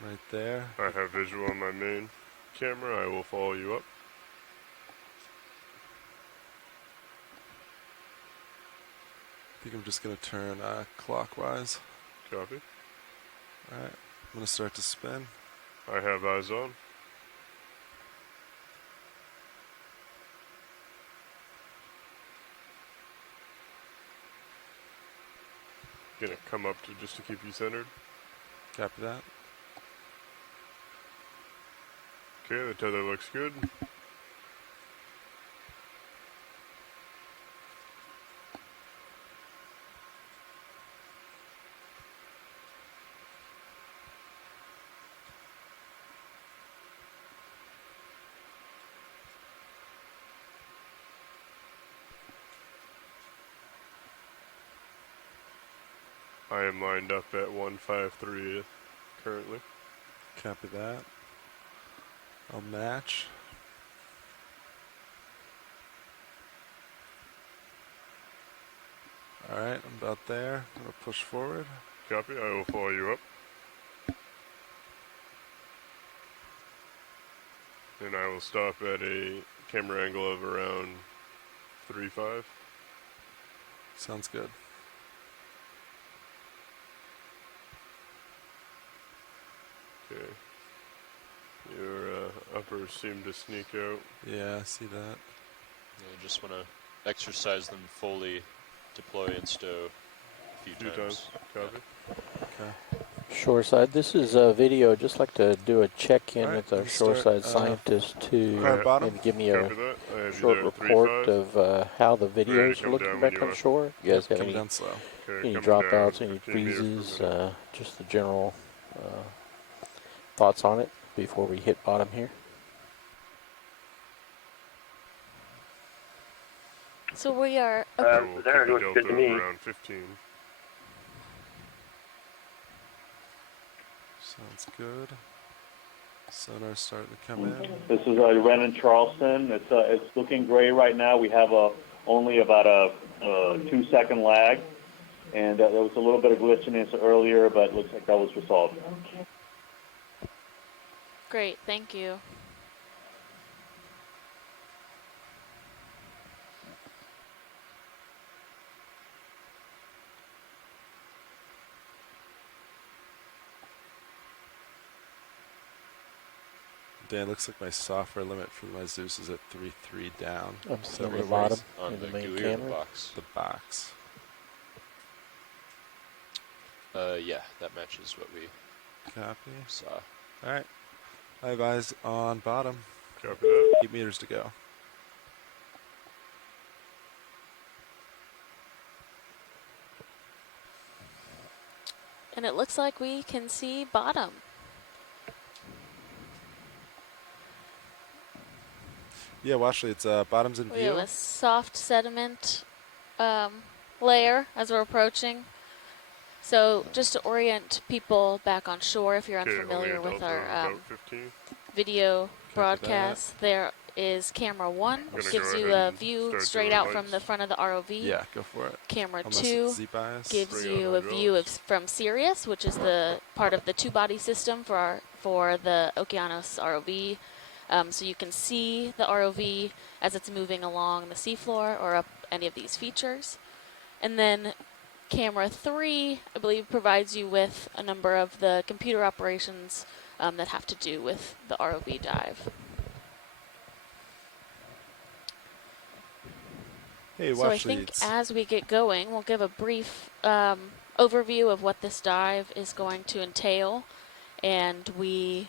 Right there. I have visual on my main camera. I will follow you up. I think I'm just going to turn clockwise. Copy. Alright, I'm going to start to spin. I have eyes on. Gonna come up to just to keep you centered. Copy that. Okay, the tether looks good. I am lined up at 153 currently. Copy that. I'll match. Alright, I'm about there. I'm going to push forward. Copy, I will follow you up. And I will stop at a camera angle of around 3.5. Sounds good. Okay. Your uppers seem to sneak out. Yeah, I see that. You just want to exercise them fully, deploy and stow a few times. Copy. Okay. Shoreside, this is a video. I'd just like to do a check-in Right, with our let's start, shoreside scientist to bottom. maybe give me a short there at report 3.5. of how the Ready to videos are come looking down when back you on are. shore. You guys have Coming any, down slow. Okay, any coming down dropouts, any 15 meters per freezes, minute. just the general thoughts on it before we hit bottom here? So we are. I will keep There, the looks delta good to of me. around 15. Sounds good. Sonar's starting to come in. This is Ren in Charleston. It's looking great right now. We have only about a 2-second lag, and there was a little bit of glitchiness earlier, but it looks like that was resolved. Great, thank you. Dan, looks like my software limit for my Zeus is at 3.3 down. I'm Is still that at the right? bottom On in the the main GUI or the camera. box? The box. Yeah, that matches what we Copy. saw. Alright. I have eyes on bottom. Copy that. 8 meters to go. And it looks like we can see bottom. Yeah, well, actually, it's bottom's in We view. have a soft sediment layer as we're approaching. So just to orient people back on shore, if you're Okay, unfamiliar holding a with delta our of about 15. video Copy broadcast, there is camera 1, Gonna gives go you ahead a and view start straight doing out from lights. the front of the ROV. Yeah, go for it. Camera I'll mess with 2 Z-bias. gives Bring on you my a view of drones. from Sirius, which is the part of the two-body system for the Okeanos ROV. So you can see the ROV as it's moving along the seafloor or up any of these features. And then camera 3, I believe, provides you with a number of the computer operations that have to do with the ROV dive. Hey, So I watch think leads. as we get going, we'll give a brief overview of what this dive is going to entail, and we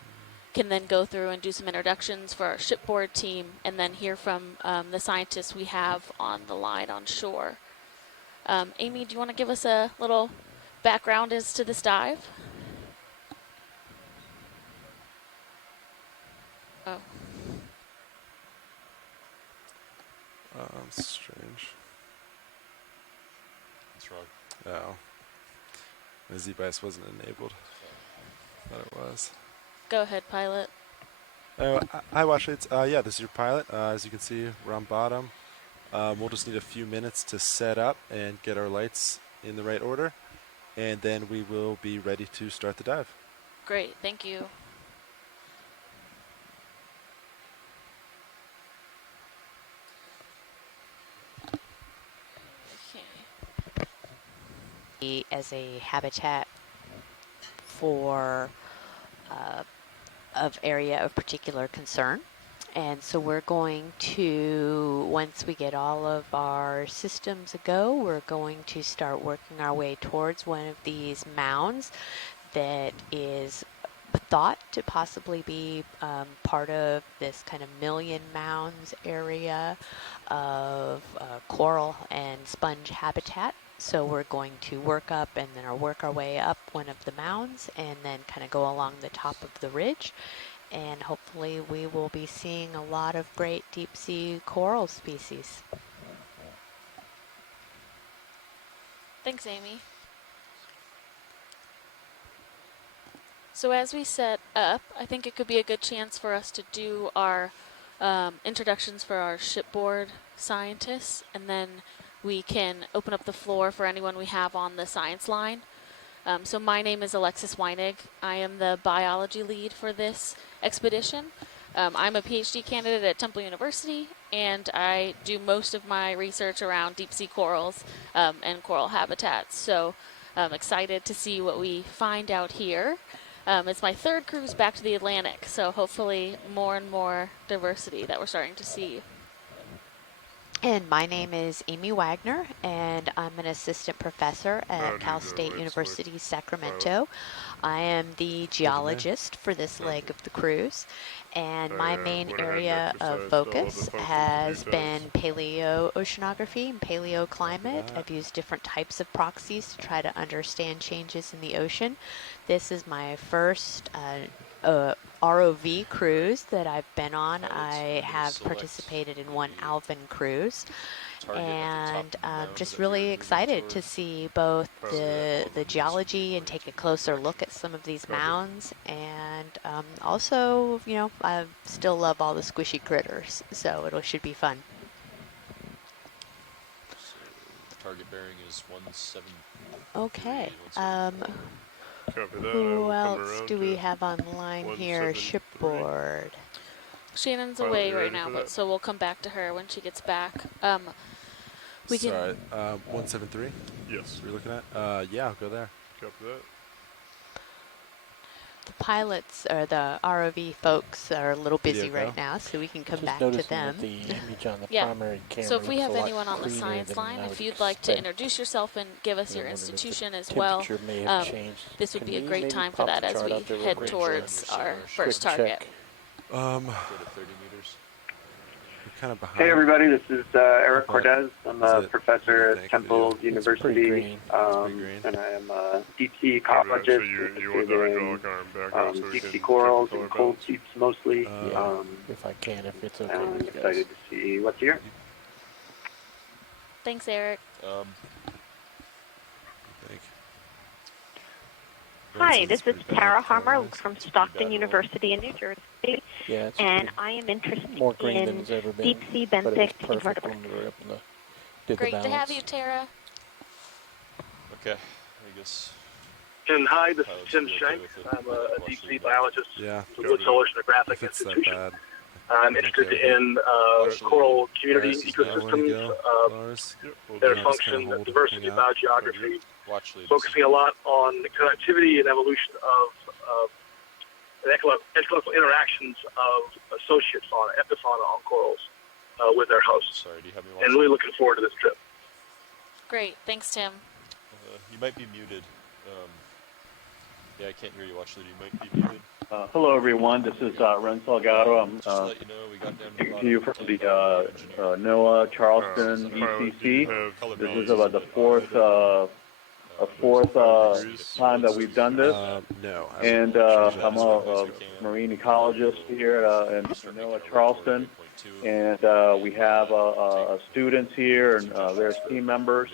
can then go through and do some introductions for our shipboard team, and then hear from the scientists we have on the line on shore. Amy, do you want to give us a little background as to this dive? Oh. Strange. What's wrong? Oh. My Z-bias wasn't enabled. Thought it was. Go ahead, pilot. Oh, hi, watch leads. Yeah, this is your pilot. As you can see, we're on bottom. We'll just need a few minutes to set up and get our lights in the right order, and then we will be ready to start the dive. Great, thank you. Okay. As a habitat for of area of particular concern. And so we're going to, once we get all of our systems a go, we're going to start working our way towards one of these mounds that is thought to possibly be part of this kind of million mounds area of coral and sponge habitat. So we're going to work up and then work our way up one of the mounds and then kind of go along the top of the ridge. And hopefully we will be seeing a lot of great deep sea coral species. Thanks, Amy. So as we set up, I think it could be a good chance for us to do our introductions for our shipboard scientists, and then we can open up the floor for anyone we have on the science line. So my name is Alexis Weinig. I am the biology lead for this expedition. I'm a PhD candidate at Temple University, and I do most of my research around deep sea corals and coral habitats. So I'm excited to see what we find out here. It's my third cruise back to the Atlantic, so hopefully more and more diversity that we're starting to see. And my name is Amy Wagner, and I'm an assistant professor at Cal State University, Sacramento. I am the geologist for this leg of the cruise, and my main area of focus has been paleoceanography and paleoclimate. I've used different types of proxies to try to understand changes in the ocean. This is my first ROV cruise that I've been on. I have participated in one Alvin cruise, and I'm just really excited to see both the geology and take a closer look at some of these mounds, and also, you know, I still love all the squishy critters, so it should be fun. So target bearing is 17. Okay. Copy that. I Who will come else around do we to have online here? 173. Shipboard. Shannon's Pilot, away you right ready now, for but that? so we'll come back to her when she gets back. We can. Sorry, 173. Yes. We're looking at. Yeah, I'll go there. Copy that. The pilots or the ROV folks are a little busy Video right go. now, so we can come Just back to noticing them. that the image on the Yeah. primary camera So if we looks have a lot anyone on the cleaner science than line, I if would you'd like to expect. introduce yourself and give us And your I wondered if the institution as well, temperature may have changed. this would Can be a we great maybe time for pop that the as chart we out there real head quick? towards our Quick first check. target. Go to 30 meters. We're kind of behind. Hey everybody, this is Eric But Cortez. I'm is a it- professor what do you at think, Temple video? University, green. pretty green. and I am a deep sea Copy that. So ecologist you want interested the in hydraulic arm back up so we deep can sea check corals the color and cold balance? seeps mostly. Yeah, if I can, if it's okay And I'm with you guys. excited to see what's here. Thanks, Eric. I think. Hi, this is pretty bad Tara Harmer color-wise. from It's pretty Stockton bad University in New Jersey, Yeah, it's and I am interested more green than in it's ever been. deep sea but it was benthic perfect invertebrates. when we were up in the did Great the to have balance. you, Tara. Okay, I guess. And hi, this is pilots Tim will be Schenk. okay with it. I'm a Watch deep the sea video. biologist Yeah. with Woods Oceanographic If it's that Institution. bad. I'm I'm interested okay with it. in Actually, coral community Lars is Where wanna ecosystems, go, Lars? Yep, we'll their do Yeah, that. just kinda function, hold, diversity, hang out. biogeography, Watch lead. focusing a lot on the connectivity and evolution of the ecological interactions of associate fauna, epifauna on corals with their hosts. Sorry, do you have me watch? And really looking forward to this trip. Great. Thanks, Tim. You might be muted. Yeah, I can't hear you, watch lead. You might be muted. Hello, everyone. This is Ren Salgado. I'm Just to let you know, we got down to the speaking to bottom you of from the the engineer. NOAA Charleston Pilot, do you ECC. have Color This balance is about the fourth time that we've done this. No. I And wouldn't change that. I'm a marine ecologist here in NOAA Charleston. And we have students here and various team members.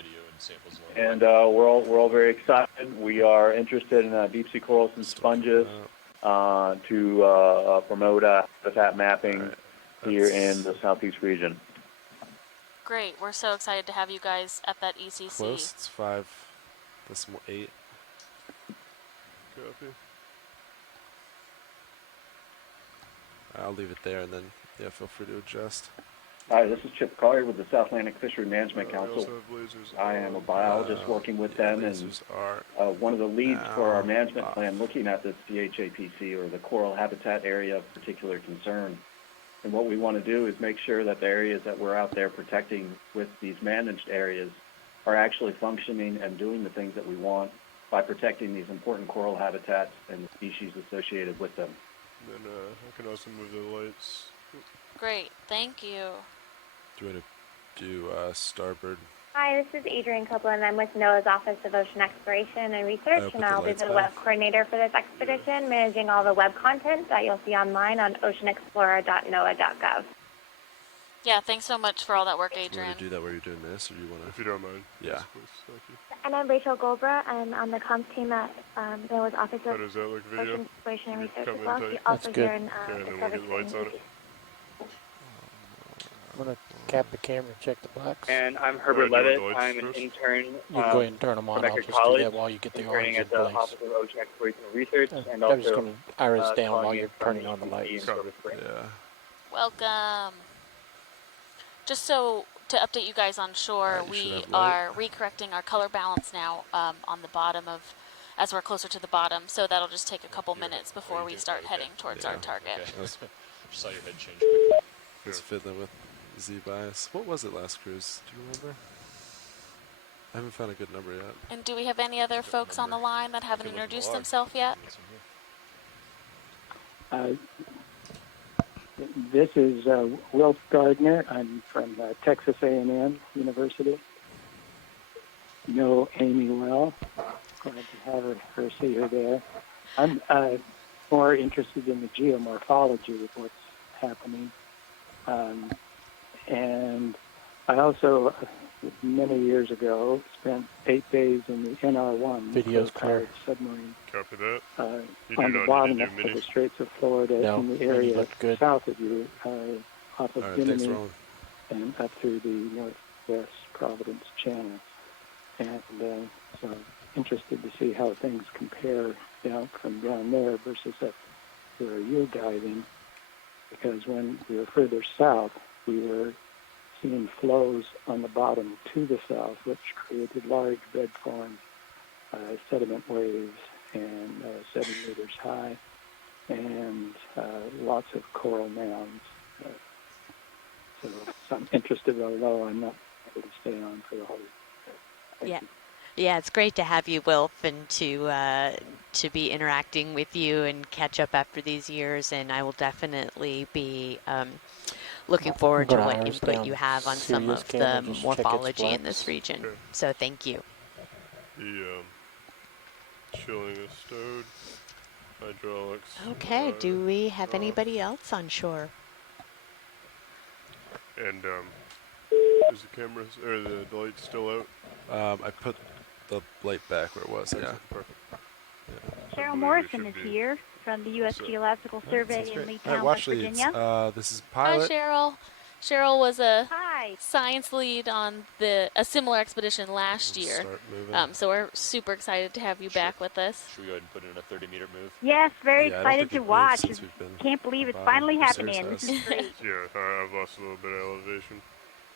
And we're all very excited. We are interested in deep sea corals and sponges to promote habitat mapping here in the southeast region. Great. We're so excited to have you guys at that ECC. Close. It's 5.8. Copy. I'll leave it there, and then yeah, feel free to adjust. Hi, this is Chip Collier with the South Atlantic Fishery Management We Council. also have lasers I am a biologist working with them, and lasers are one of the leads for our now management off. plan looking at the CHAPC, or the coral habitat area of particular concern. And what we want to do is make sure that the areas that we're out there protecting with these managed areas are actually functioning and doing the things that we want by protecting these important coral habitats and the species associated with them. Then I can also move the lights. Great, thank you. Do you want to do starboard? Hi, this is Adrienne Copeland. I'm with NOAA's Office of Ocean Exploration and Research, put and the I'll be lights the web back. coordinator for this expedition, managing all the web content that you'll see online on oceanexplorer.noaa.gov. Yeah, thanks so much for all that work, Do you Adrian. want to do that while you're doing this, or do you want If to? you don't mind. Yeah. Yes, please. Thank you. And I'm Rachel Goldbra, and I'm the comms team at NOAA's Office How of does that look, video? Ocean Exploration and You Research come as in well. tight. She's also That's here good. in Okay, and then we'll Discovery get the lights on it. Community. I'm going to cap the camera and check the box. And I'm do Herbert you want the Levitt. lights I'm an first? intern You can go ahead and turn them on. from I'll Eckerd just do College, that while you get the interning orange in at the place. Office of Ocean Exploration and Research, and I'm just also going to iris down calling while in you're from turning on the EPC lights. in Silver Spring. Yeah. Welcome. Just so to update you guys on shore, You should we have light. are recorrecting our color balance now on the bottom of, as we're closer to the bottom. So that'll just take a couple minutes before we start heading towards our target. Okay. That's, Just saw your head change quickly. that's fiddling with Z bias. What was it last cruise? Do you remember? I haven't found a good number yet. And do we have any other folks on the line that haven't If you look in the introduced log, themselves yet? it's in here. This is Wilt Gardner. I'm from Texas A&M University. Know Amy well. Glad to have her see her there. I'm more interested in the geomorphology of what's happening. And I also, many years ago, spent 8 days in the NR1, Video's clear. submarine, Copy that. You on do the not bottom need of to do the mini. Straits of Florida, No, in the mini area looked good. south of you, off of All right, thanks, Bimini Roland. and up through the northwest Providence Channel. And so interested to see how things compare down from down there versus up where you're diving, because when we were further south, we were seeing flows on the bottom to the south, which created large bed forms, sediment waves, and 7 meters high, and lots of coral mounds. So I'm interested, although I'm not able to stay on for the whole. Yeah. Yeah, it's great to have you, Wilf, and to be interacting with you and catch up after these years. And I will definitely be looking forward to gonna what iris input down you have on some Sirius of camera, the just check its morphology in flaps. this region. Okay. So thank you. The chilling is stowed. Hydraulics. Okay, are do we have off. anybody else on shore? And is the camera or the light still out? I put the light back where it was. Yeah. Excellent, perfect. I Cheryl believe we Morrison should is be here from the U.S. set. Geological Survey Sounds in great. All Leetown, right, West watch leads. Virginia. This is Hi, pilot. Cheryl. Cheryl was a Hi. science lead on a similar expedition last Let's year. Start moving. So we're super excited to have you back with us. Should we go ahead and put in a 30-meter move? Yes, very Yeah, I don't excited think to we've moved watch. since we've been Can't believe on it's bottom. finally Or happening. Sarah's This is great. Yeah, I've lost a little bit of elevation.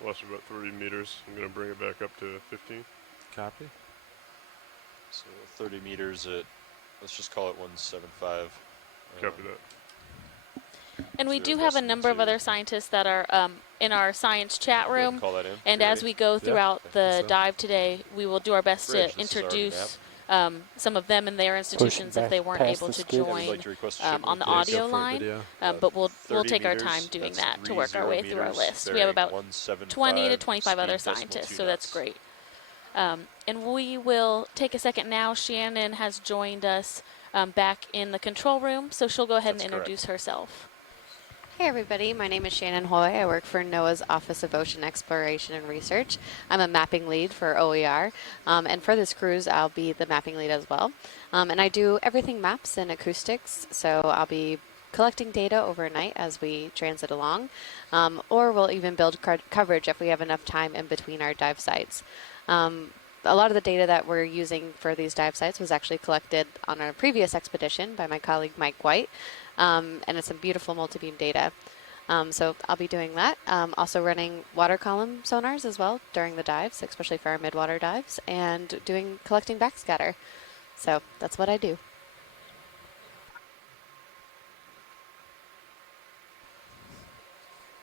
Lost about 30 meters. I'm going to bring it back up to 15. Copy. So 30 meters at, let's just call it 175. Copy that. And we Is do there have a investment number of to- other scientists that are in our science chat Go ahead room. and call that in. And You as ready? we go throughout think the so. dive today, we will do our best Bridge, to this is already introduce some of them and their institutions if back they weren't past able the to skid. Yeah, we'd join like to request a shipment on the with Yeah, audio go for it, line. video. But we'll 30 take our meters, time doing that's that to work our 30 way through our meters, list. We have bearing about 175, 20 to 25 speed other decimal scientists, 2 so that's knots. great. And we will take a second now. Shannon has joined us back in the control room, so she'll go ahead That's and correct. introduce herself. Hey everybody, my name is Shannon Hoy. I work for NOAA's Office of Ocean Exploration and Research. I'm a mapping lead for OER, and for this cruise I'll be the mapping lead as well. And I do everything maps and acoustics, so I'll be collecting data overnight as we transit along, or we'll even build coverage if we have enough time in between our dive sites. a lot of the data that we're using for these dive sites was actually collected on a previous expedition by my colleague Mike White, and it's some beautiful multi-beam data. So I'll be doing that. Also running water column sonars as well during the dives, especially for our midwater dives, and collecting backscatter. So that's what I do.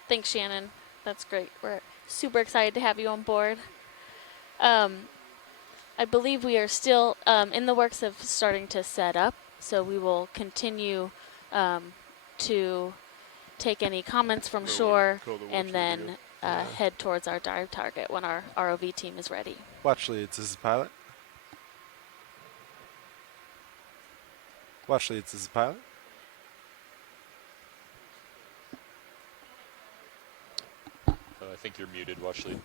Thanks, Shannon. That's great. We're super excited to have you on board. I believe we are still in the works of starting to set up, so we will continue to take any comments from shore and then head towards our dive target when our ROV team is ready. Watch leads, this is pilot. Watch leads, this is pilot. I think you're muted, watch lead.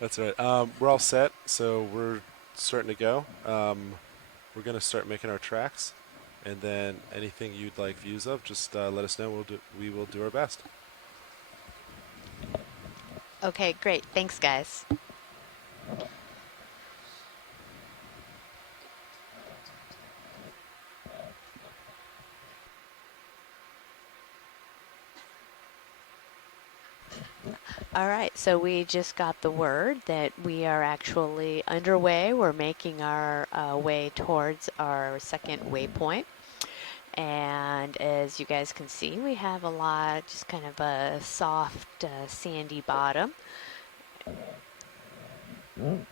That's right. We're all set, so we're starting to go. We're going to start making our tracks, and then anything you'd like views of, just let us know. We will do our best. Okay, great. Thanks, guys. All right, so we just got the word that we are actually underway. We're making our way towards our second waypoint. And as you guys can see, we have a lot, just kind of a soft, sandy bottom. You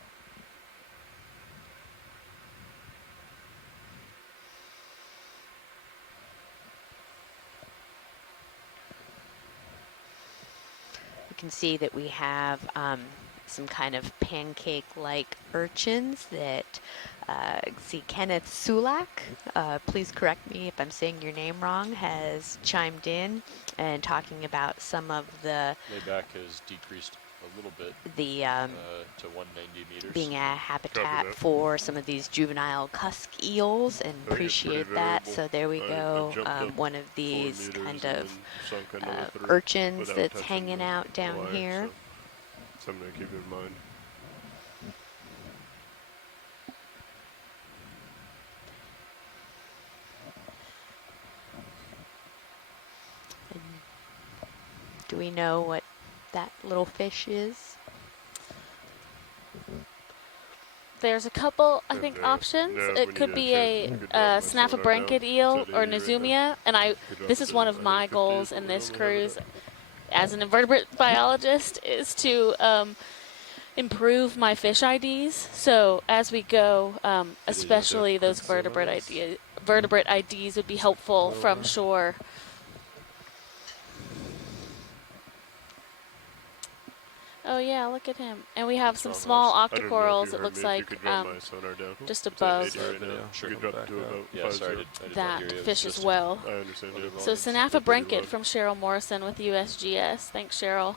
can see that we have some kind of pancake-like urchins that see Kenneth Sulak, please correct me if I'm saying your name wrong, has chimed in and talking about some of the Layback has decreased a little bit to 190 meters. being a habitat for some of these juvenile cusk eels, and appreciate that. So there we go, one of these kind of urchins that's hanging out down here. So something to keep in mind. And do we know what that little fish is? There's a couple, I think, options. It could be a snaffabranchid eel or Nizumia, and this is one of my goals in this cruise as an invertebrate biologist, is to improve my fish IDs. So as we go, especially those vertebrate IDs would be helpful from shore. Oh yeah, look at him. And we have some small octocorals, it looks like, just above that fish as well. So Canaveral from Cheryl Morrison with USGS. Thanks, Cheryl.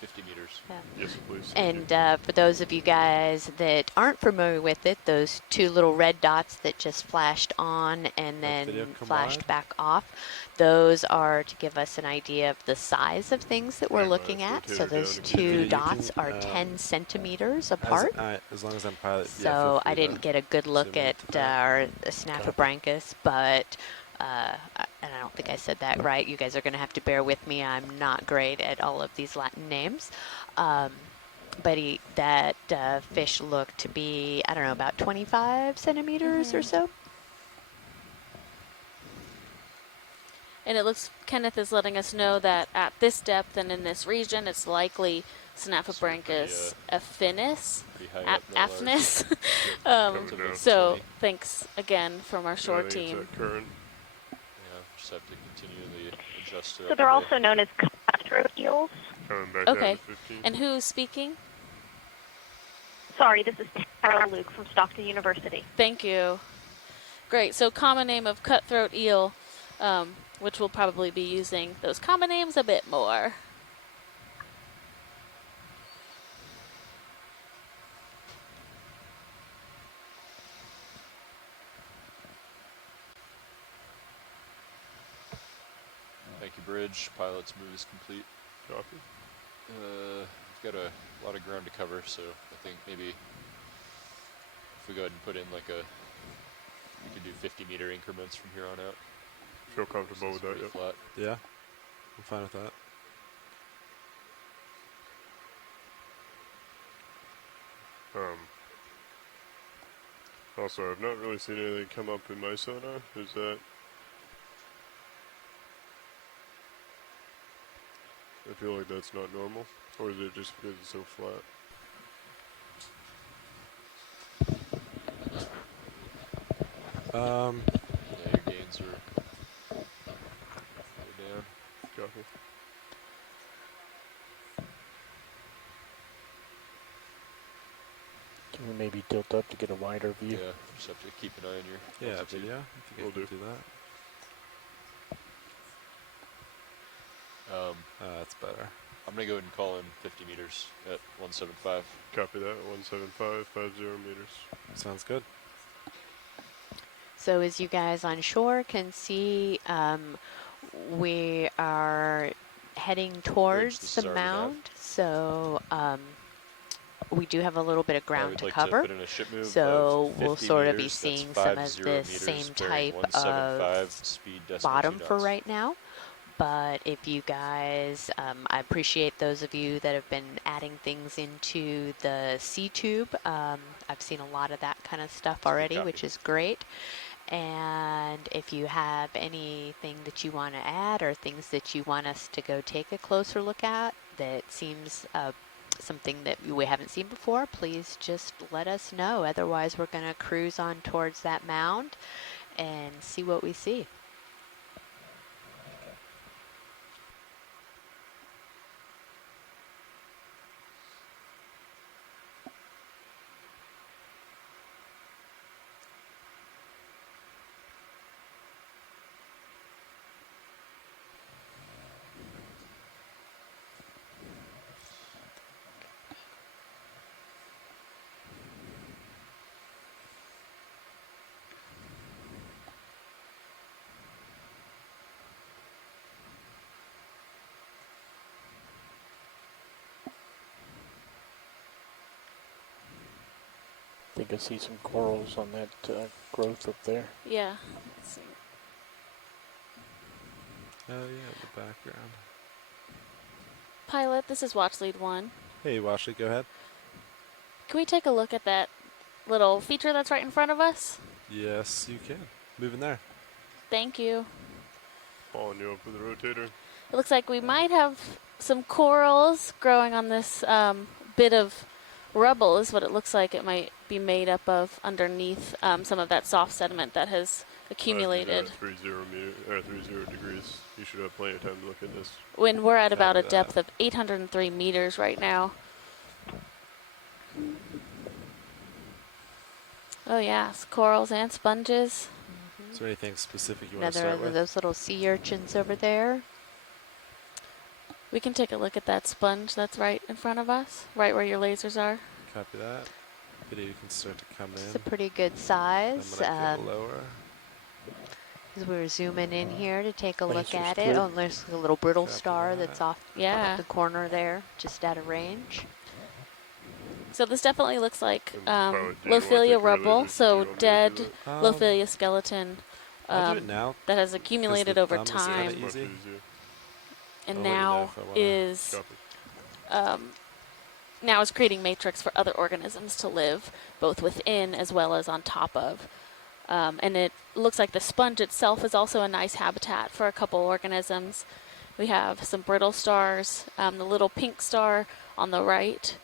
50 meters. Yeah. Yes, please. And for those of you guys that aren't familiar with it, those two little red dots that just flashed on and then flashed back off, those are to give us an idea of the size of things that we're looking at. So those two dots are 10 centimeters apart. As long as I'm pilot. So I didn't get a good look at our Snaphobranchus, but and I don't think I said that right. You guys are going to have to bear with me. I'm not great at all of these Latin names. But that fish looked to be, I don't know, about 25 centimeters or so. And it looks, Kenneth is letting us know that at this depth and in this region, it's likely Snaphobranchus affinis. So thanks again from our shore team. Just have to continually adjust it. So they're also known as cutthroat eels. Okay. And who's speaking? Sorry, this is Tara Luke from Stockton University. Thank you. Great. So common name of cutthroat eel, which we'll probably be using those common names a bit more. Thank you, Bridge. Pilot's move is complete. Copy. we've got a lot of ground to cover, so I think maybe if we go ahead and put in like we could do 50-meter increments from here on out. Feel comfortable with that, Pretty yep. flat. Yeah, I'm fine with that. Also, I've not really seen anything come up in my sonar. Is that... I feel like that's not normal. Or is it just because it's so flat? Yeah, your gains are down. Copy. Can we maybe tilt up to get a wider view? Yeah, just have to keep an eye on your Yeah, altitude. video. I think I can do that. That's better. I'm going to go ahead and call in 50 meters at 175. Copy that. 175, 50 meters. Sounds good. So as you guys on shore can see, we are heading towards the mound. So we do have a little bit of ground to like cover. To put in a ship move so of we'll 50 sort of meters. be seeing That's some of 50 the meters same bearing type of speed bottom 2 for knots. right now. But if you guys, I appreciate those of you that have been adding things into the C-tube. I've seen a lot of that kind of stuff already, which is great. And if you have anything that you want to add or things that you want us to go take a closer look at that seems something that we haven't seen before, please just let us know. Otherwise, we're going to cruise on towards that mound and see what we see. I think I see some corals on that growth up there. Yeah. Let's see. Oh yeah, in the background. Pilot, this is Watch Lead 1. Hey, Washley, go ahead. Can we take a look at that little feature that's right in front of us? Yes, you can. Move in there. Thank you. Following you up with the rotator. It looks like we might have some corals growing on this bit of rubble is what it looks like it might be made up of underneath some of that soft sediment that has accumulated. 30 degrees. You should have plenty of time to look at this. When we're at about a depth of 803 meters right now. Oh yes, corals and sponges. Is there anything specific you want to Another start of with? those little sea urchins over there. We can take a look at that sponge that's right in front of us, right where your lasers are. Copy that. Video can start to come in. It's a pretty good size. I'm gonna go lower. As we're zooming in here to take a look Lasers at clear. it. Oh, there's a little brittle Copy star that. that's off Yeah. the corner there, just out of range. So this definitely looks like do you want to Lophilia take rubble, lasers? so Do you want me to do dead that? Lophilia skeleton I'll do it now. that has accumulated the over thumb is kinda time easy. Much easier. and I'll let you know now if I wanna is Copy. now is creating matrix for other organisms to live, both within as well as on top of. And it looks like the sponge itself is also a nice habitat for a couple organisms. We have some brittle stars, the little pink star on the right,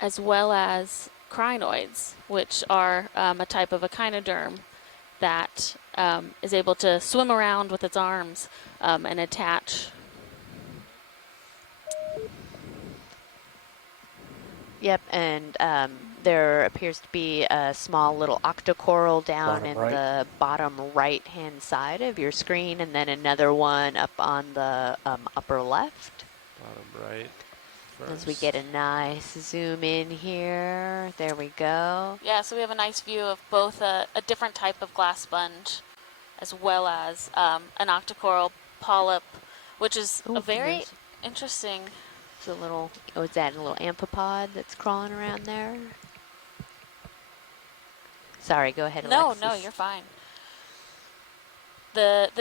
as well as crinoids, which are a type of echinoderm that is able to swim around with its arms and attach. Yep, and there appears to be a small little octocoral down Bottom in right. the bottom right-hand side of your screen, and then another one up on the upper left. Bottom right. As we get a nice zoom in here, there we go. Yeah, so we have a nice view of both a different type of glass sponge as well as an octocoral polyp, which is Ooh, a very there's interesting It's a little, oh, is that a little amphipod that's crawling around there? Sorry, go ahead, No, Alexis. no, you're fine. It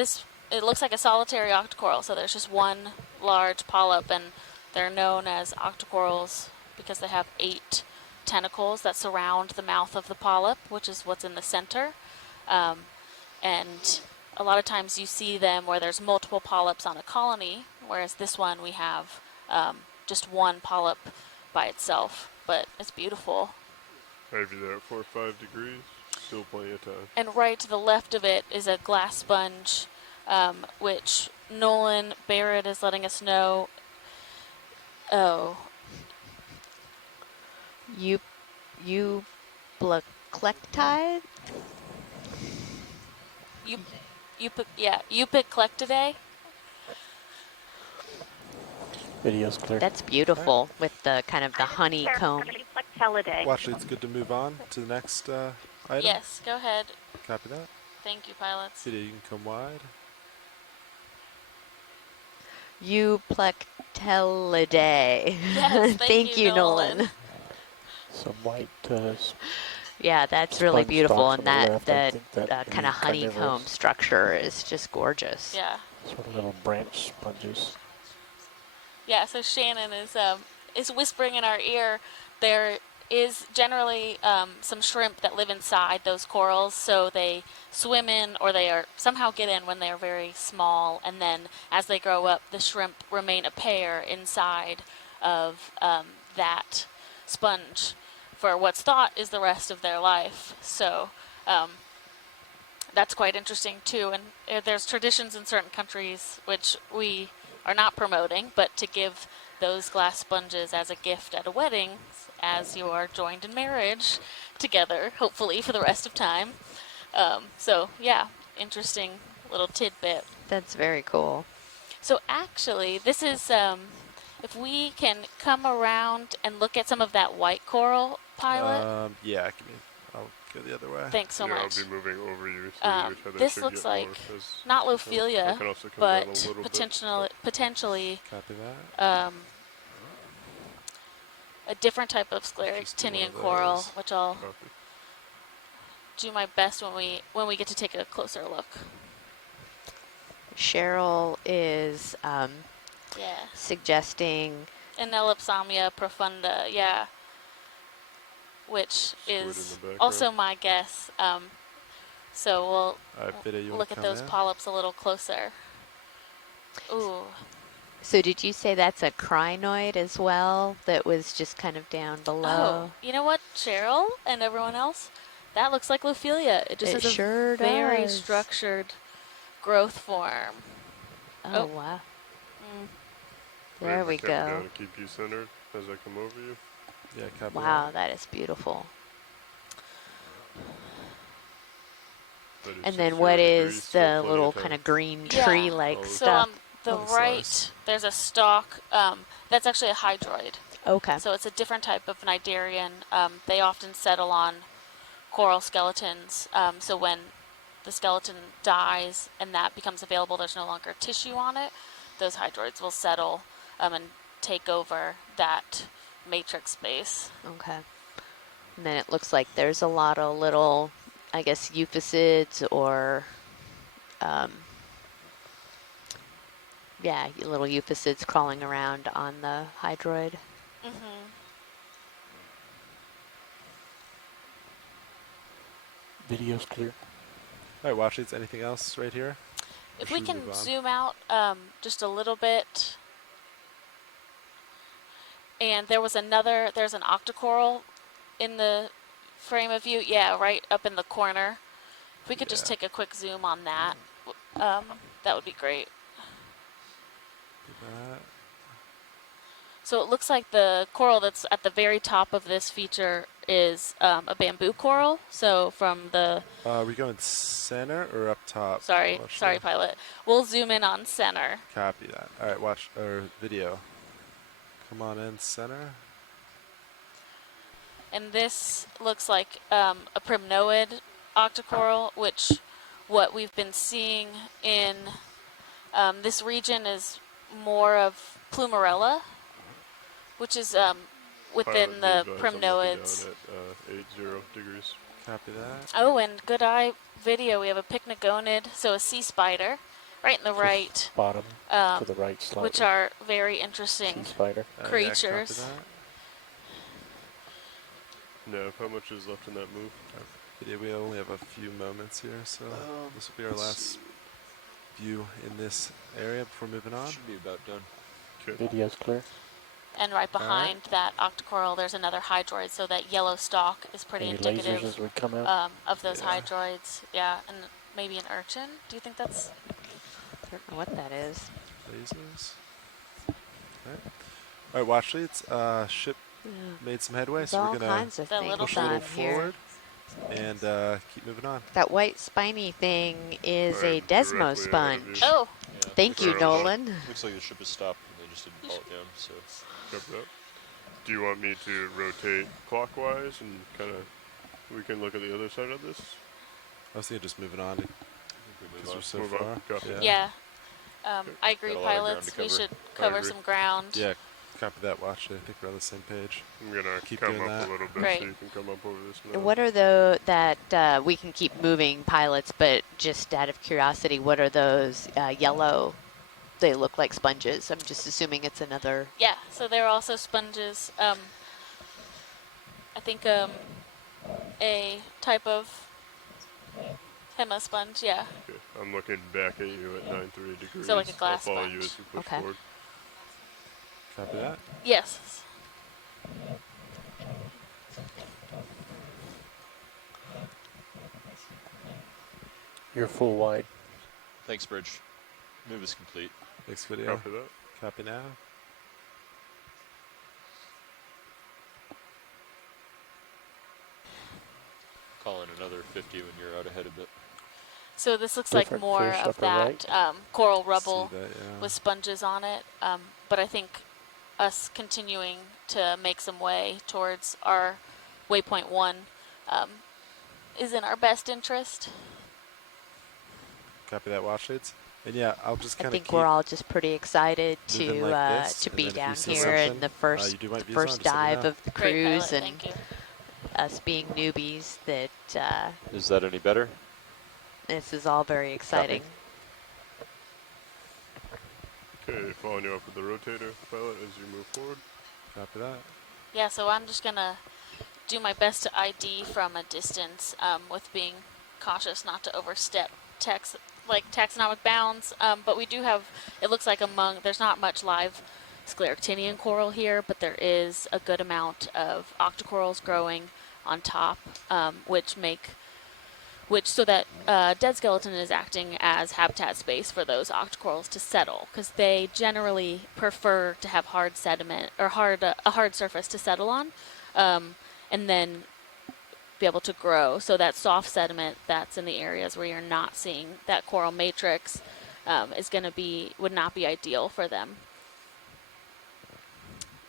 looks like a solitary octocoral, so there's just one large polyp, and they're known as octocorals because they have 8 tentacles that surround the mouth of the polyp, which is what's in the center. And a lot of times you see them where there's multiple polyps on a colony, whereas this one we have just one polyp by itself, but it's beautiful. Maybe there at 4 or 5 degrees. Still plenty of time. And right to the left of it is a glass sponge, which Nolan Barrett is letting us know. Oh. Euplectide? Euplectidae. Video's clear. That's beautiful with the kind of the honeycomb. Well, actually, it's good to move on to the next item. Yes, go ahead. Copy that. Thank you, pilots. Video, you can come wide. Euplectellidae. Yes, thank you, Nolan. Some white. Yeah, that's really beautiful, and that kind of honeycomb structure is just gorgeous. Yeah. Sort of little branch sponges. Yeah. So Shannon is whispering in our ear. There is generally some shrimp that live inside those corals, so they swim in or they are somehow get in when they are very small, and then as they grow up, the shrimp remain a pair inside of that sponge for what's thought is the rest of their life. So that's quite interesting too. And there's traditions in certain countries which we are not promoting, but to give those glass sponges as a gift at a wedding as you are joined in marriage together, hopefully for the rest of time. So yeah, interesting little tidbit. That's very cool. So actually, this is, if we can come around and look at some of that white coral, pilot. Yeah, I'll go the other way. Thanks so much. I'll be moving over you. This looks like not Lophelia, but potentially Copy that. A different type of scleractinian coral, which I'll do my best when we get to take a closer look. Cheryl is suggesting Anelopsamia profunda, yeah, which is also my guess. So we'll look at those polyps a little closer. Ooh. So did you say that's a crinoid as well that was just kind of down below? Oh, you know what, Cheryl and everyone else? That looks like Lophelia. It just has a very structured growth form. Oh, wow. There we go. Down to keep you centered as I come over you. Yeah, copy wow, that is beautiful. And then what is the little kind of green tree-like stuff? So on the right, there's a stalk. That's actually a hydroid. Okay. So it's a different type of cnidarian. They often settle on coral skeletons. So when the skeleton dies and that becomes available, there's no longer tissue on it, those hydroids will settle and take over that matrix space. Okay. And then it looks like there's a lot of little, I guess, euphisids or, little euphisids crawling around on the hydroid. Mm-hmm. Video's clear. All right, Washley's anything else right here? If we can zoom out just a little bit. And there's an octocoral in the frame of view. Yeah, right up in the corner. If we could just take a quick zoom on that, that would be great. So it looks like the coral that's at the very top of this feature is a bamboo coral. So from the... are we going center or up top? Sorry, pilot. We'll zoom in on center. Copy that. All right, watch our video. Come on in, center. And this looks like a primnoid octocoral, which what we've been seeing in this region is more of plumarella. which is Pilot within the be advised, I'm looking primnoids. down at 80 degrees. Copy that. Oh, and good eye video. We have a pycnogonid, so a sea spider, right in the right, Bottom to the right slightly. which are very interesting Sea spider. creatures. Yeah, copy Nav, how much is left in that move? that. Video, we only have a few moments here, so this will be our last view in this area before moving on. Should be about done. Okay. Video's clear. And right behind that octocoral, there's another hydroid, so that yellow stalk is pretty Any indicative lasers as we come out? of those Yeah. hydroids. Yeah, and maybe an urchin. Do you think that's? I don't know what that is. Lasers. All right, watch leads. Ship made some headway, There's so all we're gonna kinds of The things little push a little on here. forward and keep moving on. That white spiny thing is I'm a Desmo directly ahead of sponge. you. Oh, Yeah, Thank you, Looks like- Nolan. looks like the ship has stopped and they just didn't haul it down. So Copy that. Do you want me to rotate clockwise and kind of, we can look at the other side of this? I was thinking just moving on I think we because move we're on. so Move on. far. Copy. yeah. I agree, Got a lot of ground pilots. to We cover. should I cover agree. some ground. Yeah, copy that. Watch it. I think we're on the same page. I'm gonna Keep come doing up that. a little bit Great. so you can come up over this now. What are the that we can keep moving pilots, but just out of curiosity, what are those yellow? They look like sponges. I'm just assuming it's another. Yeah, so they're also sponges. I think a type of hemisponge, yeah. Okay. I'm looking back at you at 93 degrees. So like a glass I'll follow you sponge. as you push Okay. forward. Copy that. Yes. You're full wide. thanks, Bridge. Move is complete. Next video. Copy that. Copy now. Call in another 50 when you're out ahead a bit. So this looks like Different more fish of upper that right. coral rubble See that, yeah. with sponges on it. But I think us continuing to make some way towards our waypoint 1 is in our best interest. Copy that. Watch leads. And yeah, I'll just I kind of think keep we're all just pretty excited moving to like this, to and be then if you down see here in something, the first you do my the views on, first just let me dive know. of the Great, cruise, pilot, and thank you. us being newbies. That Is that any better? this is all very exciting. Okay, following you up with the rotator, pilot, as you move forward. Copy that. Yeah, so I'm just gonna do my best to ID from a distance with being cautious not to overstep taxonomic bounds. But we do have, it looks like there's not much live scleractinian coral here, but there is a good amount of octocorals growing on top, so that dead skeleton is acting as habitat space for those octocorals to settle, because they generally prefer to have hard sediment or a hard surface to settle on, and then be able to grow. So that soft sediment that's in the areas where you're not seeing that coral matrix would not be ideal for them.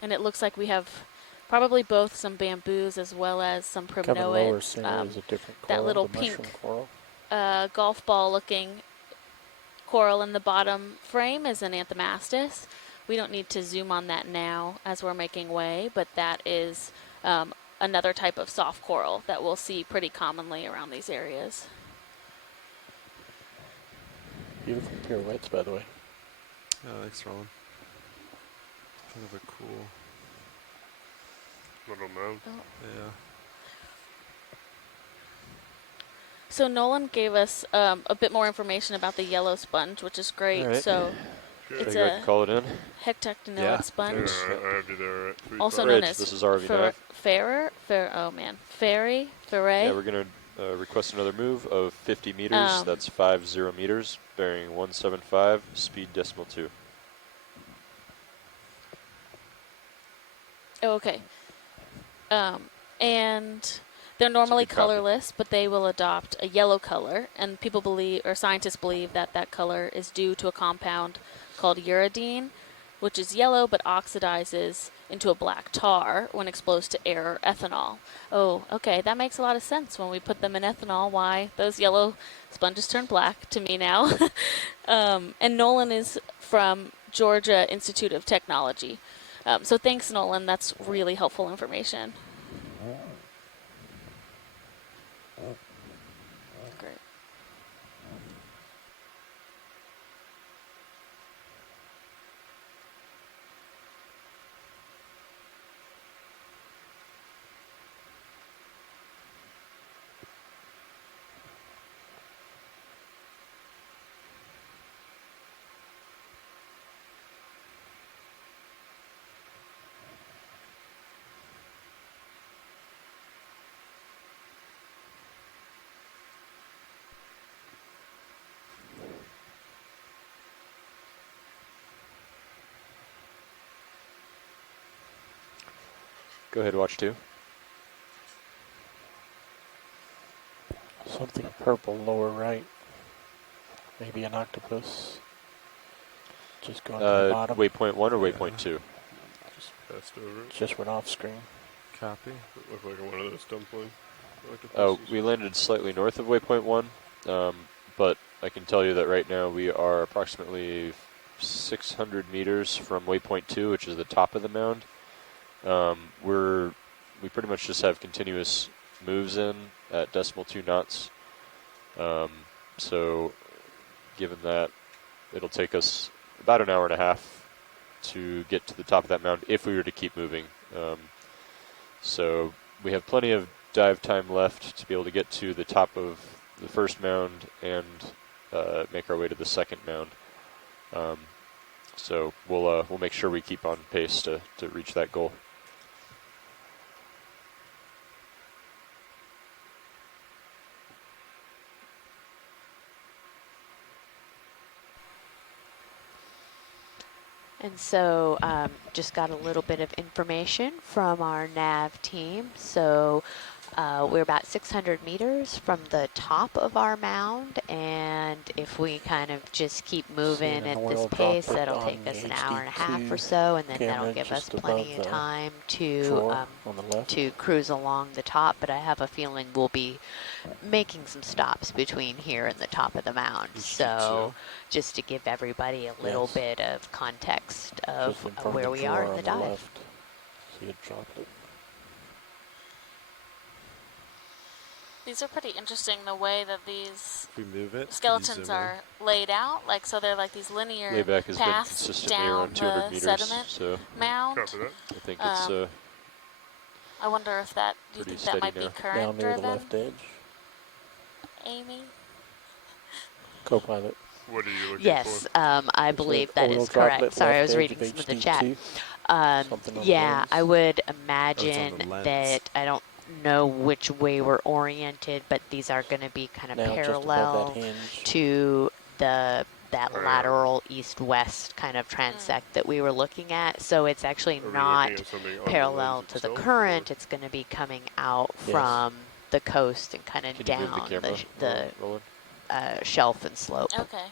And it looks like we have probably both some bamboos as well as some Coming lower, primnoids. seeing is a different coral. That little the pink mushroom coral. golf ball looking coral in the bottom frame is an anthomastus. We don't need to zoom on that now as we're making way, but that is another type of soft coral that we'll see pretty commonly around these areas. Beautiful pirouettes, by the way. Oh, thanks, Roland. Kind of a cool. Little mound. Yeah. So Nolan gave us a bit more information about the yellow sponge, which is great. All right. So Good. it's So you guys a can call it in. hectectinoid Yeah. sponge, I have you there at 3 also Bridge, known as this is RV nav. Fairy. Yeah, we're going to request another move of 50 meters. That's 50 meters, bearing 175, speed decimal 2. Oh, okay. And they're normally good copy. colorless, but they will adopt a yellow color. And people believe, or scientists believe, that color is due to a compound called uridine, which is yellow but oxidizes into a black tar when exposed to air or ethanol. Oh, okay, that makes a lot of sense. When we put them in ethanol, why those yellow sponges turn black to me now. And Nolan is from Georgia Institute of Technology. So thanks, Nolan. That's really helpful information. Great. Go ahead, watch 2. Something purple lower right. Maybe an octopus. Just going to the bottom. Waypoint 1 or waypoint 2? Passed over it. Just went off screen. Copy. It looked like one of those dumpling Oh, octopuses. we landed slightly north of waypoint 1, but I can tell you that right now we are approximately 600 meters from waypoint 2, which is the top of the mound. We pretty much just have continuous moves in at 0.2 knots. So given that, it'll take us about an hour and a half to get to the top of that mound if we were to keep moving. So we have plenty of dive time left to be able to get to the top of the first mound and make our way to the second mound. So we'll make sure we keep on pace to reach that goal. And so just got a little bit of information from our nav team. So we're about 600 meters from the top of our mound, and if we kind of just keep moving at this pace, that'll take us an hour and a half or so, and then that'll give us plenty of time to cruise along the top. But I have a feeling we'll be making some stops between here and the top of the mound. So just to give everybody a little bit of context of where we are in the dive. See it dropped it. These are pretty interesting, the way that these If we move it, skeletons are laid out. Like, so they're like these linear Layback has been paths consistently down around 200 the meters, sediment so mound. Copy that. I think it's I wonder if that, do you pretty think that might steady be now. Down current near the driven, left edge. Amy? Co-pilot. What are you looking Yes, for? I believe that is correct. Sorry, I was reading some of the chat. Yeah, I would imagine that, I don't know which way we're oriented, but these are going to be kind of Now, just above parallel that hinge. to that lateral east-west kind of transect that we were looking at. So it's actually Are we not looking at something on the parallel lens to the itself, current. It's going to be coming out from the coast and kind of Can you move down the camera, Roland? shelf and slope. Okay.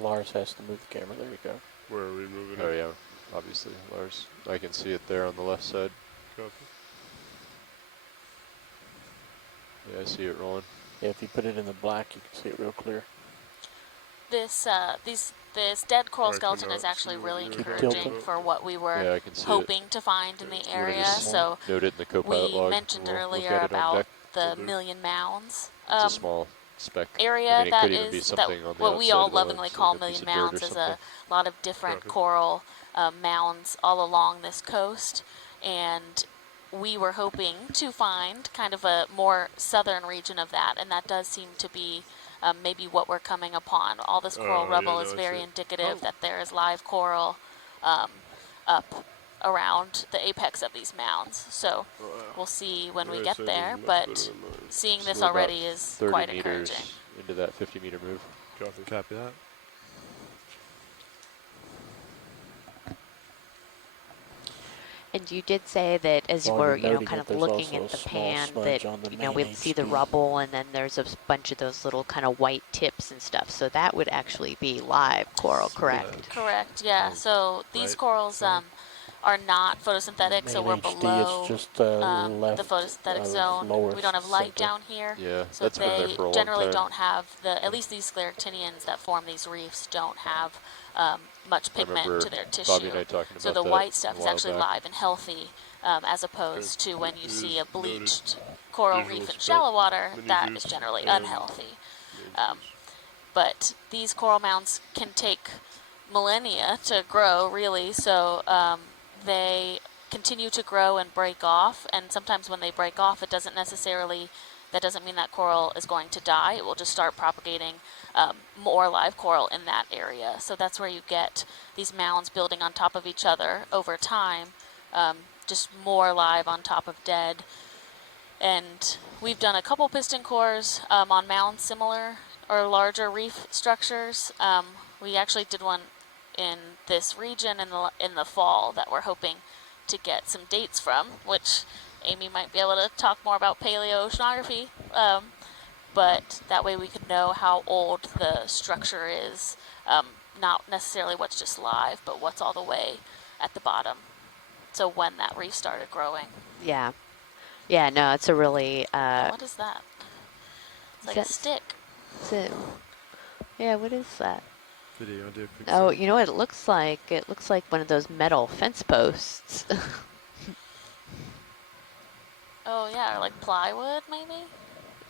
Lars has to move the camera. There you go. Where are we moving Oh it? yeah, obviously, Lars. I can see it there on the left side. Copy. Yeah, I see it rolling. Yeah, if you put it in the black, you can see it real clear. This this dead coral I skeleton cannot is actually see what really you're encouraging tilting. for what we were Yeah, I can see hoping to find in the You wanna area. just So note it in the co-pilot we log. mentioned We'll look earlier at it on about deck. the million mounds It's a small speck. area I mean, it that could even be is something on the what we outside all of the lens, lovingly like call a piece million of dirt or mounds. There's something. a lot of different Copy. coral mounds all along this coast, and we were hoping to find kind of a more southern region of that, and that does seem to be maybe what we're coming upon. All this coral Yeah, rubble no, is I very see. indicative that there is live coral up around the apex of these mounds. So we'll see when we Your get eyesight is there, much but better than mine. seeing So this we're about already is 30 quite meters encouraging. into that 50-meter move. Copy. Copy that. And you did say that as While we're, you're noting kind it, of there's looking also at the a small pan smudge that, on the we'll main see the HD. rubble, and then there's a bunch of those little kind of white tips and stuff. So that would actually be live coral, correct? Correct, yeah. Oh, So these right corals side. are not photosynthetic, so we're HD, below it's just the left photosynthetic of zone. lower We don't have light center. down here, Yeah, so that's been there they for a long generally time. don't have at least these scleractinians that form these reefs don't have much I remember pigment to their Bobby tissue. and I talking So about the that white a stuff is while actually back. live and healthy, as opposed to when you It see is a bleached noted coral visual reef in spec shallow water, mini that is juice generally and unhealthy. main juice. But these coral mounds can take millennia to grow, really, so they continue to grow and break off, and sometimes when they break off, that doesn't mean that coral is going to die. It will just start propagating more live coral in that area. So that's where you get these mounds building on top of each other over time, just more live on top of dead. And we've done a couple piston cores on mounds similar or larger reef structures. We actually did one in this region in the fall that we're hoping to get some dates from, which Amy might be able to talk more about paleoceanography. But that way we could know how old the structure is, not necessarily what's just live, but what's all the way at the bottom. So when that reef started growing. Yeah. Yeah, no, it's a really, What is that? It's like a stick. Yeah, what is that? Video, you want to do a quick Oh, save? you know what it looks like? It looks like one of those metal fence posts. Oh yeah, or like plywood maybe?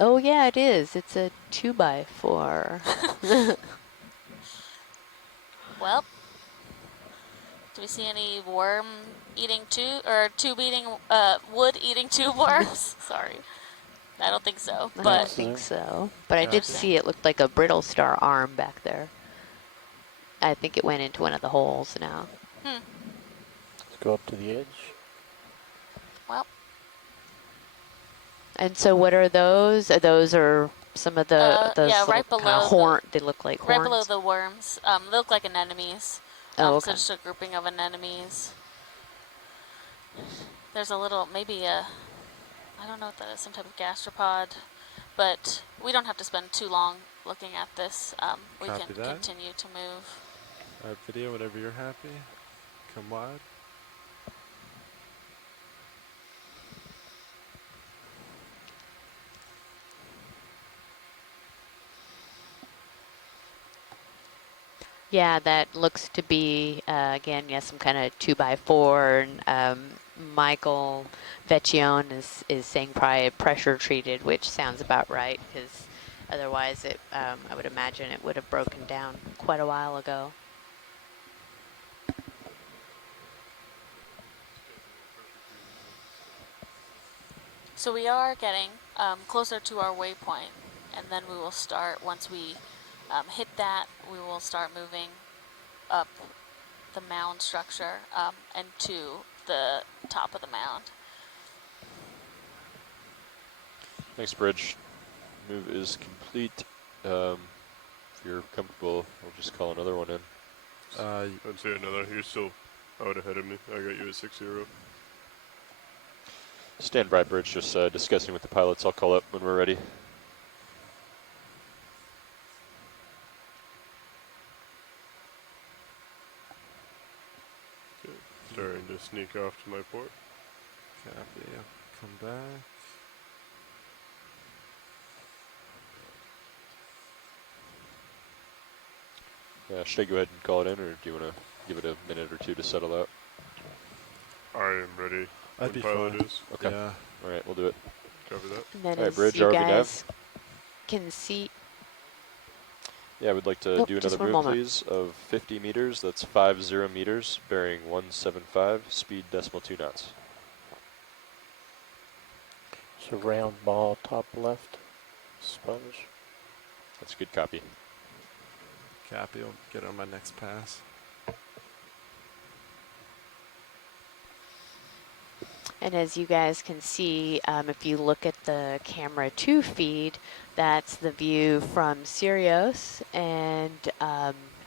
Oh, yeah, it is. It's a 2x4. Well, do we see any worm-eating tube-eating, wood-eating tube worms? Sorry. I don't think so, I don't but think so. But I did interesting. see it looked like a brittle star arm back there. I think it went into one of the holes now. Hmm. Let's go up to the edge. Well. And so what are those? Those are some of those yeah, little right kind below of horn. They look like horns. right below the worms. They look like anemones. Oh, So okay. just a grouping of anemones. There's a little, maybe I don't know what that is, some type of gastropod. But we don't have to spend too long looking at this. We Copy can that. continue to move. Video, whenever you're happy. Come wide. Yeah, that looks to be, again, some kind of 2x4. And Michael Vecchione is saying probably pressure treated, which sounds about right, because otherwise I would imagine it would have broken down quite a while ago. So we are getting closer to our waypoint, and then we will start, once we hit that, we will start moving up the mound structure and to the top of the mound. Thanks, Bridge. Move is complete. If you're comfortable, we'll just call another one in. I'd say another. You're still out ahead of me. I got you at 6-0. Stand by, Bridge. Just discussing with the pilots. I'll call up when we're ready. Okay. Starting to sneak off to my port. Copy. Come back. Should I go ahead and call it in, or do you want to give it a minute or two to settle out? I am ready. I'd be pilot fine. is. Okay. Yeah. All right, we'll do it. Cover that. And then All right, as Bridge, you ROV guys nav. can see, Yeah, we'd like to Nope, do just another one move, moment. please, of 50 meters. That's 50 meters, bearing 175, speed decimal 2 knots. It's a round ball, top left, sponge. That's a good copy. Copy. I'll get on my next pass. and as you guys can see, if you look at the camera 2 feed, that's the view from Sirius, and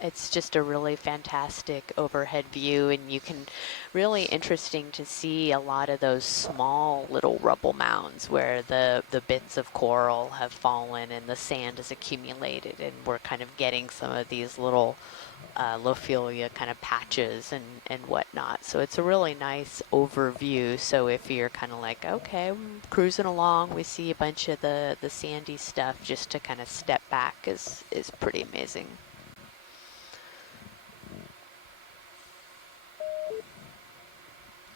it's just a really fantastic overhead view, and you can really interesting to see a lot of those small little rubble mounds where the bits of coral have fallen and the sand is accumulated, and we're kind of getting some of these little Lophelia kind of patches and whatnot. So it's a really nice overview. So if you're kind of like, okay, I'm cruising along, we see a bunch of the sandy stuff, just to kind of step back is pretty amazing.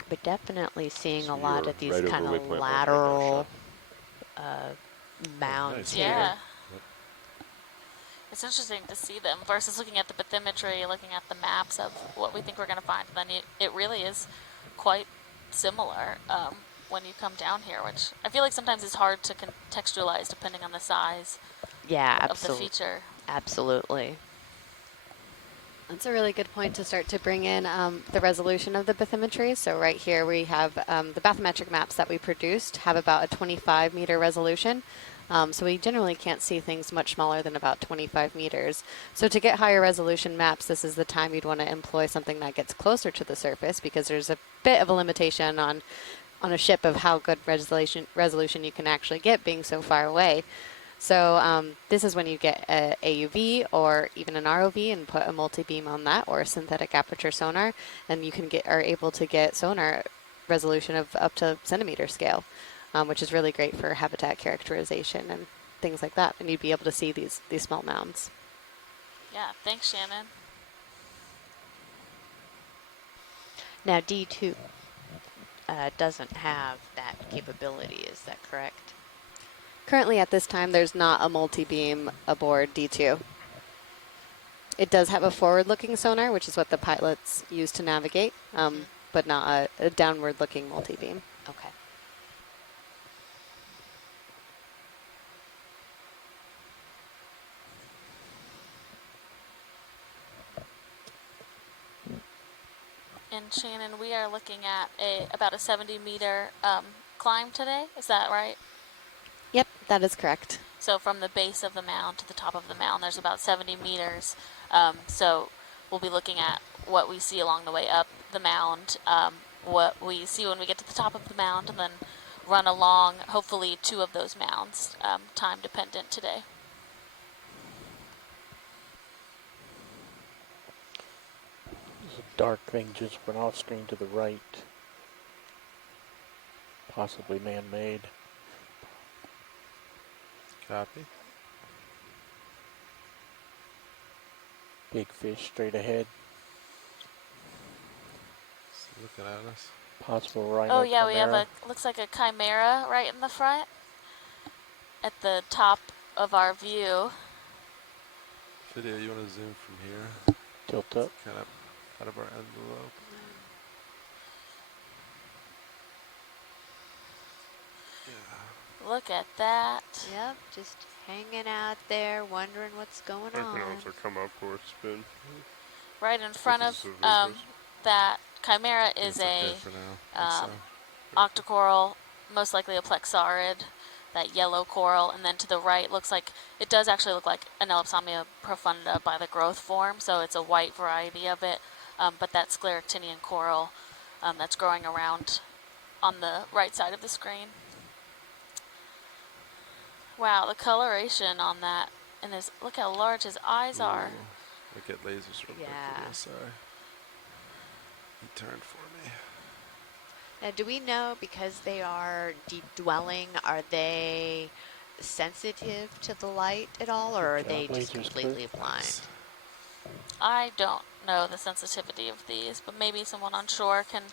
But definitely seeing So a lot you're of these right kind over of waypoint 1 right now, lateral Sean. mounds nice. here. Yeah. It's interesting to see them versus looking at the bathymetry, looking at the maps of what we think we're going to find. Then it really is quite similar when you come down here, which I feel like sometimes it's hard to contextualize depending on the size Yeah, of the feature. absolutely. That's a really good point to start to bring in the resolution of the bathymetry. So right here we have the bathymetric maps that we produced have about a 25 meter resolution. So we generally can't see things much smaller than about 25 meters. So to get higher resolution maps, this is the time you'd want to employ something that gets closer to the surface, because there's a bit of a limitation on a ship of how good resolution you can actually get being so far away. So this is when you get a AUV or even an ROV and put a multi-beam on that, or a synthetic aperture sonar, and you are able to get sonar resolution of up to centimeter scale, which is really great for habitat characterization and things like that. And you'd be able to see these small mounds. Yeah, thanks, Shannon. Now D2 doesn't have that capability, is that correct? Currently at this time, there's not a multi-beam aboard D2. It does have a forward-looking sonar, which is what the pilots use to navigate, but not a downward-looking multi-beam. Okay. And Shannon, we are looking at about a 70-meter climb today. Is that right? Yep, that is correct. So from the base of the mound to the top of the mound, there's about 70 meters. So we'll be looking at what we see along the way up the mound, what we see when we get to the top of the mound, and then run along, hopefully, 2 of those mounds, time dependent today. There's a dark thing just went off screen to the right. Possibly man-made. Copy. Big fish straight ahead. It's looking at us. Possible rhino. Oh yeah, we have chimera. looks like a chimera right in the front at the top of our view. Video, you want to zoom from here? Tilt up. Kind of out of our envelope. Yeah. Look at that. Yep, just hanging out there, wondering what's going I on. can also come up for a spin. Right in front This of is the Vapors. that chimera is It's okay for now. octocoral, most likely a plexaurid, that yellow coral, and then to the right looks like, it does actually look like an Elipsomia profunda by the growth form, so it's a white variety of it, but that scleractinian coral that's growing around on the right side of the screen. Wow, the coloration on that, and look how large his eyes are. Ooh, I get lasers real quick. Yeah. Video, sorry. He turned for me. Now, do we know, because they are deep dwelling, are they sensitive to the light at all, or are they just completely blind? I don't know the sensitivity of these, but maybe someone on shore can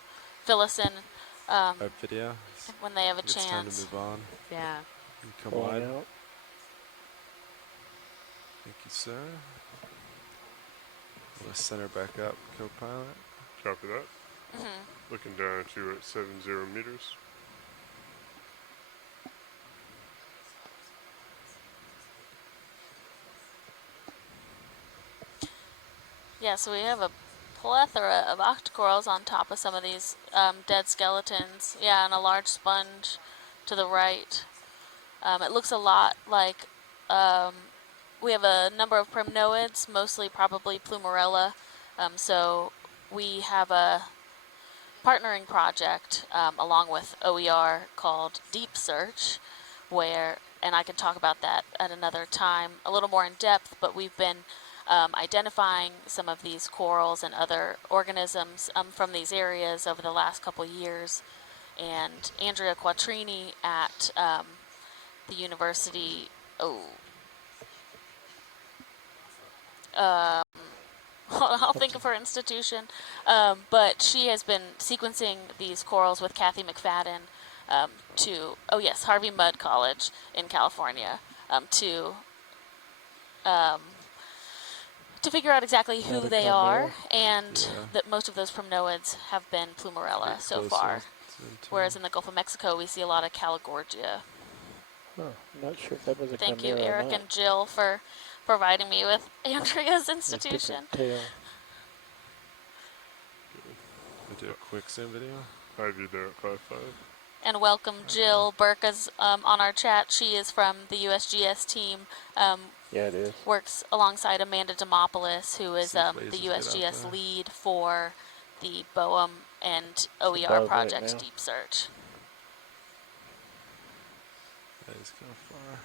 fill us in Our video. when they have a It's time to chance. move on. Yeah. You come Pulling wide. out. Thank you, sir. Let's center back up, co-pilot. Copy that. Looking down at you at 70 meters. Yeah, so we have a plethora of octocorals on top of some of these dead skeletons. Yeah, and a large sponge to the right. It looks a lot like we have a number of primnoids, mostly probably Plumarella. So we have a partnering project along with OER called Deep Search, and I can talk about that at another time a little more in depth, but we've been identifying some of these corals and other organisms from these areas over the last couple years. And Andrea Quattrini at the university, I'll think of her institution, but she has been sequencing these corals with Kathy McFadden Harvey Mudd College in California to figure out exactly who they are, and that most of those primnoids have been Plumarella so far. Whereas in the Gulf of Mexico, we see a lot of Calagorgia. Huh, I'm not sure if that was a Thank you, chimera or Eric not. and Jill, for providing me with Andrea's institution. Tail. We do a quick sim video. I viewed there at 5.5. And welcome Jill Burkas on our chat. She is from the USGS team. Yeah, it is. Works alongside Amanda Demopoulos, who is the lasers get out USGS there. lead for the BOEM and OER above right project now. Deep Search. Yeah, he's kind of far.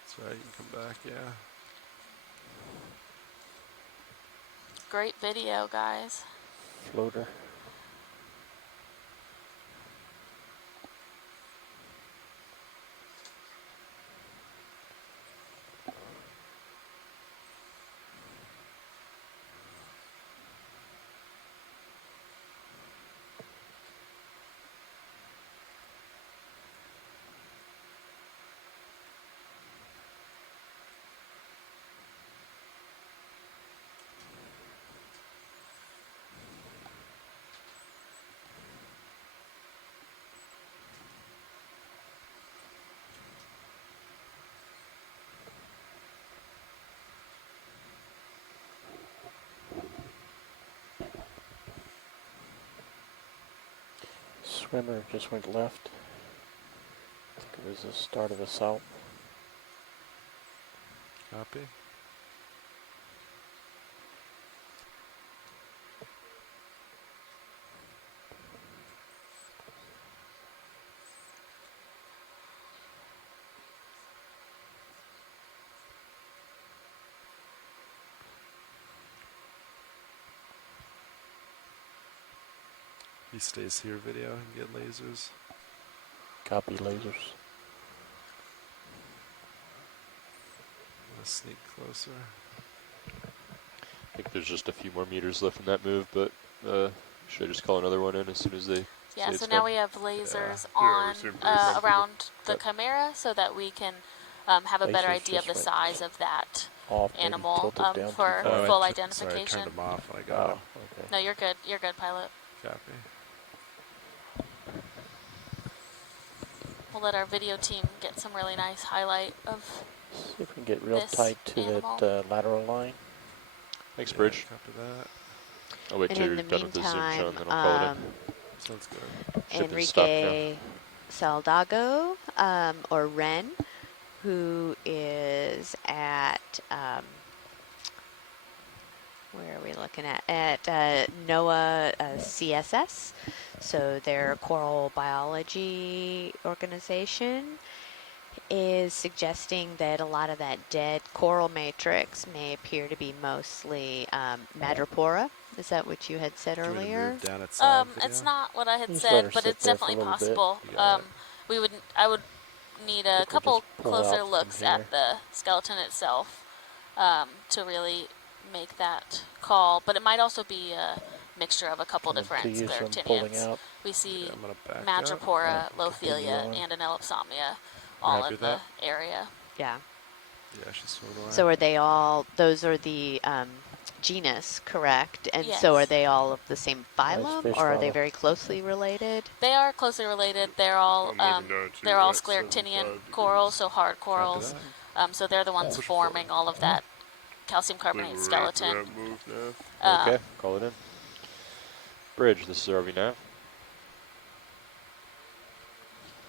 That's right, you can come back, yeah. Great video, guys. Floater. Swimmer just went left. I think it was the start of assault. Copy. He stays here video and get lasers. Copy lasers. Let's sneak closer. I think there's just a few more meters left in that move, but should I just call another one in as soon as they Yeah, say so it's now done? we have lasers Yeah, we on seem pretty comfortable. around the chimera so that we can have a better Lasers idea of the just went size of that off, maybe animal tilted down too for far. full Sorry, I identification. turned them off when I got him. Okay. No, you're good. You're good, pilot. Copy. We'll let our video team get some really nice highlight of See if we can get real this tight to animal. that lateral line. Thanks, Yeah, Bridge. Copy that. I'll wait And till in you're the done with the zoom, meantime, Sean, then I'll call it in. Sounds good. Ship is stopped now. Enrique Saldago, or Ren, who is at, where are we looking at? At NOAA CSS, so their coral biology organization, is suggesting that a lot of that dead coral matrix may appear to be mostly madrepora. Is that what you had said Do you want me to earlier? move down its side It's video? not what I had Just let said, her but sit it's there for a definitely little bit. possible. You got it. I would need a think we'll couple just pull closer out from looks here. at the skeleton itself to really make that call. But it might also be a mixture of a couple Kind of different to use from pulling scleractinians. out. We see Okay, I'm gonna back up. madrepora, Continue Lophelia, on. and an elipsomia all happy in with the that? area. Yeah. Yeah, she's swimming away. So are they all, those are the genus, correct? And so are Yes. they all of the same phylum, fish or are they follow. very closely related? They are closely related. They're all I'm looking down to they're all at 75 scleractinian corals, so hard Copy corals. that. So they're the ones Push forming all of that calcium I believe carbonate we're ready for skeleton. that move now. Um, Okay, call it in. Bridge, this is RV nav.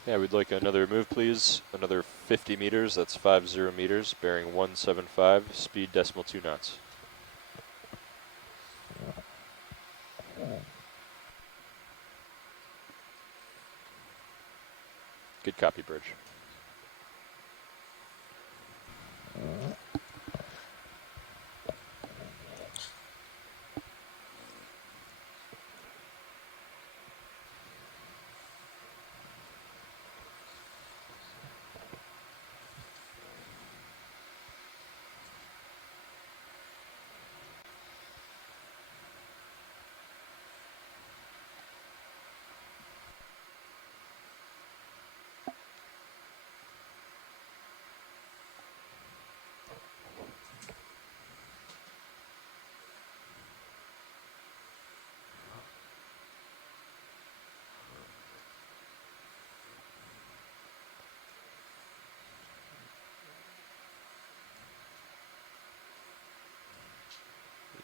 Yeah, we'd like another move, please. Another 50 meters, that's 50 meters, bearing 175, speed decimal 2 knots. Good copy, Bridge.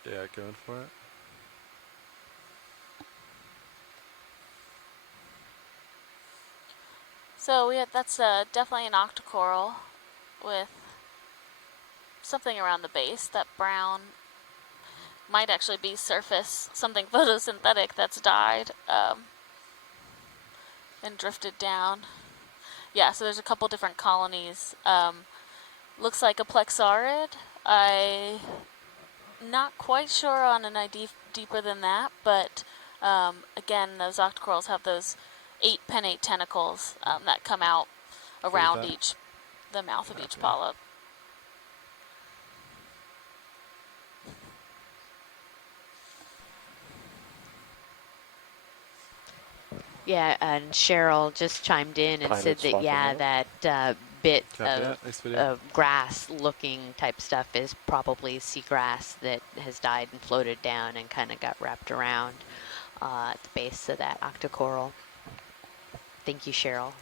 Yeah, going for it. So that's definitely an octocoral with something around the base. That brown might actually be surface, something photosynthetic that's died and drifted down. Yeah, so there's a couple different colonies. Looks like a plexaurid. I'm not quite sure on an ID deeper than that, but again, those octocorals have those 8 pennate tentacles that come out around the mouth of each polyp. Yeah, and Cheryl just chimed in and said that, yeah, that bit of grass-looking type stuff is probably seagrass that has died and floated down and kind of got wrapped around at the base of that octocoral. Thank you, Cheryl.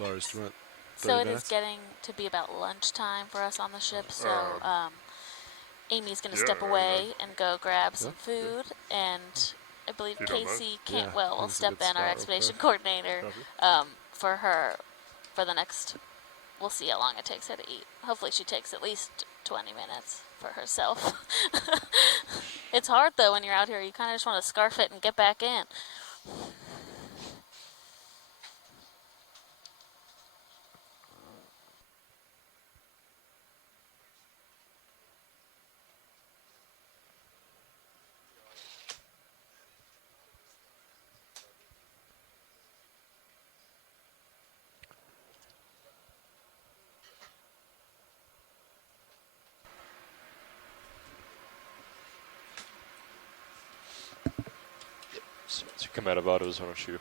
Lars, do you want 30 So it minutes? is getting to be about lunchtime for us on the ship, so Amy's going to step away and go grab some food, and I believe Casey Cantwell will step in, our expedition coordinator, for the next, we'll see how long it takes her to eat. Hopefully she takes at least 20 minutes for herself. It's hard though when you're out here, you kind of just want to scarf it and get back in. So once you come out of autos, why don't you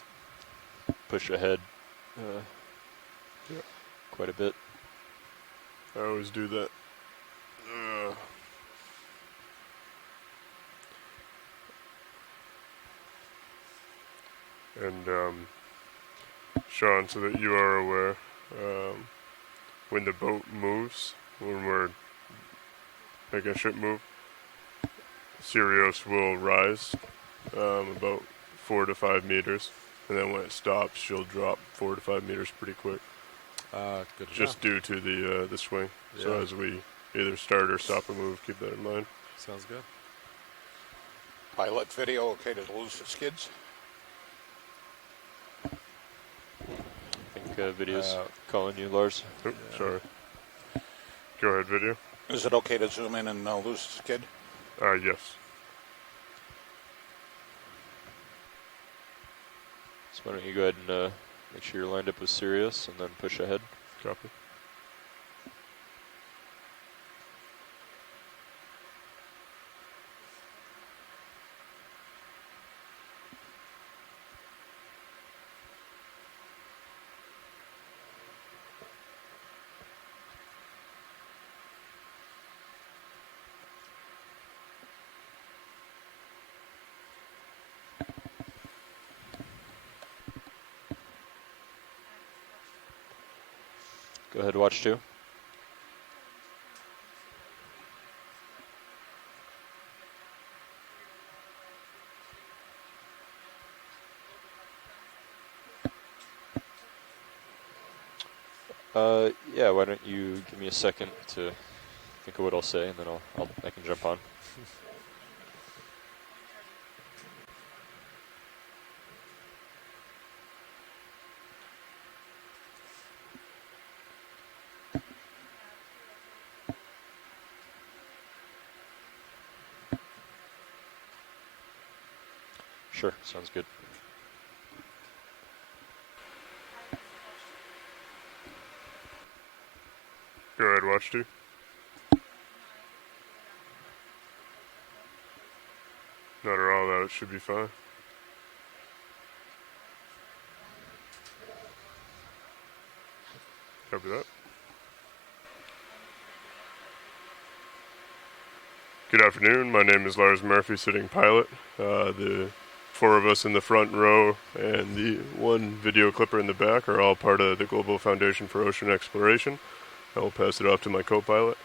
push ahead quite a bit. I always do that. And Sean, so that you are aware, when the boat moves, when we're making a ship move, Sirius will rise about 4 to 5 meters, and then when it stops, she'll drop 4 to 5 meters pretty quick. Good just due to the swing. Yeah. So as we either start or stop a move, keep that in mind. Sounds good. Pilot video okay to lose the skids? I think video's calling you, Lars. Oops, sorry. Go ahead, video. Is it okay to zoom in and lose the skid? Yes. So why don't you go ahead and make sure you're lined up with Sirius and then push ahead. Copy. Go ahead, watch 2. Yeah, why don't you give me a second to think of what I'll say, and then I can jump on. Sure, sounds good. Go ahead, watch 2. Not at all. all out, it should be fine. Copy that. Good afternoon. My name is Lars Murphy, sitting pilot. The 4 of us in the front row and the 1 video clipper in the back are all part of the Global Foundation for Ocean Exploration. I will pass it off to my co-pilot.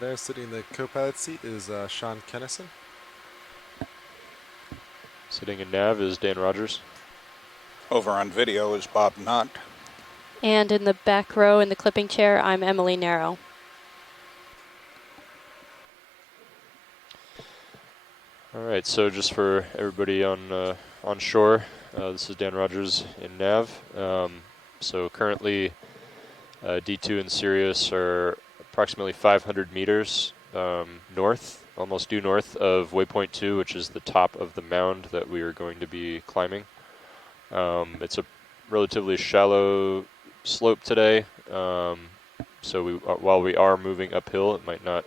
There, sitting in the co-pilot seat, is Sean Kennison. Sitting in nav is Dan Rogers. Over on video is Bob Knott. And in the back row in the clipping chair, I'm Emily Narrow. All right, so just for everybody on shore, this is Dan Rogers in nav. So currently, D2 and Sirius are approximately 500 meters north, almost due north of waypoint 2, which is the top of the mound that we are going to be climbing. It's a relatively shallow slope today, so while we are moving uphill, it might not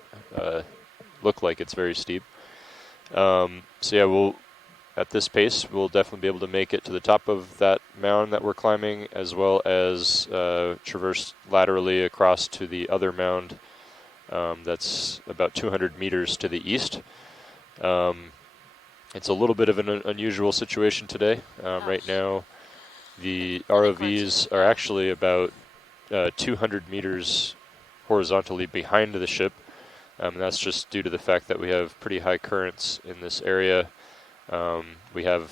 look like it's very steep. So yeah, at this pace, we'll definitely be able to make it to the top of that mound that we're climbing, as well as traverse laterally across to the other mound that's about 200 meters to the east. It's a little bit of an unusual situation today. Right now, the ROVs are actually about 200 meters horizontally behind the ship. That's just due to the fact that we have pretty high currents in this area. We have,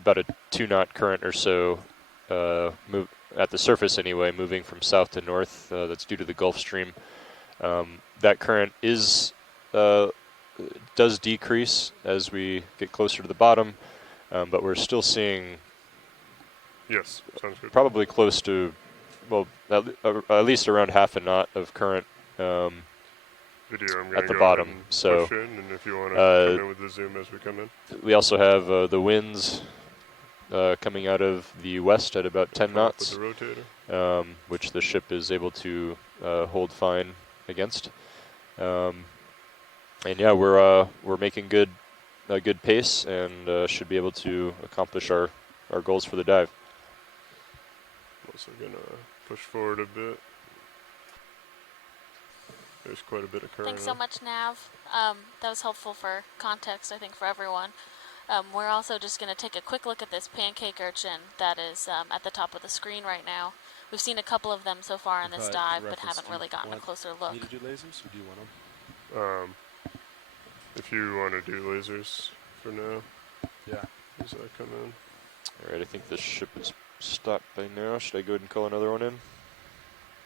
about a 2-knot current or so at the surface anyway, moving from south to north. That's due to the Gulf Stream. That current does decrease as we get closer to the bottom, but we're still seeing. Yes, sounds good. Probably close to, at least around half a knot of current. Video, I'm at the go bottom. And so, push in, and if you want to come in with the zoom as we come in. We also have the winds coming out of the west at about 10 knots, with the rotator. Which the ship is able to hold fine against. And yeah, we're making a good pace and should be able to accomplish our goals for the dive. Also gonna push forward a bit. There's quite a bit of current. Thanks so much, Nav. That was helpful for context, I think, for everyone. We're also just going to take a quick look at this pancake urchin that is at the top of the screen right now. We've seen a couple of them so far in this dive, but haven't really gotten a closer look. Need to do lasers, or do you want them? If you want to do lasers for now. Yeah. Does that come in? All right, I think this ship is stopped by now. Should I go ahead and call another one in?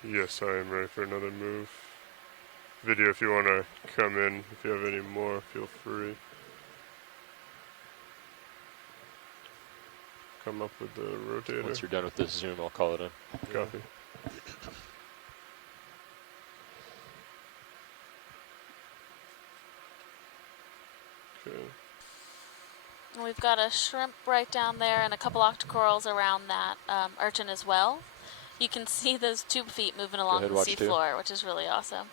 Yes, I am ready for another move. Video, if you want to come in, if you have any more, feel free. Come up with the rotator. Once you're done with this zoom, I'll call it in. Copy. Okay. We've got a shrimp right down there and a couple octocorals around that urchin as well. You can see those tube feet moving along the seafloor, which is really awesome.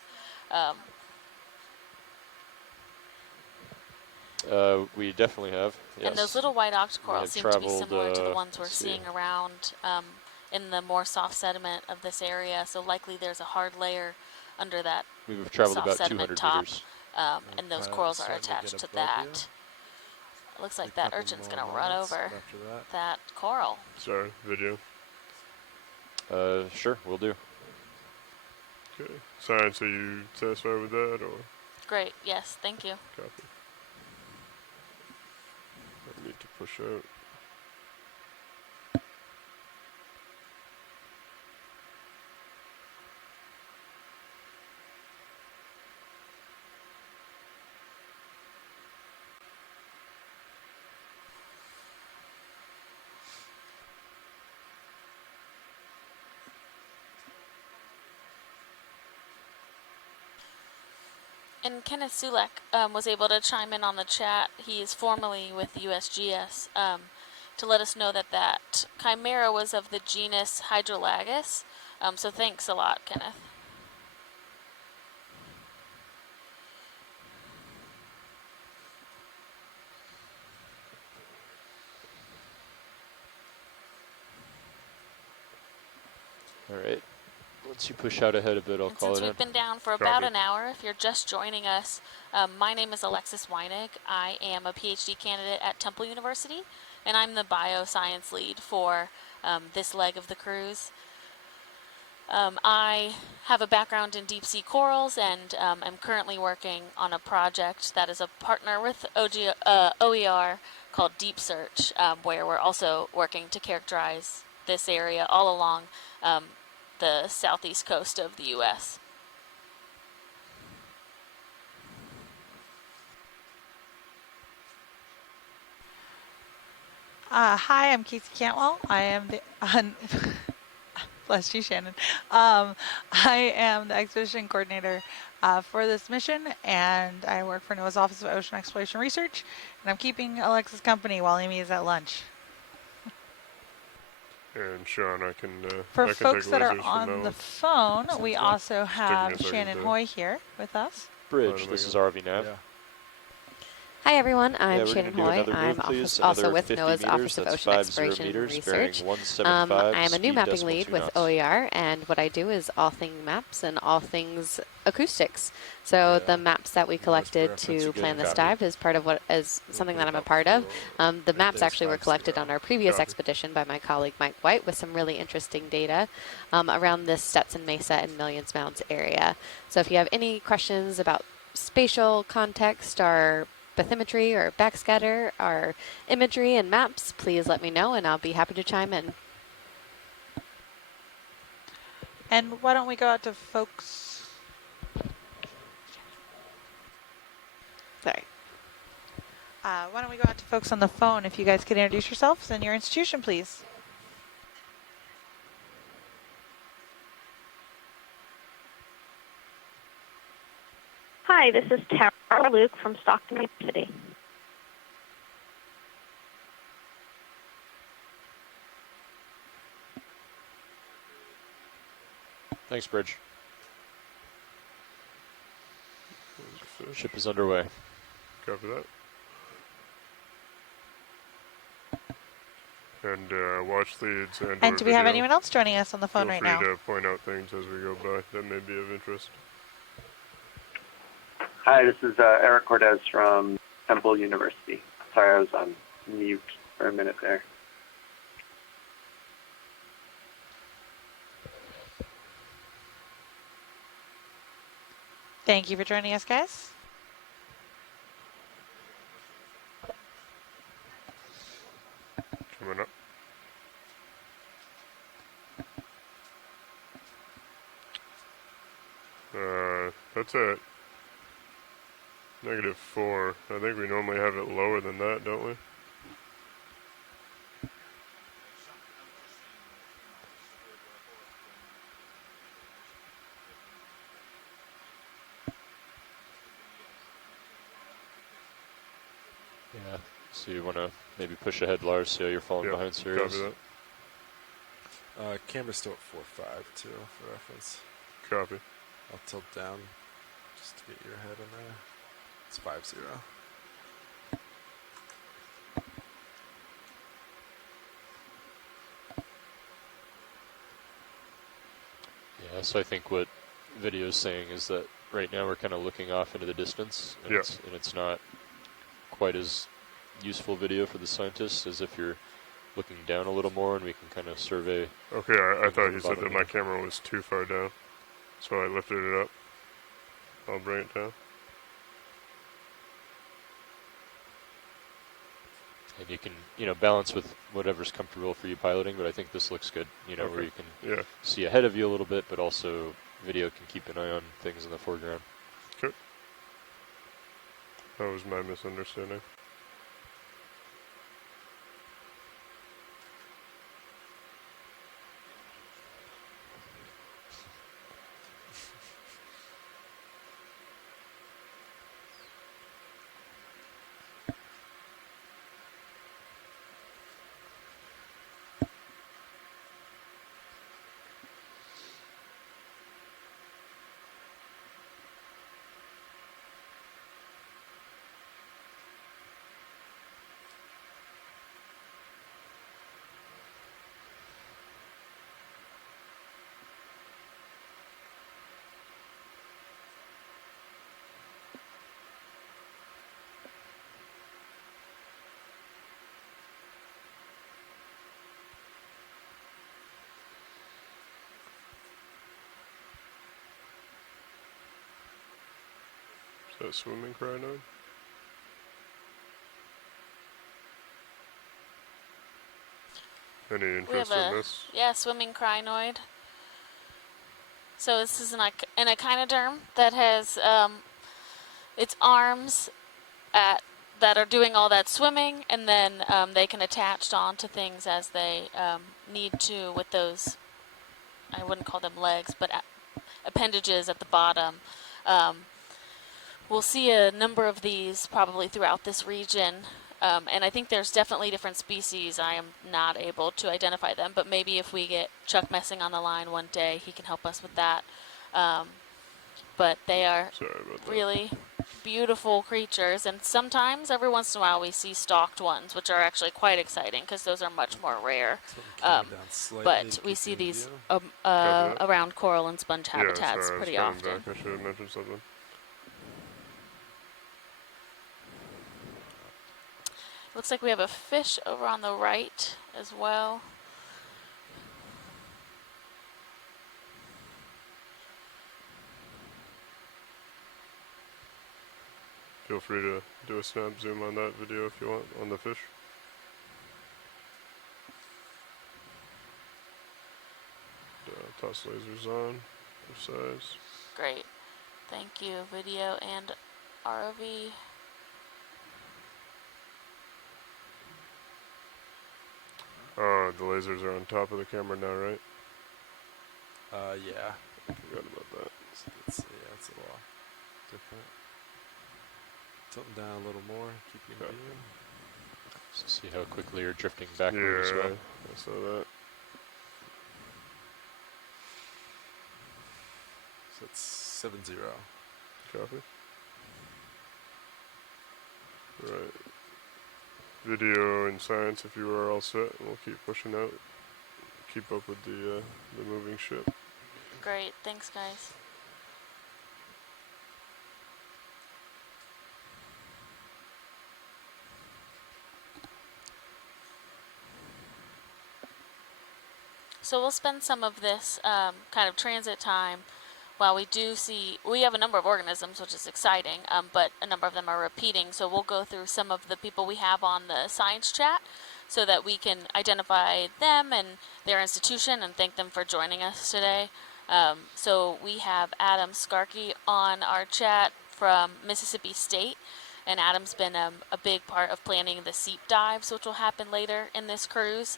We definitely have. Yes. And those little white octocorals seem to be similar to the ones we're seeing around in the more soft sediment of this area. So likely there's a hard layer under that We've traveled soft about sediment 200 top, meters. and those corals are attached to that. It looks like that urchin's going to run over that coral. Sorry, video. Sure, we'll do. Okay. Science, are you satisfied with that, or? Great, yes, thank you. Copy. I need to push out. And Kenneth Sulek was able to chime in on the chat. He is formerly with the USGS to let us know that that chimera was of the genus Hydrolagus. So thanks a lot, Kenneth. All right. Once you push out ahead a bit, I'll And call since it in. we've been down for about an hour, if you're just joining us, my name is Alexis Weinig. I am a PhD candidate at Temple University, and I'm the bioscience lead for this leg of the cruise. I have a background in deep sea corals and am currently working on a project that is a partner with OER called Deep Search, where we're also working to characterize this area all along the southeast coast of the U.S. Hi, I'm Casey Cantwell. I am the bless you, Shannon. I am the expedition coordinator for this mission, and I work for NOAA's Office of Ocean Exploration Research, and I'm keeping Alexis company while Amy is at lunch. And Sean, I can For I can folks take that are lasers from on now the on. phone, we also Just took me a have second Shannon to Hoy here with us. Bridge, this is RV Nav. Yeah. Hi everyone, I'm we're Shannon gonna do Hoy. another I'm move, please. also Another with 50 NOAA's meters, Office of that's Ocean 50 Exploration and meters, bearing Research. 175, I am a new speed mapping decimal lead 2 with knots. OER, and what I do is all things maps and all things acoustics. So the maps that we collected to plan this dive is part of what is something that I'm a part of. The maps actually were collected on our previous expedition by my colleague Mike White with some really interesting data around this Stetson Mesa and Millions Mounds area. So if you have any questions about spatial context or bathymetry or backscatter or imagery and maps, please let me know and I'll be happy to chime in. And why don't we go out to folks? Sorry. Why don't we go out to folks on the phone? If you guys could introduce yourselves and your institution, please. Hi, this is Tara Luke from Stockton University. Thanks, Bridge. Ship is underway. Copy that. And watch leads And do we have anyone else joining us on the phone right now? Feel free to point out things as we go by that may be of interest. Hi, this is Eric Cortez from Temple University. Sorry, I was on mute for a minute there. Thank you for joining us, guys. Coming up. That's it. -4. I think we normally have it lower than that, don't we? Yeah. So you want to maybe push ahead, Lars, see how you're falling behind Sirius? Copy that. Camera's still at 4.5 too, for reference. Copy. I'll tilt down just to get your head in there. It's 5.0. Yeah, so I think what video is saying is that right now we're kind of looking off into the distance, and, it's not quite as useful video for the scientists as if you're looking down a little more and we can kind of survey. Okay, I thought you said that my camera was too far down, so I lifted it up. I'll bring it down. And you can, balance with whatever's comfortable for you piloting, but I think this looks good, where you can see ahead of you a little bit, but also video can keep an eye on things in the foreground. Okay. That was my misunderstanding. That swimming crinoid? Any We interest have in a this? swimming crinoid. So this is an echinoderm that has its arms that are doing all that swimming, and then they can attach onto things as they need to with those, I wouldn't call them legs, but appendages at the bottom. We'll see a number of these probably throughout this region, and I think there's definitely different species. I am not able to identify them, but maybe if we get Chuck Messing on the line one day, he can help us with that. But they are really beautiful creatures, and sometimes, every once in a while, we see stalked ones, which are actually quite exciting because those are much more rare. But we see these around coral and sponge habitats pretty often. I should have mentioned something. Looks like we have a fish over on the right as well. Feel free to do a snap zoom on that video if you want, on the fish. Toss lasers on for size. Great. Thank you, video and ROV. The lasers are on top of the camera now, right? Yeah. I forgot about that. It's a little different. Tilt them down a little more, keep you in view. So see how quickly you're drifting backward as well. I saw that. So it's 7-0. Copy. Right. Video and science, if you are all set, and we'll keep pushing out. Keep up with the moving ship. Great, thanks guys. So we'll spend some of this kind of transit time while we have a number of organisms, which is exciting, but a number of them are repeating. So we'll go through some of the people we have on the science chat so that we can identify them and their institution and thank them for joining us today. So we have Adam Skarkey on our chat from Mississippi State, and Adam's been a big part of planning the seep dives, which will happen later in this cruise.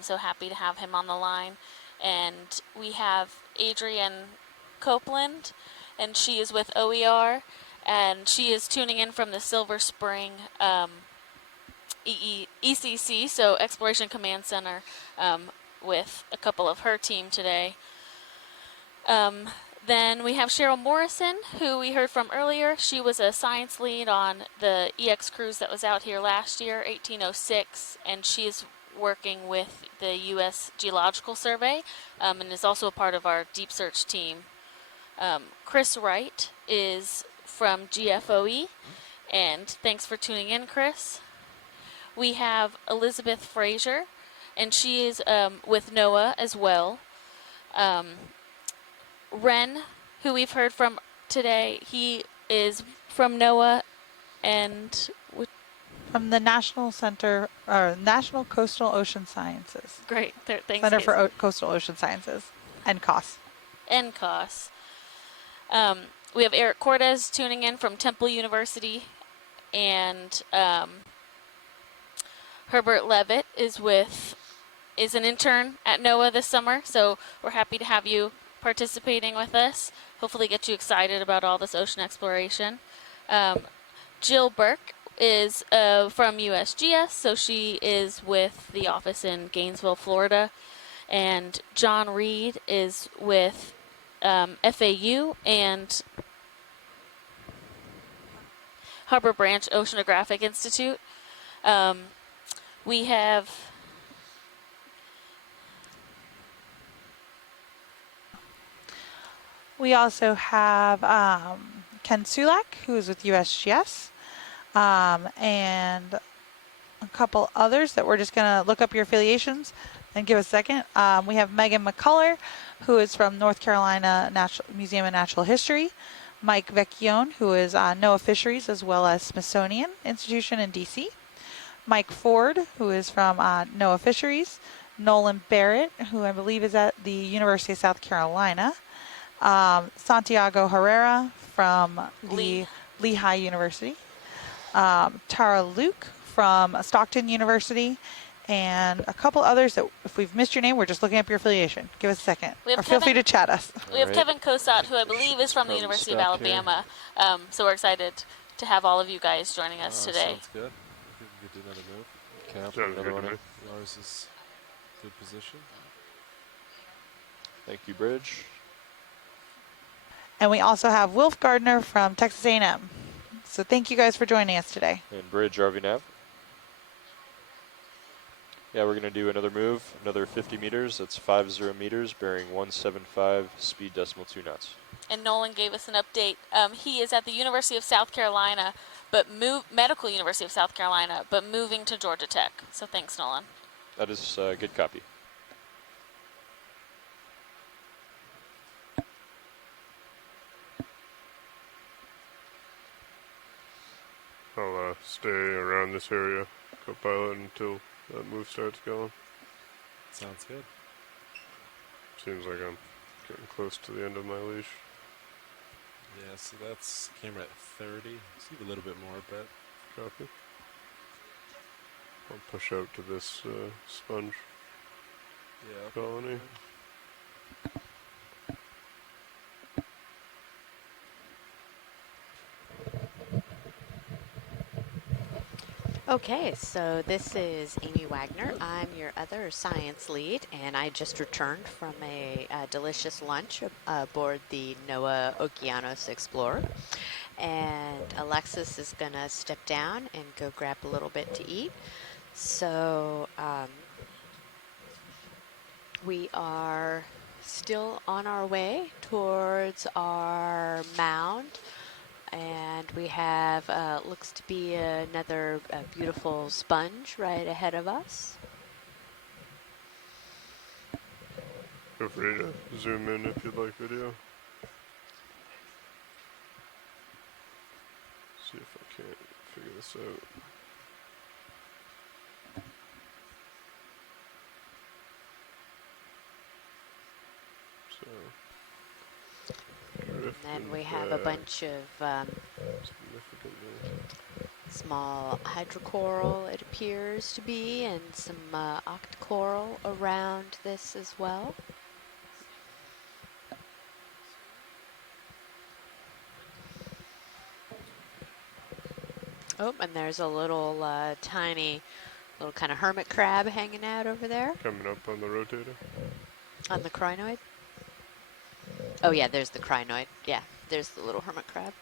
So happy to have him on the line. And we have Adrienne Copeland, and she is with OER, and she is tuning in from the Silver Spring ECC, so Exploration Command Center, with a couple of her team today. Then we have Cheryl Morrison, who we heard from earlier. She was a science lead on the EX cruise that was out here last year, 1806, and she is working with the U.S. Geological Survey, and is also a part of our deep search team. Chris Wright is from GFOE, and thanks for tuning in, Chris. We have Elizabeth Frazier, and she is with NOAA as well. Ren, who we've heard from today, he is from NOAA and from the National Center, or National Coastal Ocean Sciences. Great, thanks. Center for Coastal Ocean Sciences, NCOS. NCOS. We have Eric Cortez tuning in from Temple University, and Herbert Levitt is an intern at NOAA this summer, so we're happy to have you participating with us. Hopefully get you excited about all this ocean exploration. Jill Burke is from USGS, so she is with the office in Gainesville, Florida. And John Reed is with FAU and Harbor Branch Oceanographic Institute. We have We also have Ken Sulak, who is with USGS, and a couple others that we're just going to look up your affiliations and give a second. We have Megan McCullough, who is from North Carolina Museum of Natural History. Mike Vecchione, who is NOAA Fisheries as well as Smithsonian Institution in DC. Mike Ford, who is from NOAA Fisheries. Nolan Barrett, who I believe is at the University of South Carolina. Santiago Herrera from the Lehigh University. Tara Luke from Stockton University. And a couple others that, if we've missed your name, we're just looking up your affiliation. Give us a second. Or feel free to chat us. We have Kevin Cosat, who I believe is from the University of Alabama. So we're excited to have all of you guys joining us today. Sounds good. I think we could do another move. Okay, I'll put another one in. Lars is good position. Thank you, Bridge. And we also have Wilf Gardner from Texas A&M. So thank you guys for joining us today. And Bridge, RV Nav. Yeah, we're going to do another move, another 50 meters. That's 50 meters, bearing 175, speed decimal 2 knots. And Nolan gave us an update. He is at the University of South Carolina, but Medical University of South Carolina, but moving to Georgia Tech. So thanks, Nolan. That is a good copy. I'll stay around this area, co-pilot, until that move starts going. Sounds good. Seems like I'm getting close to the end of my leash. Yeah, so that's camera at 30. See a little bit more, but copy. I'll push out to this sponge colony. Okay, so this is Amy Wagner. I'm your other science lead, and I just returned from a delicious lunch aboard the NOAA Okeanos Explorer. And Alexis is going to step down and go grab a little bit to eat. So we are still on our way towards our mound. And we have, looks to be another beautiful sponge right ahead of us. Feel free to zoom in if you'd like video. See if I can't figure this out. So. And then we have a bunch of small hydrocoral, it appears to be, and some octocoral around this as well. Oh, and there's a little tiny, little kind of hermit crab hanging out over there. Coming up on the rotator. On the crinoid? Oh yeah, there's the crinoid. Yeah, there's the little hermit crab.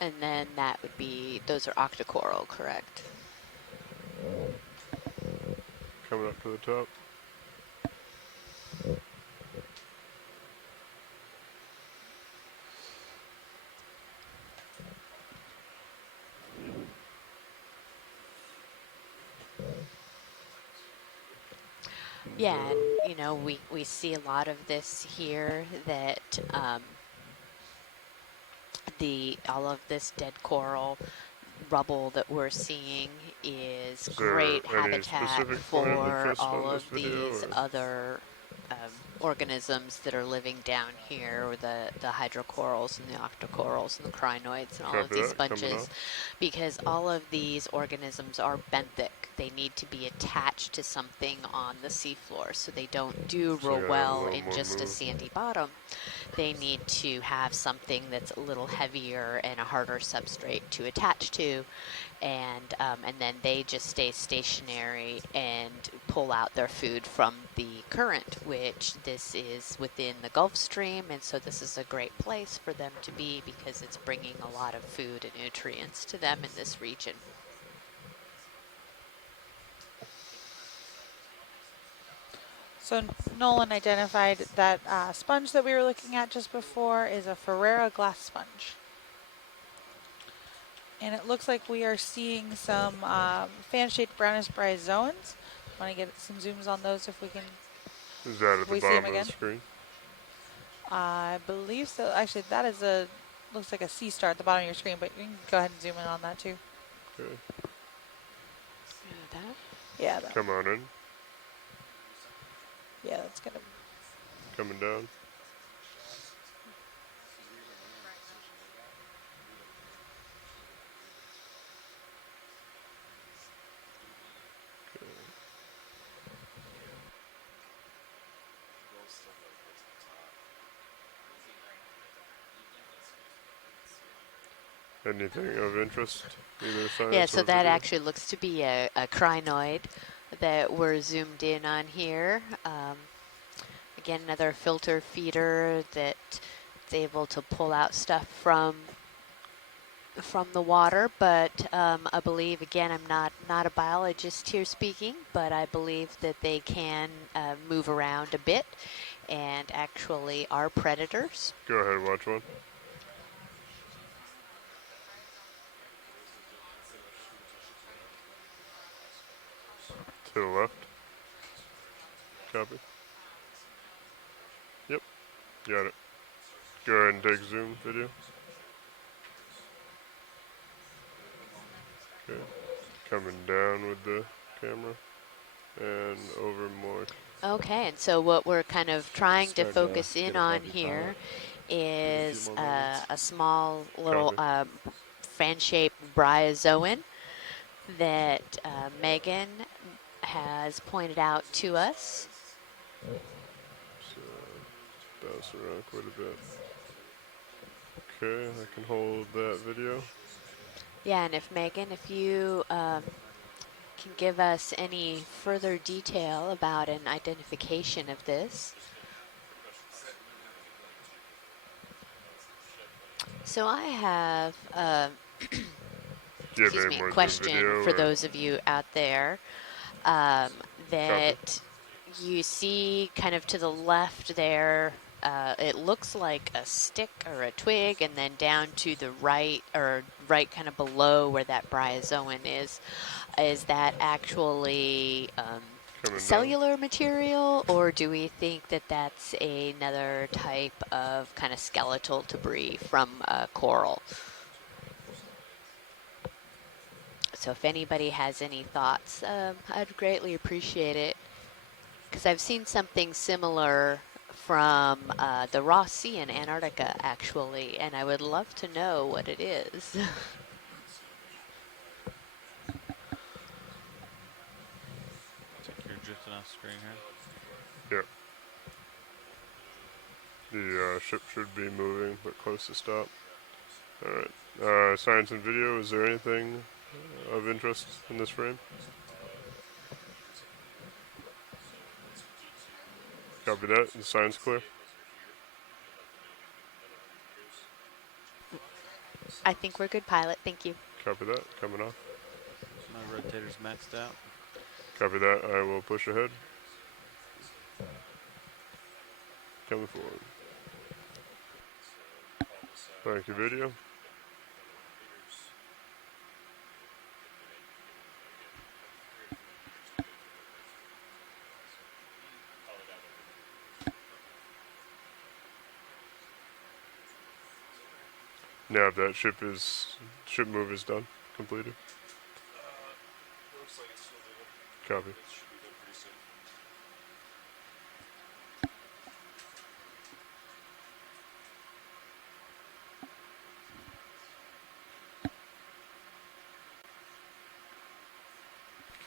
And then that would be, those are octocoral, correct? Coming up to the top. Yeah, and you know, we see a lot of this here, that all of this dead coral rubble that we're seeing is great habitat for all of these other organisms that are living down here, the hydrocorals and the octocorals and the crinoids and all of these sponges, because all of these organisms are benthic. They need to be attached to something on the seafloor, so they don't do real well in just a sandy bottom. They need to have something that's a little heavier and a harder substrate to attach to, and then they just stay stationary and pull out their food from the current, which this is within the Gulf Stream, and so this is a great place for them to be because it's bringing a lot of food and nutrients to them in this region. So Nolan identified that sponge that we were looking at just before is a Ferrera glass sponge. And it looks like we are seeing some fan-shaped brownish bryozoans. Want to get some zooms on those if we can. Is that at the bottom of the screen? I believe so. Actually, that is looks like a C star at the bottom of your screen, but you can go ahead and zoom in on that too. Okay. That? Yeah, that. Come on in. Yeah, that's gonna. Coming down. Anything of interest, either Yeah, science so or that video? actually looks to be a crinoid that we're zoomed in on here. Again, another filter feeder that is able to pull out stuff from the water, but I believe, again, I'm not a biologist here speaking, but I believe that they can move around a bit and actually are predators. Go ahead, watch one. To the left. Copy. Yep, got it. Go ahead and take zoom video. Okay. Coming down with the camera and over more. Okay, and so what we're kind of trying to Starting to focus get in on above your here pilot. Give it a few is more moments. a small little Copy. fan-shaped bryozoan that Megan has pointed out to us. So, bounce around quite a bit. Okay, I can hold that video. Yeah, and if Megan, if you can give us any further detail about an identification of this. So I have, Do you have excuse any me, a more zoom question video for or those of you out there copy? that you see kind of to the left there. It looks like a stick or a twig, and then down to the right, or right kind of below where that bryozoan is that actually Coming down. cellular material, or do we think that that's another type of kind of skeletal debris from coral? So if anybody has any thoughts, I'd greatly appreciate it, because I've seen something similar from the Ross Sea in Antarctica, actually, and I would love to know what it is. Looks like you're drifting off screen here. Yep. The ship should be moving, but close to stop. Alright. Science and video, is there anything of interest in this frame? Copy that. The sign's clear. I think we're good, pilot. Thank you. Copy that. Coming off. My rotator's maxed out. Copy that. I will push ahead. Coming forward. Thank you, video. Now that ship move is done, completed. Copy.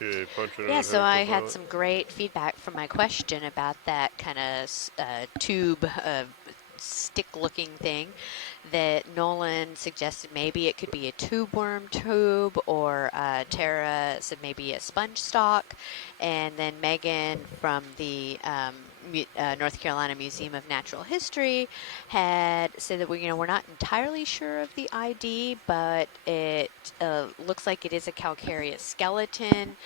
Okay, punching Yeah, out so I had pilot. some great feedback from my question about that kind of tube stick-looking thing that Nolan suggested maybe it could be a tube worm tube, or Tara said maybe a sponge stalk, and then Megan from the North Carolina Museum of Natural History had said that we're not entirely sure of the ID, but it looks like it is a calcareous skeleton,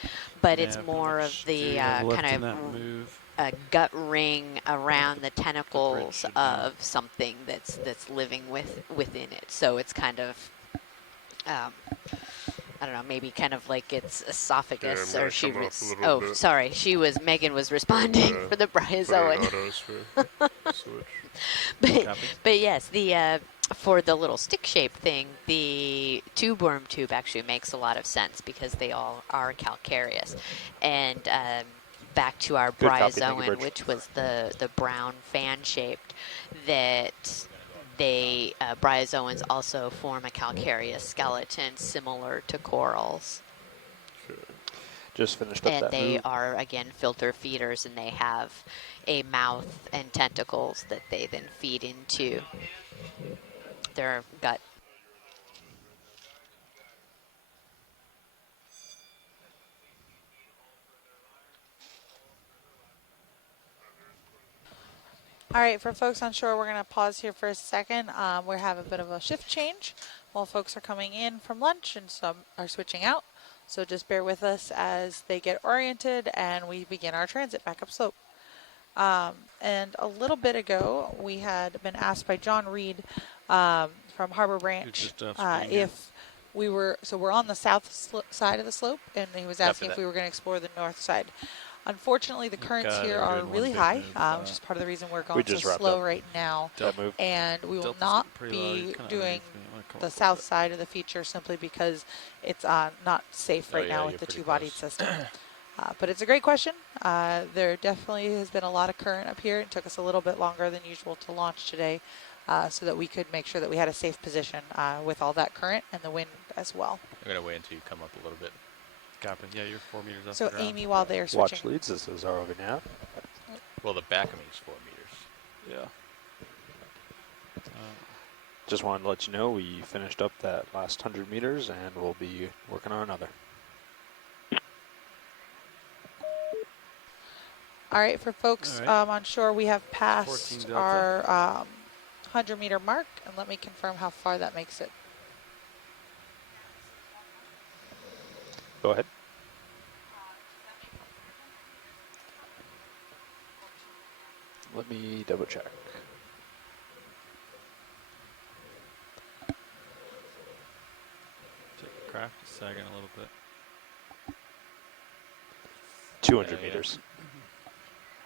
but it's Yeah, more of the kind of a gut ring around the tentacles of something that's living within it. So it's kind of I don't know, maybe kind of like its esophagus, I'm or gonna she come off a was. little Oh, bit. sorry, Megan was responding for the Put it in bryozoan. autos for switch. But yes, the for the little stick-shaped thing, the tube worm tube actually makes a lot of sense because they all are calcareous. And back to our Good copy, thank you, bryozoan, Bridge. which was the brown fan-shaped, that they bryozoans also form a calcareous skeleton similar to corals. Just finished up And that they move. are, again, filter feeders, and they have a mouth and tentacles that they then feed into their gut. All right, for folks on shore, we're going to pause here for a second. We have a bit of a shift change while folks are coming in from lunch and some are switching out. So just bear with us as they get oriented and we begin our transit back up slope. And a little bit ago, we had been asked by John Reed from Harbor Branch if we were, so we're on the south side of the slope, and he was asking if we were going to explore the north side. Unfortunately, the currents here are really high, which is part of the reason we're going so slow right now. And we will not be doing the south side of the feature simply because it's not safe right now with the two-bodied system. But it's a great question. There definitely has been a lot of current up here. It took us a little bit longer than usual to launch today so that we could make sure that we had a safe position with all that current and the wind as well. I'm going to wait until you come up a little bit. Copy. Yeah, you're 4 meters off so the ground. Amy, while they're switching. Watch leads, this is ROV nav. Well, the back of me is 4 meters. Yeah. Just wanted to let you know we finished up that last 100 meters and we'll be working on another. All right, for folks on shore, we have passed our 100-meter mark, and let me confirm how far that makes it. Go ahead. Let me double check. Take the craft sagging a little bit. 200 meters.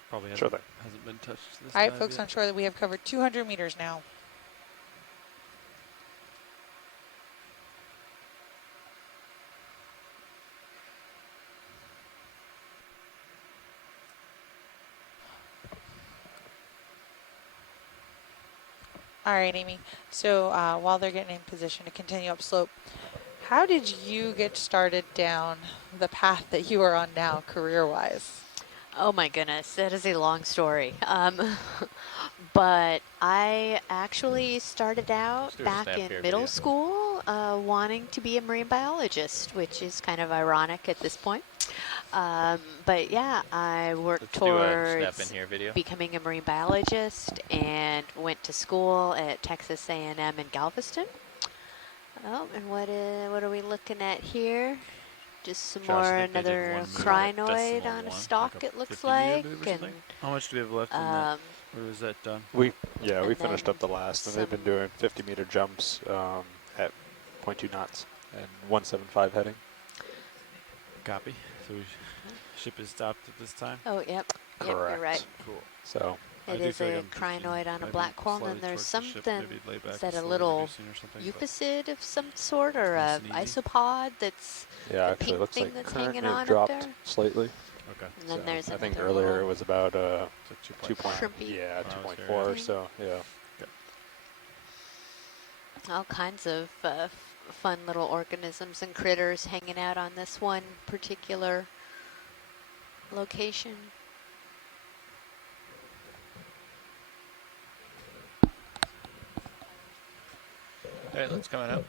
Probably Sure hasn't been touched this All right, time folks yet. on shore, that we have covered 200 meters now. All right, Amy. So while they're getting in position to continue upslope, how did you get started down the path that you are on now, career-wise? Oh my goodness, that is a long story. But I actually started out back in middle school wanting to be a marine biologist, which is kind of ironic at this point. But yeah, I worked towards becoming a marine biologist and went to school at Texas A&M in Galveston. Oh, and what are we looking at here? Just some more, another crinoid on a stalk, like it looks like. And how much do we have left in that? Or is that done? We finished up the last, and they've been doing 50-meter jumps at 0.2 knots and 175 heading. Copy. So ship is stopped at this time? Oh, yep. Correct. Yep, you're right. Cool. So it is a crinoid on a black coral, and there's something, is that a little euphysid of some sort, or a isopod that's yeah, the actually pink looks thing like that's current hanging on dropped up there? slightly. Okay. And then there's I think another earlier it was about 2 point, shrimpy. yeah, 2.4 or so, yeah. All kinds of fun little organisms and critters hanging out on this one particular location. All right, let's come on up.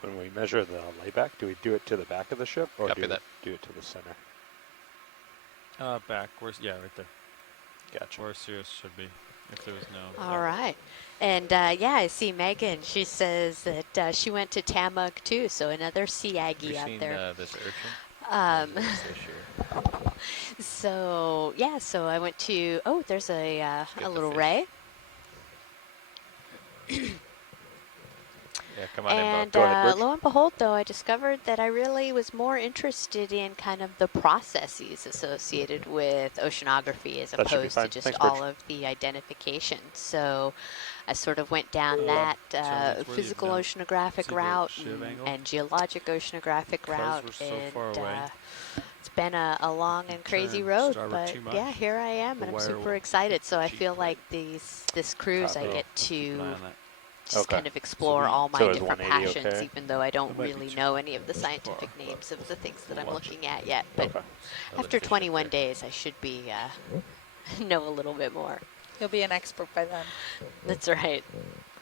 When we measure the layback, do we do it to the back of the ship or do we do it to the center? Back. Yeah, right there. Gotcha. Where Sirius should be, if there was no. All right. And yeah, I see Megan. She says that she went to Tamug too, so another sea Aggie out there. This urchin? So yeah, so I went to. Oh, there's a little ray. come on in, And Bo. Go ahead, Bridge. lo and behold, though, I discovered that I really was more interested in kind of the processes associated with oceanography as That should be opposed to fine. just Thanks, all Bridge. of the identification. So I sort of went down Tell me that it's worthy of physical note. oceanographic See the route shiv angle? and geologic oceanographic Because route. we're so far away. It's been a long You and crazy turn road, starboard but too much, yeah, here I am, the and I'm wire super will excited. hit So the I cheek feel plate. like this cruise I So get keep an eye to on that. just Okay. kind of explore we- all my So is different 180 passions, okay? even though I don't It might be really too know any of the far, scientific but names of the things that we'll I'm watch it. looking at yet. But Okay. Other after fish up 21 there. days, I should be know a little bit more. You'll be an expert by then. That's right.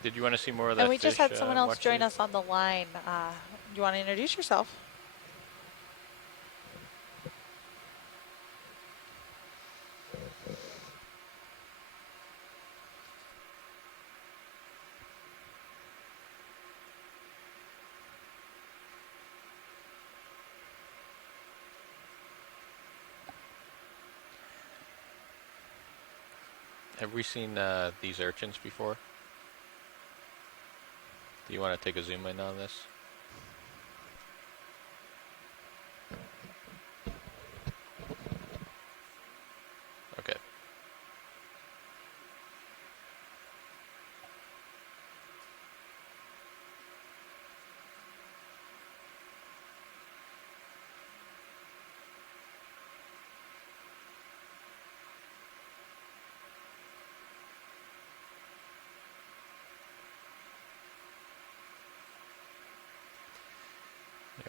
Did you want to see more of that And we fish, just had someone else watch join lead? us on the line. Do you want to introduce yourself? Have we seen these urchins before? Do you want to take a zoom in on this? Okay.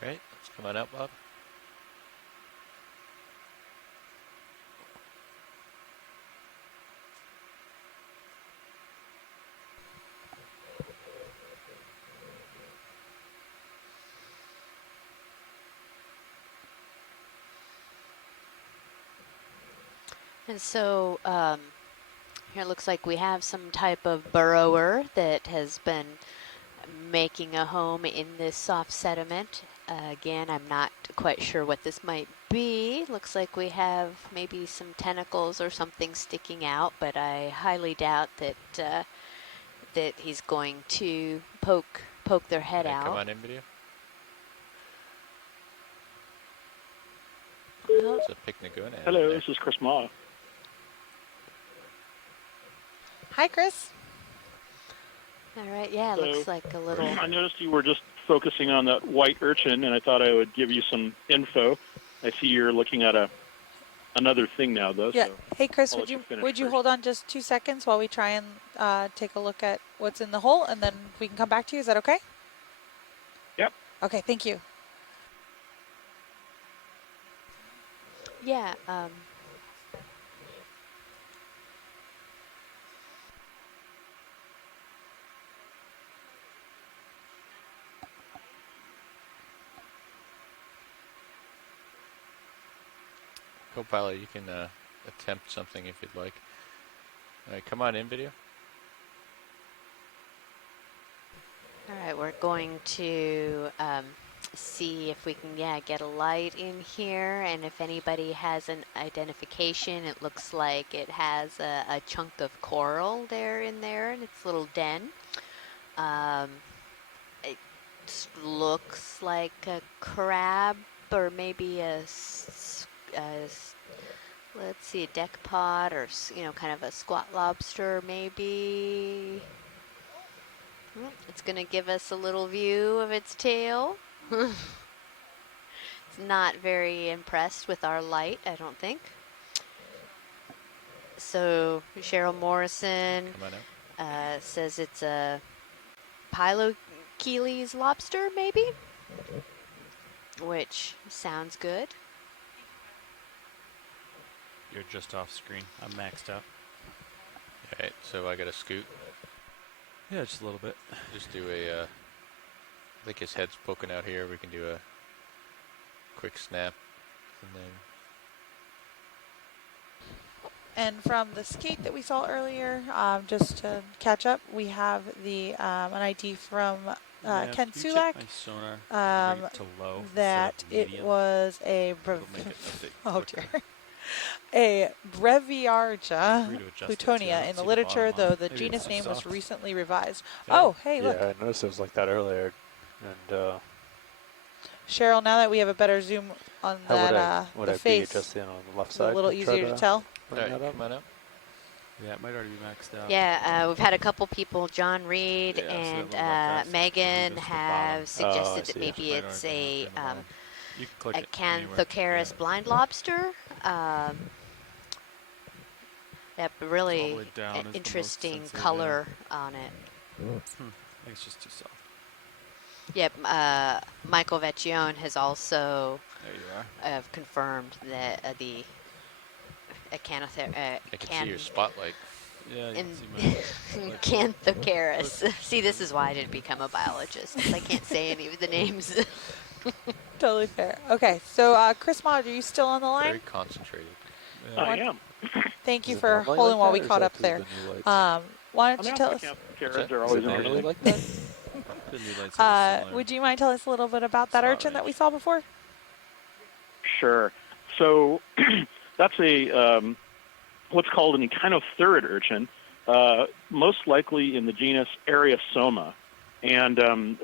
All right, let's come on out, Bob. And so here it looks like we have some type of burrower that has been making a home in this soft sediment. Again, I'm not quite sure what this might be. Looks like we have maybe some tentacles or something sticking out, but I highly doubt that that he's going to poke their head Hey, out. come on in, video. Well, It's a picnic going on. Hello, this is Chris Ma. Hi, Chris. all right, yeah, it looks like a little. I noticed you were just focusing on that white urchin, and I thought I would give you some info. I see you're looking at another thing now, though. Yeah. So Hey, Chris, I'll would let you finish would you first. hold on just 2 seconds while we try and take a look at what's in the hole, and then we can come back to you? Is that okay? Yep. Okay. Thank you. Yeah. Co-pilot, you can attempt something if you'd like. All right, come on in, video. All right, we're going to see if we can, get a light in here, and if anybody has an identification. It looks like it has a chunk of coral there in its little den. It looks like a crab, or maybe let's see, a deck pod, or kind of a squat lobster, maybe. It's going to give us a little view of its tail. It's not very impressed with our light, I don't think. So Cheryl Morrison says it's a Pilocheles lobster, maybe? Which sounds good. You're just off screen. I'm maxed out. All right, so I got to scoot. Yeah, just a little bit. Just do a, I think his head's poking out here. We can do a quick snap, and then. And from the skate that we saw earlier, just to catch up, we have the an ID from Yeah, Ken can you check Sulak my sonar rate to low that instead of it medium? was a It'll make it update oh quicker. dear A Breviardia Free to adjust it, too. I plutonia don't in the see the literature, bottom line. though the Maybe it's genus too name was soft. recently revised. Okay. Oh, hey, Yeah, look. I noticed it was like that earlier. And Cheryl, now that we have a better zoom on how would that, would the I be face, just in on the left it's a side? little to try easier to tell. bring that up? Come on up. Yeah, it might already be maxed out. Yeah, we've had a couple people, John Reed Yeah, so it and looked like that's Megan, just the have bottom. I suggested that see. maybe Right it's on a the bottom. You can click it anywhere. Acanthocaris blind lobster. Yep, All the really way down is the most interesting sensitive, color on it. I think it's just too soft. Yep, Michael Vecchione has also There you are. confirmed that the Acanthocaris. I can see your spotlight. Yeah, you In can see my Acanthocaris. See, this is why I didn't become a biologist, 'cause I can't say any of the names. Totally fair. Okay, so Chris Mod, are you still on the line? Very concentrated. Yeah. I am. Thank you Is it for normally holding like while that, we or is caught that up 'cause of there. the new lights? Why don't you I'm tell us? Carrots are Is always it normally interesting. like that? The new lights are similar. Would you mind telling us a little bit about that Spot urchin that range. we saw before? Sure. So that's a what's called an echinotherid urchin, most likely in the genus Ariosoma. And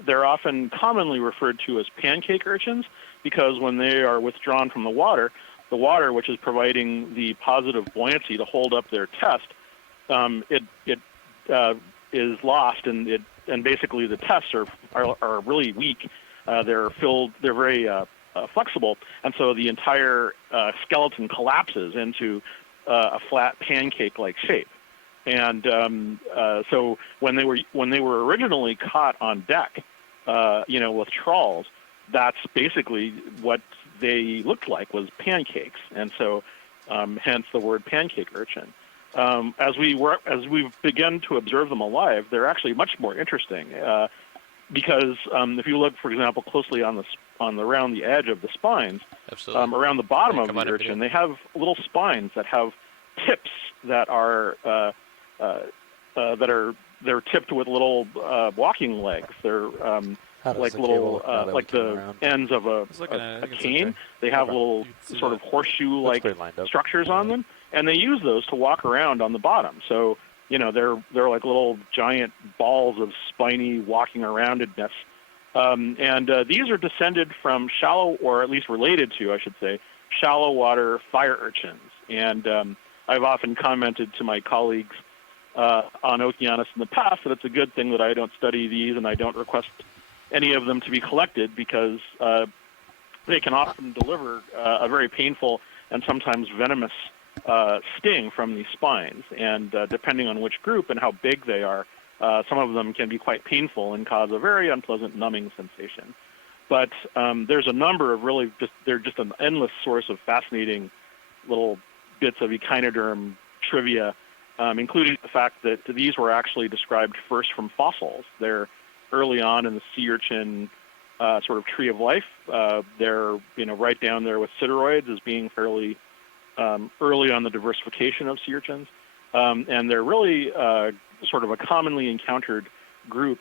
they're often commonly referred to as pancake urchins because when they are withdrawn from the water, which is providing the positive buoyancy to hold up their test, it is lost, and basically the tests are really weak. They're very flexible, and so the entire skeleton collapses into a flat pancake-like shape. And so when they were originally caught on deck, with trawls, that's basically what they looked like, was pancakes, and so hence the word pancake urchin. As we've begun to observe them alive, they're actually much more interesting because if you look, for example, closely around the edge of the spines, Absolutely. around the bottom Yeah, of come the on up urchin, here. they have little spines that have tips that are they're tipped with little walking legs. They're How does like the little cable look now that we like came the around? ends of a cane. okay. They have Okay. little You can see sort that. of horseshoe-like pretty lined up. structures on them, and they use those to walk around on the bottom. So they're like little giant balls of spiny walking aroundedness. These are descended from shallow, or at least related to, I should say, shallow water fire urchins. And I've often commented to my colleagues on Okeanos in the past that it's a good thing that I don't study these and I don't request any of them to be collected because they can often deliver a very painful and sometimes venomous sting from these spines. And depending on which group and how big they are, some of them can be quite painful and cause a very unpleasant numbing sensation. But there's a number of they're just an endless source of fascinating little bits of echinoderm trivia, including the fact that these were actually described first from fossils. They're early on in the sea urchin sort of tree of life. They're right down there with sideroids as being fairly early on the diversification of sea urchins. And they're really sort of a commonly encountered group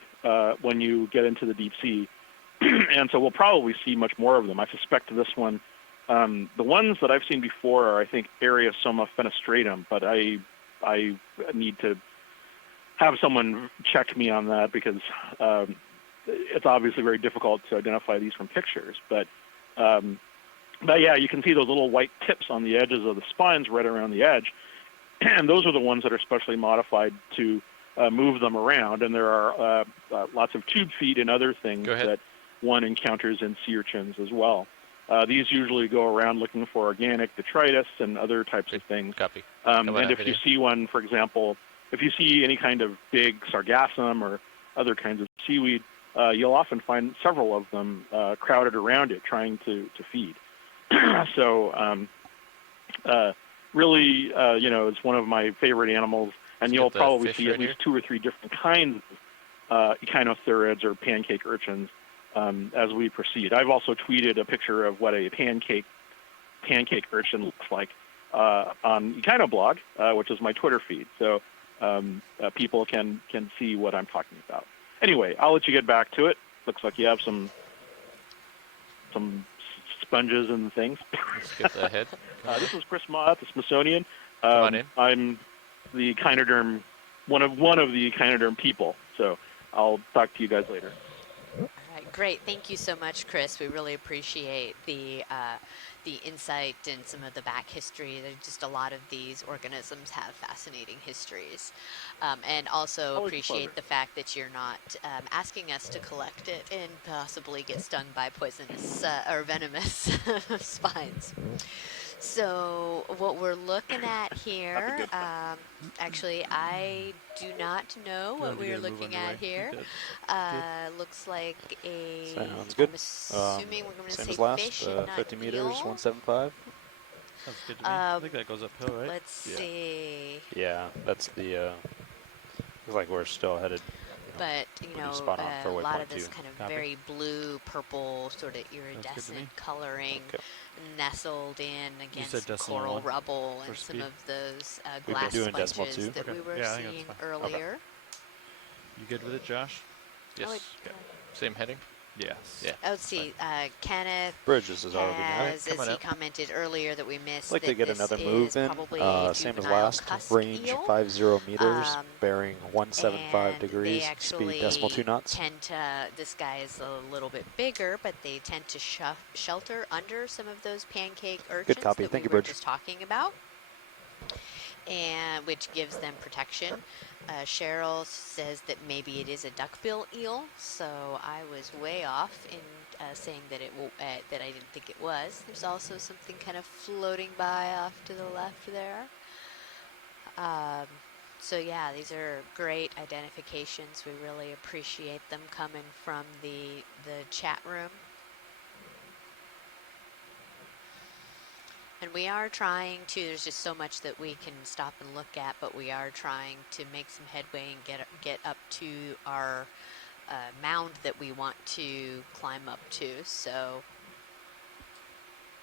when you get into the deep sea. And so we'll probably see much more of them. I suspect this one, the ones that I've seen before are, I think, Ariosoma fenestratum, but I need to have someone check me on that because it's obviously very difficult to identify these from pictures. But yeah, you can see those little white tips on the edges of the spines right around the edge, and those are the ones that are specially modified to move them around. And there are lots of tube feet and other things that one encounters in sea urchins as well. These usually go around looking for organic detritus and other types of things. Copy. And if you see one, for example, if you see any kind of big sargassum or other kinds of seaweed, you'll often find several of them crowded around it trying to feed. So really, it's one of my favorite animals, and you'll probably see at least 2 or 3 different kinds of echinotherids or pancake urchins as we proceed. I've also tweeted a picture of what a pancake urchin looks like on Echinoblog, which is my Twitter feed, so people can see what I'm talking about. Anyway, I'll let you get back to it. Looks like you have some sponges and things. Skip ahead. This is Chris Ma at the Smithsonian. Come on in. I'm the echinoderm, one of the echinoderm people. So I'll talk to you guys later. All right, great. Thank you so much, Chris. We really appreciate the insight and some of the back history. There's just a lot of these organisms have fascinating histories, and also Always a appreciate pleasure. the fact that you're not asking us to collect it and possibly get stung by poisonous or venomous spines. So what we're looking at here, actually, I do not know what we're looking at here. Looks like a. Sounds good. I'm assuming we're going to Same say as last. fish and not 50 meters, eel. 175. Sounds good to me. I think that goes uphill, right? Let's see. Yeah, that's the. Looks like we're still headed. But, you know, spot on for a lot waypoint of this 2. kind of Copy. very blue, purple, sort of me. iridescent coloring Okay. nestled in You said against decimal coral 1 rubble for and some speed. of those We've been glass doing decimal sponges 2. that we were Yeah, I think that's seeing fine. earlier. You good with it, Josh? Yes. Oh, Same heading? Yes. Yeah. Oh, let's see. Kenneth Bridges is already has, Come as on he up. commented earlier that we missed, I'd like that to get this another is move in. probably a Same as juvenile last. cusk Range eel. 50 meters, Um, bearing 175 and degrees, they actually speed decimal 2 knots. tend to, this guy is a little bit bigger, but they tend to shelter under some of those pancake urchins copy. that Thank we you, were Bridge. just talking about, and which gives them protection. Cheryl says that maybe it is a duckbill eel, so I was way off in saying that that I didn't think it was. There's also something kind of floating by off to the left there. So yeah, these are great identifications. We really appreciate them coming from the chat room. And we are trying to, there's just so much that we can stop and look at, but we are trying to make some headway and get up to our mound that we want to climb up to. So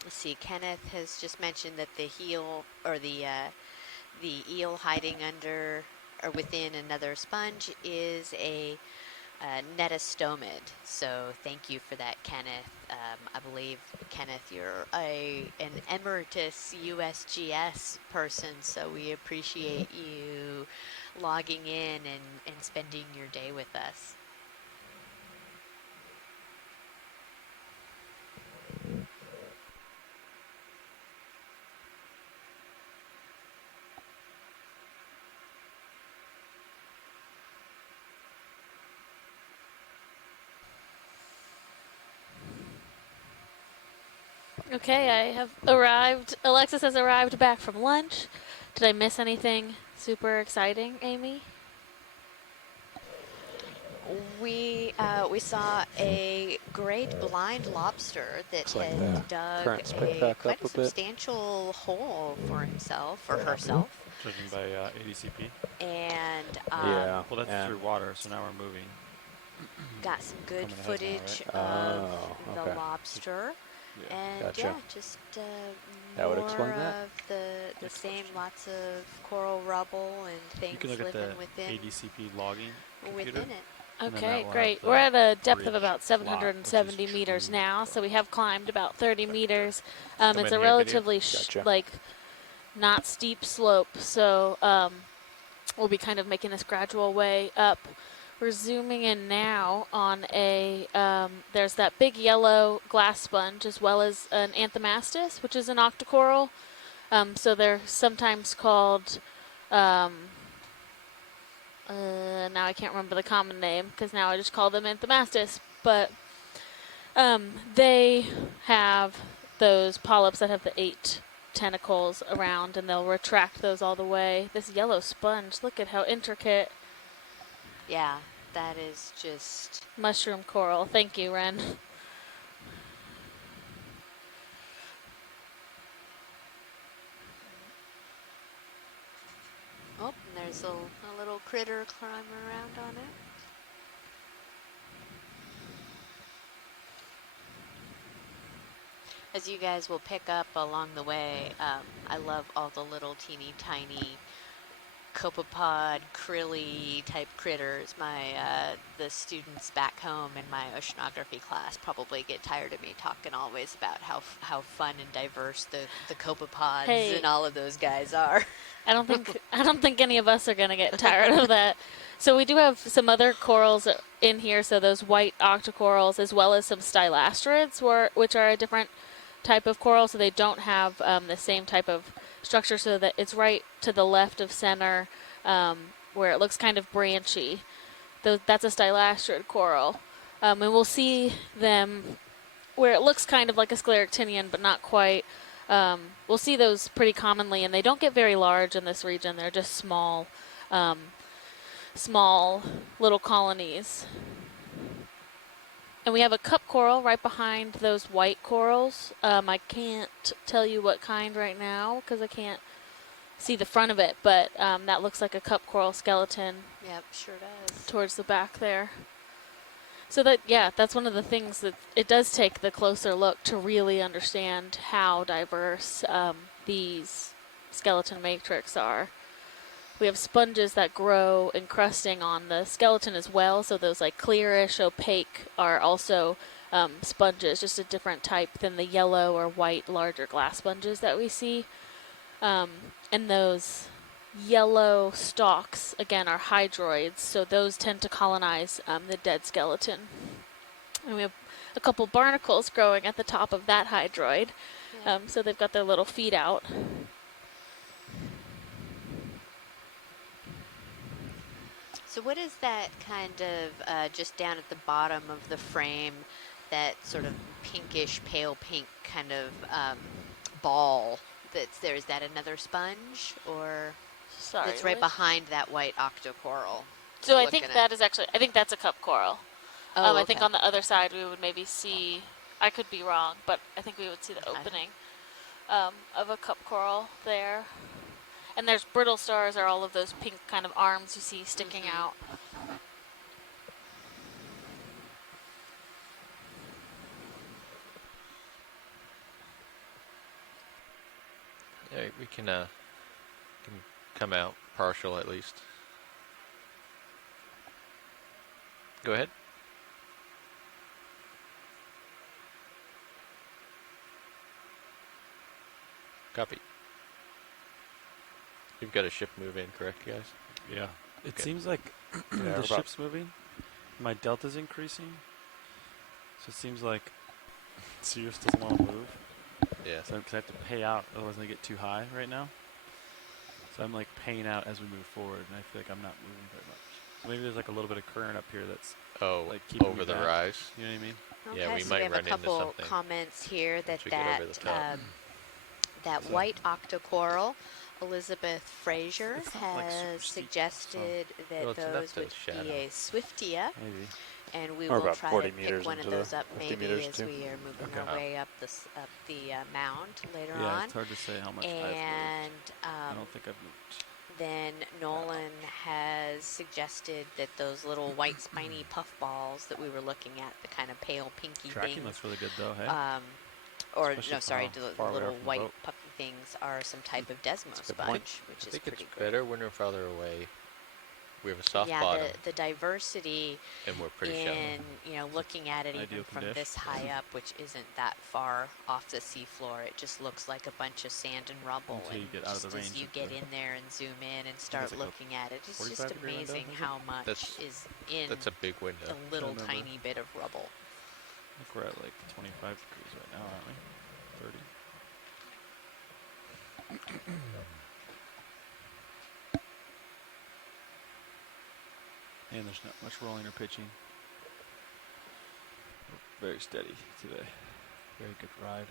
let's see, Kenneth has just mentioned that the heel, or the eel hiding under or within another sponge is a netastomid. So thank you for that, Kenneth. I believe, Kenneth, you're an emeritus USGS person, so we appreciate you logging in and spending your day with us. Okay, I have arrived. Alexis has arrived back from lunch. Did I miss anything super exciting, Amy? We saw a great blind lobster that Looks like had the dug currents picked back quite up a a bit. substantial hole for himself or herself. Judging by ADCP. And Yeah. Well, that's and through water, so now we're moving. got some good Coming ahead now, footage right? of Oh, the okay. lobster. Yeah. And Gotcha. yeah, just That would more explain that. of the Next same, question. lots of coral rubble and You things can look at living the within ADCP logging computer. within it. And then Okay, that will great. have the We're at a depth of bridge about plot, 770 which is meters true. now, so we have climbed about 30 meters. Come It's in a here, relatively Gotcha. not steep slope, so we'll be kind of making this gradual way up. We're zooming in now on a, there's that big yellow glass sponge as well as an anthomastus, which is an octocoral. So they're sometimes called, now I can't remember the common name because now I just call them anthomastus, but they have those polyps that have the 8 tentacles around, and they'll retract those all the way. This yellow sponge, look at how intricate. Yeah, that is just Mushroom coral. Thank you, Ren. oh, and there's a little critter climbing around on it. As you guys will pick up along the way, I love all the little teeny tiny copepod, krilly type critters. The students back home in my oceanography class probably get tired of me talking always about how fun and diverse the copepods and all of those guys are. I don't think any of us are gonna get tired of that. So we do have some other corals in here. So those white octocorals, as well as some stylastrids, which are a different type of coral. So they don't have the same type of structure. So that it's right to the left of center, where it looks kind of branchy. That's a stylastrid coral, and we'll see them where it looks kind of like a scleractinian, but not quite. We'll see those pretty commonly, and they don't get very large in this region. They're just small little colonies. And we have a cup coral right behind those white corals. I can't tell you what kind right now because I can't see the front of it, but that looks like a cup coral skeleton. Yep, sure does. Towards the back there. So that's one of the things that it does take the closer look to really understand how diverse these skeleton matrix are. We have sponges that grow encrusting on the skeleton as well, so those like clearish, opaque are also sponges, just a different type than the yellow or white larger glass sponges that we see. And those yellow stalks, again, are hydroids, so those tend to colonize the dead skeleton. And we have a couple barnacles growing at the top of that hydroid, so they've got their little feet out. So what is that kind of, just down at the bottom of the frame, that sort of pinkish, pale pink kind of ball that's there? Is that another sponge, or it's right behind that white octocoral? So I think that is actually, I think that's a cup coral. Oh, I think on the other side we would maybe see, I could be wrong, but I think we would see the opening of a cup coral there. And there's brittle stars, are all of those pink kind of arms you see sticking out. Yeah, we can come out partial at least. Go ahead. Copy. You've got a ship move in, correct, guys? Yeah. It Okay. seems like Yeah, the ship's moving. My delta's increasing. So it seems like Sirius doesn't want to move. Yeah. So I have to pay out, otherwise I get too high right now. So I'm like paying out as we move forward, and I feel like I'm not moving very much. So maybe there's like a little bit of current up here that's like keeping over me the back. rise. You know what I mean? Okay, Yeah, we so might we have run a couple into something. comments here that once we get over the top. that So- white octocoral, Elizabeth Fraser It's not, like, super has steep, suggested that Well, it's enough those to would shadow. be a Swiftia, Maybe. and we Or will about try 40 to meters pick one of into those the up 50 maybe meters as too. we are moving Okay. our way up the mound later Yeah, on. it's hard to say how much I've moved. And I don't think I've moved. then Nolan has suggested that those little white spiny puff balls that we were looking at, the kind of pale pinky Tracking things, looks really good though, hey? or Especially no, sorry, how the far we are little from the white boat. puffy things are some type of desmo That's a good point. sponge, which I is think pretty it's great. better when we're farther away. We have a soft Yeah, bottom, the diversity and we're pretty shallow. in looking at it even Ideal from condition. this high up, which isn't that far off the seafloor, it just looks like a bunch of sand and rubble. Until you And get out of just the as range you of get the- in there and zoom in and start like a looking at it, it's just 45-degree window, amazing is it? how much That's- is in That's a big window. the little remember. tiny bit of rubble. I think we're at like 25 degrees right now, aren't we? 30. And there's not much rolling or pitching. Very steady today. Very good ride.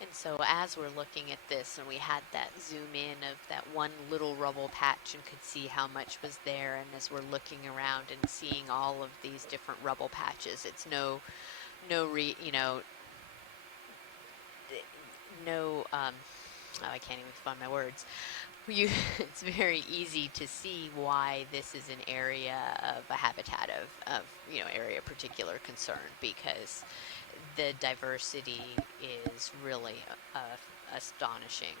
And so as we're looking at this, and we had that zoom in of that one little rubble patch and could see how much was there, and as we're looking around and seeing all of these different rubble patches, it's no oh, I can't even find my words. It's very easy to see why this is an area of a habitat of area of particular concern, because the diversity is really astonishing.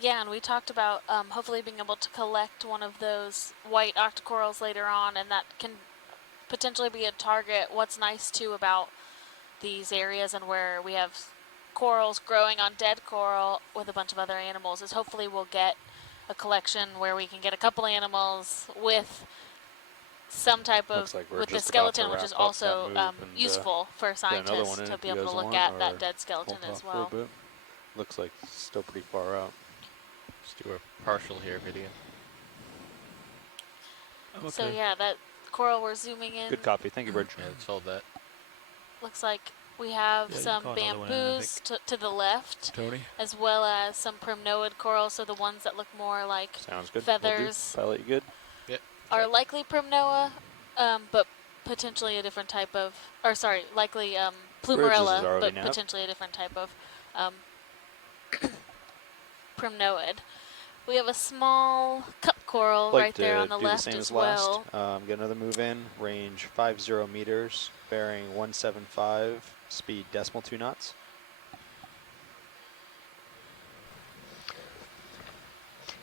Yeah, and we talked about hopefully being able to collect one of those white octocorals later on, and that can potentially be a target. What's nice too about these areas and where we have corals growing on dead coral with a bunch of other animals is hopefully we'll get a collection where we can get a couple animals with some type of, Looks like we're with the just about to skeleton, which wrap is up also that move and, useful for get another one scientists in to if be you able to guys look want, at or that dead skeleton hold as off for a well. bit. Looks like it's still pretty far out. Let's do a partial here video. Okay. So yeah, that coral we're zooming in. Good copy. Thank you, Bridge. Yeah, let's hold that. Looks like we have some bamboos to the left, Tony, as well as some primnoid corals, so the ones that look more like Sounds good. feathers. Pilot, you good? Yep. Are likely primnoa, but potentially a different type of, or sorry, likely plumerella, but potentially a different type of primnoid. We have a small cup coral right there on the left as well. Get another move in, range 50 meters, bearing 175, speed 2 knots.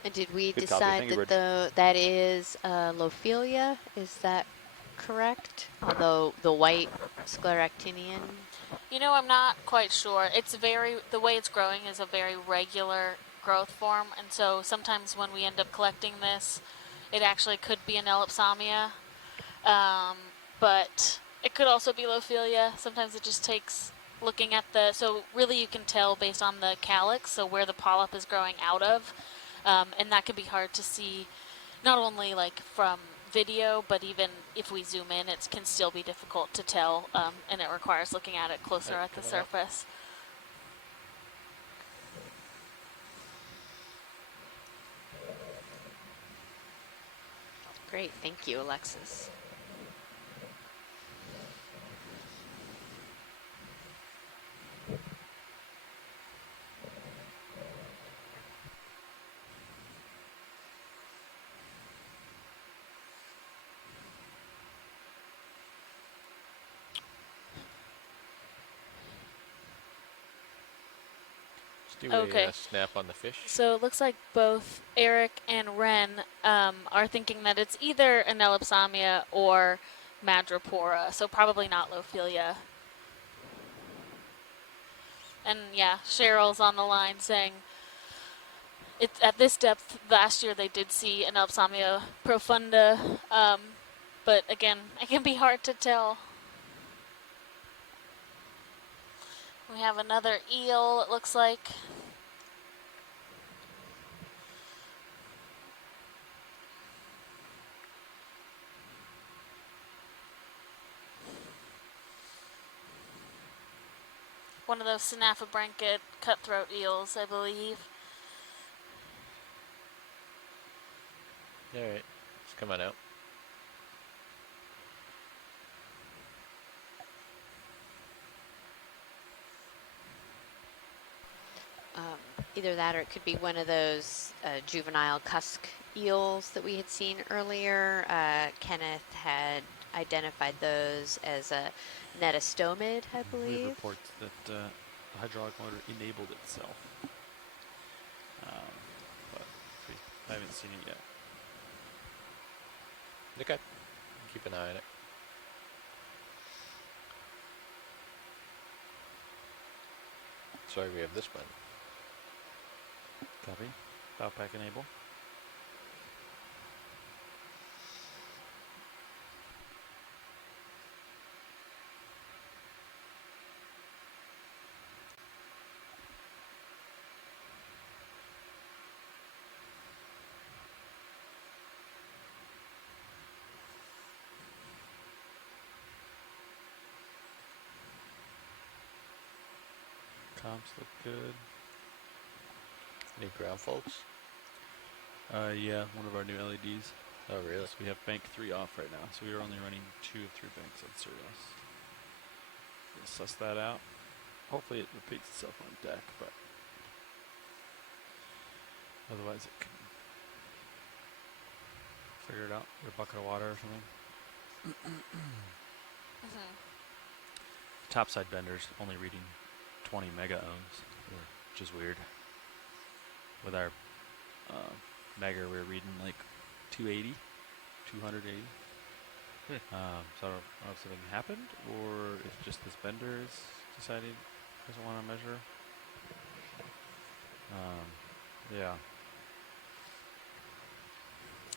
And did we Good copy. decide that that is Lophelia? Is that correct? Although the white scleractinian. You know, I'm not quite sure. The way it's growing is a very regular growth form, and so sometimes when we end up collecting this, it actually could be an Ellipsamia, but it could also be Lophelia. Sometimes it just takes looking at so really you can tell based on the calyx, so where the polyp is growing out of, and that can be hard to see, not only like from video, but even if we zoom in, it can still be difficult to tell, and it requires looking at it closer at the surface. Great, thank you, Alexis. Let's do a snap on the fish. So it looks like both Eric and Ren are thinking that it's either an Ellipsamia or Madrepora, so probably not Lophelia. And yeah, Cheryl's on the line saying it's at this depth. Last year they did see an Ellipsamia profunda, but again, it can be hard to tell. We have another eel, it looks like. One of those Synaphobranchid cutthroat eels, I believe. Alright, it's coming out. Either that or it could be one of those juvenile cusk eels that we had seen earlier. Kenneth had identified those as a netastomid, I believe. We have reports that the hydraulic motor enabled itself, but I haven't seen it yet. Okay, keep an eye on it. Sorry, we have this one. Copy. Bow pack enable. Tops look good. Any ground faults? Yeah, one of our new LEDs. Oh, really? So we have bank 3 off right now. So we are only running 2 of 3 banks on Sirius. We'll suss that out. Hopefully it repeats itself on deck, but otherwise it can figure it out with a bucket of water or something. Topside bender's only reading 20 mega ohms, which is weird. With our mega, we're reading like 280, 280. So I don't know if something happened or if just this bender is deciding doesn't want to measure. Yeah.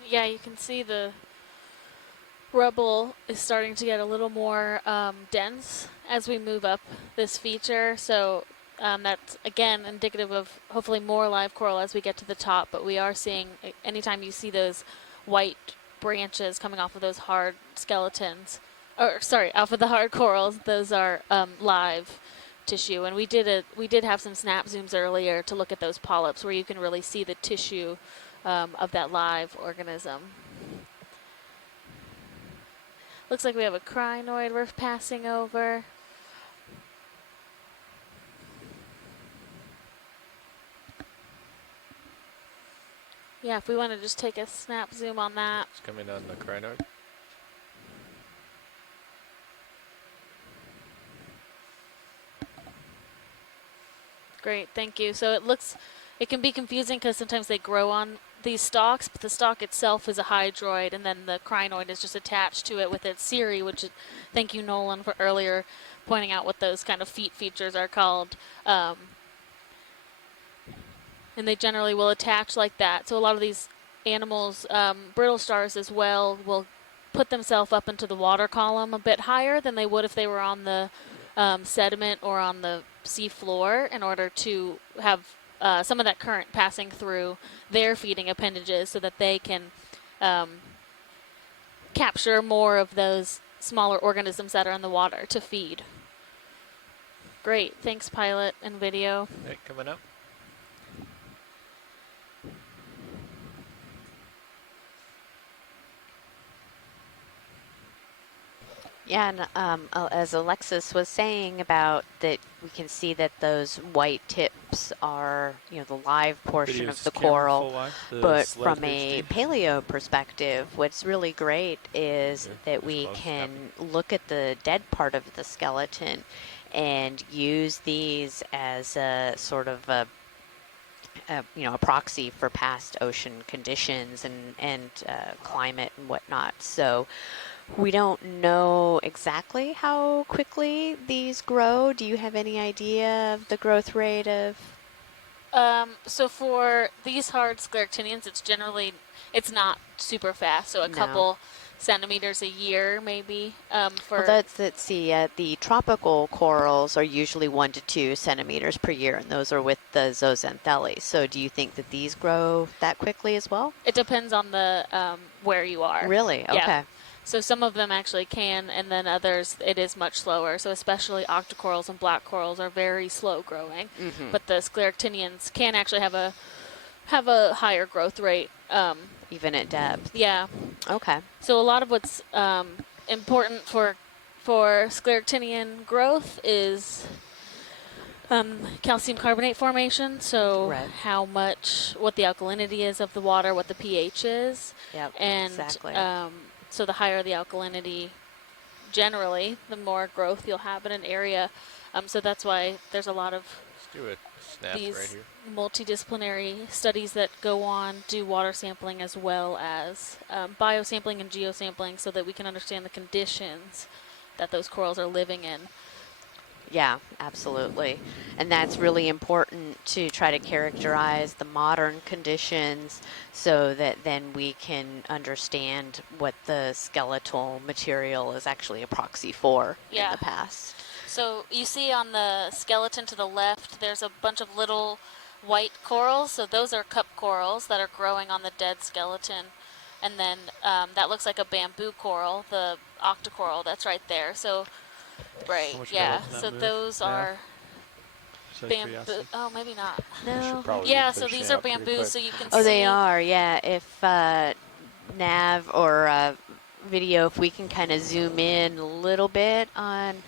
Yeah, you can see the rubble is starting to get a little more dense as we move up this feature. So that's, again, indicative of hopefully more live coral as we get to the top. But we are seeing, anytime you see those white branches coming off of those hard skeletons, or sorry, off of the hard corals, those are live tissue. And we did have some snap zooms earlier to look at those polyps where you can really see the tissue of that live organism. Looks like we have a crinoid we're passing over. Yeah, if we want to just take a snap zoom on that. It's coming on the crinoid. Great, thank you. So it can be confusing because sometimes they grow on these stalks, but the stalk itself is a hydroid, and then the crinoid is just attached to it with its cirri, which is, thank you, Nolan, for earlier pointing out what those kind of feet features are called. And they generally will attach like that. So a lot of these animals, brittle stars as well, will put themselves up into the water column a bit higher than they would if they were on the sediment or on the sea floor in order to have some of that current passing through their feeding appendages so that they can capture more of those smaller organisms that are in the water to feed. Great, thanks pilot and video. Hey, coming up. Yeah, and as Alexis was saying about that, we can see that those white tips are, the live portion of the coral. But from a paleo perspective, what's really great is that we can look at the dead part of the skeleton and use these as a sort of a proxy for past ocean conditions and climate and whatnot. So we don't know exactly how quickly these grow. Do you have any idea of the growth rate of? So for these hard scleractinians, it's not super fast. So a couple centimeters a year, maybe. Let's see. The tropical corals are usually 1 to 2 centimeters per year, and those are with the zooxanthellae. So do you think that these grow that quickly as well? It depends on the where you are. Really? Okay. Yeah. So some of them actually can, and then others it is much slower. So especially octocorals and black corals are very slow growing, but the scleractinians can actually have a higher growth rate. Even at depth. Yeah. Okay. So a lot of what's important for scleractinian growth is calcium carbonate formation. So what the alkalinity is of the water, what the pH is. Yep. And exactly. So the higher the alkalinity, generally, the more growth you'll have in an area. So that's why there's a lot of these multidisciplinary studies that go on, do water sampling as well as biosampling and geosampling so that we can understand the conditions that those corals are living in. Yeah, absolutely. And that's really important to try to characterize the modern conditions so that then we can understand what the skeletal material is actually a proxy for in the past. So you see on the skeleton to the left, there's a bunch of little white corals. So those are cup corals that are growing on the dead skeleton. And then that looks like a bamboo coral, the octocoral, that's right there. So right, yeah. So those are Just out of bamboo. curiosity. Oh, maybe not. No. Yeah, so these are bamboos, so you can see. Oh, they are. Yeah. If nav or video, if we can kind of zoom in a little bit on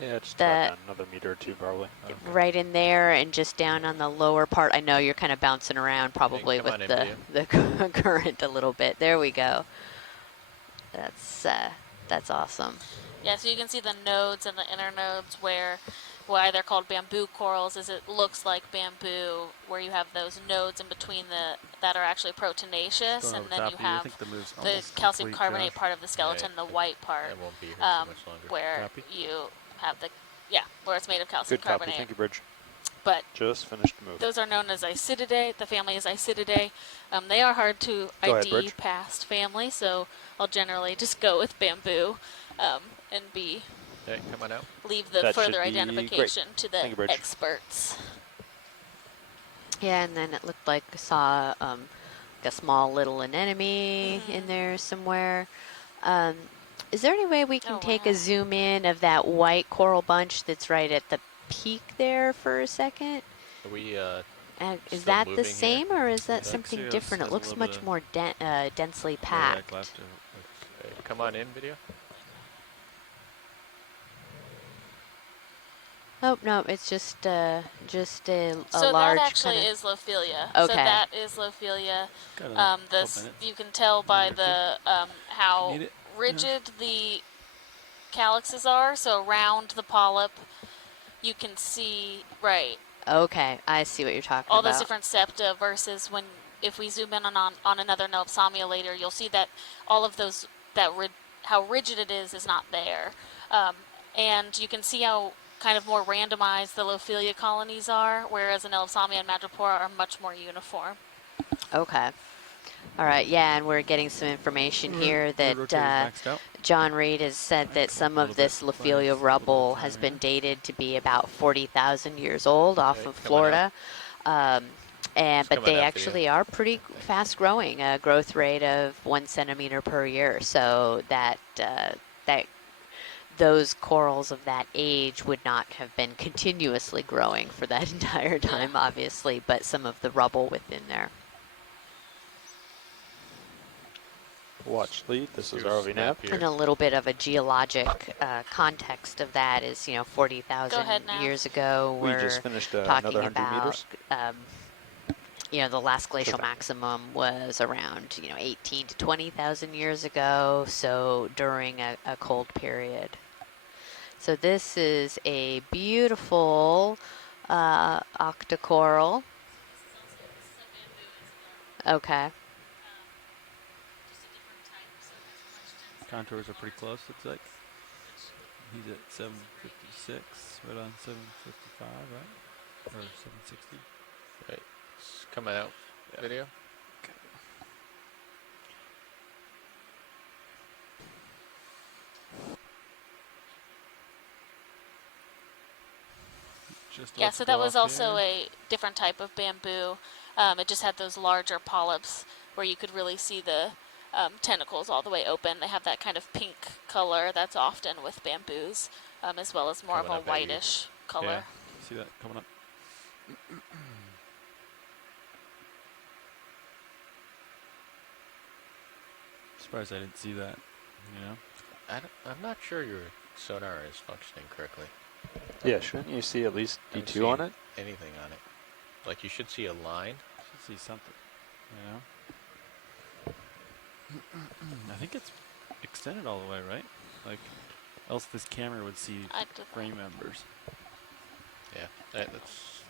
Yeah, just the about another meter or two, probably. right in there and just down on the lower part. I know you're kind of bouncing around probably come with on in, the current a little bit. There we go. That's awesome. Yeah, so you can see the nodes and the inner nodes where why they're called bamboo corals is it looks like bamboo where you have those nodes in between that are actually proteinaceous, Going and over then top you of you, I have think the move's the almost calcium complete, carbonate Josh. part of the skeleton, the white part, It won't be here too much longer. where Copy. you have where it's made of calcium Good copy. carbonate. Thank you, Bridge. But just finished the move. those are known as Isididae. The family is Isididae. They are hard to Go ahead, ID Bridge. past family, so I'll generally just go with bamboo and Okay, come on out. leave the That should further be identification great. to Thank you, the Bridge. experts. Yeah, and then it looked like I saw a small little anemone in there somewhere. Is there any way we can take a zoom in of that white coral bunch that's right at the peak there for a second? Are we Is still that the moving here? same, or is that Yeah. something Axios different? It has a looks little much bit of more densely Way packed. back left. Okay, come on in, video. Oh no, it's just a So large that actually kinda... is Lophilia. Okay. So that is Lophilia. Got a couple This minutes. you can tell by Minute or the how Need it? rigid the calyxes are. So around the polyp, you can see Okay, I see what you're talking all about. those different septa versus when if we zoom in on another Nelopsamia later, you'll see that all of those how rigid it is not there, and you can see how kind of more randomized the Lophilia colonies are, whereas the Nelopsamia and Madrepora are much more uniform. Okay. All right, yeah, and we're getting some information here that John Reed has said that some of this Lophilia rubble has been dated to be about 40,000 years old off of Florida. But they actually are pretty fast growing, a growth rate of 1 centimeter per year. So that those corals of that age would not have been continuously growing for that entire time, obviously, but some of the rubble within there. Watch lead. This is ROV nav. And a little bit of a geologic context of that is, 40,000 years ago. We just finished another talking 100 about, meters. the last glacial maximum was around, 18 to 20,000 years ago. So during a cold period. So this is a beautiful octocoral. Okay. Contours are pretty close, looks like. He's at 756, right on 755, right? Or 760. Right. It's coming out, video. Okay. Yeah, so that was also a different type of bamboo. It just had those larger polyps where you could really see the tentacles all the way open. They have that kind of pink color that's often with bamboos, as well as more of a whitish color. Yeah, see that coming up. Surprised I didn't see that, I'm not sure your sonar is functioning correctly. Yeah, shouldn't you see at least I haven't D2 on seen it? Anything on it. Like you should see a line. Should see something, I think it's extended all the way, right? Like, else this camera would see frame members. Yeah, that's...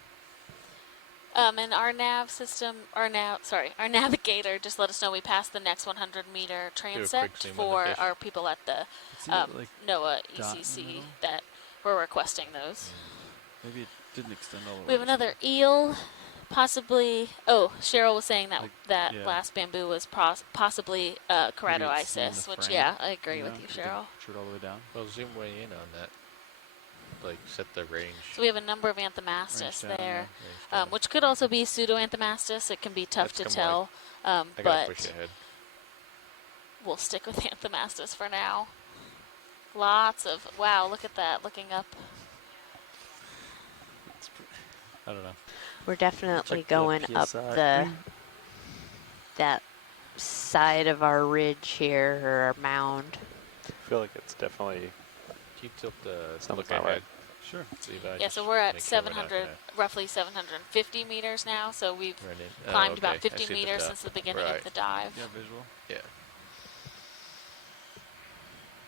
And our nav system, our navigator just let us know we passed the next 100-meter transect for our people at the NOAA ECC that were requesting those. Maybe it didn't extend all the way. We have another eel, possibly. Oh, Cheryl was saying that last bamboo was possibly keratoisis, which I agree with you, Cheryl. Shoot all the way down. Well, zoom way in on that. Like set the range. So we have a number of Anthomastus there, which could also be pseudo-Anthomastus. It can be tough to tell, but we'll stick with Anthomastus for now. Lots of, wow, look at that, looking up. I don't know. We're definitely Check the going up PSI. that side of our ridge here, or our mound. I feel like it's definitely. Can you tilt the Something's look not ahead? right. Sure. Levi, Yeah, just so we're at make sure we're not 700, gonna roughly 750 meters now. So we've run in. Oh, climbed okay. about I 50 see the meters dot. since the beginning Right. of the dive. Yeah, visual. Yeah.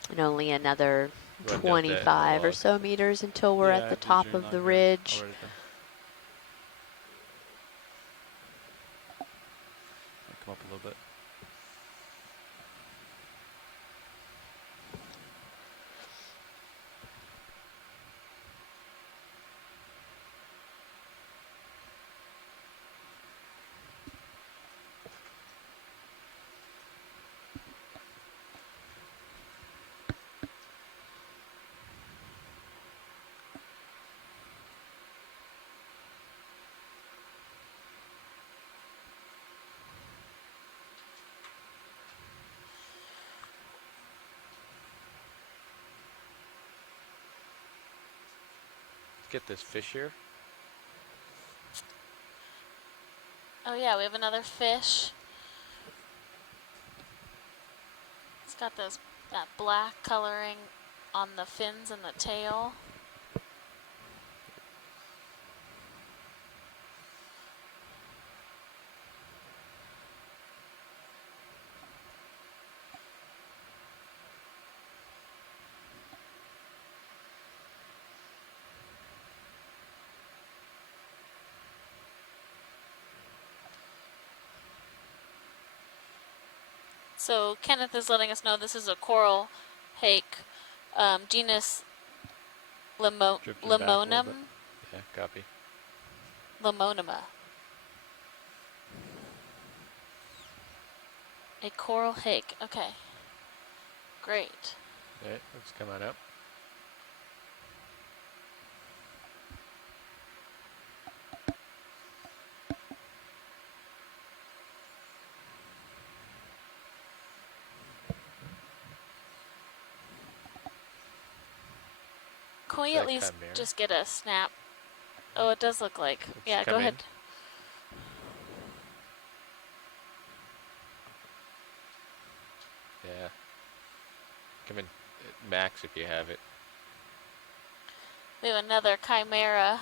And only another Go ahead and note that in the 25 or log. so meters until we're Yeah, at I the have the top journal of the here. ridge. I'll write it down. I'll come up a little bit. Get this fish here. Oh yeah, we have another fish. It's got that black coloring on the fins and the tail. So Kenneth is letting us know this is a coral hake, genus Drifting back a little bit. Limonum. Yeah, copy. Limonema. A coral hake. Okay. Great. Okay, let's come on up. Can we Is at that least chimera? just get a snap? Oh, it does look like. Let's Yeah, come go in. ahead. Yeah. Come in, max if you have it. We have another chimera.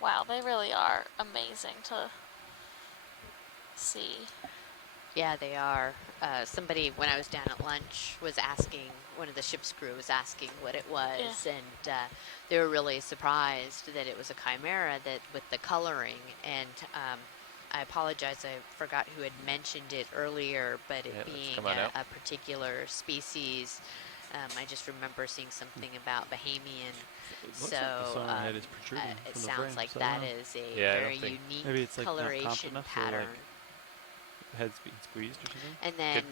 Wow, they really are amazing to see. Yeah, they are. Somebody, when I was down at lunch, was asking, one of the ship's crew was asking what it was, and they were really surprised that it was a chimera that with the coloring. And I apologize, I forgot who had mentioned it earlier, but it being a particular species, I just remember seeing something about Bahamian. Looks like the sonar head is protruding It from the sounds frame, like so I that don't know. is a Yeah, I very don't think- unique Maybe it's like not coloration confident enough, so pattern. like head's being squeezed or something. And then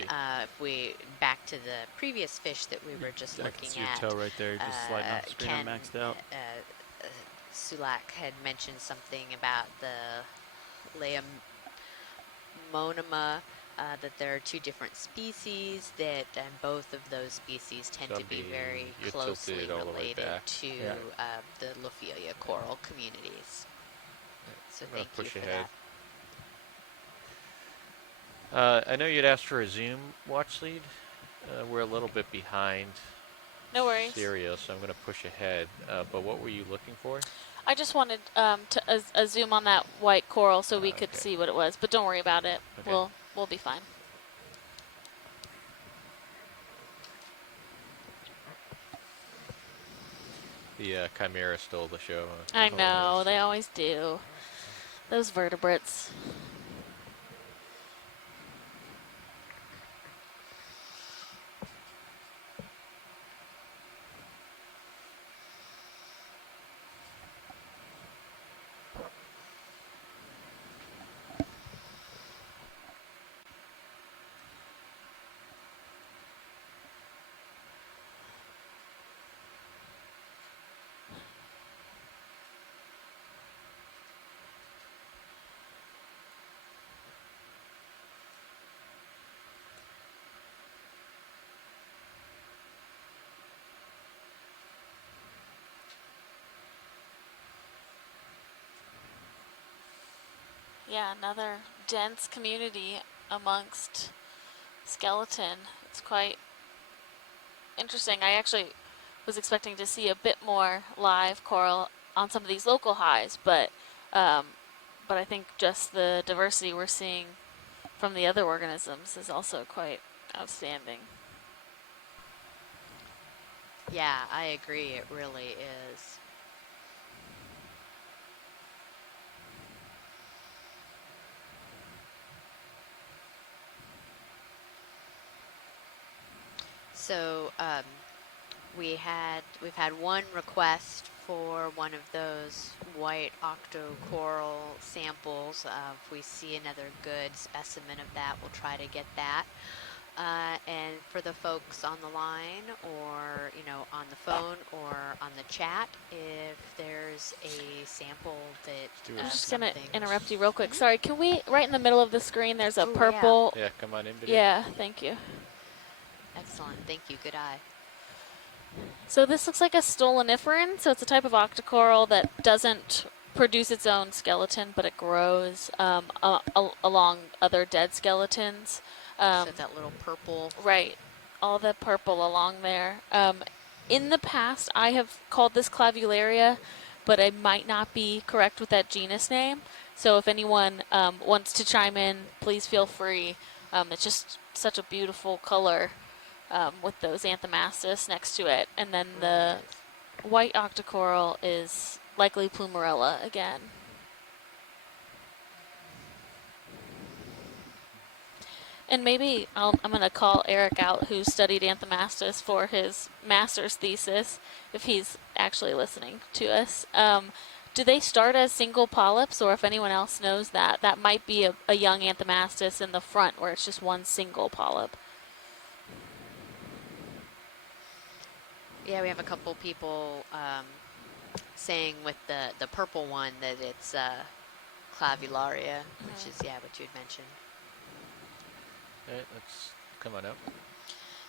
if we back to the previous fish that we were just I can looking see your at, toe right there, just sliding off the screen. I'm Ken maxed out. Sulak had mentioned something about the Leomonema, that there are two different species that, and both of those species tend to be very closely related to the Lophelia coral communities. So thank you for that. I know you'd asked for a zoom watch lead. We're a little bit behind. No worries. Syria, so I'm going to push ahead. But what were you looking for? I just wanted a zoom on that white coral so we could see what it was, but don't worry about it. Okay. We'll be fine. The chimera stole the show. I know, they always do. Those vertebrates. yeah, another dense community amongst skeleton. It's quite interesting. I actually was expecting to see a bit more live coral on some of these local highs, but I think just the diversity we're seeing from the other organisms is also quite outstanding. Yeah, I agree. It really is. So we've had one request for one of those white octocoral samples. If we see another good specimen of that, we'll try to get that. And for the folks on the line or, on the phone or on the chat, if there's a sample that I'm just going to interrupt you real quick. Sorry, can we, right in the middle of the screen, there's a purple. Yeah, come on in video. Yeah, thank you. Excellent. Thank you. Good eye. So this looks like a stoloniferan. So it's a type of octocoral that doesn't produce its own skeleton, but it grows along other dead skeletons. So that little purple. Right. All the purple along there. In the past, I have called this clavularia, but I might not be correct with that genus name. So if anyone wants to chime in, please feel free. It's just such a beautiful color with those anthomastus next to it. And then the white octocoral is likely plumerella again. And maybe I'm going to call Eric out, who studied anthomastus for his master's thesis, if he's actually listening to us. Do they start as single polyps, or if anyone else knows that, that might be a young anthomastus in the front where it's just one single polyp? Yeah, we have a couple people saying with the purple one that it's clavularia, which is, what you had mentioned. All right, let's come on up.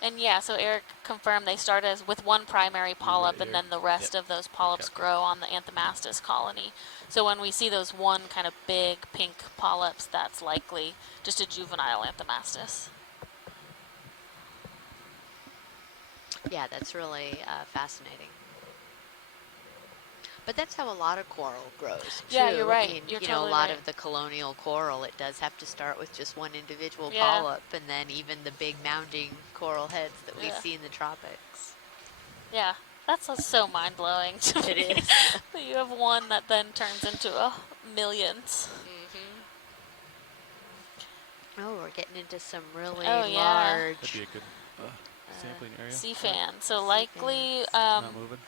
And yeah, so Eric confirmed they start as with one primary polyp, and then the rest of those polyps grow on the anthomastus colony. So when we see those one kind of big pink polyps, that's likely just a juvenile anthomastus. Yeah, that's really fascinating. But that's how a lot of coral grows, too. Yeah, you're right. I mean, you're a totally lot right. of the colonial coral, it does have to start with just one individual Yeah. polyp, and then even the big mounding coral heads that we see in the tropics. Yeah, that's so mind-blowing to me. It is. That you have one that then turns into millions. Oh, we're getting into some really Oh, yeah. large... That'd be a good sampling area. Sea fan. So likely, Not moving.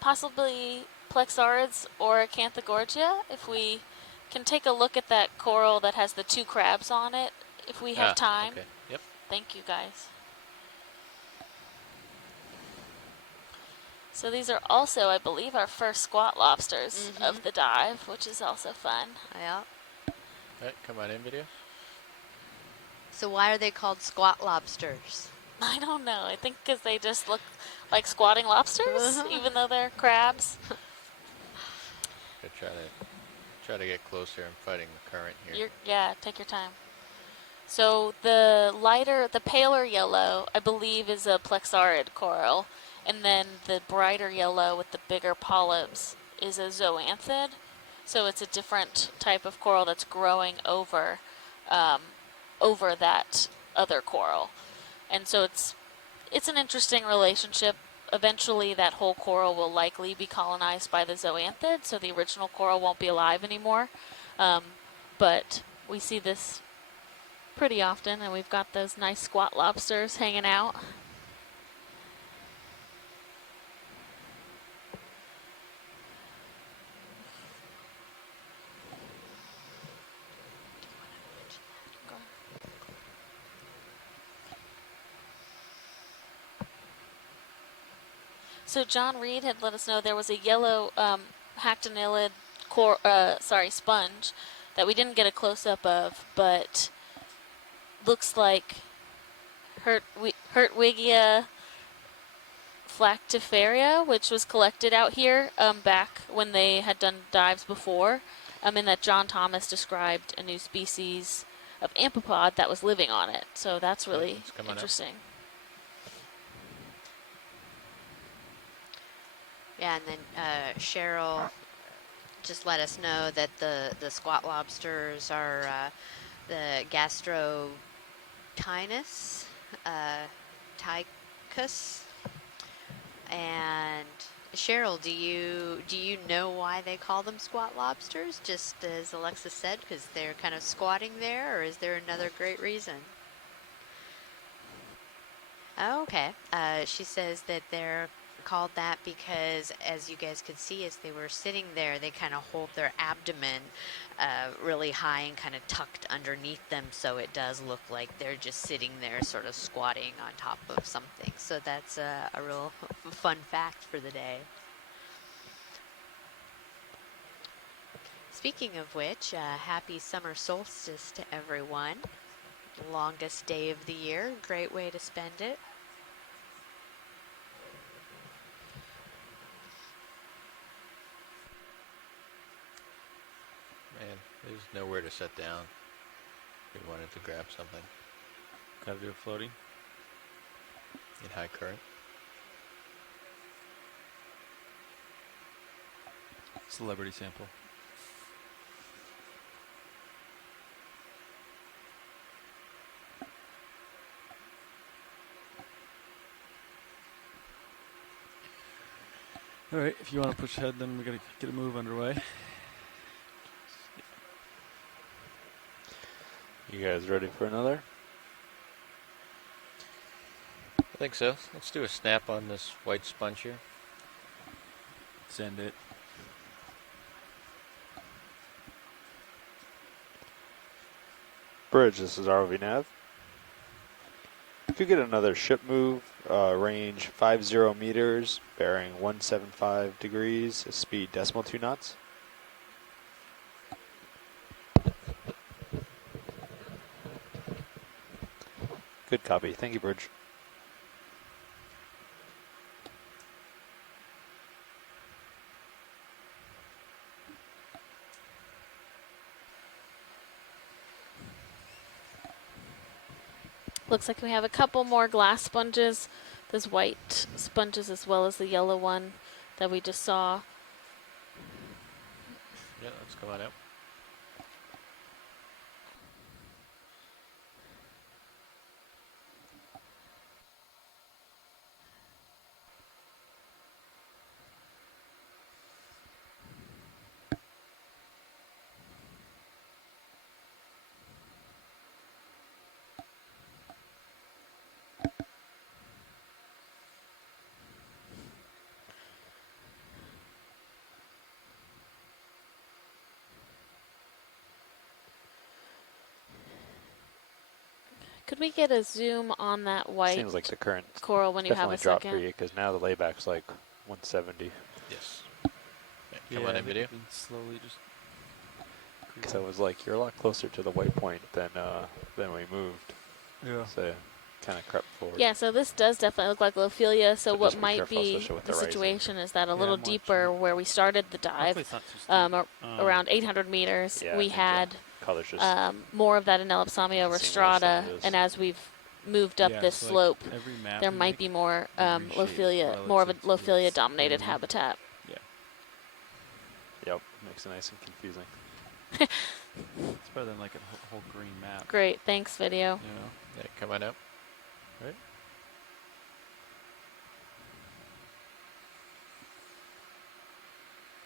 possibly plexarids or acanthogorgia. If we can take a look at that coral that has the two crabs on it, if we have time. Okay. Yep. Thank you, guys. So these are also, I believe, our first squat lobsters of the dive, which is also fun. Yeah. All right, come on in video. So why are they called squat lobsters? I don't know. I think because they just look like squatting lobsters, even though they're crabs. Try to get closer. I'm fighting the current here. Yeah, take your time. So the paler yellow, I believe, is a plexarid coral, and then the brighter yellow with the bigger polyps is a zoanthid. So it's a different type of coral that's growing over that other coral. And so it's an interesting relationship. Eventually that whole coral will likely be colonized by the zoanthid, so the original coral won't be alive anymore. But we see this pretty often, and we've got those nice squat lobsters hanging out. So John Reed had let us know there was a yellow hactinillid sponge that we didn't get a close-up of, but looks like Hertwiggia flactiferia, which was collected out here back when they had done dives before. And that John Thomas described a new species of amphipod that was living on it. So that's really interesting. Yeah, and then Cheryl just let us know that the squat lobsters are the gastrotinus ticus. And Cheryl, do you know why they call them squat lobsters? Just as Alexis said, because they're kind of squatting there, or is there another great reason? Oh, okay. She says that they're called that because, as you guys could see, as they were sitting there, they kind of hold their abdomen really high and kind of tucked underneath them, so it does look like they're just sitting there sort of squatting on top of something. So that's a real fun fact for the day. Speaking of which, happy summer solstice to everyone. Longest day of the year, great way to spend it. Man, there's nowhere to set down. We wanted to grab something. Gotta do it floating. In high current. Celebrity sample. All right, if you want to push ahead, then we gotta get a move underway. You guys ready for another? I think so. Let's do a snap on this white sponge here. Send it. Bridge, this is ROV Nav. If you get another ship move, range 50 meters, bearing 175 degrees, speed decimal 2 knots. Good copy. Thank you, Bridge. Looks like we have a couple more glass sponges. There's white sponges as well as the yellow one that we just saw. Yeah, let's come on out. Could we get a zoom on that white Seems like the current coral when you have a dropped second? for you because now the layback's like 170. Yes. Okay, come on in, video. Slowly just. Because I was like, you're a lot closer to the white point than we moved. Yeah. So kind of crept forward. Yeah, so this does definitely look like Lophelia. So what just be might careful, be especially with the the rising. situation is that a little more deeper where we started the dive, Hopefully it's not too steep. around 800 meters, Yeah, I we think had colors just more of that Anelopsamia rostrata, and as we've moved up Yeah, this so, like, slope, every map there we might make, be more we reshape Lophelia, more of a relative to its Lophelia-dominated area. habitat. Yeah. Yep, makes it nice and confusing. It's better than like a whole green map. Great, thanks, video. You know? Yeah, come on out. Right.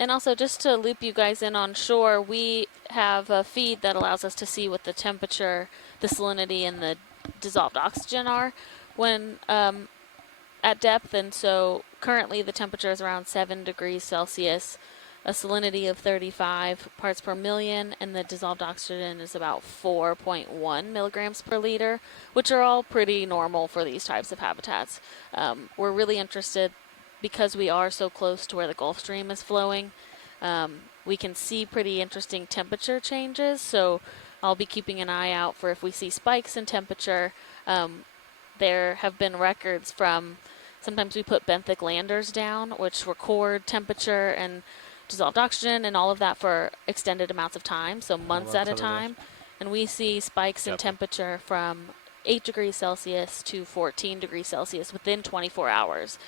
And also, just to loop you guys in on shore, we have a feed that allows us to see what the temperature, the salinity, and the dissolved oxygen are when at depth. And so currently the temperature is around 7 degrees Celsius, a salinity of 35 parts per million, and the dissolved oxygen is about 4.1 milligrams per liter, which are all pretty normal for these types of habitats. We're really interested because we are so close to where the Gulf Stream is flowing. We can see pretty interesting temperature changes, so I'll be keeping an eye out for if we see spikes in temperature. There have been records from, sometimes we put benthic landers down, which record temperature, and dissolved oxygen and all of that for extended amounts of time, so months I'll at a cut it off. time. And we see spikes in Yep. temperature from 8 degrees Celsius to 14 degrees Celsius within 24 hours,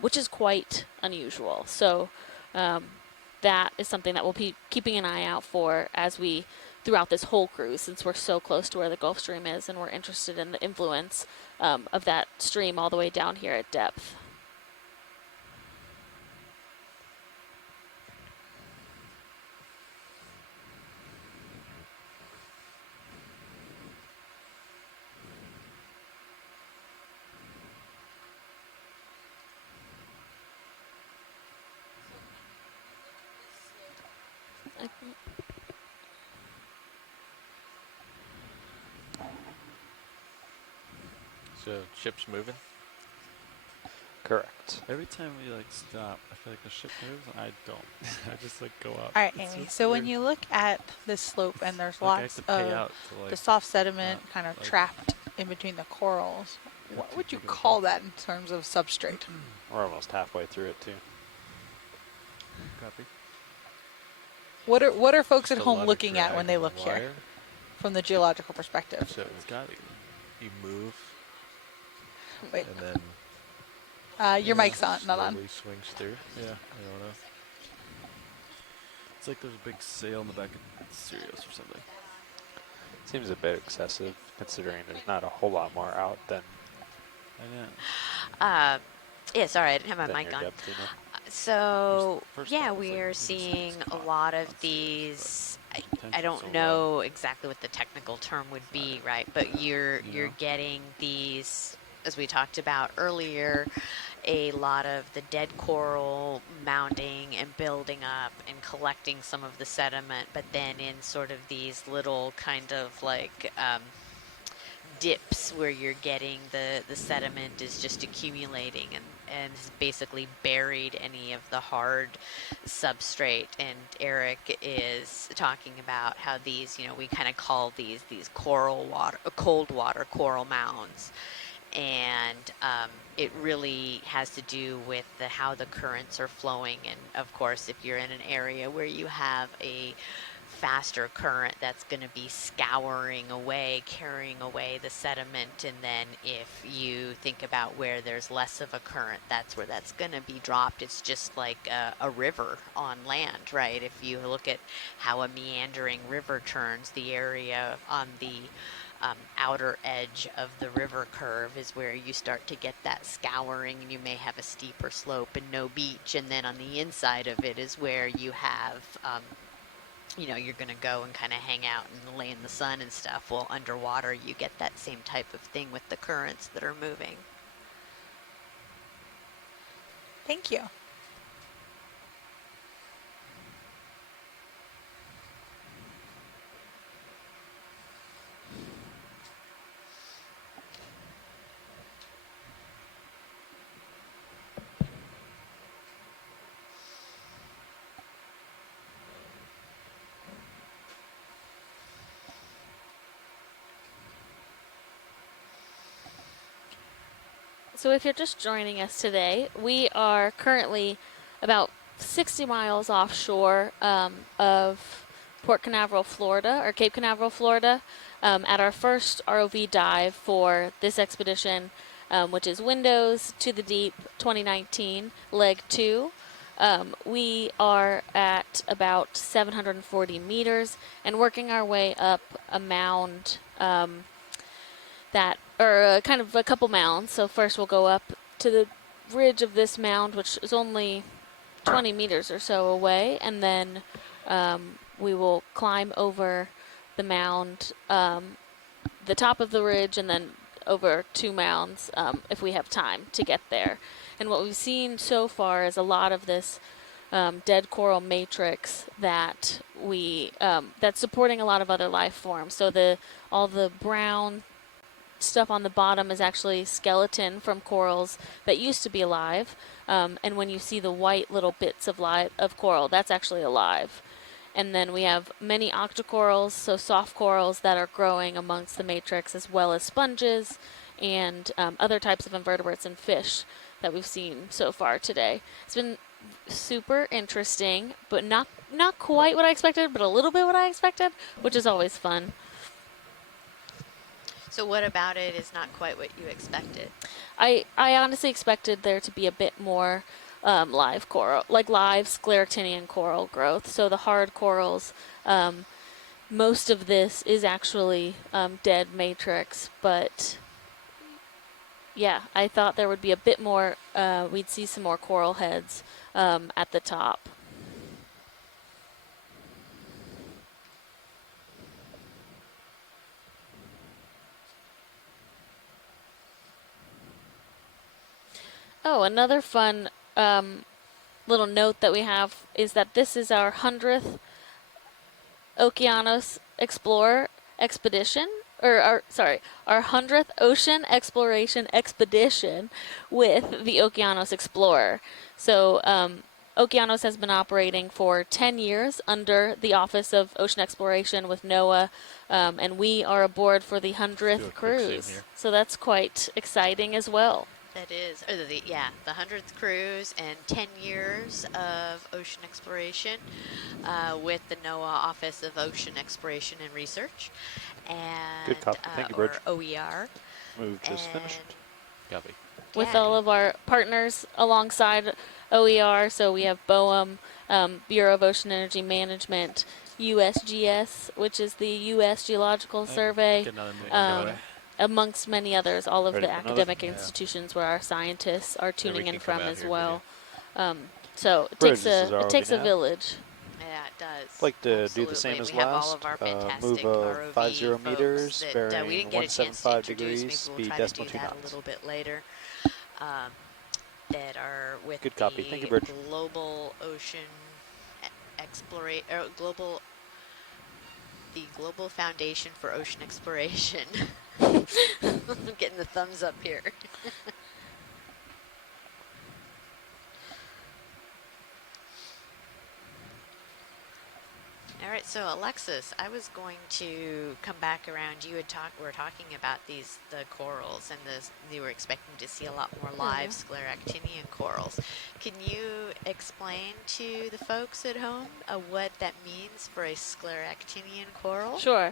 which is quite unusual. So that is something that we'll be keeping an eye out for as we throughout this whole cruise, since we're so close to where the Gulf Stream is, and we're interested in the influence of that stream all the way down here at depth. So ship's moving. Correct. Every time we like stop, I feel like the ship moves, and I don't. I just like go up. All right, It's Amy. just So when weird. you look at this slope and there's Like I have lots to pay of out to, like, the soft sediment not, kind of like, trapped in between the corals, cut what too would you big of a call that in terms of substrate? We're almost halfway through it too. Copy. What are folks Just at a home lot of looking at drag when they on the look here wire. from the geological perspective? So It's got you move, Wait, and then your mic's on, not on. slowly swings through. Yeah, I don't know. It's like there's a big sail in the back of Sirius or something. Seems a bit excessive considering there's not a whole lot more out than. I know. Yeah, sorry, I didn't have my than mic your on. depth, you know? So, First yeah, thought was, like, we're maybe seeing something's a caught lot of on Sirius, these. I Tension's don't so know exactly what the technical term would be, right? But you're know? getting these, as we talked about earlier, a lot of the dead coral mounding and building up and collecting some of the sediment, but then in sort of these little kind of like dips where you're getting the sediment is just accumulating and has basically buried any of the hard substrate. And Eric is talking about how these, we kind of call these cold water coral mounds. And it really has to do with how the currents are flowing. And of course, if you're in an area where you have a faster current, that's going to be scouring away, carrying away the sediment. And then if you think about where there's less of a current, that's where that's going to be dropped. It's just like a river on land, right? If you look at how a meandering river turns, the area on the outer edge of the river curve is where you start to get that scouring, and you may have a steeper slope and no beach. And then on the inside of it is where you have you're going to go and kind of hang out and lay in the sun and stuff. Well, underwater, you get that same type of thing with the currents that are moving. Thank you. So if you're just joining us today, we are currently about 60 miles offshore of Port Canaveral, Florida, or Cape Canaveral, Florida, at our first ROV dive for this expedition, which is Windows to the Deep 2019, Leg 2. We are at about 740 meters and working our way up a mound kind of a couple mounds. So first we'll go up to the ridge of this mound, which is only 20 meters or so away, and then we will climb over the mound, the top of the ridge, and then over 2 mounds if we have time to get there. And what we've seen so far is a lot of this dead coral matrix that that's supporting a lot of other life forms. So all the brown stuff on the bottom is actually skeleton from corals that used to be alive, and when you see the white little bits of coral, that's actually alive. And then we have many octocorals, so soft corals that are growing amongst the matrix, as well as sponges and other types of invertebrates and fish that we've seen so far today. It's been super interesting, but not quite what I expected, but a little bit what I expected, which is always fun. So what about it is not quite what you expected? I honestly expected there to be a bit more live coral, like live scleractinian coral growth. So the hard corals, most of this is actually dead matrix, but yeah, I thought there would be a bit more, we'd see some more coral heads at the top. Oh, another fun little note that we have is that this is our 100th Okeanos Explorer expedition, or our 100th ocean exploration expedition with the Okeanos Explorer. So Okeanos has been operating for 10 years under the Office of Ocean Exploration with NOAA, and we are aboard for the 100th cruise. So that's quite exciting as well. That is, or the 100th cruise and 10 years of ocean exploration with the NOAA Office of Ocean Exploration and Research, and Good copy. Thank you, Bridge. or OER. Move just finished. Copy. With all of our partners alongside OER, so we have BOEM, Bureau of Ocean Energy Management, USGS, which is the U.S. Geological Survey, amongst many others, all of the academic institutions where our scientists are tuning in from as well. So it takes a village. Yeah, it does. I'd like to do the same as last. Move 50 meters, bearing we didn't get a chance to 175 introduce. degrees, Maybe speed we'll try decimal to 2 do that knots. a little bit later. That are with Good copy. the Thank you, Bridge. Global Ocean Exploration, the Global Foundation for Ocean Exploration. I'm getting the thumbs up here. All right, so Alexis, I was going to come back around. You had we were talking about the corals, and you were expecting to see a lot more live scleractinian corals. Can you explain to the folks at home what that means for a scleractinian coral? Sure.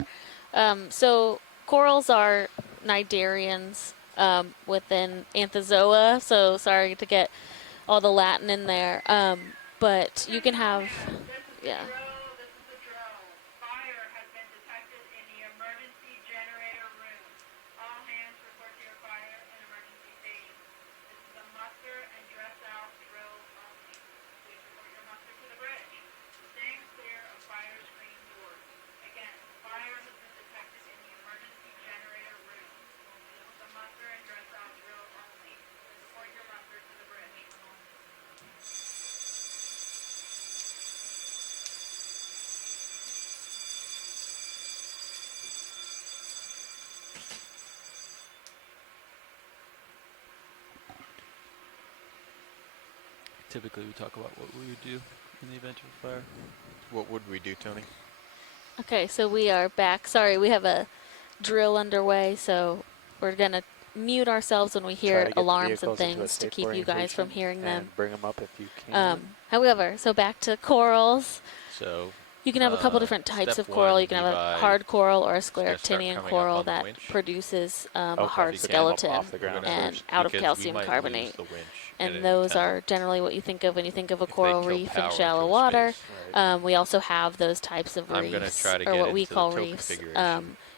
So corals are cnidarians within Anthozoa. So sorry to get all the Latin in there, but you can have, yeah. Typically, we talk about what we would do in the event of a fire. What would we do, Tony? Okay, so we are back. Sorry, we have a drill underway, so we're going to mute ourselves when we hear alarms and things to keep you guys from hearing them. Bring them up if you can. However, so back to corals. So you can have a couple different types of coral. You can have a hard coral or a scleractinian coral that produces a hard skeleton and out of calcium carbonate. And those are generally what you think of when you think of a coral reef in shallow water. We also have those types of reefs, or what we call reefs,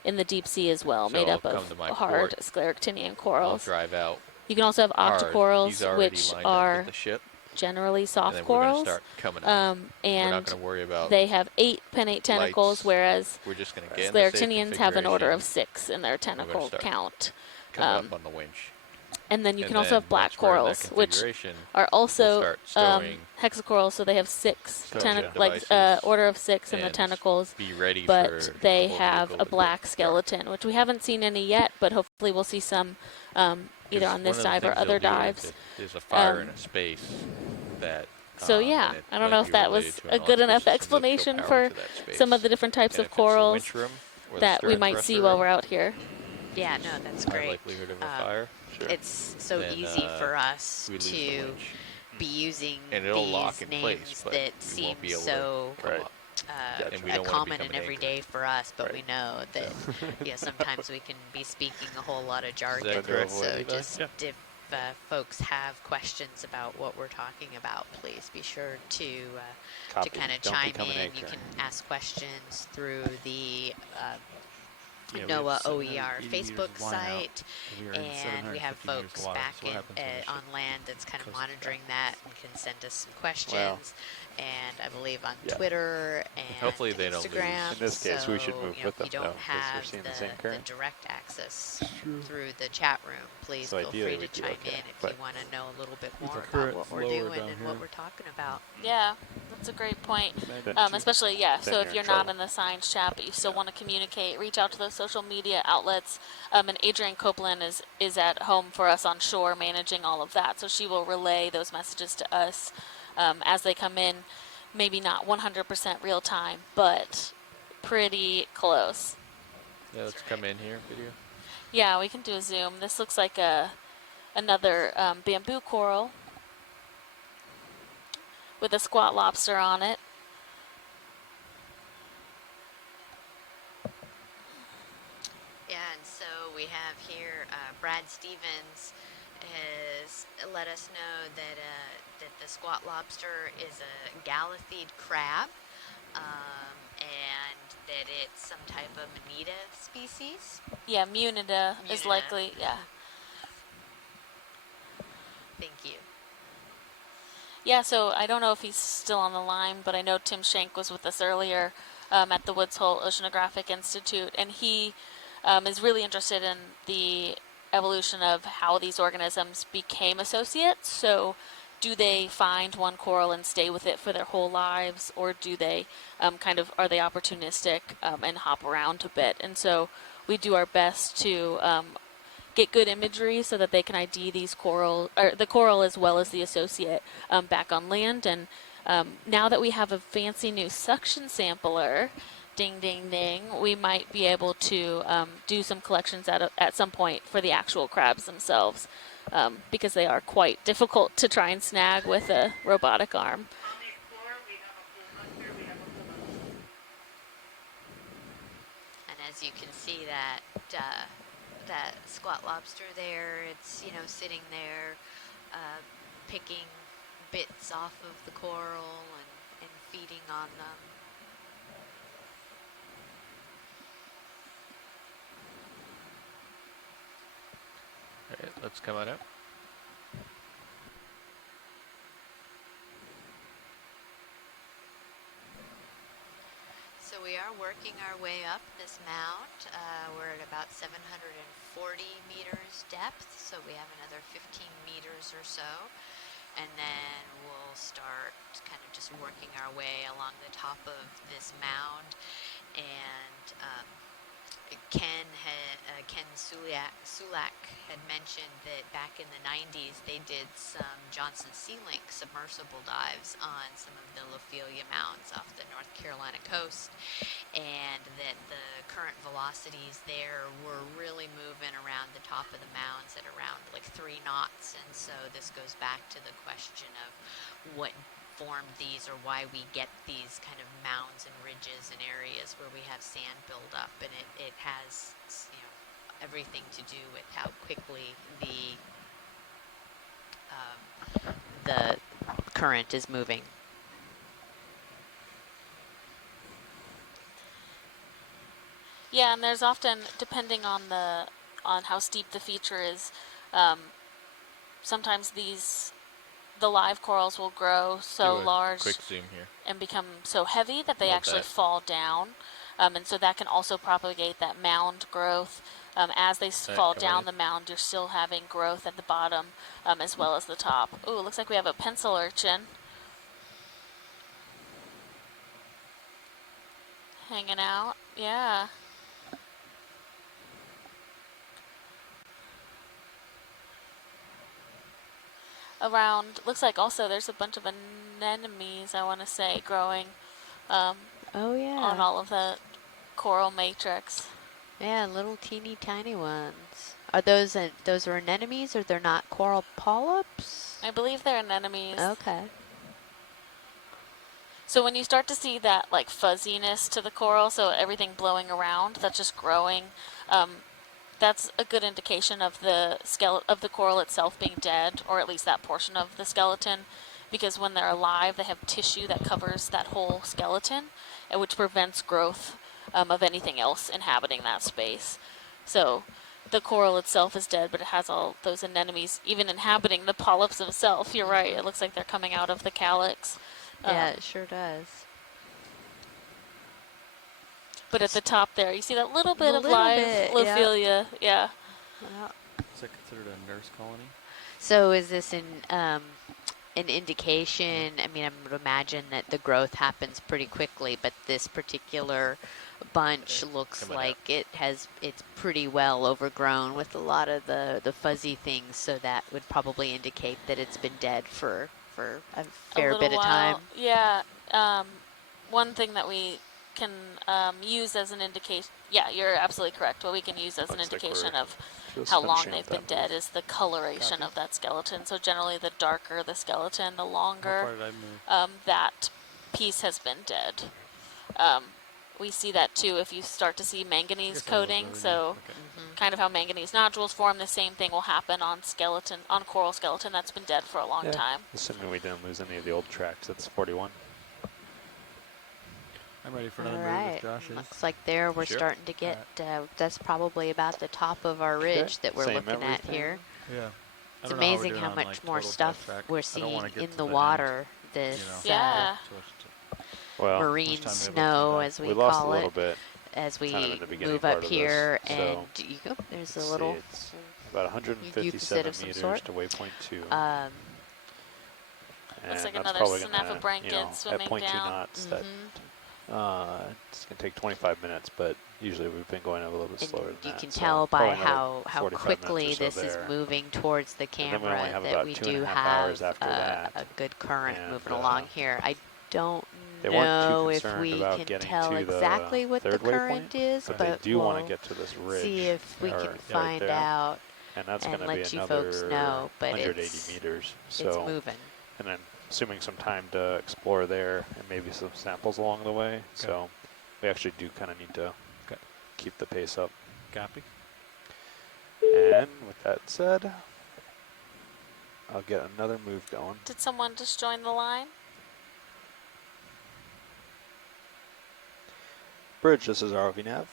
in the deep sea as well, made up of hard scleractinian corals. You can also have octocorals, which are generally soft corals, and they have 8 pinnate tentacles, whereas scleractinians have an order of 6 in their tentacle count. Coming up on the winch. And then you can also have black corals, which are also hexacorals, so they have 6 order of 6 in the tentacles, but they have a black skeleton, which we haven't seen any yet, but hopefully we'll see some either on this dive or other dives. There's a fire in a space that. So yeah, I don't know if that was a good enough explanation for some of the different types of corals that we might see while we're out here. Yeah, no, that's great. Likelihood of a fire. Sure. It's so easy for us to be using And it'll these lock in place, names but that we seem won't be able so to come up. And we don't wanna common become and an everyday anchor. for us, but we Right. know that sometimes we can be speaking a whole lot of jargon. that correct, So Levi? just Yeah. if folks have questions about what we're talking about, please be sure to Copy. kind of Don't chime become an in. You anchor. can ask questions through the Yeah, we have NOAA 780 OER meters Facebook of line out, site, and we are in and we have 750 meters of folks water. back So what happens when the on ship land that's kind of coasts monitoring back? that and can send us some questions. And I believe on Yeah. Twitter and Hopefully they don't lose. Instagram. In this case, we should So, move you know, with if you them, don't though, 'cause they're have seeing the same the current. direct access through the chat room, please So feel ideally free to we'd be chime okay, in if but you want to know a little bit the more about current's what we're lower doing down and here. what we're talking about. Yeah, that's a great point. Then Especially, yeah, Then so you're if in you're not trouble. in the science chat, but you still want to communicate, reach out to those social media outlets. And Adrienne Copeland is at home for us on shore managing all of that. So she will relay those messages to us as they come in. Maybe not 100% real time, but pretty close. Yeah, let's come in here, video. Yeah, we can do a zoom. This looks like another bamboo coral with a squat lobster on it. Yeah, and so we have here Brad Stevens has let us know that that the squat lobster is a galathid crab, and that it's some type of Manita species. Yeah, Munida is Munida. likely, yeah. Thank you. Yeah, so I don't know if he's still on the line, but I know Tim Shank was with us earlier at the Woods Hole Oceanographic Institute, and he is really interested in the evolution of how these organisms became associates. So do they find one coral and stay with it for their whole lives, or do they are they opportunistic and hop around a bit? And so we do our best to get good imagery so that they can ID these coral, or the coral as well as the associate back on land. And now that we have a fancy new suction sampler, ding, ding, ding, we might be able to do some collections at some point for the actual crabs themselves, because they are quite difficult to try and snag with a robotic arm. And as you can see that that squat lobster there, it's sitting there picking bits off of the coral and feeding on them. All right, let's come on up. So we are working our way up this mound. We're at about 740 meters depth, so we have another 15 meters or so. And then we'll start kind of just working our way along the top of this mound. And Ken Sulak had mentioned that back in the 90s they did some Johnson Sea Link submersible dives on some of the Lophelia mounds off the North Carolina coast, and that the current velocities there were really moving around the top of the mounds at around like 3 knots. And so this goes back to the question of what formed these, or why we get these kind of mounds and ridges and areas where we have sand build up, and it has everything to do with how quickly the current is moving. Yeah, and there's often, depending on how steep the feature is, sometimes the live corals will grow so Do a large quick zoom here. and become so heavy that they Love actually that. fall down. And so that can also propagate that mound growth. As they fall come down in. the mound, you're still having growth at the bottom as well as the top. Ooh, it looks like we have a pencil urchin hanging out. Yeah. Around, looks like also there's a bunch of anemones, I want to say, growing Oh yeah. on all of the coral matrix. Yeah, little teeny tiny ones. Are those are anemones, or they're not coral polyps? I believe they're anemones. Okay. So when you start to see that like fuzziness to the coral, so everything blowing around, that's just growing. That's a good indication of the of the coral itself being dead, or at least that portion of the skeleton, because when they're alive, they have tissue that covers that whole skeleton, which prevents growth of anything else inhabiting that space. So the coral itself is dead, but it has all those anemones even inhabiting the polyps themselves. You're right. It looks like they're coming out of the calyx. Yeah, it sure does. But at the top there, you see that little bit of little live bit, Lophelia. Yeah. Is that considered a nurse colony? So is this an indication? I mean, I would imagine that the growth happens pretty quickly, but this particular bunch looks like it's pretty well overgrown with a lot of the fuzzy things. So that would probably indicate that it's been dead for a fair bit of time. Yeah. One thing that we can use as an indication. Yeah, you're absolutely correct. What we can use as an indication of how long they've been dead is the coloration of that skeleton. So generally, the darker the skeleton, the longer that piece has been dead. We see that too if you start to see manganese coating. So kind of how manganese nodules form, the same thing will happen on coral skeleton that's been dead for a long time. Assuming we didn't lose any of the old tracks, that's 41. I'm ready for another All move right. if Josh is. Looks like there we're starting to get, that's probably about the top of our ridge that we're looking at here. Yeah. It's amazing how much more stuff we're seeing in the water. This well, marine snow, as we lost call a little it, bit as we kind of in the beginning move part up of here. this, And so you go, there's a little it's about 157 meters to waypoint 2. Looks like that's another probably snap of blanket swimming at 0.2 down. knots. That it's gonna take 25 minutes, but usually we've been going a little bit slower than that. You can tell by how quickly this is there. moving towards the camera that we do have have a good current moving along here. I don't they weren't know too if concerned we about can getting tell to exactly what the third current waypoint, is, but but they do want to we'll get to this ridge. see if we can right find there. out And that's and going to let be you another folks know. But 180 it's meters. So it's moving. And then assuming some time to explore there and maybe some samples along the way. Okay. So we actually do kind of need to keep the pace up. Copy. And with that said, I'll get another move going. Did someone just join the line? Bridge, this is ROV Nav.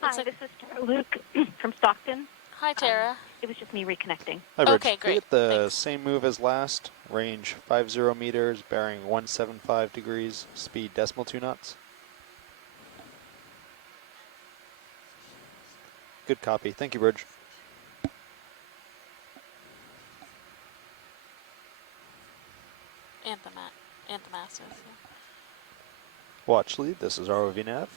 Hi, this is Tara Luke from Stockton. Hi, Tara. It was just me reconnecting. Hi, Bridge. Okay, great. We get the same move as last. Range 50 meters, bearing 175 degrees, speed 2 knots. Good copy. Thank you, Bridge. And the masters. Yeah. Watch lead. This is ROV Nav.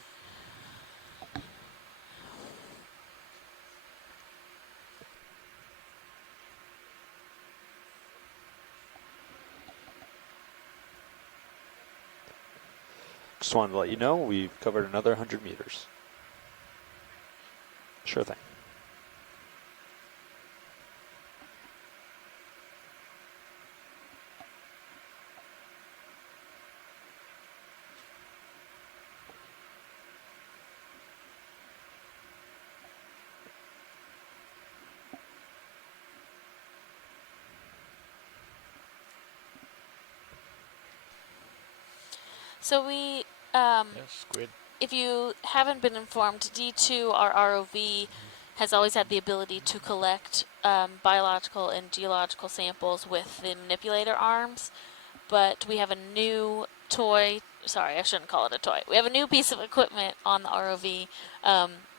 Just wanted to let you know we've covered another 100 meters. Sure thing. So we, squid. if you haven't been informed, D2, our ROV, has always had the ability to collect biological and geological samples with the manipulator arms, but we have a new toy, sorry, I shouldn't call it a toy. We have a new piece of equipment on the ROV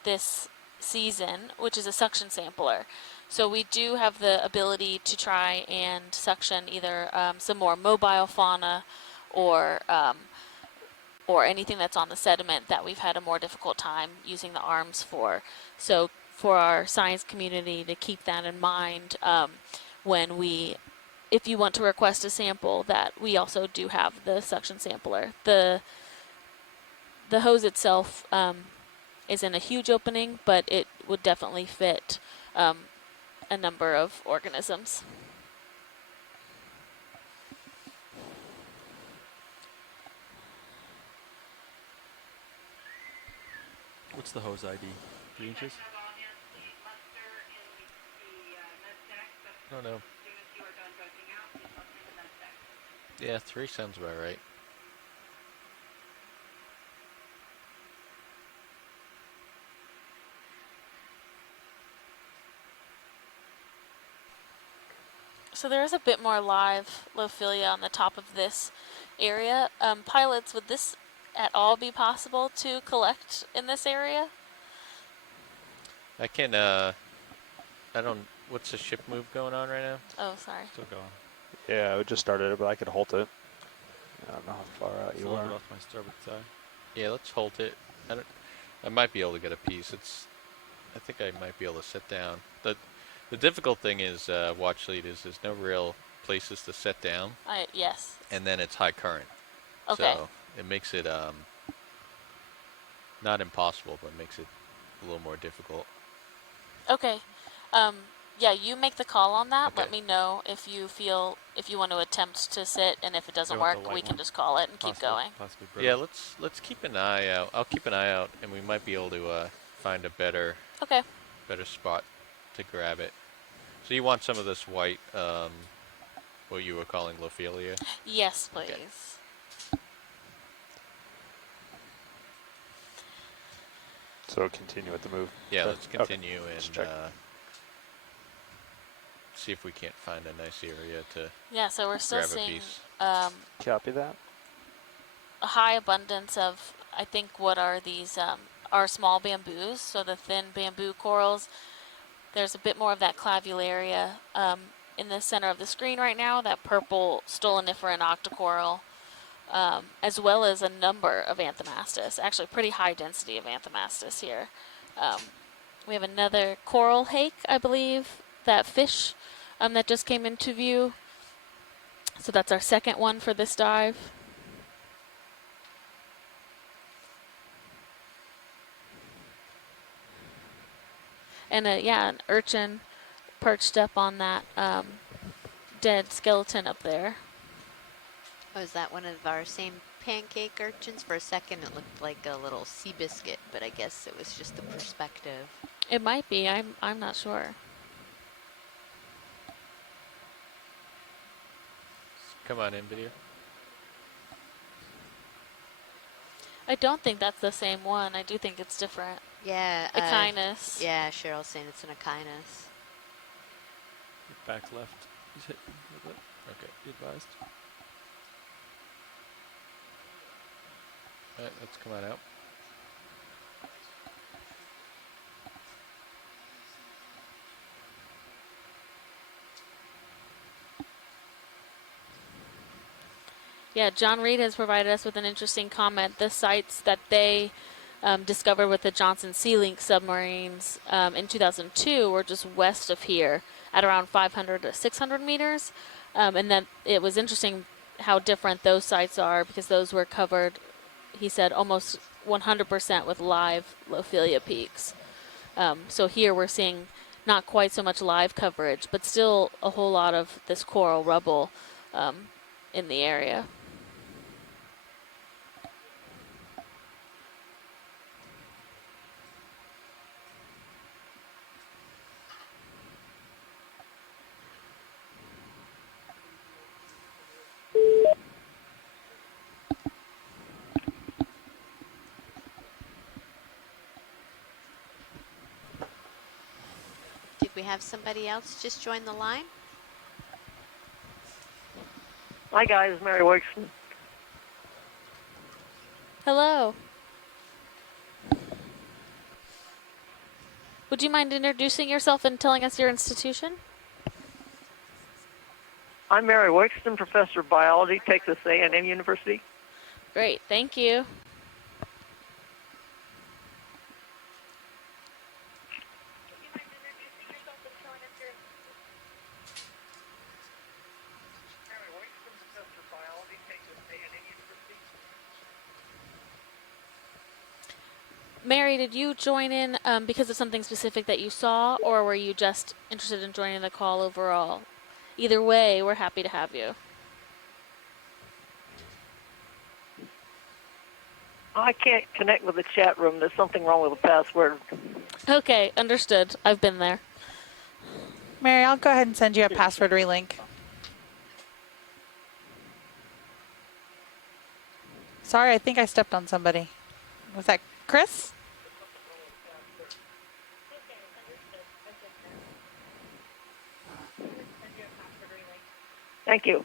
this season, which is a suction sampler. So we do have the ability to try and suction either some more mobile fauna or anything that's on the sediment that we've had a more difficult time using the arms for. So for our science community to keep that in mind if you want to request a sample, that we also do have the suction sampler. The hose itself isn't a huge opening, but it would definitely fit a number of organisms. What's the hose ID? 3 inches? I don't know. Yeah, 3 sounds about right. So there is a bit more live Lophilia on the top of this area. Pilots, would this at all be possible to collect in this area? I can, what's the ship move going on right now? Oh, sorry. Still going. Yeah, I just started it, but I could halt it. I don't know how far out It's you a little are. bit off my starboard side. Yeah, let's hold it. I might be able to get a piece. I think I might be able to sit down. The difficult thing is, watch lead, is there's no real places to set down. Yes. And then it's high current. Okay. So it makes it, not impossible, but makes it a little more difficult. Okay. Yeah, you make the call on that. Okay. Let me know if you want to attempt to sit, and if it doesn't You want the work, we white can one? just call it and keep going. Possibly Yeah, brittle. let's keep an eye out. I'll keep an eye out, and we might be able to find a better spot to grab it. So you want some of this white, what you were calling Lophilia? Yes, please. Okay. So continue with the move. Yeah, Okay. let's continue Let's and check. see if we can't find a nice area to Yeah, so we're still grab a seeing piece. Copy that. a high abundance of, I think, what are these, are small bamboos, so the thin bamboo corals. There's a bit more of that clavularia in the center of the screen right now, that purple stoloniferan octocoral, as well as a number of Anthomastus, actually pretty high density of Anthomastus here. We have another coral hake, I believe, that fish that just came into view. So that's our second one for this dive. And an urchin perched up on that dead skeleton up there. Oh, is that one of our same pancake urchins? For a second it looked like a little sea biscuit, but I guess it was just the perspective. It might be. I'm not sure. Come on in, video. I don't think that's the same one. I do think it's different. Yeah. Okeanos. Yeah, Cheryl's saying it's an Okeanos. Back left. He's hit a little bit. Okay. Be advised. Alright, let's come on out. Yeah, John Reed has provided us with an interesting comment. The sites that they discovered with the Johnson Sea Link submarines in 2002 were just west of here at around 500 to 600 meters. And then it was interesting how different those sites are, because those were covered, he said, almost 100% with live Lophilia peaks. So here we're seeing not quite so much live coverage, but still a whole lot of this coral rubble in the area. Did we have somebody else just join the line? Hi guys, Mary Wixon. Hello. Would you mind introducing yourself and telling us your institution? I'm Mary Wixon, professor of biology, Texas A&M University. Great, thank you. Mary, did you join in because of something specific that you saw, or were you just interested in joining the call overall? Either way, we're happy to have you. I can't connect with the chat room. There's something wrong with the password. Okay, understood. I've been there. Mary, I'll go ahead and send you a password relink. Sorry, I think I stepped on somebody. Was that Chris? Thank you.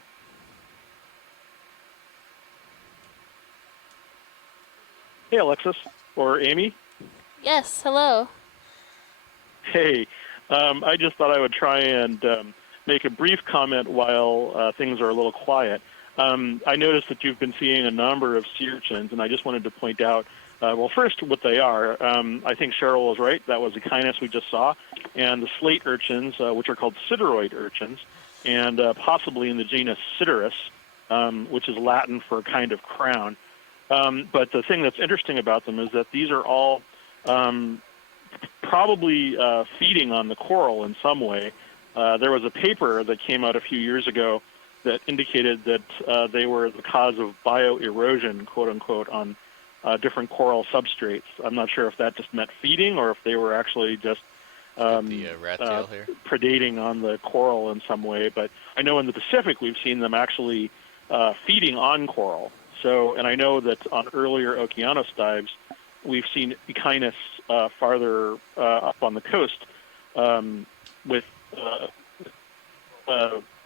Hey, Alexis or Amy. Yes, hello. Hey, I just thought I would try and make a brief comment while things are a little quiet. I noticed that you've been seeing a number of sea urchins, and I just wanted to point out, well, first, what they are. I think Cheryl was right. That was the Okeanos we just saw. And the slate urchins, which are called sideroid urchins, and possibly in the genus Siderus, which is Latin for a kind of crown. But the thing that's interesting about them is that these are all probably feeding on the coral in some way. There was a paper that came out a few years ago that indicated that they were the cause of bioerosion, quote unquote, on different coral substrates. I'm not sure if that just meant feeding or if they were actually just rat tail here. predating on the coral in some way. But I know in the Pacific we've seen them actually feeding on coral. So, and I know that on earlier Okeanos dives, we've seen Okeanos farther up on the coast with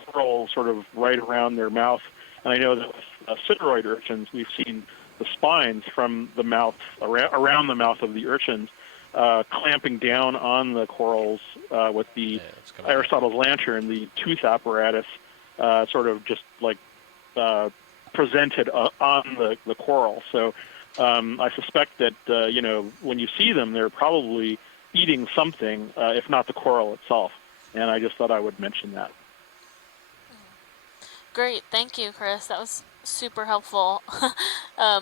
coral sort of right around their mouth. And I know that with sideroid urchins, we've seen the spines from the mouth, around the mouth of the urchins, clamping down on the corals with the Aristotle's lantern, the tooth apparatus, sort of just like presented on the coral. So I suspect that, when you see them, they're probably eating something, if not the coral itself. And I just thought I would mention that. Great, thank you, Chris. That was super helpful,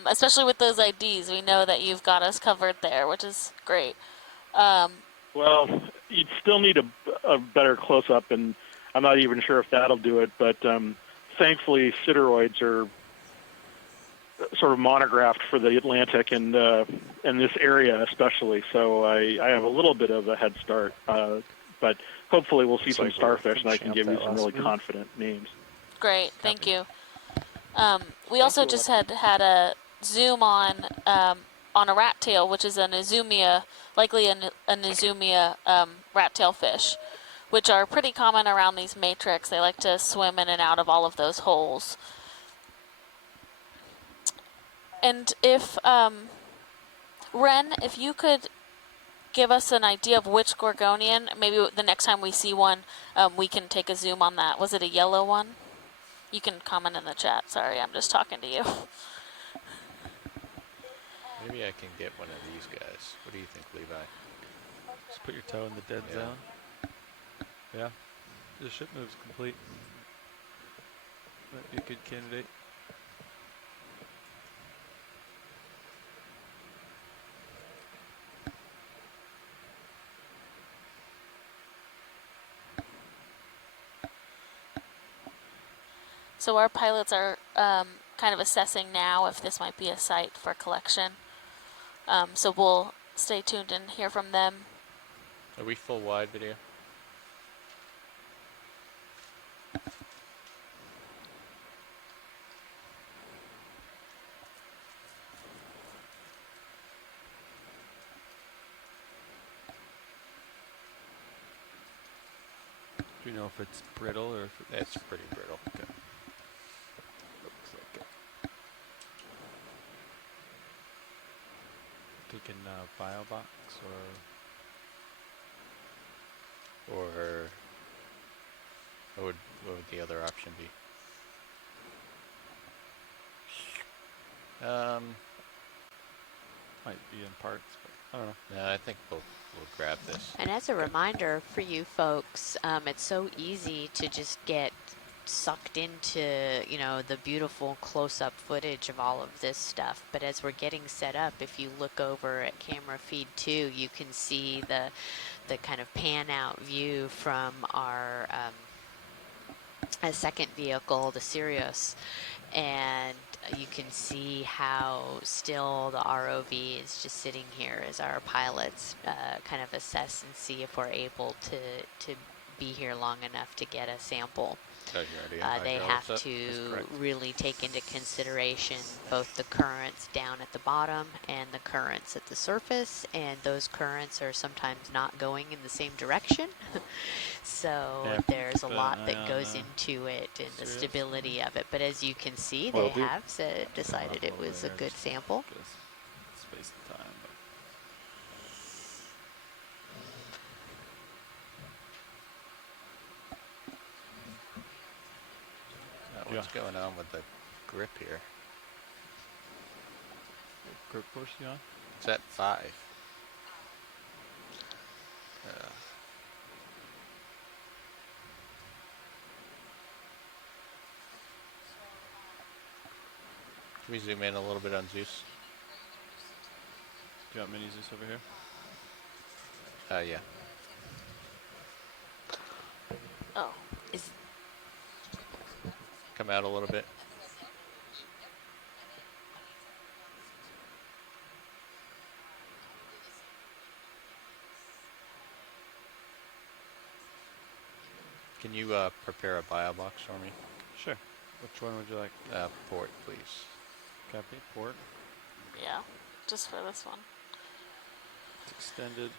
especially with those IDs. We know that you've got us covered there, which is great. Well, you'd still need a better close-up, and I'm not even sure if that'll do it, but thankfully sideroids are sort of monographed for the Atlantic and this area especially, so I have a little bit of a head start, but hopefully we'll see some starfish and I can give you some really confident names. Great, thank you. We also just had a zoom on a rat tail, which is an Izumia, likely an Izumia rat tail fish, which are pretty common around these matrix. They like to swim in and out of all of those holes. And if, Ren, if you could give us an idea of which Gorgonian, maybe the next time we see one, we can take a zoom on that. Was it a yellow one? You can comment in the chat. Sorry, I'm just talking to you. Maybe I can get one of these guys. What do you think, Levi? Just put your toe in the dead zone. Yeah. The ship move's complete. Might be a good candidate. So our pilots are kind of assessing now if this might be a site for collection. So we'll stay tuned and hear from them. Are we full wide video? Do you know if it's brittle or if it's pretty brittle? Okay. Looks like it. Taking bio box or what would the other option be? Might be in parts, but I don't know. No, I think we'll grab this. And as a reminder for you folks, it's so easy to just get sucked into, you know, the beautiful close-up footage of all of this stuff. But as we're getting set up, if you look over at camera feed 2, you can see the kind of pan-out view from our a second vehicle, the Sirius, and you can see how still the ROV is just sitting here as our pilots kind of assess and see if we're able to be here long enough to get a sample. They have to really take into consideration both the currents down at the bottom and the currents at the surface, and those currents are sometimes not going in the same direction. So there's a lot that goes into it and the stability of it. But as you can see, they have decided it was a good sample. Space and time. What's going on with the grip here? What grip course you on? It's at 5. Can we zoom in a little bit on Zeus? Do you want mini Zeus over here? Yeah. Oh. Come out a little bit. Can you prepare a bio box for me? Sure. Which one would you like? Port, please. Copy. Port. Yeah, just for this one. It's extended.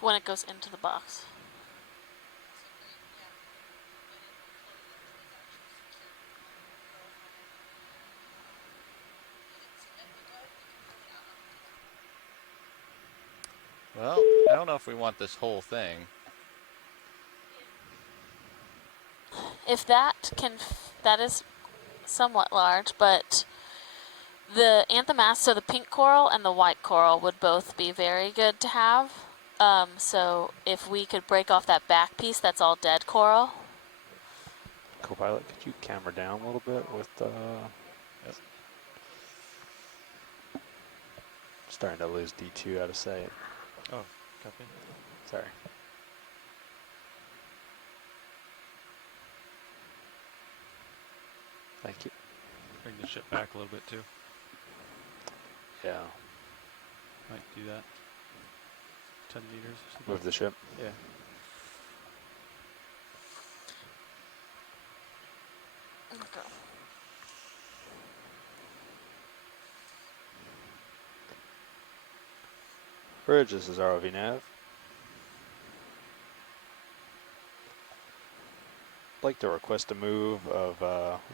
When it goes into the box. Well, I don't know if we want this whole thing. If that that is somewhat large, but the anthomas, so the pink coral and the white coral would both be very good to have. So if we could break off that back piece, that's all dead coral. Copilot, could you camera down a little bit with the... Yep. Starting to lose D2 out of sight. Oh, copy. Sorry. Thank you. Bring the ship back a little bit too. Yeah. Might do that. 10 meters or something. Move the ship? Yeah. Okay. Bridge, this is ROV nav. I'd like to request a move of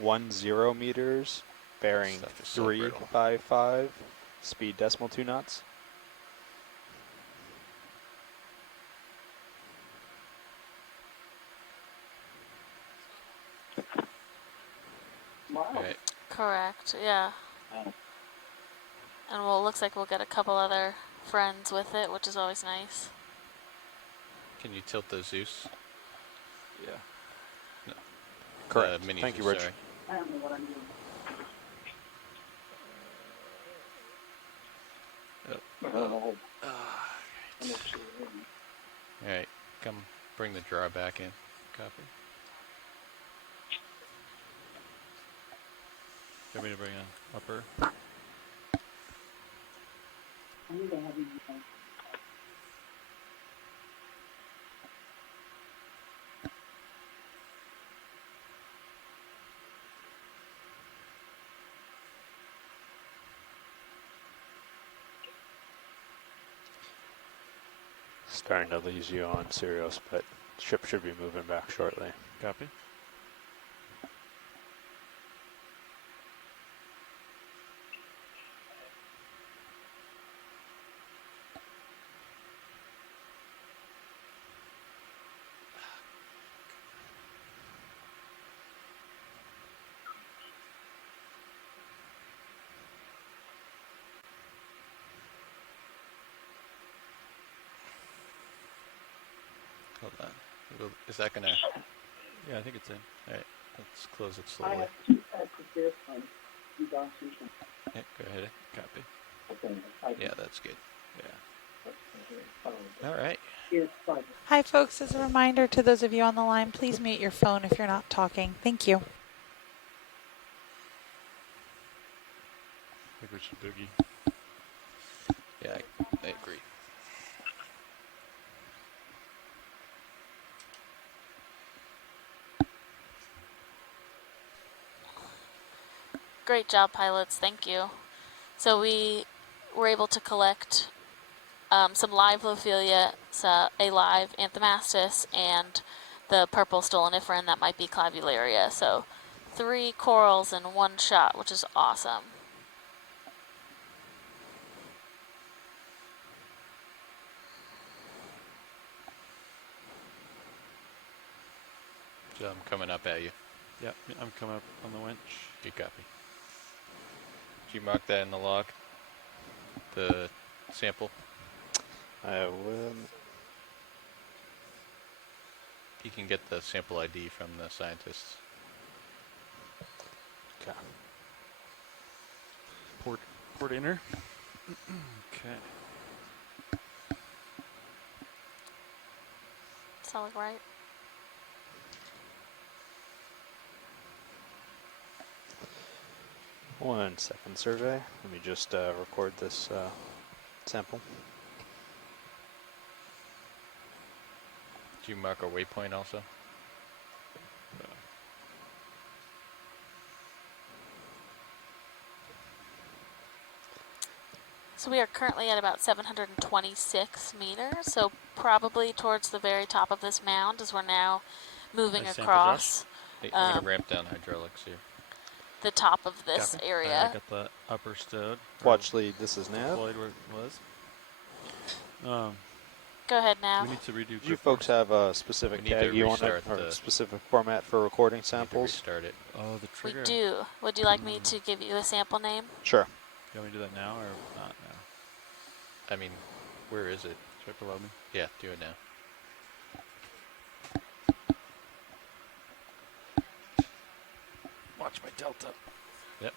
10 meters, bearing 355, speed decimal 2 knots. Right. Correct, yeah. And well, it looks like we'll get a couple other friends with it, which is always nice. Can you tilt the Zeus? Yeah. No. Correct. Mini Thank you, Zeus, Rich. sorry. I don't know what I'm doing. Alright, come bring the drawer back in. Copy. Do you want me to bring an upper? Starting to lose you on Sirius, but ship should be moving back shortly. Copy. Hold on. Is that gonna... Yeah, I think it's in. All right, let's close it slowly. Yeah, go ahead. Copy. Yeah, that's good. Yeah. All right. Hi, folks. As a reminder to those of you on the line, please mute your phone if you're not talking. Thank you. I think we should boogie. Yeah, I agree. Great job, pilots. Thank you. So we were able to collect some live Lophelia, a live Anthomastus, and the purple stoloniferan that might be Clavularia. So 3 corals in one shot, which is awesome. So I'm coming up at you. Yep, I'm coming up on the winch. Good copy. Did you mark that in the log? The sample? I will. You can get the sample ID from the scientists. Okay. Port inner. Okay. Does that look right? One second, survey. Let me just record this sample. Did you mark a waypoint also? So we are currently at about 726 meters, so probably towards the very top of this mound as we're now moving across Hey, I'm going to ramp down hydraulics here. the top of this Copy. area. I got the upper stowed. Watch lead, this is nav. Deployed where it was. Go ahead now. We need to redo. Do you folks have a specific tag you want it, or a specific format for recording samples? Restart it. Oh, the trigger. We do. Would you like me to give you a sample name? Sure. You want me to do that now or not now? I mean, where is it? It's right below me. Yeah, do it now. Watch my delta. Yep.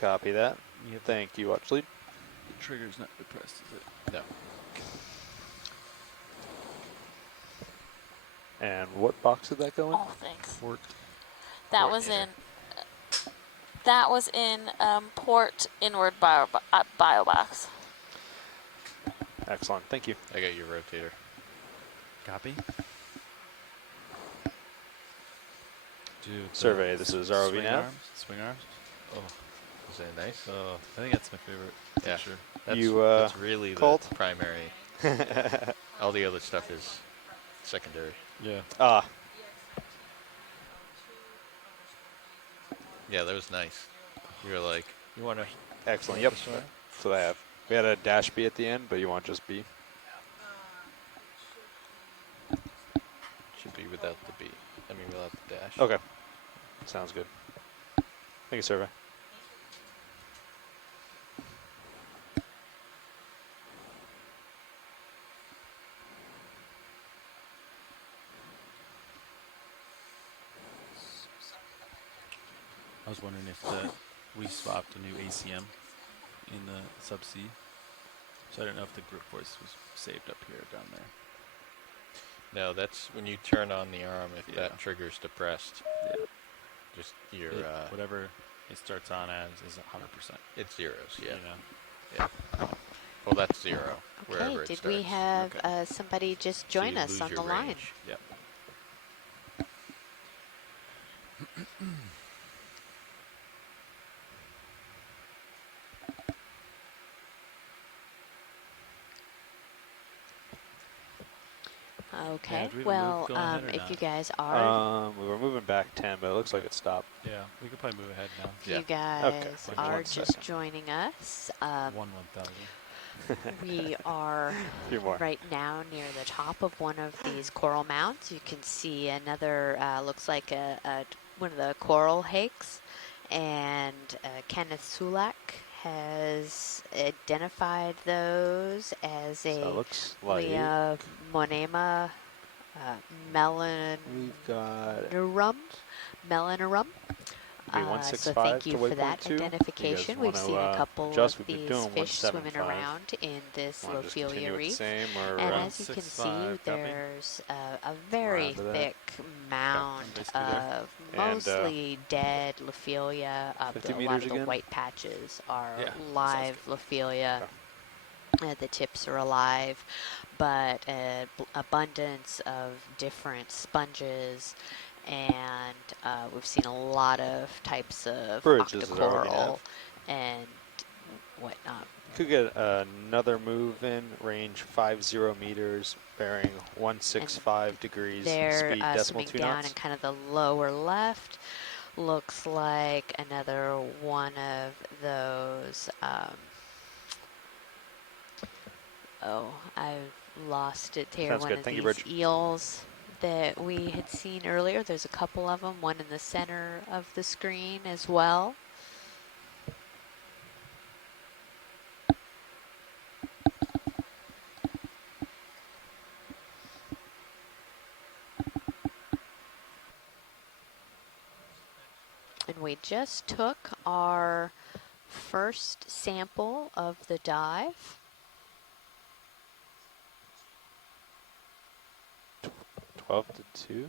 Copy that. Yep. Thank you, watch lead. The trigger's not depressed, is it? No. And what box did that go in? Oh, thanks. Port. That was in. That was in port inward bio box. Excellent, thank you. I got your rotator. Copy. Dude, survey, this is ROV swing nav. Arms, swing arms. Oh, is that nice? Oh, I think that's my favorite Yeah. picture. That's really called? the primary. All the other stuff is secondary. Yeah. Ah. Yeah, that was nice. You were like, you want to... Excellent, yep. That's what I have. We had a dash B at the end, but you want just B? Should be without the B. I mean, without the dash. Okay. Sounds good. Thank you, survey. I was wondering if we swapped a new ACM in the subsea. So I don't know if the grip voice was saved up here or down there. No, that's when you turn on the arm, if that trigger's depressed. Yeah. Just your... whatever it starts on as is 100%. It's zeros, yeah. You know? Yeah. Well, that's 0, wherever Okay, it did we have somebody just join us on the line? Yep. Okay, Yeah, well, if you guys are... we were moving back 10, but it looks like it stopped. Yeah, we could probably move ahead now. If you guys are just joining us, 1,000. we are right now near the top of one of these coral mounds. You can see another, looks like one of the coral hakes. and Kenneth Sulak has identified those as So it a looks like Leonema we've got melanorum. So thank you for that identification. We've seen a couple of these fish swimming around in this Lophelia reef. And as you can see, there's a very thick mound of mostly dead Lophelia. A lot of the white patches are live Lophelia. The tips are alive, but an abundance of different sponges, and we've seen a lot of types of octocoral and whatnot. Could get another move in, range 50 meters, bearing 165 degrees, They're speed decimal swimming 2 down knots. in kind of the lower left. Looks like another one of those. Oh, I've lost it here. Sounds One good. of Thank you, these Bridge. eels that we had seen earlier. There's a couple of them, one in the center of the screen as well. And we just took our first sample of the dive. 12 to 2.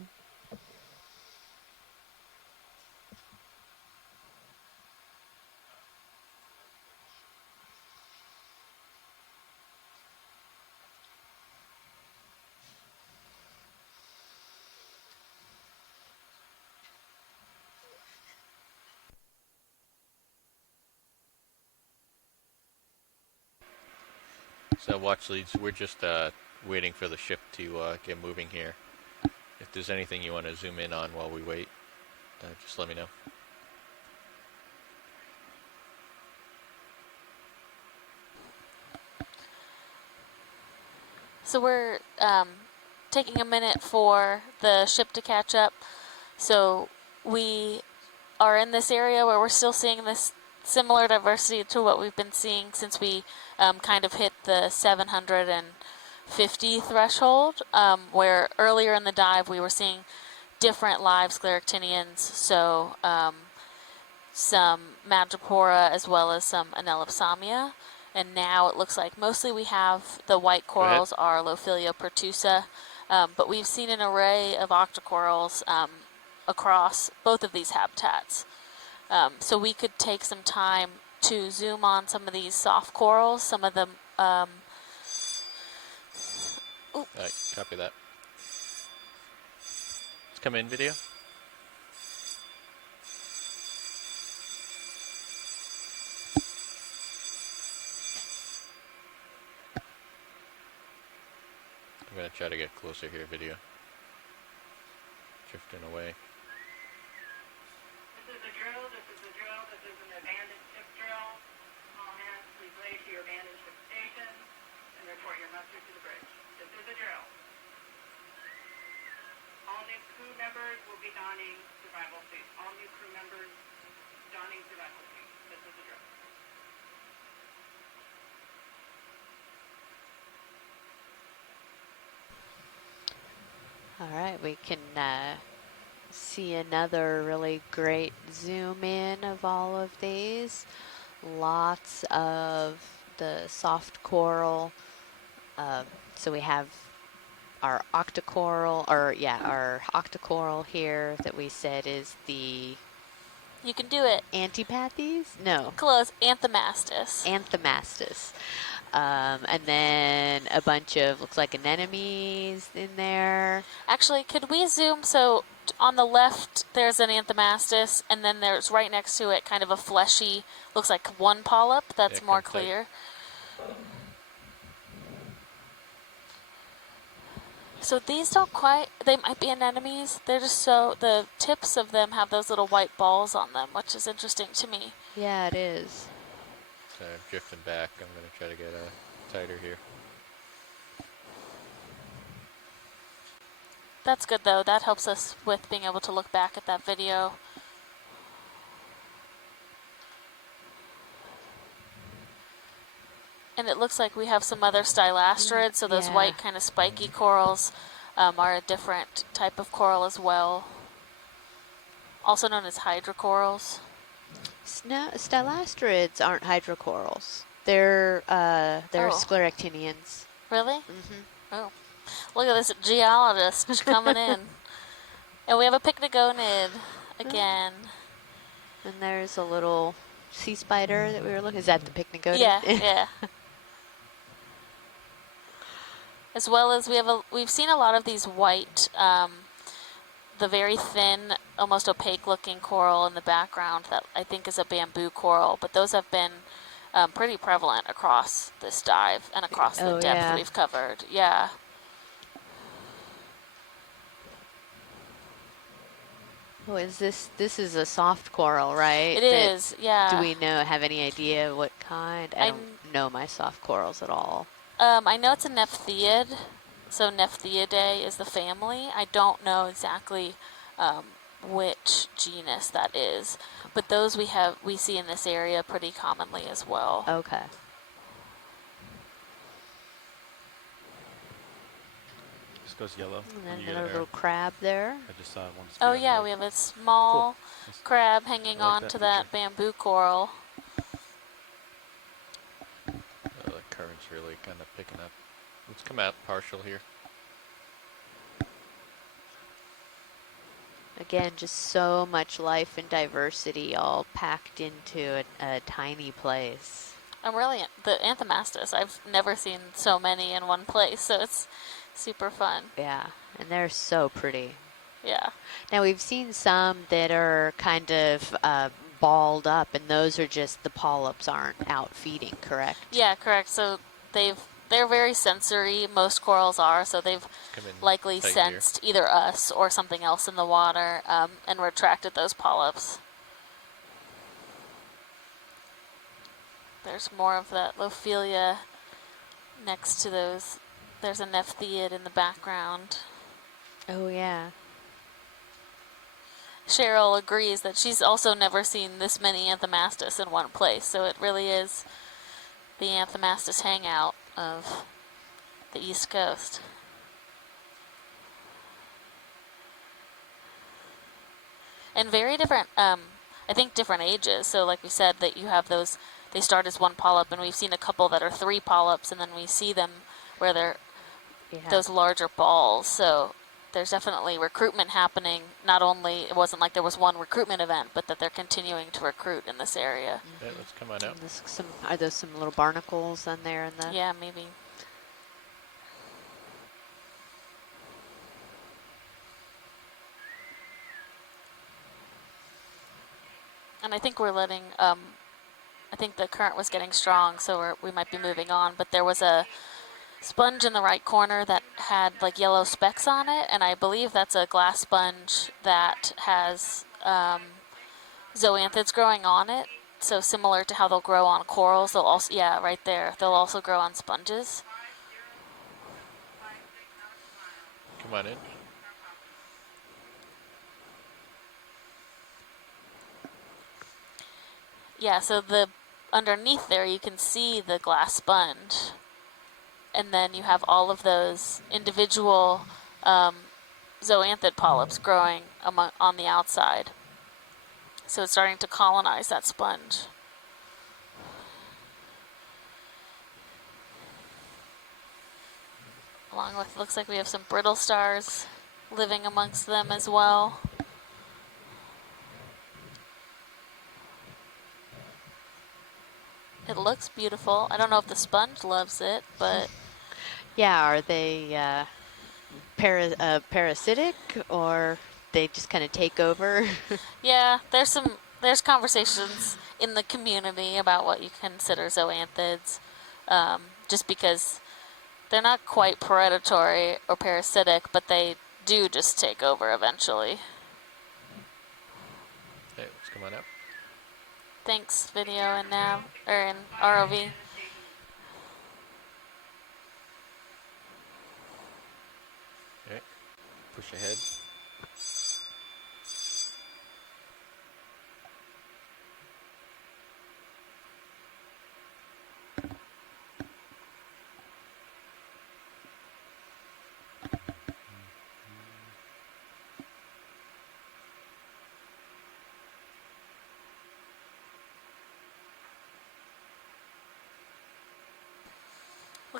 So watch leads, we're just waiting for the ship to get moving here. If there's anything you want to zoom in on while we wait, just let me know. So we're taking a minute for the ship to catch up. So we are in this area where we're still seeing this similar diversity to what we've been seeing since we kind of hit the 750 threshold, where earlier in the dive we were seeing different live scleractinians, so some madrepora as well as some anelopsamia. And now it looks like mostly we have the white corals are Lophelia pertusa, but we've seen an array of octocorals across both of these habitats. So we could take some time to zoom on some of these soft corals, some of them. Alright, copy that. Let's come in video. I'm going to try to get closer here, video. Drifting away. This is a drill, this is a drill, this is an abandoned ship drill. All hands, please lay to your abandoned ship station and report your muster to the bridge. This is a drill. All new crew members will be donning survival suits. All new crew members donning survival suits. This is a drill. All right, we can see another really great zoom in of all of these. Lots of the soft coral. So we have our octocoral, or our octocoral here that we said is the... You can do it. Antipathes? No. Close. Anthomastus. Anthomastus. And then a bunch of, looks like anemones in there. Actually, could we zoom? So on the left, there's an anthomastus, and then there's right next to it kind of a fleshy, looks like one polyp. That's more clear. So these don't quite, they might be anemones. They're just so, the tips of them have those little white balls on them, which is interesting to me. Yeah, it is. So I'm drifting back. I'm going to try to get tighter here. That's good though. That helps us with being able to look back at that video. And it looks like we have some other stylastrids, so those Yeah. white kind of spiky corals are a different type of coral as well, also known as hydrocorals. Stylastrids aren't hydrocorals. They're scleractinians. Really? Mm-hmm. Oh, look at this geologist coming in. And we have a pycnogonid again. And there's a little sea spider that we were looking. Is that the pycnogonid? Yeah, yeah. As well as we've seen a lot of these white, the very thin, almost opaque looking coral in the background that I think is a bamboo coral, but those have been pretty prevalent across this dive and across the depth we've covered. Yeah. Oh, this is a soft coral, right? It is, yeah. Do we have any idea what kind? I don't know my soft corals at all. I know it's a Nephtheid, so Nephtheidae is the family. I don't know exactly which genus that is, but those we see in this area pretty commonly as well. Okay. This goes yellow. And then a little crab there. I just saw one. Oh yeah, we have a small crab hanging on to that bamboo coral. The current's really kind of picking up. Let's come out partial here. Again, just so much life and diversity all packed into a tiny place. The Anthomastus, I've never seen so many in one place, so it's super fun. Yeah, and they're so pretty. Yeah. Now, we've seen some that are kind of balled up, and those are just the polyps aren't out feeding, correct? Yeah, correct. So they're very sensory. Most corals are, so they've likely sensed either us or something else in the water and retracted those polyps. There's more of that Lophelia next to those. There's a Nephtheid in the background. Oh, yeah. Cheryl agrees that she's also never seen this many Anthomastus in one place, so it really is the Anthomastus hangout of the East Coast. And very different, I think different ages. So like we said, that you have those, they start as one polyp, and we've seen a couple that are 3 polyps, and then we see them where they're those larger balls. So there's definitely recruitment happening. Not only, it wasn't like there was one recruitment event, but that they're continuing to recruit in this area. Yeah, let's come on out. Are those some little barnacles on there in the? Yeah, maybe. And I think we're letting, I think the current was getting strong, so we might be moving on, but there was a sponge in the right corner that had like yellow specks on it, and I believe that's a glass sponge that has zoanthids growing on it. So similar to how they'll grow on corals, they'll also, yeah, right there, they'll also grow on sponges. Come on in. Yeah, so underneath there you can see the glass sponge. And then you have all of those individual zoanthid polyps growing on the outside. So it's starting to colonize that sponge. Along with, looks like we have some brittle stars living amongst them as well. It looks beautiful. I don't know if the sponge loves it, but... Yeah, are they parasitic, or they just kind of take over? Yeah, there's conversations in the community about what you consider zoanthids, just because they're not quite predatory or parasitic, but they do just take over eventually. Hey, let's come on up. Thanks, video and nav, or in ROV. Okay, push ahead.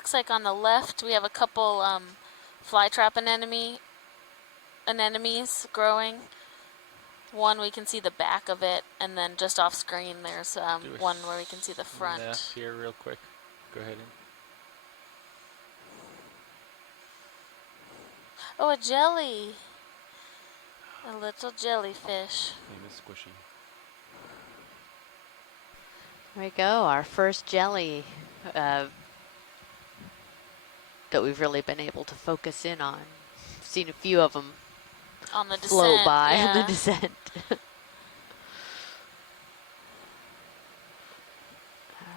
looks like on the left we have a couple flytrap anemones growing. One we can see the back of it, and then just off screen there's one where we can see the front. Math here real quick. Go ahead. Oh, a jelly. A little jellyfish. Maybe squishy. There we go, our first jelly that we've really been able to focus in on. Seen a few of them on the flow descent, by yeah. on the descent.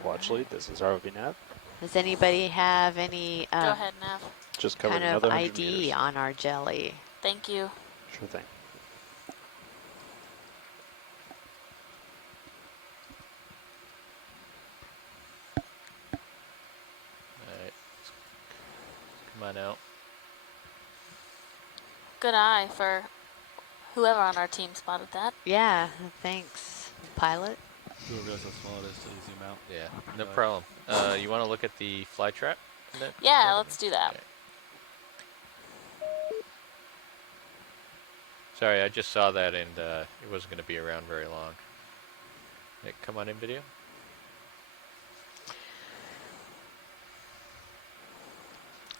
Watch lead, this is ROV Nav. Does anybody have any Go ahead, Nav. Just covered kind of another 100 ID meters. on our jelly? Thank you. Sure thing. Alright. Come on out. Good eye for whoever on our team spotted that. Yeah, thanks, pilot. Didn't realize how small it is till you zoom out. Yeah, no problem. You want to look at the fly trap? Yeah, let's do that. Okay. Sorry, I just saw that and it wasn't going to be around very long. Nick, come on in video.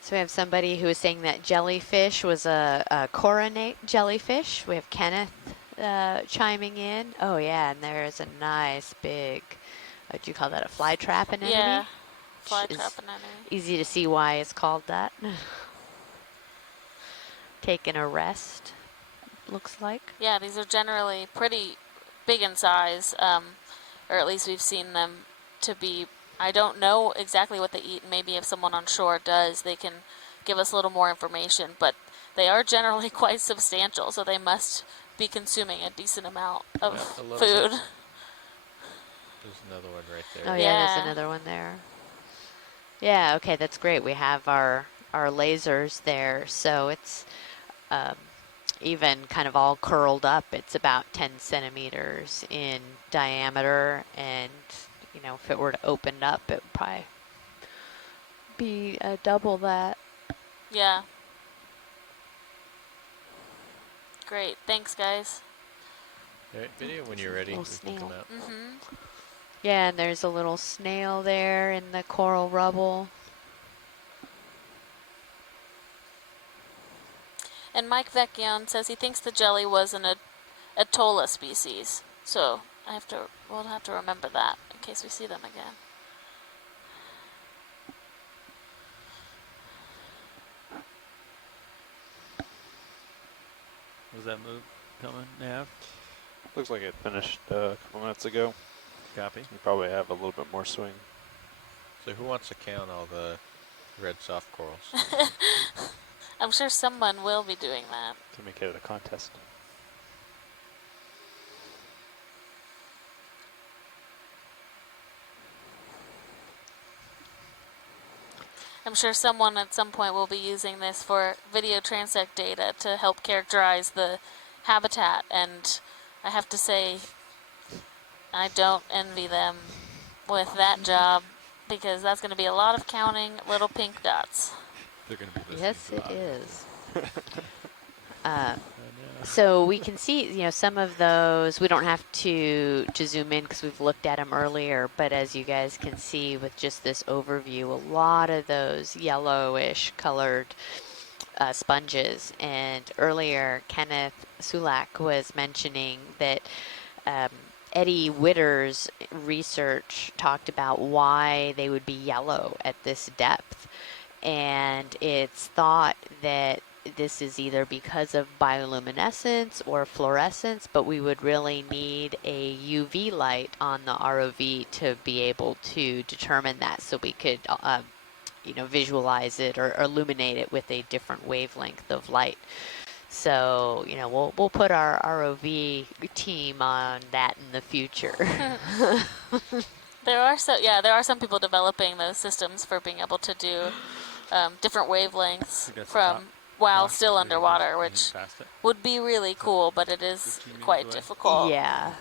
So we have somebody who is saying that jellyfish was a coronate jellyfish. We have Kenneth chiming in. Oh yeah, and there's a nice big, what do you call that, a fly trap anemone? Yeah, fly trap anemone. Easy to see why it's called that. Taking a rest, looks like. Yeah, these are generally pretty big in size, or at least we've seen them to be. I don't know exactly what they eat. Maybe if someone on shore does, they can give us a little more information. But they are generally quite substantial, so they must be consuming a decent amount of food. There's another one right there. Oh yeah, there's another one there. Yeah, okay, that's great. We have our lasers there, so it's even kind of all curled up. It's about 10 centimeters in diameter, and you know, if it were to open up, it would probably be double that. Yeah. Great. Thanks, guys. Alright, video when you're ready. Little We can come snail. out. Yeah, and there's a little snail there in the coral rubble. And Mike Vecchione says he thinks the jelly was an Atolla species. So we'll have to remember that in case we see them again. Was that move coming, Nav? Looks like it finished a couple minutes ago. Copy. You probably have a little bit more swing. So who wants to count all the red soft corals? I'm sure someone will be doing that. To make it a contest. I'm sure someone at some point will be using this for video transect data to help characterize the habitat, and I have to say I don't envy them with that job, because that's going to be a lot of counting little pink dots. They're going to be Yes, it is. So we can see, you know, some of those, we don't have to zoom in because we've looked at them earlier, but as you guys can see with just this overview, a lot of those yellowish colored sponges. And earlier, Kenneth Sulak was mentioning that Eddie Witter's research talked about why they would be yellow at this depth. And it's thought that this is either because of bioluminescence or fluorescence, but we would really need a UV light on the ROV to be able to determine that, so we could you know, visualize it or illuminate it with a different wavelength of light. So, you know, we'll put our ROV team on that in the future. There are some people developing those systems for being able to do different wavelengths from while still underwater, which would be really cool, but it is quite difficult. Yeah.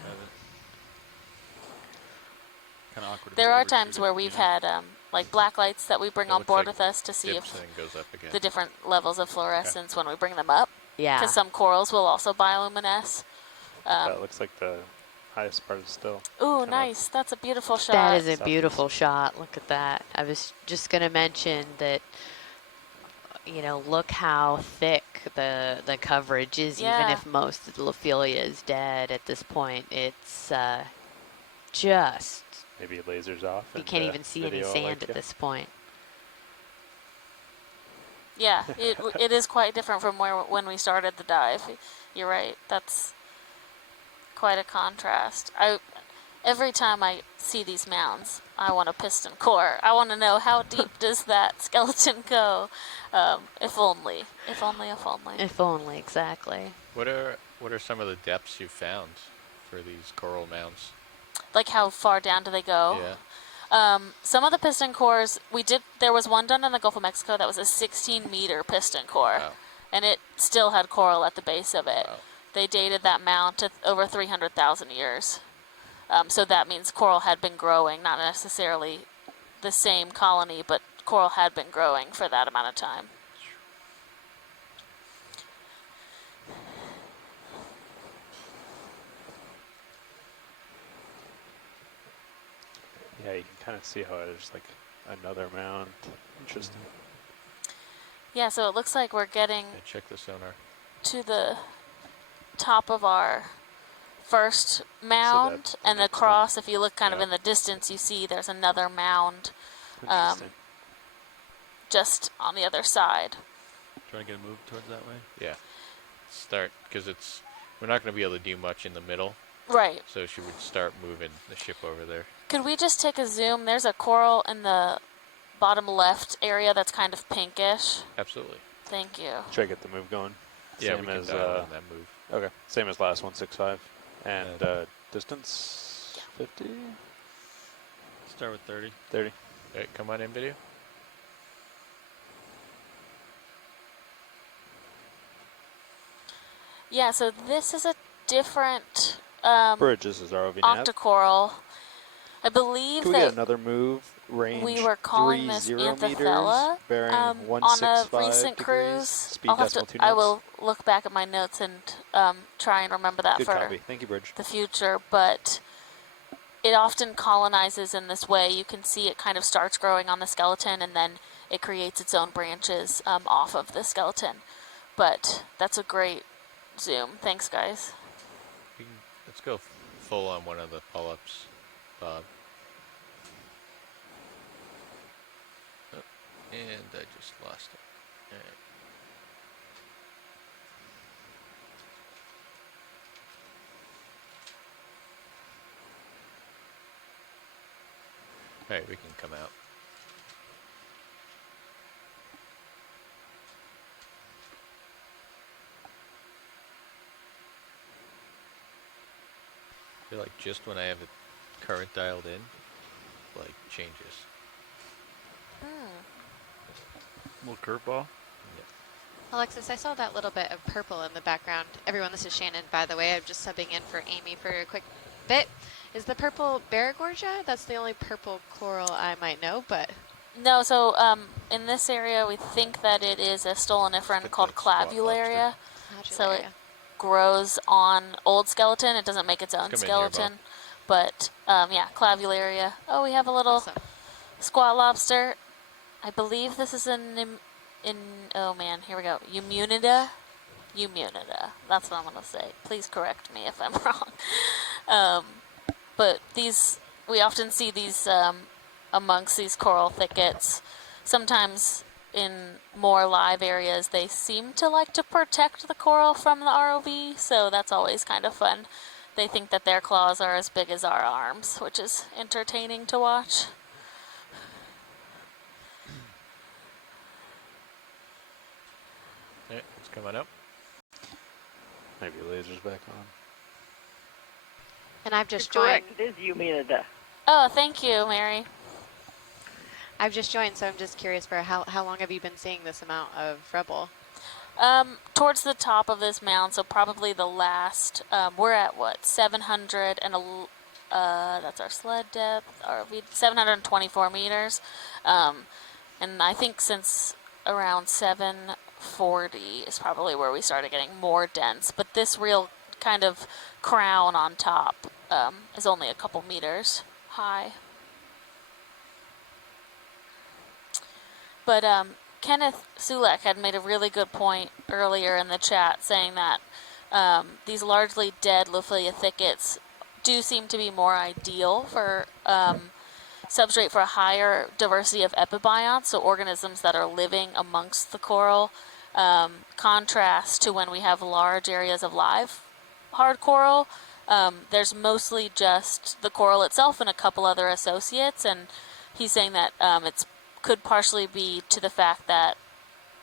Kind of awkward. There are times where we've had like black lights that we bring on looks board like with us to see dips if and then goes up again. the different levels of fluorescence when we bring them up. Yeah. Because some corals will also bioluminesce. That looks like the highest part is still. Ooh, kinda nice. That's a beautiful shot. That is a southeast. beautiful shot. Look at that. I was just going to mention that, you know, look how thick the coverage is, even Yeah. if most of the Lophelia is dead at this point. It's just, Maybe lasers off. you and, can't even see any video, sand like, at yeah. this point. Yeah, it is quite different from when we started the dive. You're right. That's quite a contrast. Every time I see these mounds, I want a piston core. I want to know how deep does that skeleton go. If only. If only. If only. If only, exactly. What are some of the depths you've found for these coral mounds? Like how far down do they go? Yeah. Some of the piston cores, there was one done in the Gulf of Mexico that was a 16-meter piston core. Wow. And it still had coral at the base of it. Wow. They dated that mount to over 300,000 years. So that means coral had been growing, not necessarily the same colony, but coral had been growing for that amount of time. Yeah, you can kind of see how there's like another mound. Interesting. Yeah, so it looks like we're getting Check the sonar. to the top of our first mound, and across, if you look kind of in the distance, you see there's another mound just on the other side. Trying to get a move towards that way? Yeah. Start, because we're not going to be able to do much in the middle. Right. So she would start moving the ship over there. Could we just take a zoom? There's a coral in the bottom left area that's kind of pinkish. Absolutely. Thank you. Try to get the move going. Yeah, Same we can as dial in that move. Okay, same as last 165. And distance 50. Start with 30. 30. Okay, come on in, video. Yeah, so this is a different Bridges is ROV nav. octocoral. I believe Can we that get another move? Range we were calling 30 this Anthophylla meters, bearing on a 165 recent degrees, cruise. speed I'll have decimal to, 2 I knots. will look back at my notes and try and remember that Good for copy. Thank you, Bridge. the future. But it often colonizes in this way. You can see it kind of starts growing on the skeleton, and then it creates its own branches off of the skeleton. But that's a great zoom. Thanks, guys. Let's go full on one of the pull-ups, Bob. Oh, and I just lost it. All right. All right, we can come out. I feel like just when I have the current dialed in, like changes. Little curveball. Alexis, I saw that little bit of purple in the background. Everyone, this is Shannon, by the way. I'm just subbing in for Amy for a quick bit. Is the purple Barragorgia? That's the only purple coral I might know, but... No, so in this area, we think that it is a stolonifera called Clavularia. So it grows on old skeleton. It doesn't make its own skeleton. But, yeah, Clavularia. Oh, we have a little squat lobster. I believe this is oh man, here we go. Eumnida. That's what I'm going to say. Please correct me if I'm wrong. But we often see these amongst these coral thickets. Sometimes in more live areas, they seem to like to protect the coral from the ROV, so that's always kind of fun. They think that their claws are as big as our arms, which is entertaining to watch. Yeah, it's coming up. Maybe laser's back on. And I've just You're joined. correct. It is Eumnida. Oh, thank you, Mary. I've just joined, so I'm just curious for how long have you been seeing this amount of Rebel? Towards the top of this mound, so probably the last, we're at what, 700 and That's our sled depth, ROV, 724 meters. And I think since around 740 is probably where we started getting more dense. But this real kind of crown on top is only a couple meters high. But Kenneth Sulek had made a really good point earlier in the chat, saying that these largely dead Lophilia thickets do seem to be more ideal for substrate for a higher diversity of epibionts, so organisms that are living amongst the coral, contrast to when we have large areas of live hard coral. There's mostly just the coral itself and a couple other associates, and he's saying that it's could partially be to the fact that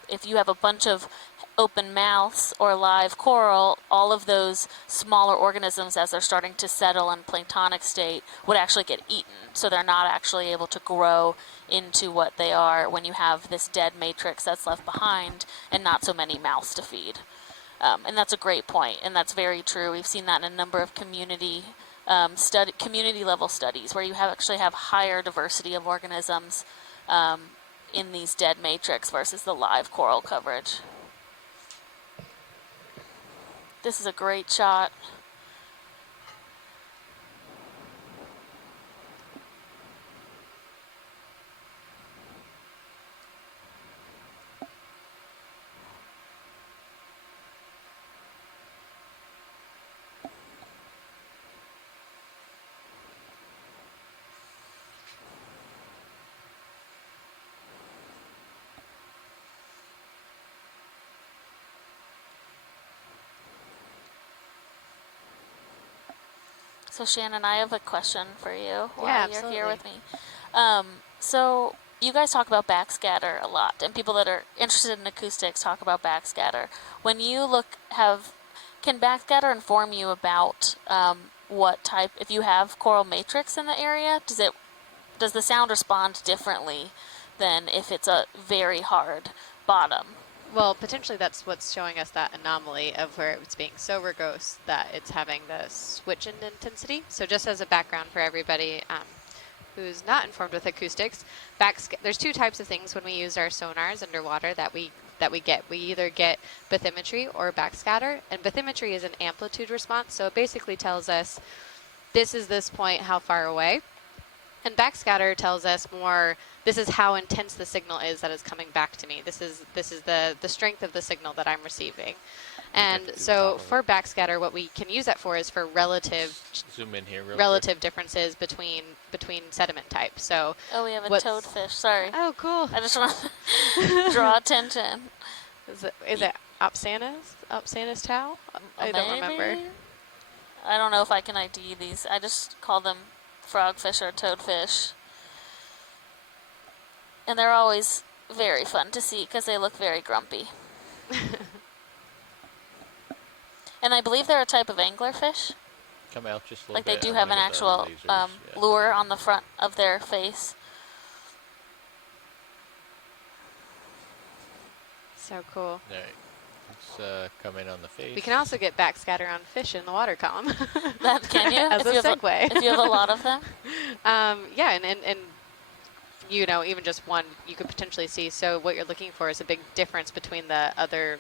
if you have a bunch of open mouths or live coral, all of those smaller organisms, as they're starting to settle in planktonic state, would actually get eaten. So they're not actually able to grow into what they are when you have this dead matrix that's left behind and not so many mouths to feed. And that's a great point, and that's very true. We've seen that in a number of community level studies where you actually have higher diversity of organisms in these dead matrix versus the live coral coverage. This is a great shot. So Shannon, I have a question for you while you're here with me. So you guys talk about backscatter a lot, and people that are interested in acoustics talk about backscatter. When you can backscatter inform you about what type, if you have coral matrix in the area, does the sound respond differently than if it's a very hard bottom? Well, potentially that's what's showing us that anomaly of where it's being so rugose that it's having the switch in intensity. So just as a background for everybody who's not informed with acoustics, there's two types of things when we use our sonars underwater that we get. We either get bathymetry or backscatter, and bathymetry is an amplitude response, so it basically tells us this is this point, how far away. And backscatter tells us more, this is how intense the signal is that is coming back to me. This is the strength of the signal that I'm receiving. And so for backscatter, what we can use that for is for relative zoom in here relative differences between sediment types. So we have a toadfish. Sorry. Oh, cool. I just want to draw attention. Is it Opsanus tau? I don't remember. I don't know if I can ID these. I just call them frogfish or toadfish. And they're always very fun to see because they look very grumpy. And I believe they're a type of anglerfish. Come out just a little like bit. They do have an actual lure on the front of their face. So cool. All right. Let's come in on the face. We can also get backscatter on fish in the water column. That can you? As a segue. If you have a lot of them? Yeah, and you know, even just one, you could potentially see. So what you're looking for is a big difference between the other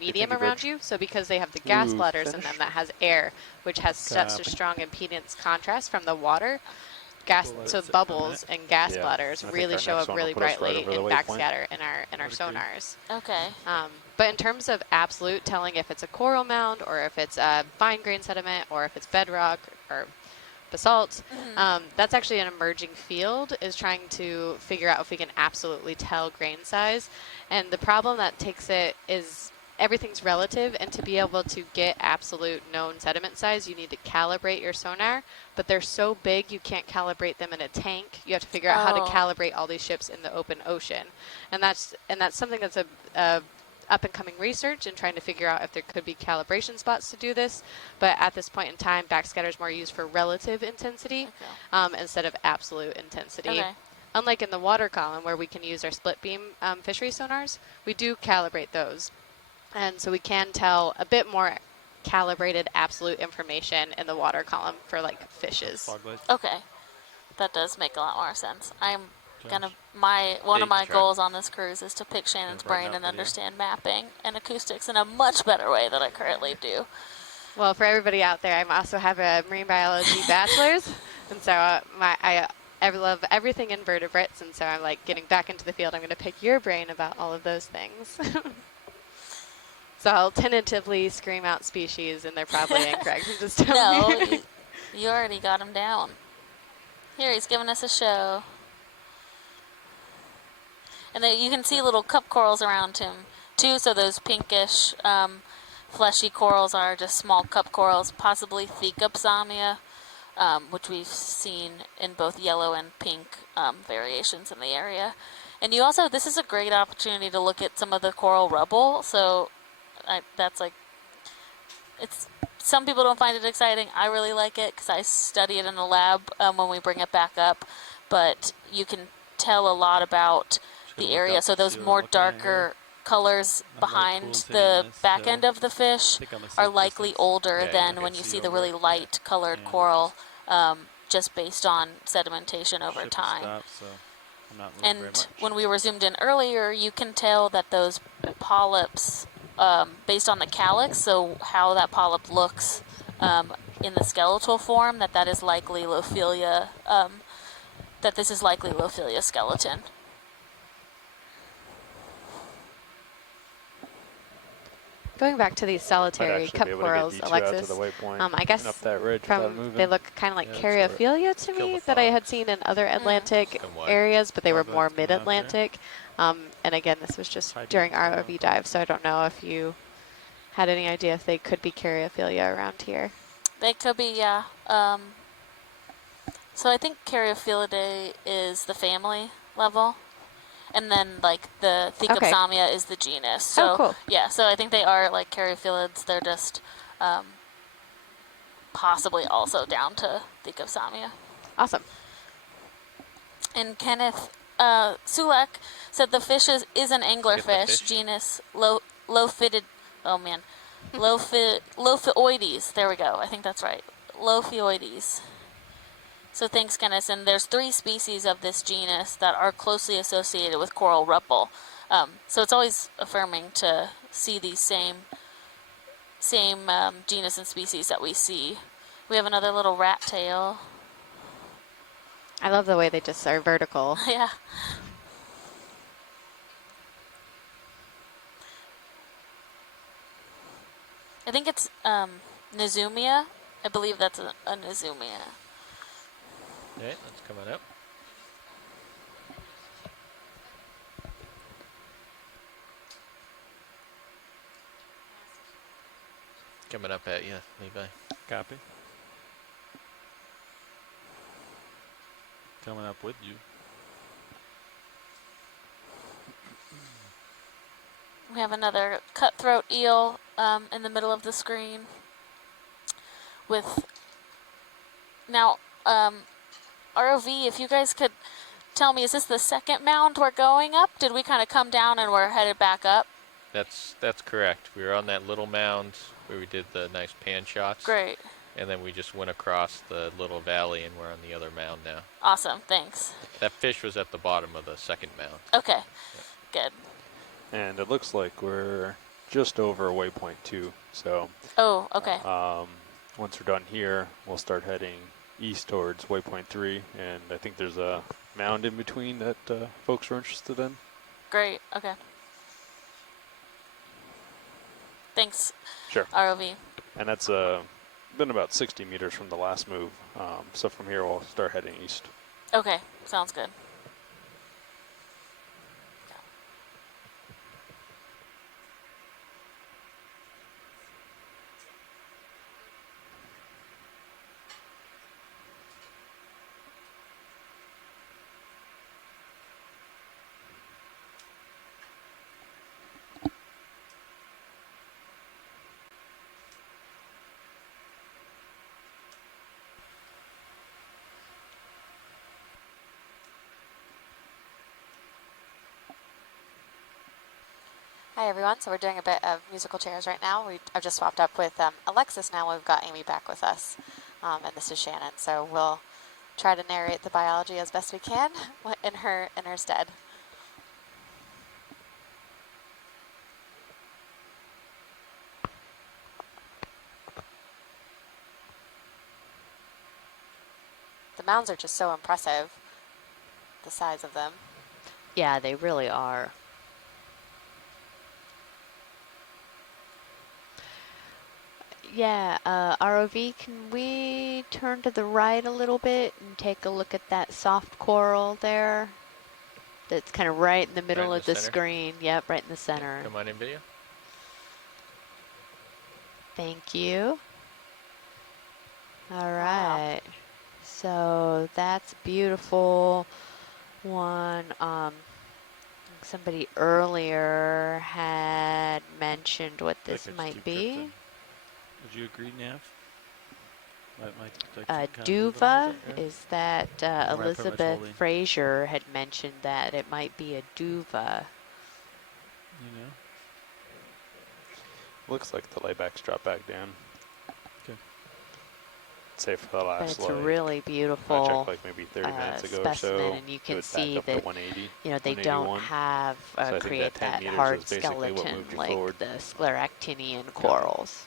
medium around you. So because they have the gas bladders in them that has air, which has such a strong impedance contrast from the water, so bubbles and gas bladders really show up really brightly in backscatter in our sonars. Okay. But in terms of absolute telling if it's a coral mound or if it's a fine grain sediment or if it's bedrock or basalt, that's actually an emerging field, is trying to figure out if we can absolutely tell grain size. And the problem that takes it is everything's relative, and to be able to get absolute known sediment size, you need to calibrate your sonar, but they're so big you can't calibrate them in a tank. You have to figure out how to calibrate all these ships in the open ocean. And that's something that's a up and coming research and trying to figure out if there could be calibration spots to do this. But at this point in time, backscatter is more used for relative intensity instead of absolute intensity. Okay. Unlike in the water column where we can use our split beam fishery sonars, we do calibrate those. And so we can tell a bit more calibrated absolute information in the water column for like fishes. Okay, that does make a lot more sense. I'm gonna Josh? one of my Try. goals on this cruise is to pick Shannon's brighten brain up and video. understand mapping and acoustics in a much better way than I currently do. Well, for everybody out there, I also have a marine biology bachelor's, and so I love everything invertebrates, and so I'm like getting back into the field. I'm going to pick your brain about all of those things. So I'll tentatively scream out species, and they're probably incorrect. Just tell No, me. you already got him down. Here, he's giving us a show. And then you can see little cup corals around him, too, so those pinkish, fleshy corals are just small cup corals, possibly Thecopsamia, which we've seen in both yellow and pink variations in the area. And you also, this is a great opportunity to look at some of the coral rubble, so that's like, it's, some people don't find it exciting. I really like it because I study it in the lab when we bring it back up, but you can tell a lot about the area. So those more darker colors behind the back end of the fish are likely older than when you see the really light colored coral, just based on sedimentation over time. And when we were zoomed in earlier, you can tell that those polyps, based on the calyx, so how that polyp looks in the skeletal form, that is likely Lophilia, that this is likely Lophilia skeleton. Going back to these solitary cup corals, Alexis, I guess up that ridge they look kind of like Caryophilia to me that I had seen in other Atlantic areas, but they were more mid-Atlantic. And again, this was just during ROV dive, so I don't know if you had any idea if they could be Caryophilia around here. They could be, yeah. So I think Caryophilidae is the family level. And then, like, the Thecopsamia is the genus. So, cool. Yeah, so I think they are, like, Caryophylids. They're just possibly also down to Thecopsamia. Awesome. And Kenneth Sulek said the fish is an anglerfish, genus Lophioides. There we go. I think that's right. Lophioides. So thanks, Kenneth. And there's 3 species of this genus that are closely associated with coral rubble. So it's always affirming to see these same genus and species that we see. We have another little rat tail. I love the way they just are vertical. Yeah. I think it's Nizumia. I believe that's a Nizumia. Okay, that's coming up. Coming up at you, Levi. Copy. Coming up with you. We have another cutthroat eel in the middle of the screen. With now, ROV, if you guys could tell me, is this the second mound we're going up? Did we kind of come down and we're headed back up? That's correct. We were on that little mound where we did the nice pan shots. Great. And then we just went across the little valley and we're on the other mound now. Awesome, thanks. That fish was at the bottom of the second mound. Okay, good. And it looks like we're just over waypoint 2. So. Oh, okay. Once we're done here, we'll start heading east towards waypoint 3, and I think there's a mound in between that folks are interested in. Great. Okay. Thanks. Sure. ROV. And that's been about 60 meters from the last move. So from here, we'll start heading east. Okay, sounds good. Hi everyone. So we're doing a bit of musical chairs right now. I've just swapped up with Alexis now. We've got Amy back with us, and this is Shannon. So we'll try to narrate the biology as best we can in her stead. The mounds are just so impressive, the size of them. Yeah, they really are. Yeah, ROV, can we turn to the right a little bit and take a look at that soft coral there? That's kind of right in the middle of the screen. Yep, right in the center. Come on in video. Thank you. All right. So that's beautiful one. Somebody earlier had mentioned what this might be. Would you agree, Nav? Duva, is that Elizabeth Fraser had mentioned that it might be a duva. You know? Looks like the laybacks drop back down. Okay. Say for the last, but it's like, a really beautiful I checked like maybe 30 minutes ago or specimen, so. and you can It see back up that to 180, you know they don't have so create that meters hard was basically what skeleton moved you like forward. the scleractinian corals.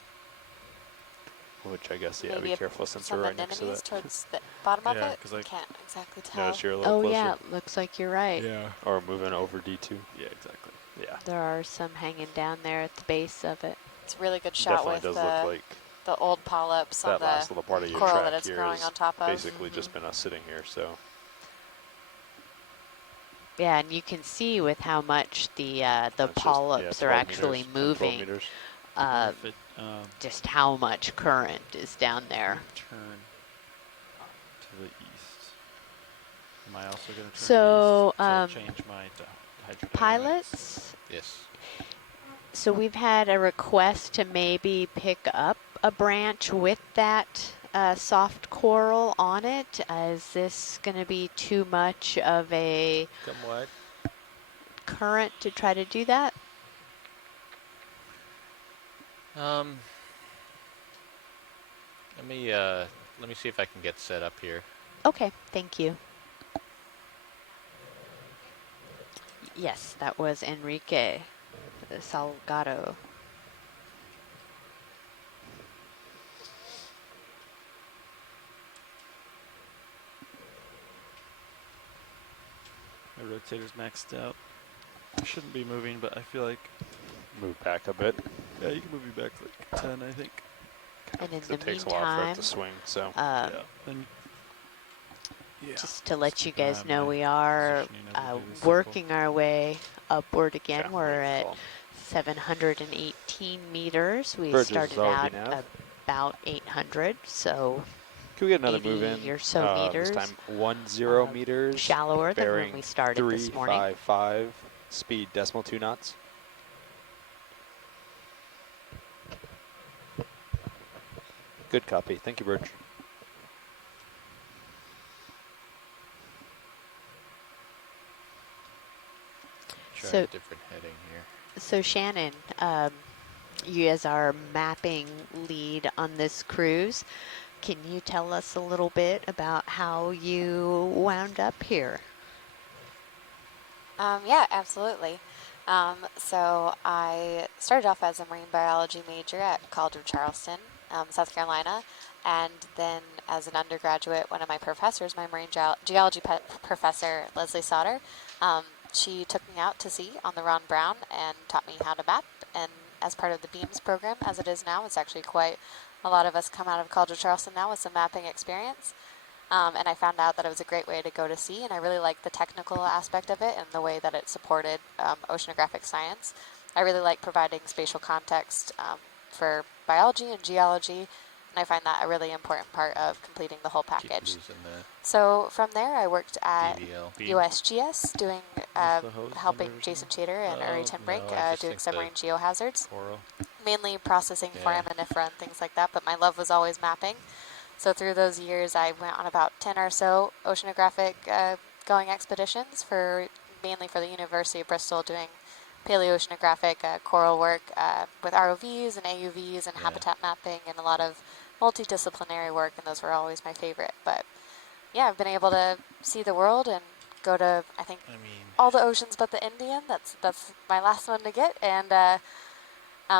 Which I guess, yeah, Maybe be careful since we're some right next to anemones that. towards the bottom of Yeah, it. 'cause I Can't exactly tell. notice you're a little Oh closer. yeah, looks like you're right. Yeah. Or moving over D2. Yeah, exactly. Yeah. There are some hanging down there at the base of it. It's a really good shot Definitely with does look like the old polyps on that last little part the of your coral track that it's here growing is on top of. basically just been us sitting here, so. Yeah, and you can see with how much the polyps are actually moving, just how much current is down there. Turn to the east. Am I also going to turn So, to the east? Change my hydrodynamics? Pilots? Yes. So we've had a request to maybe pick up a branch with that soft coral on it. Is this going to be too much of a current to try to do that? Let me see if I can get set up here. Okay, thank you. Yes, that was Enrique Salgado. My rotator's maxed out. I shouldn't be moving, but I feel like... Move back a bit. Yeah, you can move me back like 10, I think. And in the it takes a while for it to swing, so. Just to let you guys know, we are working our way upward again. We're at 718 meters. We started out about 800, so can we get another move in? Or so meters. This time 10 meters. Shallower than when we started this morning. 355, speed decimal 2 knots. Good copy. Thank you, Birch. Try a different heading here. So Shannon, you as our mapping lead on this cruise, can you tell us a little bit about how you wound up here? Yeah, absolutely. So I started off as a marine biology major at College of Charleston, South Carolina, and then as an undergraduate, one of my professors, my marine geology professor, Leslie Sauter, she took me out to sea on the Ron Brown and taught me how to map. And as part of the BEAMS program, as it is now, it's actually quite a lot of us come out of College of Charleston now with some mapping experience. And I found out that it was a great way to go to sea, and I really liked the technical aspect of it and the way that it supported oceanographic science. I really like providing spatial context for biology and geology, and I find that a really important part of completing the whole package. So from there, I worked at USGS doing helping Jason Chater and Uri Tinbrake doing submarine geohazards, mainly processing foraminiferous and things like that, but my love was always mapping. So through those years, I went on about 10 or so oceanographic going expeditions, mainly for the University of Bristol, doing paleoceanographic coral work with ROVs and AUVs and habitat mapping and a lot of multidisciplinary work, and those were always my favorite. But yeah, I've been able to see the world and go to, I think, all the oceans but the Indian. That's my last one to get. And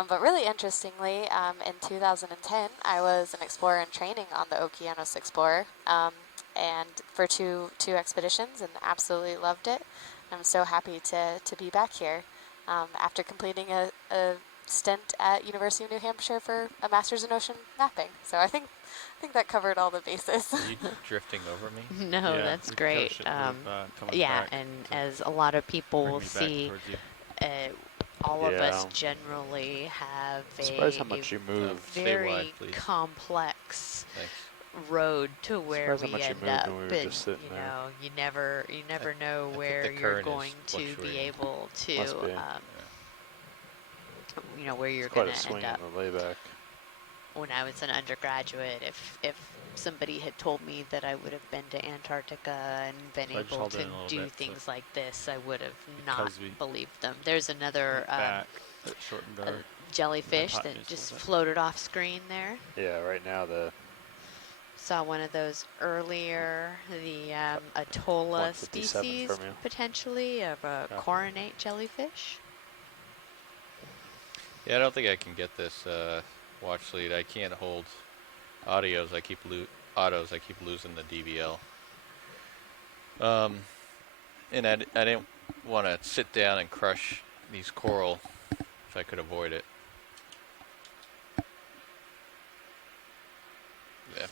but really interestingly, in 2010, I was an explorer in training on the Okeanos Explorer, and for two expeditions, and absolutely loved it. I'm so happy to be back here after completing a stint at University of New Hampshire for a master's in ocean mapping. So I think that covered all the bases. Are you drifting over me? No, that's great. Yeah, and as a lot of people will see, all of us generally have Surprised how much you moved. very wide, complex Thanks. road to where Surprised how we much you end moved up. when we were And just sitting you there. know, you never know where the you're current is going to be fluctuating. able to, Must be. you know, where you're It's quite going a to swing end up. in the layback. When I was an undergraduate, if somebody had told me that I would have been to Antarctica and been So I just able held it to in a little do bit, so things like this, I would have not because we believed them. There's another back, it shortened our jellyfish that hypotenuse a just little bit. floated off screen there. Yeah, right now the Saw one of those earlier, the Atolla 157 species, from you. potentially, of a coronate jellyfish. Yeah, I don't think I can get this watch lead. I can't hold autos. I keep losing the DVL. And I didn't want to sit down and crush these coral if I could avoid it. Yeah.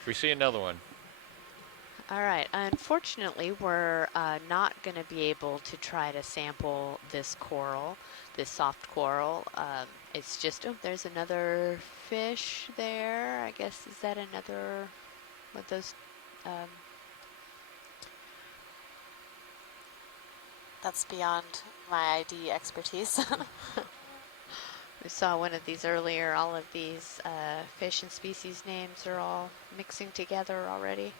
If we see another one. All right, unfortunately, we're not going to be able to try to sample this coral, this soft coral. It's just, oh, there's another fish there. I guess, is that another, what those, that's beyond my ID expertise. We saw one of these earlier. All of these fish and species names are all mixing together already.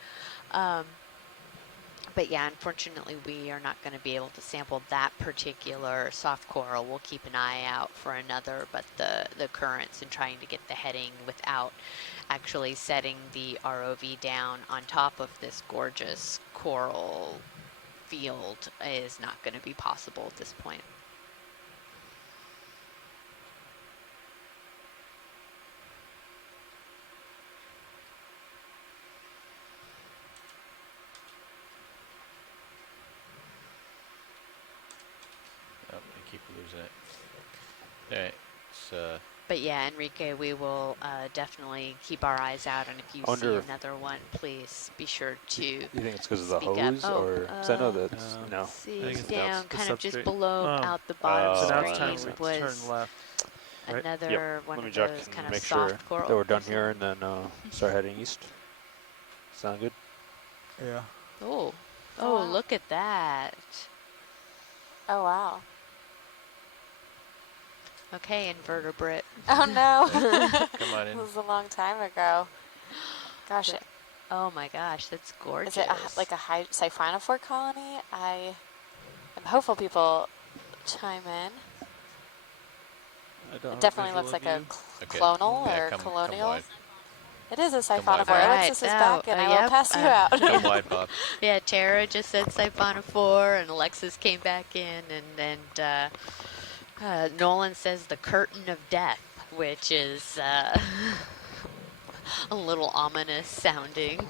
But yeah, unfortunately, we are not going to be able to sample that particular soft coral. We'll keep an eye out for another, but the currents and trying to get the heading without actually setting the ROV down on top of this gorgeous coral field is not going to be possible at this point. Oh, I keep losing it. All right. It's, But yeah, Enrique, we will definitely keep our eyes out, and if you see another one, please be sure to You think it's because of the speak hose, up. or because I know that no. See, down, kind of just below, out the So bottom now it's time screen to was turn left. Right? another one Let me of check those and kind of make sure soft coral. that we're done here, and then start heading east. Sound good? Yeah. Oh, wow. Look at that. Oh, wow. Okay, invertebrate. Oh, no. Come on in. This was a long time ago. Gosh. Oh, my gosh, that's gorgeous. Is it like a siphonophore colony? I am hopeful people chime in. It definitely looks like a clonal or colonial. Come it is a wide. siphonophore. Alexis is back, and I will pass you out. Come wide, Bob. Yeah, Tara just said siphonophore, and Alexis came back in, and Nolan says the curtain of death, which is a little ominous sounding.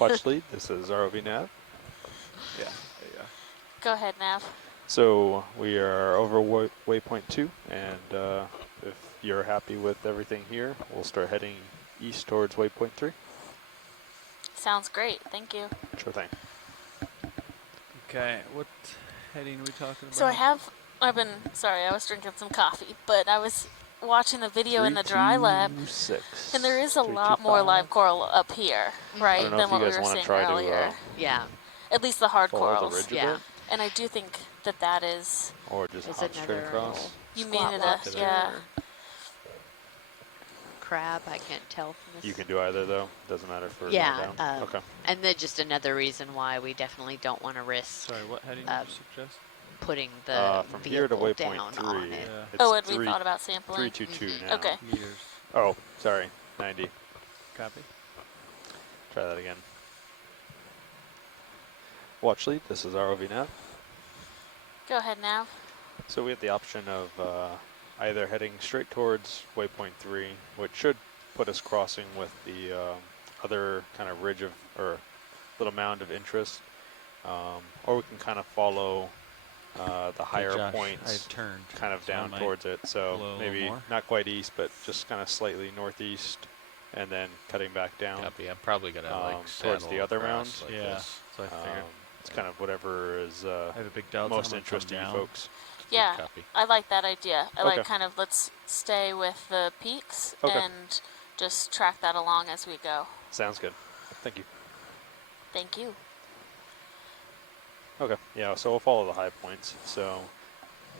Watch lead. This is ROV nav. Yeah. Go ahead, Nav. So we are over waypoint 2, and if you're happy with everything here, we'll start heading east towards waypoint 3. Sounds great. Thank you. Sure thing. Okay, what heading are we talking about? So I was drinking some coffee, but I was watching the video in the dry lab, and there is a lot more live coral up here, right, than what we were seeing earlier. Yeah. At least the hard follow the corals. ridge a Yeah. bit? And I do think that is. Or just hop straight across. You mean it? Yeah. crab. I can't tell from this. You can do either, though? Doesn't matter for Yeah. going down? Okay. And then just another reason why we definitely don't want to risk. Sorry, what heading did you suggest? Putting the from here to vehicle waypoint down 3. on it. Yeah. Oh, and we thought about sampling? 322 now. Okay. Meters. Oh, sorry. 90. Copy. Try that again. Watch lead. This is ROV nav. Go ahead now. So we have the option of either heading straight towards waypoint 3, which should put us crossing with the other kind of ridge of, or little mound of interest, or we can kind of follow the higher Josh, points I turned kind of so I down might towards it. So blow a maybe little more. not quite east, but just kind of slightly northeast, and then cutting back down. Copy. I'm probably gonna like towards saddle the other across mounds. like Yeah, this. so I figured. It's kind of whatever is I have a big delta. most I'm gonna come interesting to you down. folks. Yeah, Copy. I like that idea. I Okay. like kind of let's stay with the peaks Okay. and just track that along as we go. Sounds good. Thank you. Thank you. Okay, yeah, so we'll follow the high points. So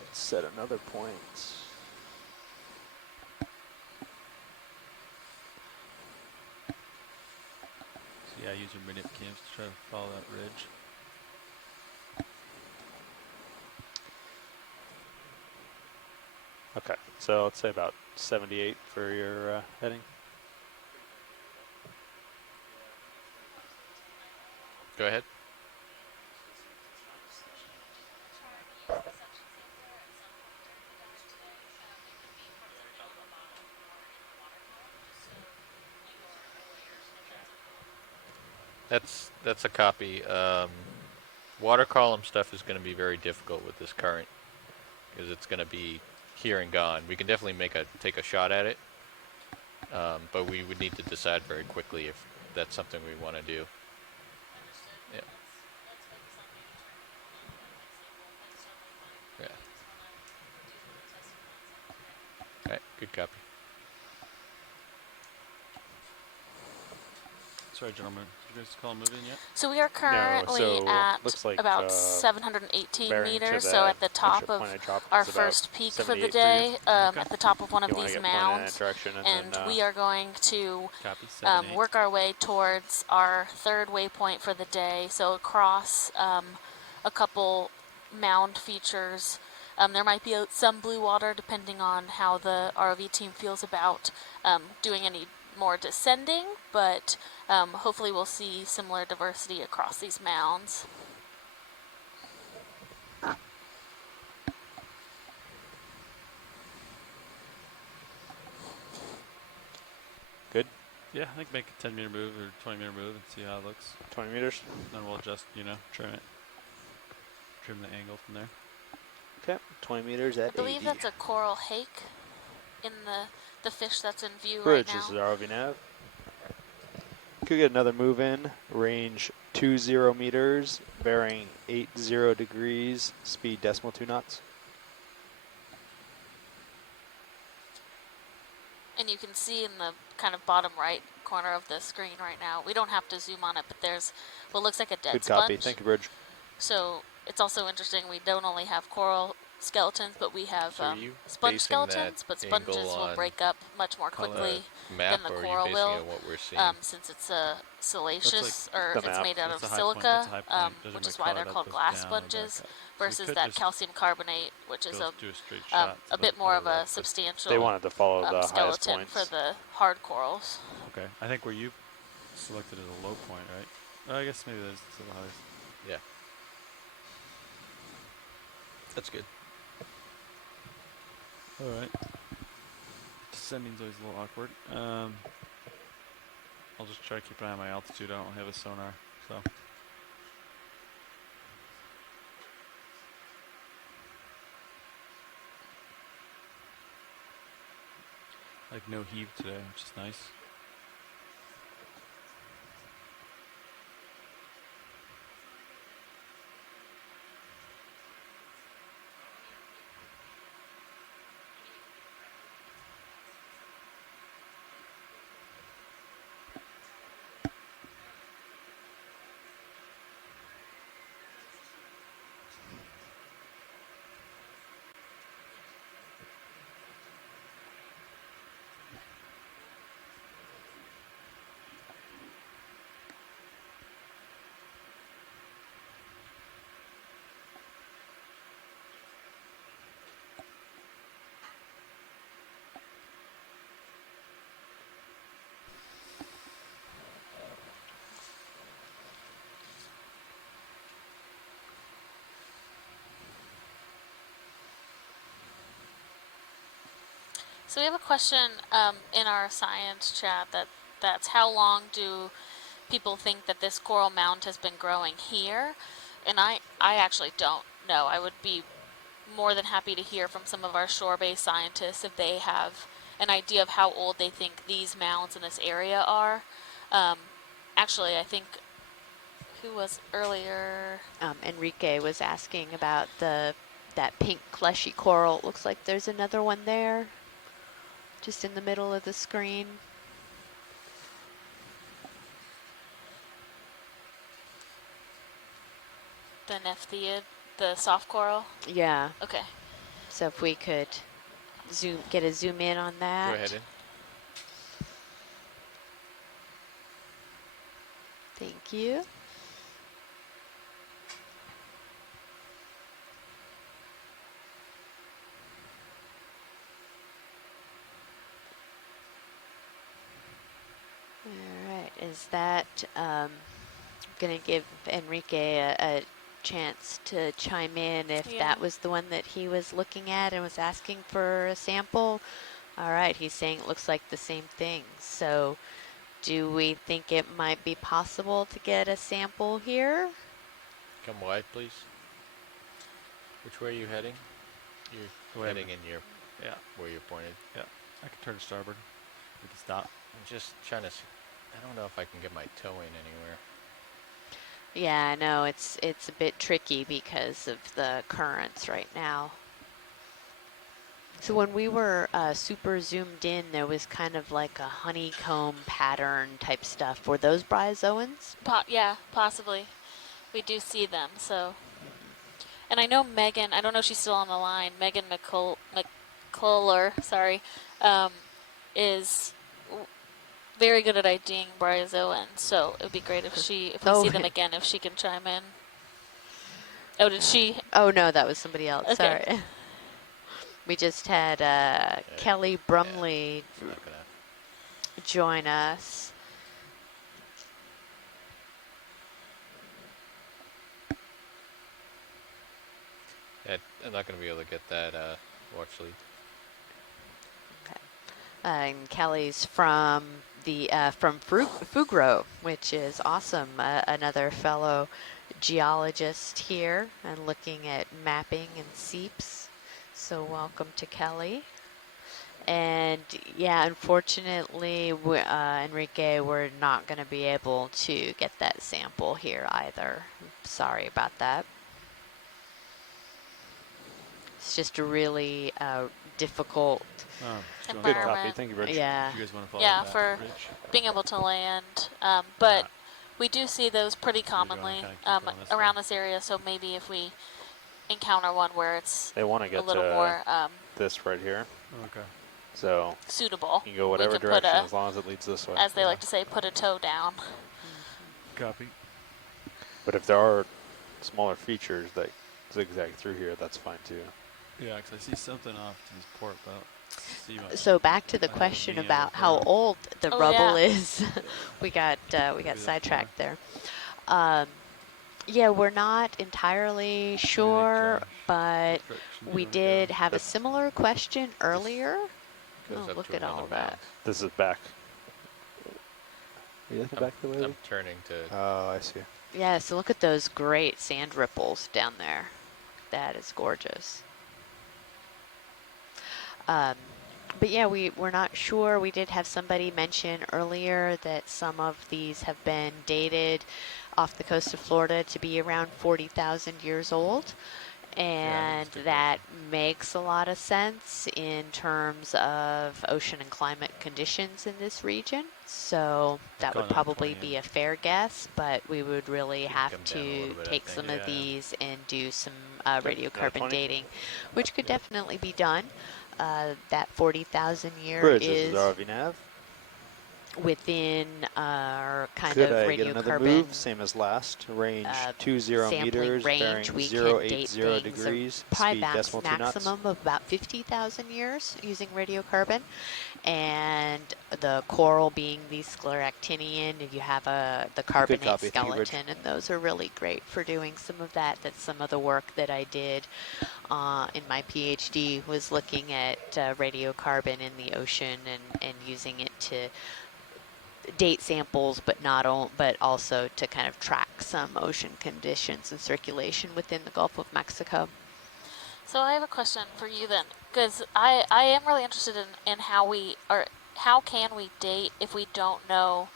let's set another point. So yeah, use your minute cams to try to follow that ridge. Okay, so let's say about 78 for your heading. Go ahead. That's a copy. Water column stuff is going to be very difficult with this current because it's going to be here and gone. We can definitely take a shot at it, but we would need to decide very quickly if that's something we want to do. Yeah. Yeah. Okay, good copy. Sorry, gentlemen. Did you guys call moving yet? So we are currently so at looks like, about 718 bearing to meters. the So at the top airship of point I dropped our is about first peak for the 78 for you. day, Okay. at the top of one of You wanna these get pointed in that mounds, direction, and and then, we are going to Copy. 78. work our way towards our third waypoint for the day. So across a couple mound features. There might be some blue water depending on how the ROV team feels about doing any more descending, but hopefully we'll see similar diversity across these mounds. Good? Yeah, I think make a 10-meter move or 20-meter move and see how it looks. 20 meters? Then we'll just, trim it. Trim the angle from there. Okay, 20 meters at I believe 80. that's a coral hake in the fish that's in view Bridge, right now. this is ROV nav. Could get another move in, range 20 meters, bearing 80 degrees, speed decimal 2 knots. And you can see in the kind of bottom right corner of the screen right now, we don't have to zoom on it, but there's what looks like a dead Good sponge. copy, thank you, Bridge. So it's also interesting, we don't only have coral skeletons, but we have So are you sponge basing skeletons, that but sponges angle will on break up much more quickly map, than or the are you coral basing will, it on what we're seeing? since it's a salacious, the or it's map. made out That's of a high point, silica, that's a high point. Doesn't which make is why color, they're that called goes glass down and back sponges, up. So we versus could that just calcium carbonate, which is go do a straight shot to a the bit more of coral, a but substantial They wanted to follow the highest skeleton points. for the hard corals. Okay, I think where you selected as a low point, right? I guess maybe that's the highest. Yeah. That's good. All right. Descending's always a little awkward. I'll just try to keep an eye on my altitude. I don't have a sonar, so. Like no heave today, which is nice. So we have a question in our science chat that's how long do people think that this coral mound has been growing here? And I actually don't know. I would be more than happy to hear from some of our shore-based scientists if they have an idea of how old they think these mounds in this area are. Actually, I think, who was earlier? Enrique was asking about that pink fleshy coral. It looks like there's another one there, just in the middle of the screen. The Nephtheid, the soft coral? Yeah. Okay. So if we could get a zoom in on that. Go ahead in. Thank you. All right, is that going to give Enrique a chance to chime in if that was the one that he was looking at and was asking for a sample? All right, he's saying it looks like the same thing. So do we think it might be possible to get a sample here? Come wide, please. Which way are you heading? You're heading in your, where you're pointed. Yeah, I can turn to starboard. We can stop. I'm just trying to, I don't know if I can get my toe in anywhere. Yeah, I know it's a bit tricky because of the currents right now. So when we were super zoomed in, there was kind of like a honeycomb pattern type stuff. Were those bryozoans? Yeah, possibly. We do see them, so. And I know Megan, I don't know if she's still on the line, Megan McCuller, sorry, is very good at IDing bryozoans, so it would be great if we see them again, if she can chime in. Oh, did she? Oh, no, that was somebody else. Okay. Sorry. We just had Kelly Brumley join us. I'm not going to be able to get that watch lead. Okay. And Kelly's from Fugro, which is awesome. Another fellow geologist here and looking at mapping and seeps. So welcome to Kelly. And yeah, unfortunately, Enrique, we're not going to be able to get that sample here either. Sorry about that. It's just a really difficult good copy. Thank you, Rich. Yeah. You guys want to follow Yeah, that, for Rich? being able to land. But we do see those pretty commonly around this area, so maybe if we encounter one where it's they want to get a little more this right here. Okay. So suitable. You can go whatever direction as long as it leads this way. As they like to say, put a toe down. Copy. But if there are smaller features that zigzag through here, that's fine too. Yeah, because I see something off to this port, but so back to the question about how old the rubble is. we got sidetracked there. Yeah, we're not entirely sure, but we did have a similar question earlier. Oh, look at all that. This is back. Are you looking back the way? I'm turning to. Oh, I see. Yeah, so look at those great sand ripples down there. That is gorgeous. But yeah, we're not sure. We did have somebody mention earlier that some of these have been dated off the coast of Florida to be around 40,000 years old. And that makes a lot of sense in terms of ocean and climate conditions in this region. So that would probably be a fair guess, but we would really have to take some of these and do some radiocarbon dating, which could definitely be done. That 40,000 year Bridge, is RV nav. Within our kind Could of I get another radiocarbon move, same as last, range 20 meters, bearing 080 degrees, speed decimal 2 knots. Maximum of about 50,000 years using radiocarbon, and the coral being the scleractinian. You have the carbonate skeleton, and those are really great for doing some of that. That's some of the work that I did in my PhD was looking at radiocarbon in the ocean and using it to date samples, but but also to kind of track some ocean conditions and circulation within the Gulf of Mexico. So I have a question for you then, because I am really interested in how can we date if we don't know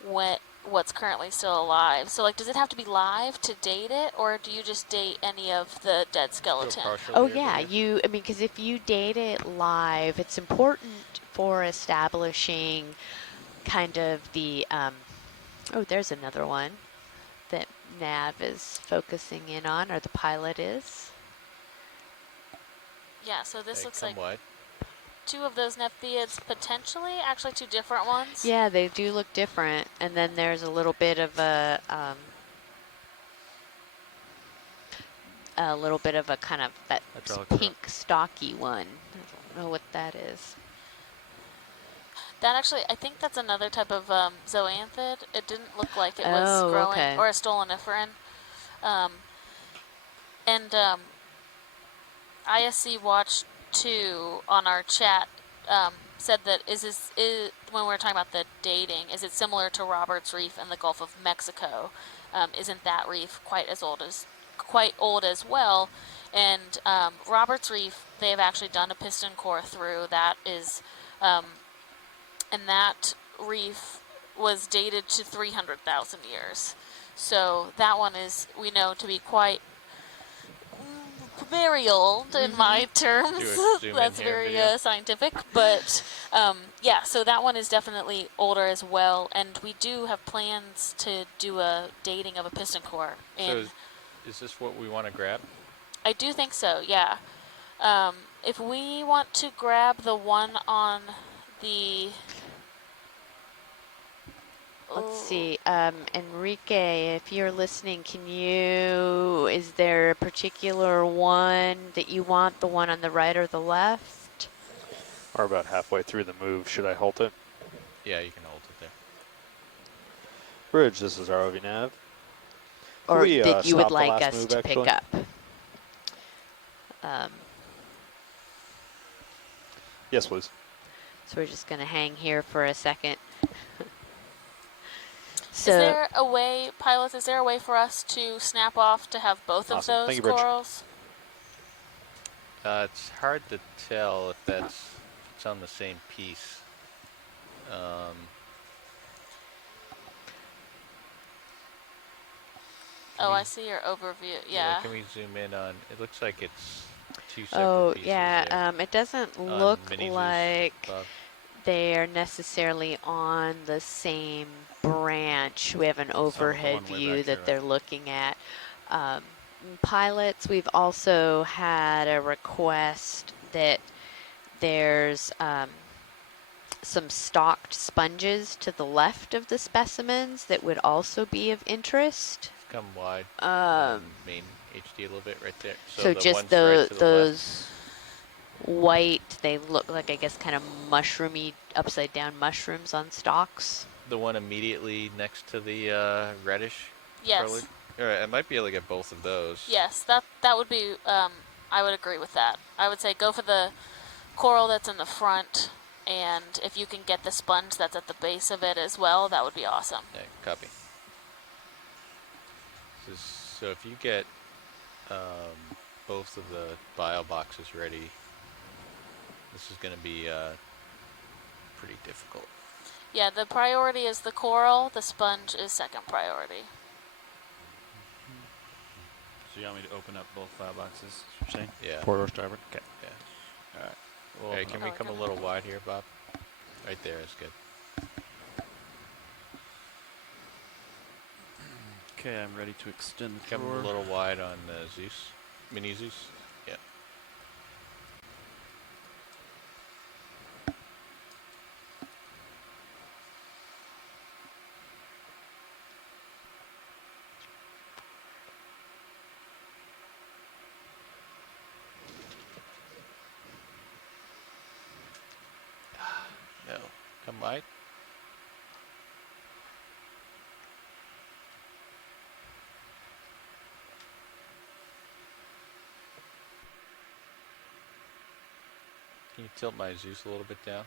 what's currently still alive. So like, does it have to be live to date it, or do you just date any of the dead skeleton? Oh yeah, I mean, because if you date it live, it's important for establishing kind of the, oh, there's another one that Nav is focusing in on, or the pilot is. Yeah, so this looks like what? two of those nephthyids, potentially, actually two different ones. Yeah, they do look different. And then there's a little bit of a kind of that pink stocky one. I don't know what that is. That actually, I think that's another type of zoanthid. It didn't look like it was growing, okay. or a stoloniferan. ISC Watch 2 on our chat said that when we're talking about the dating, is it similar to Roberts Reef in the Gulf of Mexico? Isn't that reef quite old as well? And Roberts Reef, they have actually done a piston core through. That is, and that reef was dated to 300,000 years. So that one is, we know, to be quite very old in my terms. That's very scientific, but yeah, so that one is definitely older as well, and we do have plans to do a dating of a piston core. So is this what we want to grab? I do think so, yeah. If we want to grab the one on the... Let's see, Enrique, if you're listening, is there a particular one that you want, the one on the right or the left? We're about halfway through the move. Should I halt it? Yeah, you can hold it there. Bridge, this is ROV Nav. Or that you would like us to pick up? Yes, please. So we're just going to hang here for a second. So, is there a way, pilots, for us to snap off to have both of those corals? It's hard to tell if it's on the same piece. I see your overview. Yeah. Can we zoom in on? It looks like it's two separate pieces. Yeah. It doesn't look like they are necessarily on the same branch. We have an overhead view that they're looking at. Pilots, we've also had a request that there's some stalked sponges to the left of the specimens that would also be of interest. Come wide. Main HD a little bit right there. So just those white, they look like, I guess, kind of mushroomy, upside down mushrooms on stalks. The one immediately next to the reddish? Yes. All right, I might be able to get both of those. Yes, that would be, I would agree with that. I would say go for the coral that's in the front, and if you can get the sponge that's at the base of it as well, that would be awesome. Yeah, copy. So if you get both of the bio boxes ready, this is going to be pretty difficult. Yeah, the priority is the coral. The sponge is second priority. So you want me to open up both file boxes, you're saying? Yeah. Port or starboard? Okay. Yeah. All right. Well, okay, can we come a little wide here, Bob? Right there is good. Okay, I'm ready to extend the Come drawer. a little wide on Zeus. Mini Zeus? Yeah. No. Come wide. Can you tilt my Zeus a little bit down?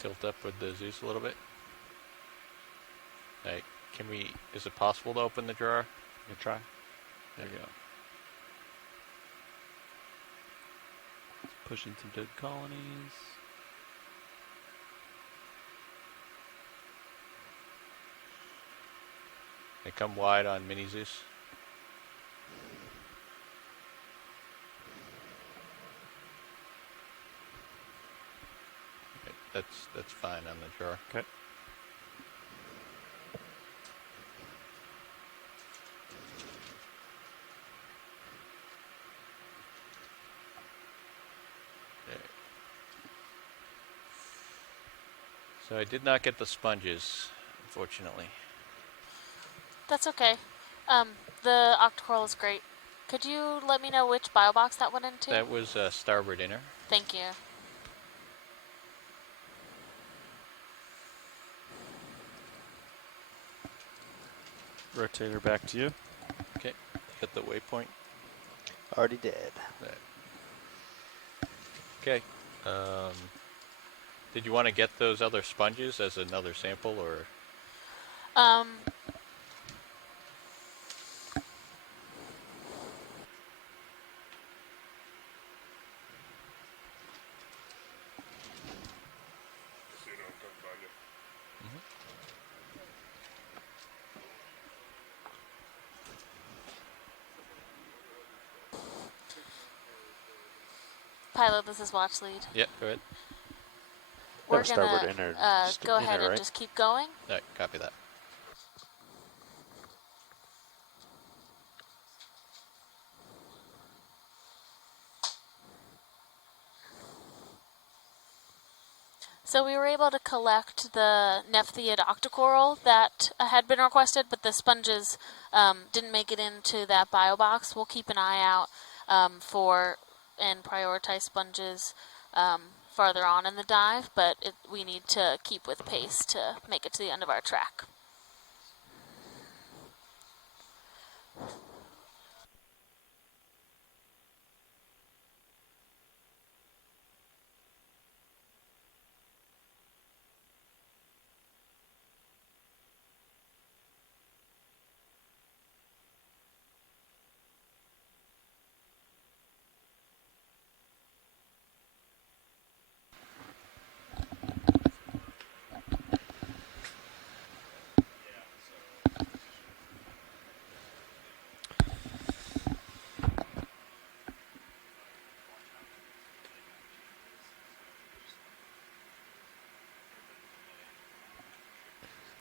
Tilt up with the Zeus a little bit. Hey, can we, is it possible to open the drawer? You try. There you go. Pushing some dead colonies. They come wide on Mini Zeus. Okay, that's fine on the drawer. Okay. So I did not get the sponges, unfortunately. That's okay. The octocoral is great. Could you let me know which bio box that went into? That was starboard inner. Thank you. Rotator back to you. Okay, hit the waypoint. Already did. That. Okay. Did you want to get those other sponges as another sample, or? Pilot, this is watch lead. Yeah, go ahead. We're gonna go ahead and just keep going. All right, copy that. So we were able to collect the Nephtheid octocoral that had been requested, but the sponges didn't make it into that bio box. We'll keep an eye out for and prioritize sponges farther on in the dive, but we need to keep with pace to make it to the end of our track.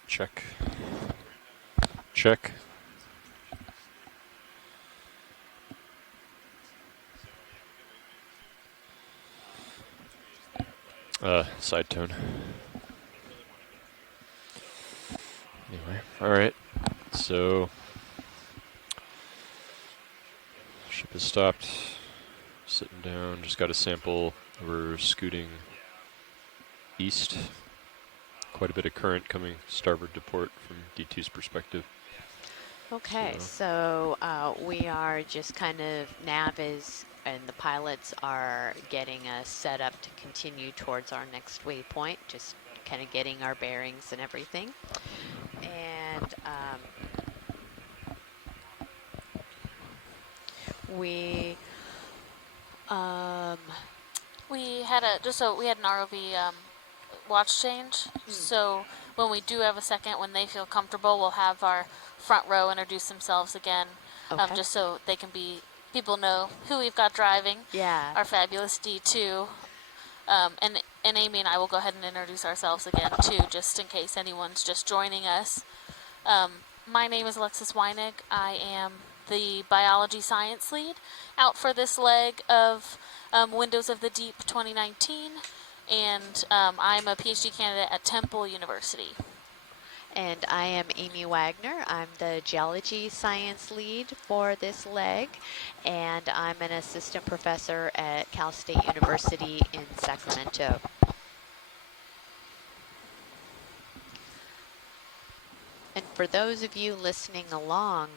Check. Check. Side tone. Anyway, alright. So, ship has stopped. Sitting down. Just got a sample. We're scooting east. Quite a bit of current coming starboard to port from D2's perspective. Okay, so we are just kind of, nav is, and the pilots are getting us set up to continue towards our next waypoint, just kind of getting our bearings and everything. And we had an ROV watch change. So when we do have a second, when they feel comfortable, we'll have our front row introduce themselves again, Okay. just so people know who we've got driving. Yeah. Our fabulous D2. And Amy and I will go ahead and introduce ourselves again too, just in case anyone's just joining us. My name is Alexis Weinig. I am the biology science lead out for this leg of Windows of the Deep 2019, and I'm a PhD candidate at Temple University. And I am Amy Wagner. I'm the geology science lead for this leg, and I'm an assistant professor at Cal State University in Sacramento. And for those of you listening along,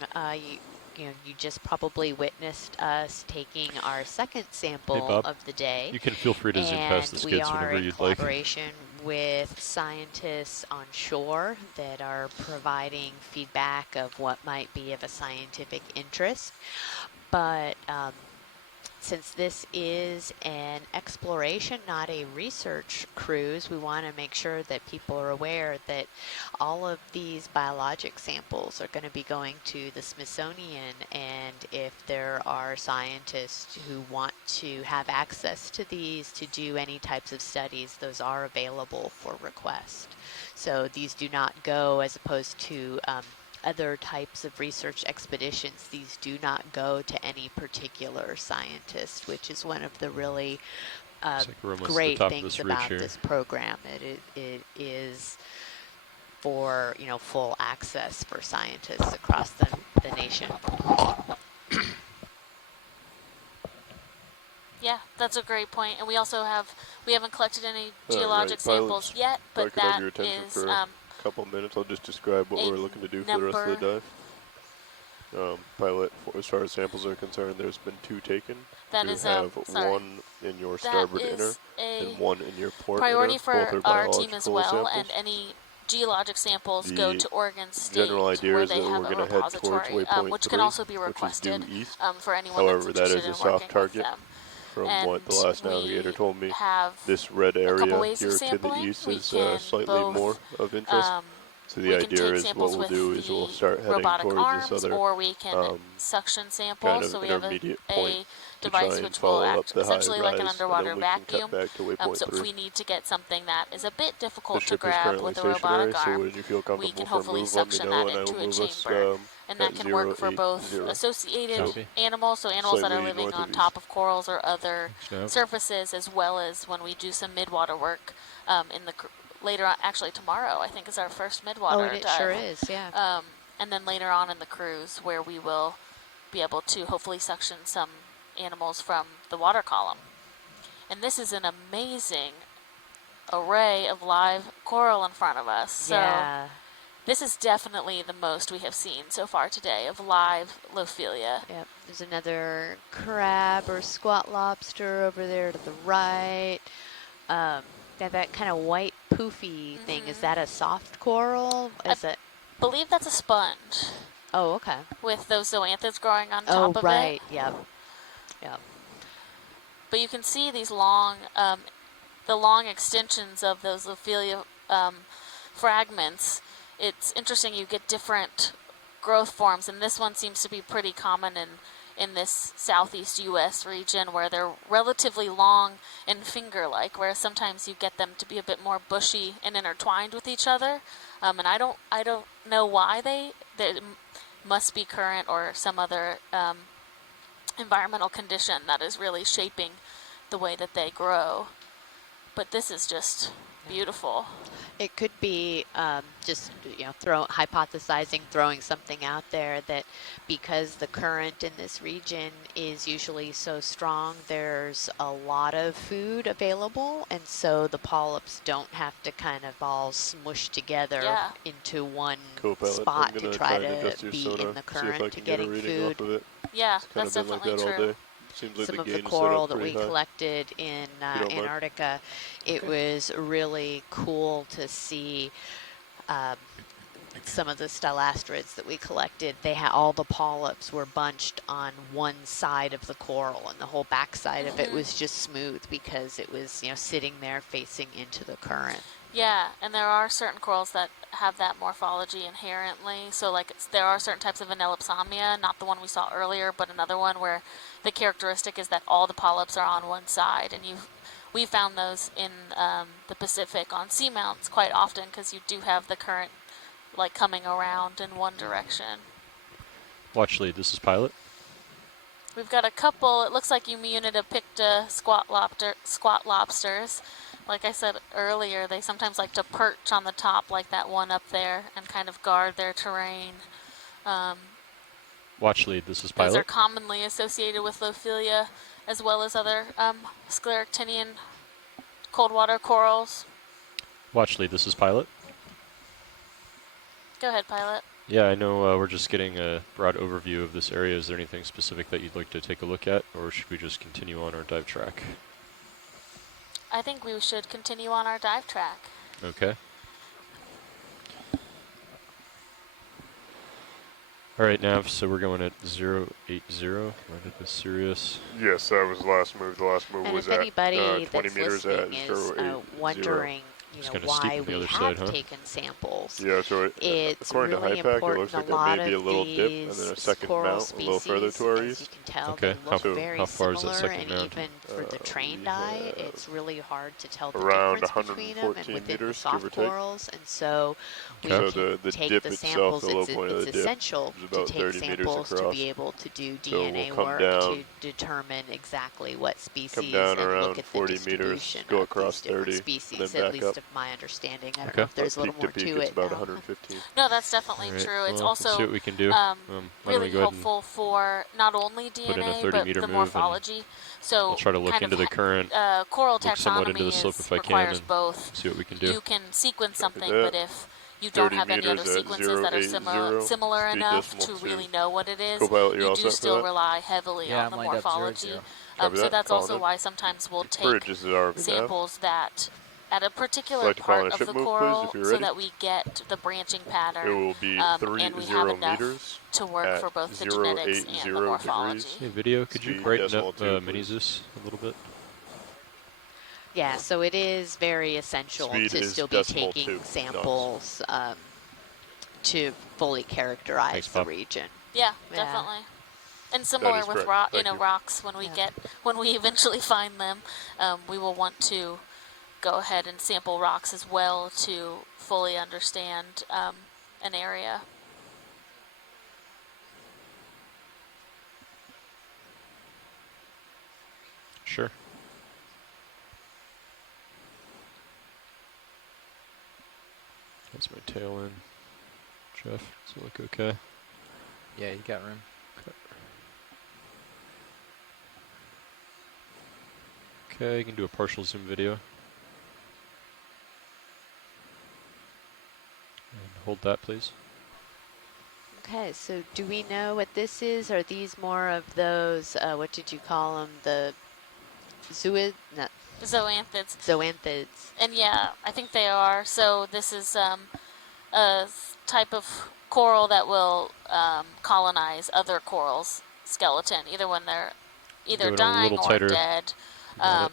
you just probably witnessed us taking our second sample of the day. You can feel free to zoom past the skids whenever you'd like. We are in collaboration with scientists on shore that are providing feedback of what might be of a scientific interest. But since this is an exploration, not a research cruise, we want to make sure that people are aware that all of these biologic samples are going to be going to the Smithsonian, and if there are scientists who want to have access to these to do any types of studies, those are available for request. So these do not go, as opposed to other types of research expeditions, these do not go to any particular scientist, which is one of the really great things about this program. It is for full access for scientists across the nation. Yeah, that's a great point. And we haven't collected any geologic samples yet, but that is couple minutes. I'll just describe what we're looking to do for the rest of the dive. Pilot, as far as samples are concerned, there's been 2 taken. That you is have one in your starboard inner and one in your port priority inner. for our team as well, samples. And any geologic samples go to Oregon State, where they have a repository, which can also be requested for anyone However, that's interested that is a in soft working target. with them. From and what the last navigator told me, this red a area ways here of to the east is slightly more of interest. So the we idea can take is samples what we'll do is we'll start heading robotic towards arms, this other or we can suction samples. kind of so we have intermediate a point device to which follow will up act the essentially like an high underwater rise, and then we vacuum. can cut back to waypoint So if 3. we need to get something that is a bit The difficult to ship is grab currently with a stationary, robotic so arm, when you feel we comfortable can for a hopefully move, let me suction know, that and I into will a move us chamber. And that can work for both 080. associated animals, so animals that are Slightly living north on of top of corals or other Snap. surfaces, as well as when we do some midwater work in the later on. Actually, tomorrow I think is our first midwater it dive. sure is, yeah. And then later on in the cruise, where we will be able to hopefully suction some animals from the water column. And this is an amazing array of live coral in front of us. So this is definitely the most we have seen so far today of live Lophelia. Yep, there's another crab or squat lobster over there to the right. That kind of white poofy thing, is that a soft coral? Is it? I believe that's a sponge. Oh, okay. With those zoanthids growing on top of it. Oh, right. Yep. But you can see these long, the long extensions of those Lophelia fragments. It's interesting. You get different growth forms, and this one seems to be pretty common in this southeast U.S. region, where they're relatively long and finger-like, whereas sometimes you get them to be a bit more bushy and intertwined with each other. And I don't know why they must be current or some other environmental condition that is really shaping the way that they grow. But this is just beautiful. It could be just hypothesizing, throwing something out there, that because the current in this region is usually so strong, there's a lot of food available, and so the polyps don't have to kind of all smush together into one spot to try to be in the current to getting food. Yeah, that's definitely true. Seems like some the of the gain is coral set up that we pretty high. collected in Antarctica, it was really cool to see some of the stellasterids that we collected, they had all the polyps were bunched on one side of the coral, and the whole backside of it was just smooth because it was, you know, sitting there facing into the current. Yeah, and there are certain corals that have that morphology inherently. So, like, there are certain types of Anelopsomia, not the one we saw earlier, but another one where the characteristic is that all the polyps are on one side, and we found those in the Pacific on seamounts quite often because you do have the current like coming around in one direction. Watch lead, this is pilot. We've got a couple. It looks like Eumyunida picta squat lobsters. Like I said earlier, they sometimes like to perch on the top like that one up there and kind of guard their terrain. Watch lead, this is pilot. These are commonly associated with Lophilia as well as other scleractinian cold water corals. Watch lead, this is pilot. Go ahead, pilot. Yeah, I know we're just getting a broad overview of this area. Is there anything specific that you'd like to take a look at, or should we just continue on our dive track? I think we should continue on our dive track. Okay. All right, Nav, so we're going at 080, right at the Sirius. Yes, that was the last move. The last move And was if anybody at 20 that's meters at listening is 080. wondering, you know, why we have taken samples, Yeah, so it's according really to HIPAC, it important. looks like A lot maybe a of little dip and then a these second coral mount a little further species, to our as east. you can tell, Okay, they look very how far is that similar, second and mount? even for the trained eye, it's really hard to tell the around difference between them and 114 within the meters, soft give or take. corals. And so we So can the take dip the itself, samples. the low point of the It's dip, essential is to about take 30 meters samples to across. be able to do So we'll DNA come work down, to determine exactly what species down and around look at the 40 meters, distribution go of across these different 30, species, and then at back least up. of my understanding. I don't Okay. know if there's a little Peak more to peak, to it's it. about 115. No, that's definitely All right, true. It's well, let's see also what we can do. Why don't really we go ahead and helpful for not only put in a DNA 30 but meter the move, and morphology. So I'll try to look kind into of the current, coral look somewhat into taxonomy the slope if I can, requires and both. see what we can do. You can sequence something, that. but if you don't 30 have any other meters at sequences that are 080, similar speed enough decimal to 2. really know what it is, Co-pilot, you're you all do set for still that? rely heavily Yeah, on the I'm lined up 0, morphology. 0. Copy So that. that's Call also it. why sometimes we'll take Bridge is RV nav. samples that at a particular Select a call on part a of ship the move, please, coral if you're so ready. that we get the branching pattern. It will be And we have 30 enough meters to work at for both the genetics 080 and the morphology. degrees. Hey, video, could you Speed brighten decimal up 2, Mini please. Zeus a little bit? Yeah, so it is very essential Speed to is still be decimal 2 taking knots. samples to fully characterize Thanks, the Bob. region. Yeah, Yeah. definitely. And similar is with correct. Thank you know, you. rocks, when we eventually find them, we will want to go ahead and sample rocks as well to fully understand an area. Sure. That's my tail in. Jeff, does it look okay? Yeah, you got room. Okay, you can do a partial zoom video. And hold that, please. Okay, so do we know what this is? Are these more of those, what did you call them, the no, Zoanthids. zoanthids? And yeah, I think they are. So this is a type of coral that will colonize other corals' skeleton, either when they're either Go in a dying little or tighter. dead, Got it.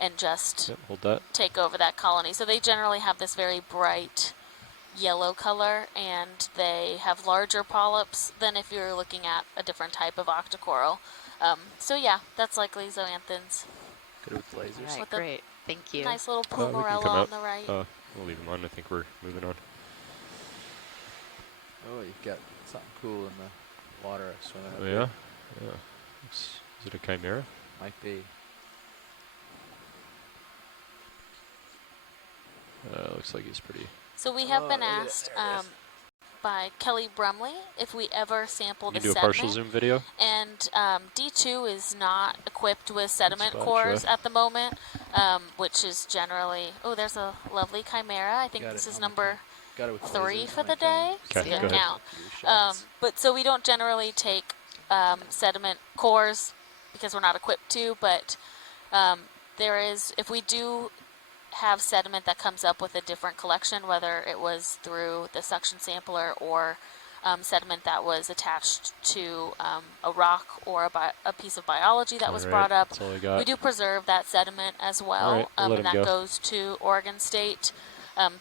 and just Yep, hold that. take over that colony. So they generally have this very bright yellow color, and they have larger polyps than if you're looking at a different type of octocoral. So yeah, that's likely zoanthids. Good with lasers. All right, With the great. Thank you. Nice little We can plumerella come on out. the right. We'll leave them on. I think we're moving on. Oh, you've got something cool in the water swimming up Oh, there. yeah? Yeah. Is it a chimera? Might be. Looks like he's pretty... So we have been look at asked that. There it is. by Kelly Brumley if we ever sample You the do a sediment. partial zoom video? And D2 is not equipped with sediment Spot cores check. at the moment, which is generally... Oh, there's a lovely chimera. I think Got this it is on my number got it with 3 lasers for on my the day. Okay, So go ahead. count. Your shots. But so we don't generally take sediment cores because we're not equipped to, but there is, if we do have sediment that comes up with a different collection, whether it was through the suction sampler or sediment that was attached to a rock or a piece of biology that was brought up. That's all I got. We do preserve that sediment as well, All right, we'll let and him that go. goes to Oregon State.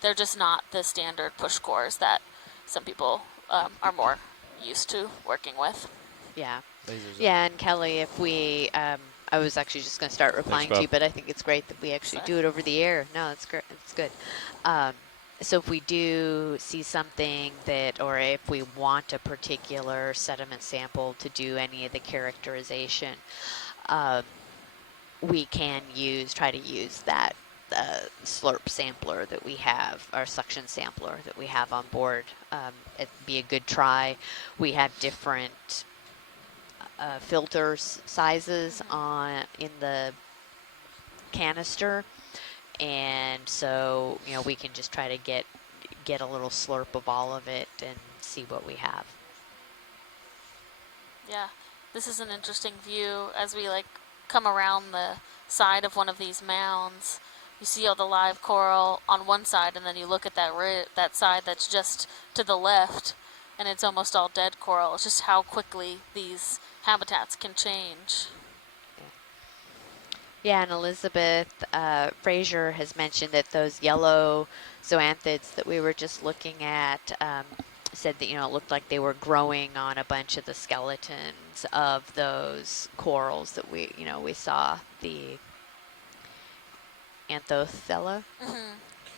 They're just not the standard push cores that some people are more used to working with. Yeah. Lasers Yeah, and Kelly, if we, I was actually just going to start replying to you, Bob. but I think it's great that we actually do it over the air. No, it's great. It's good. So if we do see something that, or if we want a particular sediment sample to do any of the characterization, we can try to use that slurp sampler that we have, our suction sampler that we have on board. It'd be a good try. We have different filter sizes in the canister, and so we can just try to get a little slurp of all of it and see what we have. Yeah, this is an interesting view as we come around the side of one of these mounds. You see all the live coral on one side, and then you look at that side that's just to the left, and it's almost all dead coral. It's just how quickly these habitats can change. Yeah, and Elizabeth Fraser has mentioned that those yellow zoanthids that we were just looking at said that, it looked like they were growing on a bunch of the skeletons of those corals that we saw, the Anthothella.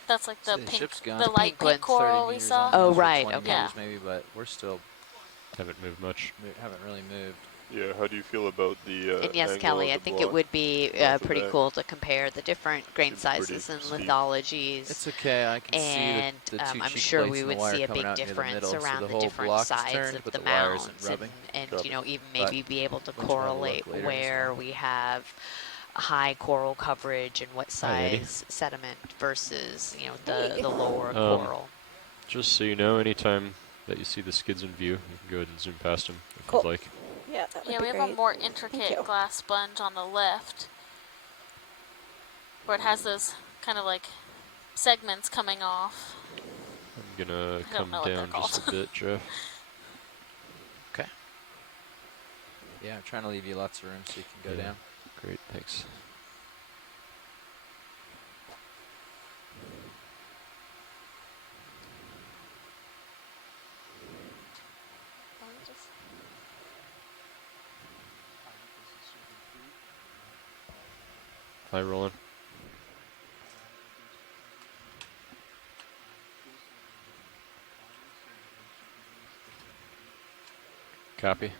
That's like the So pink, ship's gone. the light pink coral we saw. Oh, right, 20 okay. meters maybe, but we're still haven't moved much. Haven't really moved. Yeah, how do you feel about the And yes, angle Kelly, of I the think block it would be off the pretty back? cool to compare the different grain Seems pretty sizes and steep. lithologies. It's okay. I can and see the two I'm cheek sure plates we and the would wire see a coming big out near the difference middle, so around the the whole different block is sides turned, of but the the wire isn't mounds, rubbing. and Copy. even But maybe be able to bunch of other correlate look later as where well. we have high coral coverage and what Hi, Eddie. size sediment versus the lower Um, coral. Just so you know, anytime that you see the skids in view, you can go ahead and zoom past them if Cool. you'd like. Yeah, that would Yeah, be we have great. a more Thank intricate you. glass sponge on the left, where it has those kind of segments coming off. I'm gonna I don't come know what they're down just a called. bit, Jeff. Okay. Yeah, I'm trying to leave you lots of room so you can go down. Great, thanks. Hi, Roland. Copy.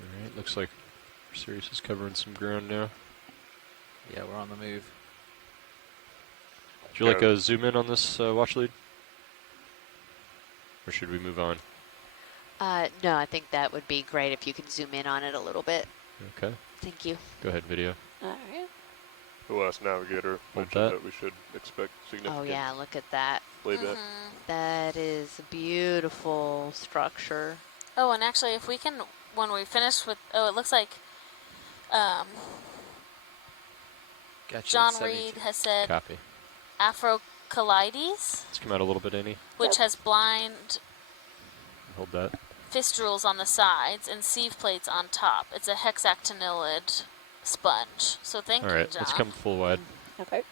Alright, looks like Sirius is covering some ground now. Yeah, we're on the move. Would you like a zoom in on this watch lead? Or should we move on? No, I think that would be great if you could zoom in on it a little bit. Okay. Thank you. Go ahead, video. All right. The last navigator Hold mentioned that. that we should expect significant Oh yeah, look at that. playback. That is a beautiful structure. Oh, and actually, if we can, when we finish with, it looks like Gotcha, John 72. Reed has said Copy. Afrocalydes, Let's come out a little bit, Annie. which has blind Hold that. fistules on the sides and sieve plates on top. It's a hexactinellid sponge. So thank you, Alright, John. let's come full wide. Okay.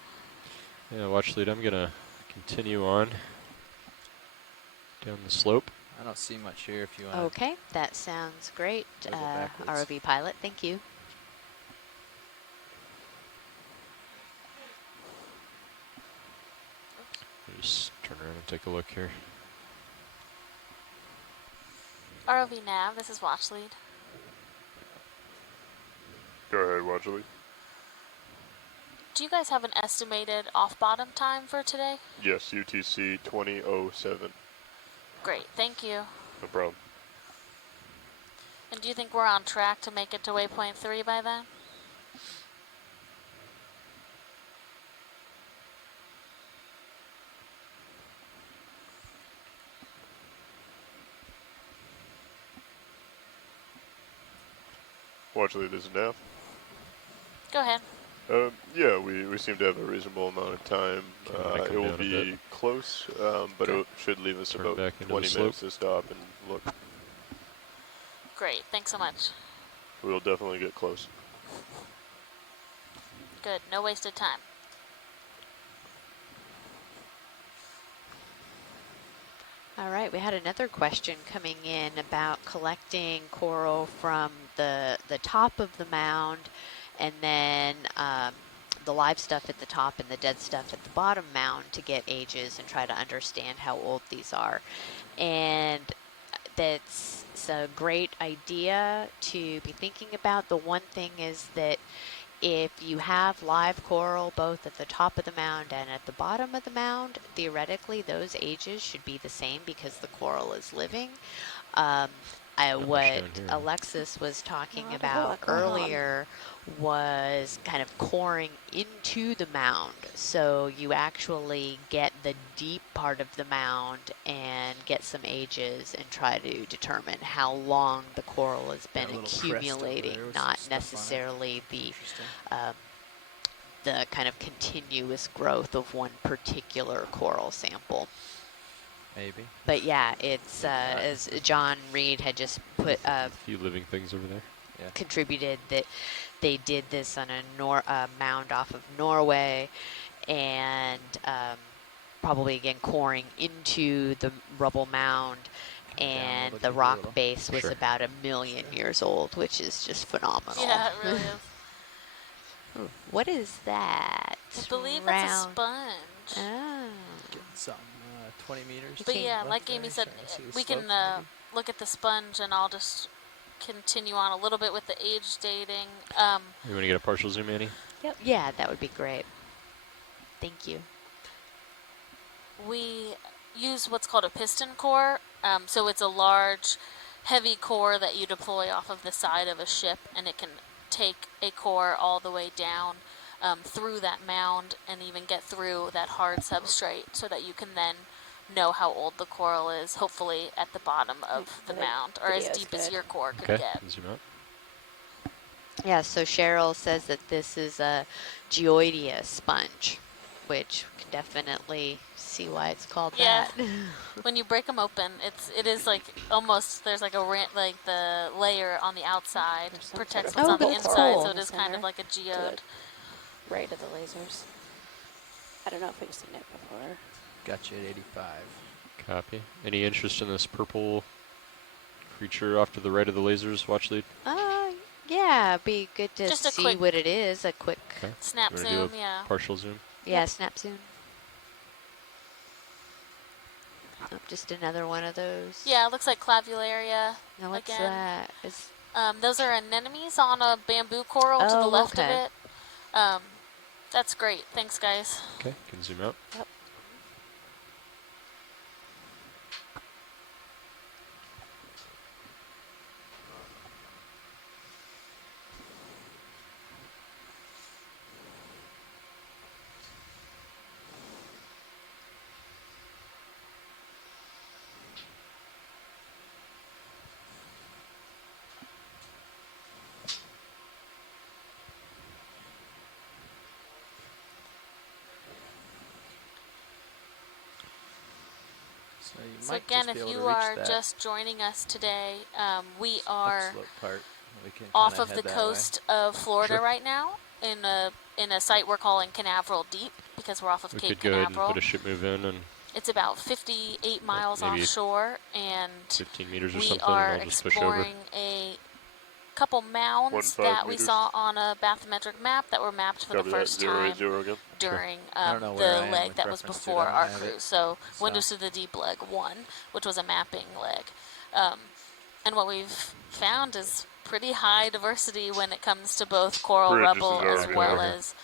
Yeah, watch lead. I'm gonna continue on down the slope. I don't see much here if you want. Okay, that sounds great. Wiggle backwards. ROV pilot, thank you. Just turn around and take a look here. ROV nav, this is watch lead. Go ahead, Wadley. Do you guys have an estimated off-bottom time for today? Yes, UTC 2007. Great, thank you. No problem. And do you think we're on track to make it to waypoint 3 by then? Watch lead is Nav. Go ahead. Yeah, we seem to have a reasonable amount of time. Okay, It will be close, but Okay. it should leave us Turn about back into 20 the minutes slope. to stop and look. Great. Thanks so much. We'll definitely get close. Good. No wasted time. All right, we had another question coming in about collecting coral from the top of the mound, and then the live stuff at the top and the dead stuff at the bottom mound to get ages and try to understand how old these are. And that's a great idea to be thinking about. The one thing is that if you have live coral both at the top of the mound and at the bottom of the mound, theoretically those ages should be the same because the coral is living. What Alexis was talking Not a about lot going on. earlier was kind of coring into the mound. So you actually get the deep part of the mound and get some ages and try to determine how long the coral has been accumulating, not necessarily the kind of continuous growth of one particular coral sample. Maybe. But yeah, it's as John Reed had just put A few living things over there. Yeah. contributed that they did this on a mound off of Norway, and probably again coring into the rubble mound, and the rock base was about 1 million years old, which is just phenomenal. Yeah, it really is. What is that? I believe Round. that's a sponge. Oh. Getting something 20 meters. But yeah, like Amy said, we can look at the sponge, and I'll just continue on a little bit with the age dating. You want to get a partial zoom, Annie? Yep. Yeah, that would be great. Thank you. We use what's called a piston core. So it's a large, heavy core that you deploy off of the side of a ship, and it can take a core all the way down through that mound and even get through that hard substrate so that you can then know how old the coral is, hopefully at the bottom of the mound, or as deep as your core could get. Zoom out. Yeah, so Cheryl says that this is a Geoidea sponge, which we can definitely see why it's called that. When you break them open, it is like almost there's like like the layer on the outside protects what's on the inside, so it is kind of like a geode. Right of the lasers. I don't know if we've seen it before. Got you at 85. Copy. Any interest in this purple creature off to the right of the lasers? Watch lead. Yeah, be good to Just a see quick what it is. A quick snap Do zoom, a yeah. Partial zoom. Yeah, snap zoom. Oh, just another one of those. Yeah, it looks like clavularia. Now what's again. that? Those are anemones on a bamboo coral to the left of it. That's great. Thanks, guys. Okay, can zoom out. Yep. So again, if you are just joining us today, we are off of the coast of Florida right now in a site we're calling Canaveral Deep because we're off of We Cape could go ahead Canaveral. and put a ship move in and It's about 58 miles maybe offshore, and 15 meters or we something, are and I'll just push over. exploring a couple mounds 1.5 that we meters. saw on a bathymetric map that were mapped for Copy the that, first 080 time again. during I don't know the where I am leg with that was reference to before that. I our have it. cruise. So So- Windows to the Deep leg 1, which was a mapping leg. And what we've found is pretty high diversity when it comes to both coral Bridge rubble is as already well over here. as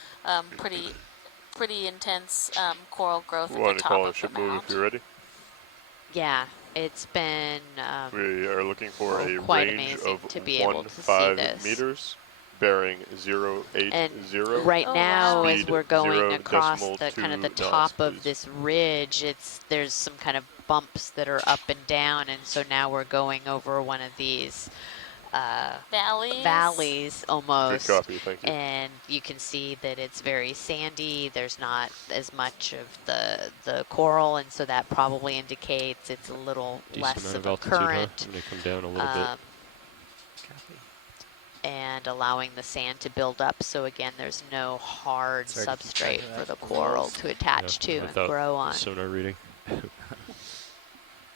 pretty intense coral growth We at want the to call top a of the ship move mound. if you're ready. Yeah, it's been We are looking for a quite range amazing of to be able to see 15 this. meters, bearing 080. And right now, as Speed we're going 0 across decimal the kind of the 2 knots, top of please. this ridge, there's some kind of bumps that are up and down, and so now we're going over one of these valleys almost. Good copy, thank you. And you can see that it's very sandy. There's not as much of the coral, and so that probably indicates it's a little Decent less amount of of a altitude, huh? current. I'm gonna come down a little bit. And allowing the sand to build up. So again, there's no hard Sorry to keep track substrate of for that. the coral to attach to and grow on. Sonar reading.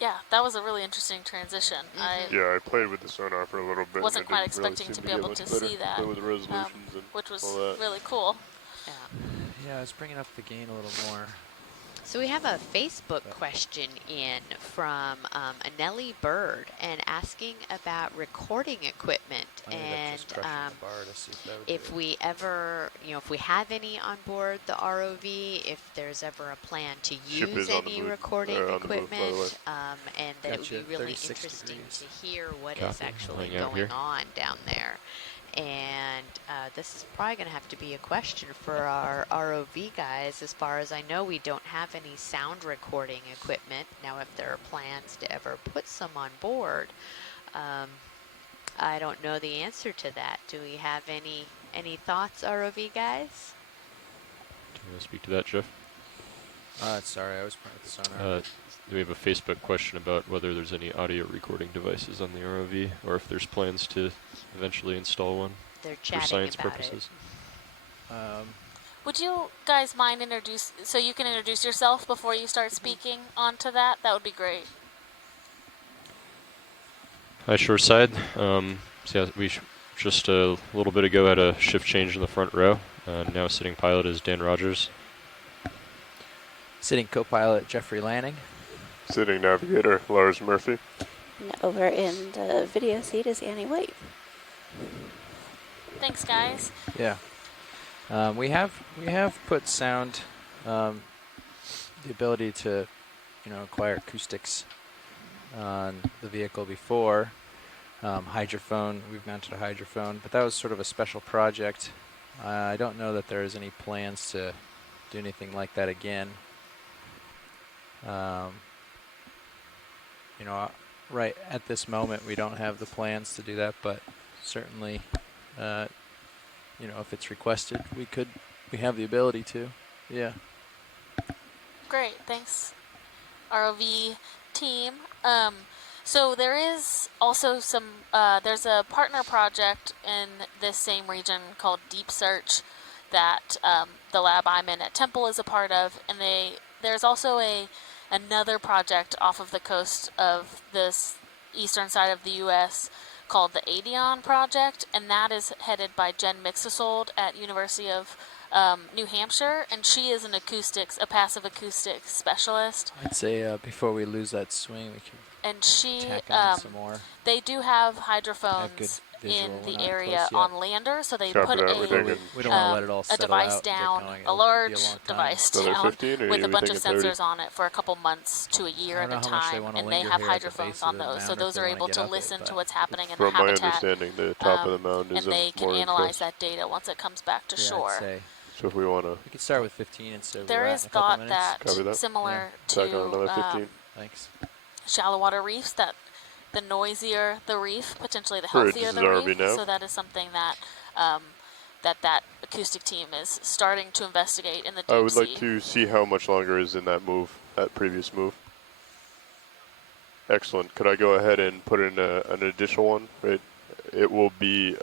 Yeah, that was a really interesting transition. Yeah, I played with the sonar for a little bit. Wasn't and quite it didn't really expecting seem to be get able much to better. see that, Play with the resolutions and which was all that. really cool. Yeah, I was bringing up the gain a little more. So we have a Facebook question in from Anelli Bird and asking about recording equipment and if we ever, if we have any on board the ROV, if there's ever a plan to use any recording equipment, and that it would be really interesting to hear what is actually going on down there. And this is probably going to have to be a question for our ROV guys. As far as I know, we don't have any sound recording equipment. Now, if there are plans to ever put some on board, I don't know the answer to that. Do we have any thoughts, ROV guys? Do you want to speak to that, Jeff? Sorry, I was playing with the sonar. We have a Facebook question about whether there's any audio recording devices on the ROV, or if there's plans to eventually install one for science purposes. Would you guys mind so you can introduce yourself before you start speaking onto that? That would be great. Hi, Shoreside. So yeah, we just a little bit ago had a shift change in the front row. Now sitting pilot is Dan Rogers. Sitting co-pilot Jeffrey Lanning. Sitting navigator Lars Murphy. And over in the video seat is Annie White. Thanks, guys. Yeah. We have put sound, the ability to, acquire acoustics on the vehicle before. Hydrophone, we've mounted a hydrophone, but that was sort of a special project. I don't know that there is any plans to do anything like that again. Right at this moment, we don't have the plans to do that, but certainly, if it's requested, we have the ability to. Yeah. Great, thanks, ROV team. So there is also there's a partner project in this same region called Deep Search that the lab I'm in at Temple is a part of, and there's also another project off of the coast of this eastern side of the U.S. called the Adeon Project, and that is headed by Jen Mixosold at University of New Hampshire, and she is a passive acoustics specialist. I'd say before we lose that swing, we can tack on some more. They do have hydrophones in the area on lander, so they put a device down, a large device down with a bunch of sensors on it for a couple months to a year at a time, and they have hydrophones on those, so those are able to listen to what's happening in the habitat. From my understanding, the top of the mound is and they can analyze that data once it comes back to shore. So if we want to... We could start with 15 instead of there is thought that similar to Thanks. shallow water reefs, that the noisier the reef, potentially the healthier the reef. So that is something that that acoustic team is starting to investigate in the deep sea. I would like to see how much longer is in that move, that previous move. Excellent. Could I go ahead and put in an additional one? It will be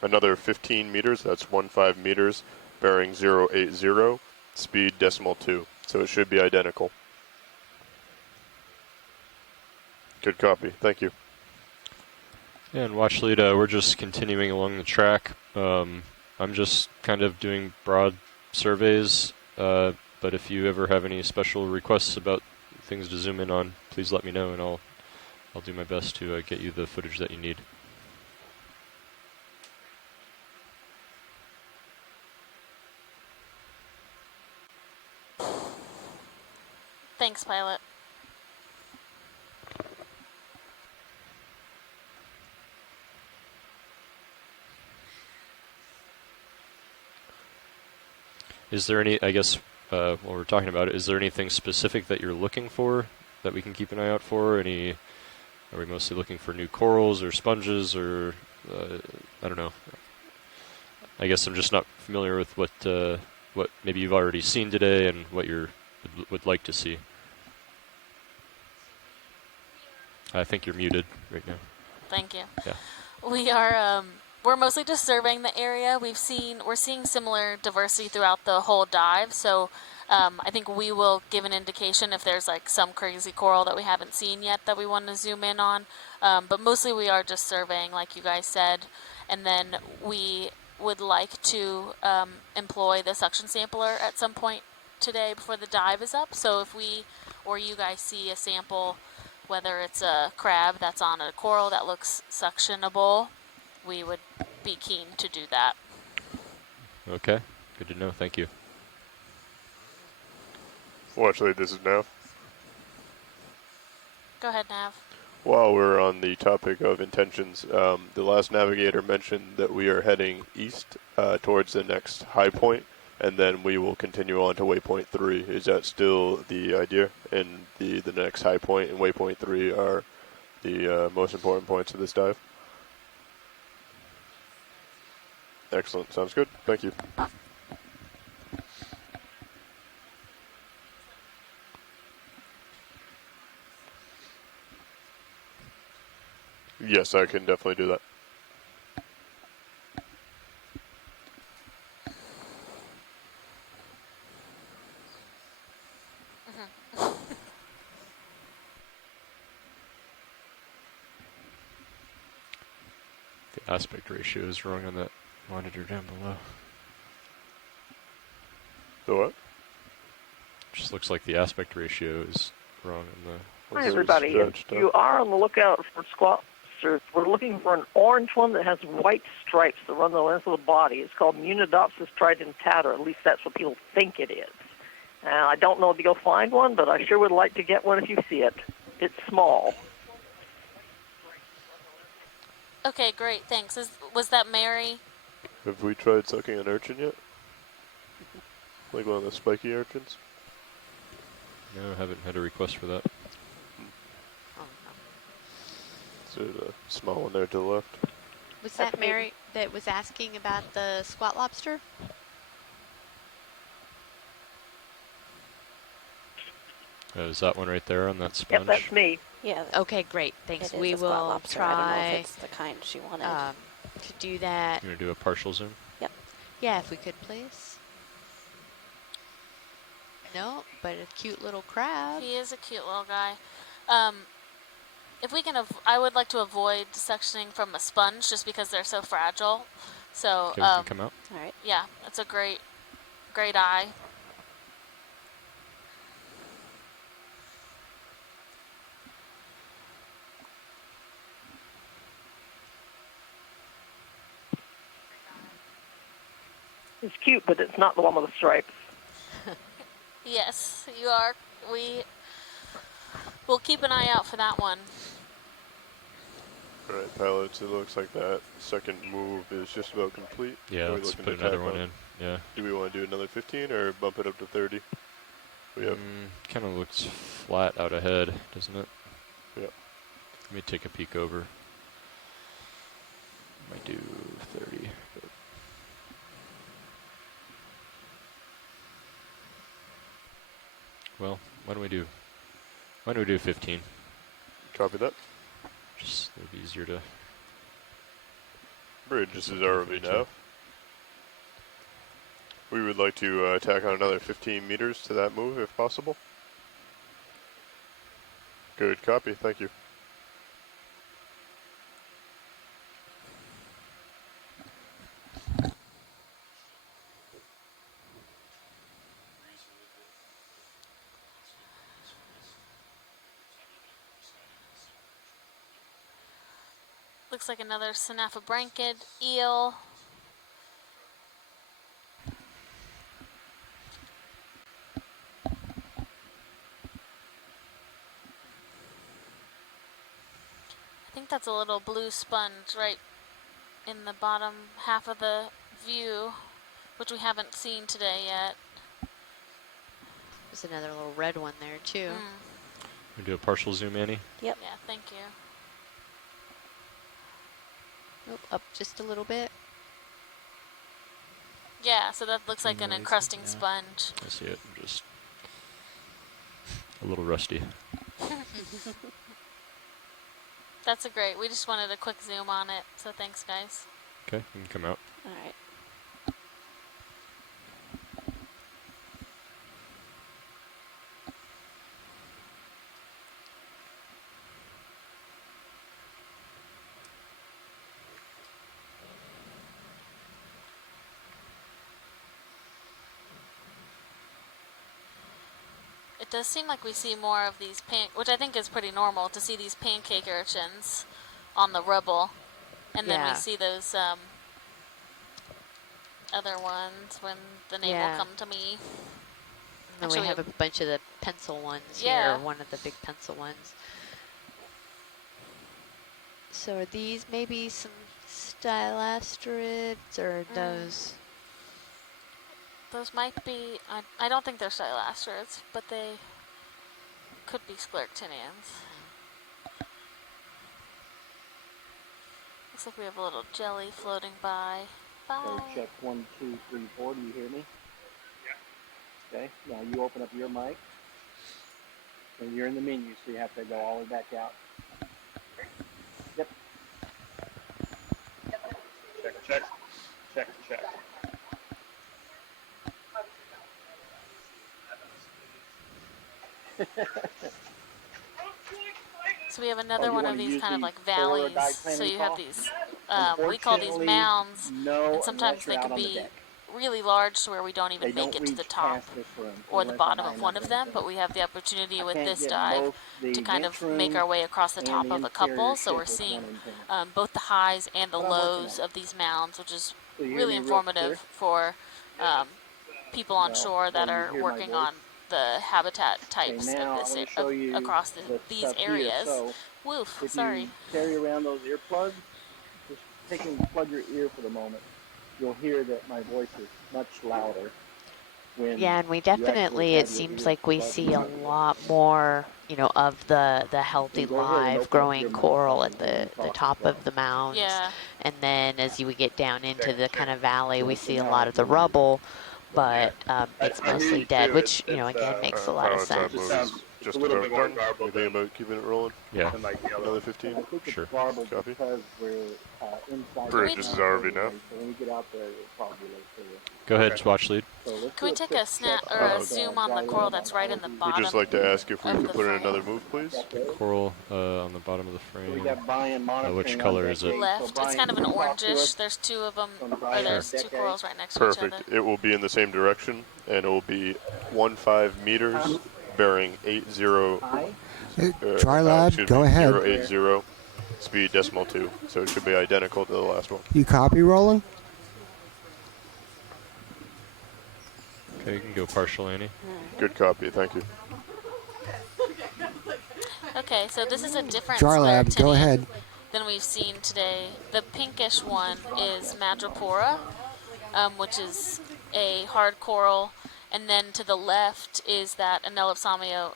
another 15 meters. That's 15 meters, bearing 080, speed decimal 2. So it should be identical. Good copy. Thank you. Yeah, and watch lead, we're just continuing along the track. I'm just kind of doing broad surveys, but if you ever have any special requests about things to zoom in on, please let me know, and I'll do my best to get you the footage that you need. Thanks, pilot. Is there any, I guess, while we're talking about it, is there anything specific that you're looking for that we can keep an eye out for? Any Are we mostly looking for new corals or sponges or I don't know. I guess I'm just not familiar with what maybe you've already seen today and what you would like to see. I think you're muted right now. Thank you. Yeah. We are we're mostly just surveying the area. We're seeing similar diversity throughout the whole dive. So I think we will give an indication if there's like some crazy coral that we haven't seen yet that we want to zoom in on. But mostly we are just surveying, like you guys said, and then we would like to employ the suction sampler at some point today before the dive is up. So if we or you guys see a sample, whether it's a crab that's on a coral that looks suctionable, we would be keen to do that. Okay, good to know. Thank you. Well, actually, this is Nav. Go ahead, Nav. While we're on the topic of intentions, the last navigator mentioned that we are heading east towards the next high point, and then we will continue on to waypoint 3. Is that still the idea? And the next high point and waypoint 3 are the most important points of this dive? Excellent. Sounds good. Thank you. Yes, I can definitely do that. The aspect ratio is wrong on that monitor down below. The what? Just looks like the aspect ratio is wrong on the... Hi, everybody. You are on the lookout for squat surfers. We're looking for an orange one that has white stripes that run the length of the body. It's called Munidopsis tridentata, or at least that's what people think it is. I don't know if you'll find one, but I sure would like to get one if you see it. It's small. Okay, great, thanks. Was that Mary? Have we tried sucking an urchin yet? Like one of the spiky urchins? No, I haven't had a request for that. There's a small one there to the left. Was that Mary that was asking about the squat lobster? Is that one right there on that sponge? Yep, that's me. Yeah. Okay, great. Thanks. It is We a squat will lobster. I don't know try if it's the kind she wanted. to do that. You want to do a partial zoom? Yep. Yeah, if we could, please. No, but a cute little crab. He is a cute little guy. If we can, I would like to avoid sectioning from a sponge just because they're so fragile. So, Okay, we can come out. All right. Yeah, it's a great eye. It's cute, but it's not the one with the stripes. Yes, you are. We'll keep an eye out for that one. Alright, pilots, it looks like that second move is just about complete. Yeah, let's put another one in. Yeah. Do we want to do another 15 or bump it up to 30? We have. Kind of looks flat out ahead, doesn't it? Yeah. Let me take a peek over. Might do 30. But well, why don't we do 15? Copy that. Just it'll be easier to. Bridge, this is ROV now. We would like to tack on another 15 meters to that move if possible. Good copy, thank you. Looks like another Canaveral eel. I think that's a little blue sponge right in the bottom half of the view, which we haven't seen today yet. There's another little red one there too. We do a partial zoom, Annie. Yep. Yeah, thank you. Oh, up just a little bit. Yeah, so that looks like an encrusting sponge. I see it. I'm just a little rusty. That's a great. We just wanted a quick zoom on it, so thanks, guys. Okay, you can come out. All right. It does seem like we see more of these which I think is pretty normal to see these pancake urchins on the rubble, and then we see those other ones when the name will come to me. And then we have a bunch of the pencil ones Yeah. here, one of the big pencil ones. So are these maybe some stylastrids or those? Those might be, I don't think they're stylastrids, but they could be scleractinians. Looks like we have a little jelly floating by. Bye. So check 1, 2, 3, 4. Do you hear me? Yeah. Okay. Now you open up your mic. And you're in the menu, so you have to go all the way back out. Yep. Check. Check. Check. So we have another one of these kind of like valleys. So you have these, we call these mounds, and sometimes they could be really large to where we don't even make it to the top or the bottom of one of them, but we have the opportunity with this dive to kind of make our way across the top of a couple. So we're seeing both the highs and the lows of these mounds, which is really informative for people on shore that are working on the habitat types of this across these areas. Woof, if sorry. you carry around those earplugs, just take and plug your ear for the moment. You'll hear that my voice is much louder. Yeah, and we definitely, it seems like we see a lot more, you know, of the healthy live growing coral at the top of the mounds. Yeah. And then as you get down into the kind of valley, we see a lot of the rubble, but it's mostly dead, which, you know, again, makes a lot of sense. Just about done. Anything about keeping it rolling? Yeah. Another 15? Sure. Copy. Bridge is RV now. Go ahead, watch lead. Can we take a snap or a zoom on the coral that's right in the bottom? We'd just like to ask if we could put in another move, please. Coral on the bottom of the frame. Which monitoring color is it? Left. It's kind of an orangish. There's two of them, or there's two corals right next to each other. Perfect. It will be in the same direction, and it will be 15 meters, bearing 80. Try lad, go ahead. 080, speed decimal 2. So it should be identical to the last one. You copy, Roland? Okay, you can go partial, Annie. Good copy, thank you. Okay, so this is a different Try lad, go ahead. than we've seen today. The pinkish one is Madrepora, which is a hard coral, and then to the left is that Anelopsamia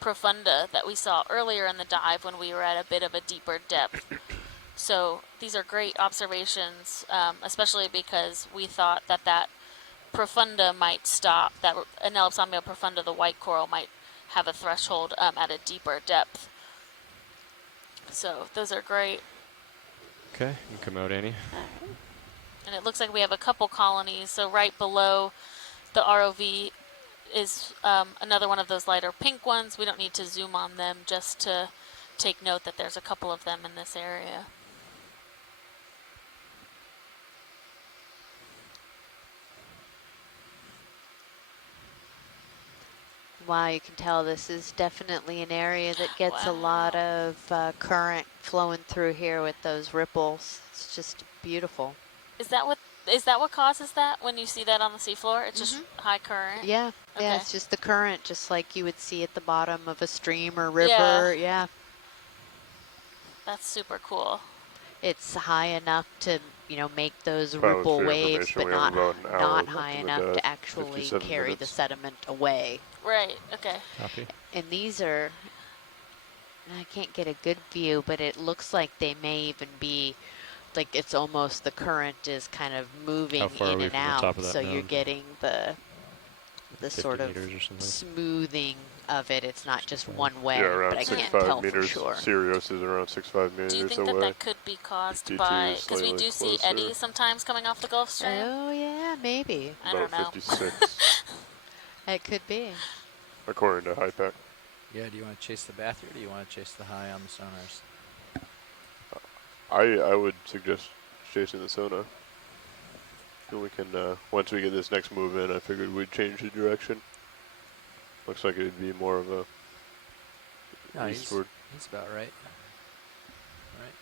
profunda that we saw earlier in the dive when we were at a bit of a deeper depth. So these are great observations, especially because we thought that profunda might stop, that Anelopsamia profunda, the white coral, might have a threshold at a deeper depth. So those are great. Okay, you can come out, Annie. And it looks like we have a couple colonies. So right below the ROV is another one of those lighter pink ones. We don't need to zoom on them, just to take note that there's a couple of them in this area. Wow, you can tell this is definitely an area that gets a lot of current flowing through here with those ripples. It's just beautiful. Is that what causes that when you see that on the seafloor? It's just high current? Yeah, Okay. yeah, it's just the current, just like you would see at the bottom of a stream or river. Yeah. That's super cool. It's high enough to, you know, make those ripple waves, but not high enough to actually carry the sediment away. Right, okay. Copy. And these are, I can't get a good view, but it looks like they may even be like it's almost the current is kind of moving far are in we and from the out, top of that so you're mound? getting the 50 sort of meters or something. smoothing of it. It's not just one way, Yeah, but around I can't 6.5 tell for meters. sure. Sirius is around 6.5 meters Do you think away. that could be caused DT by, is because we slightly do see closer. eddies sometimes coming off the Gulf Stream? Oh yeah, maybe. I don't know. 56. It could be. According to HIPAC. Yeah, do you want to chase the bath or do you want to chase the high on the sonars? I would suggest chasing the sonar. And we can, once we get this next move in, I figured we'd change the direction. Looks like it'd be more of a eastward. He's about right. Right.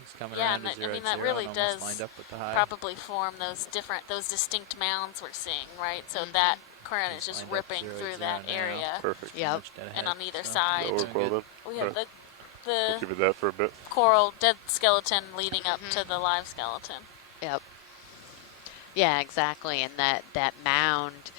He's coming Yeah, around and to that, zero I mean, at that zero really and almost does lined up with the high. probably form those distinct mounds we're seeing, right? So that current is just lined up ripping 0 at through 0 that now. area. Perfect. Pretty much dead And ahead, on either so side, That'll work well then. we have Alright. the We'll keep it that for a bit. coral dead skeleton leading up to the live skeleton. Yep. Yeah, exactly. And that mound,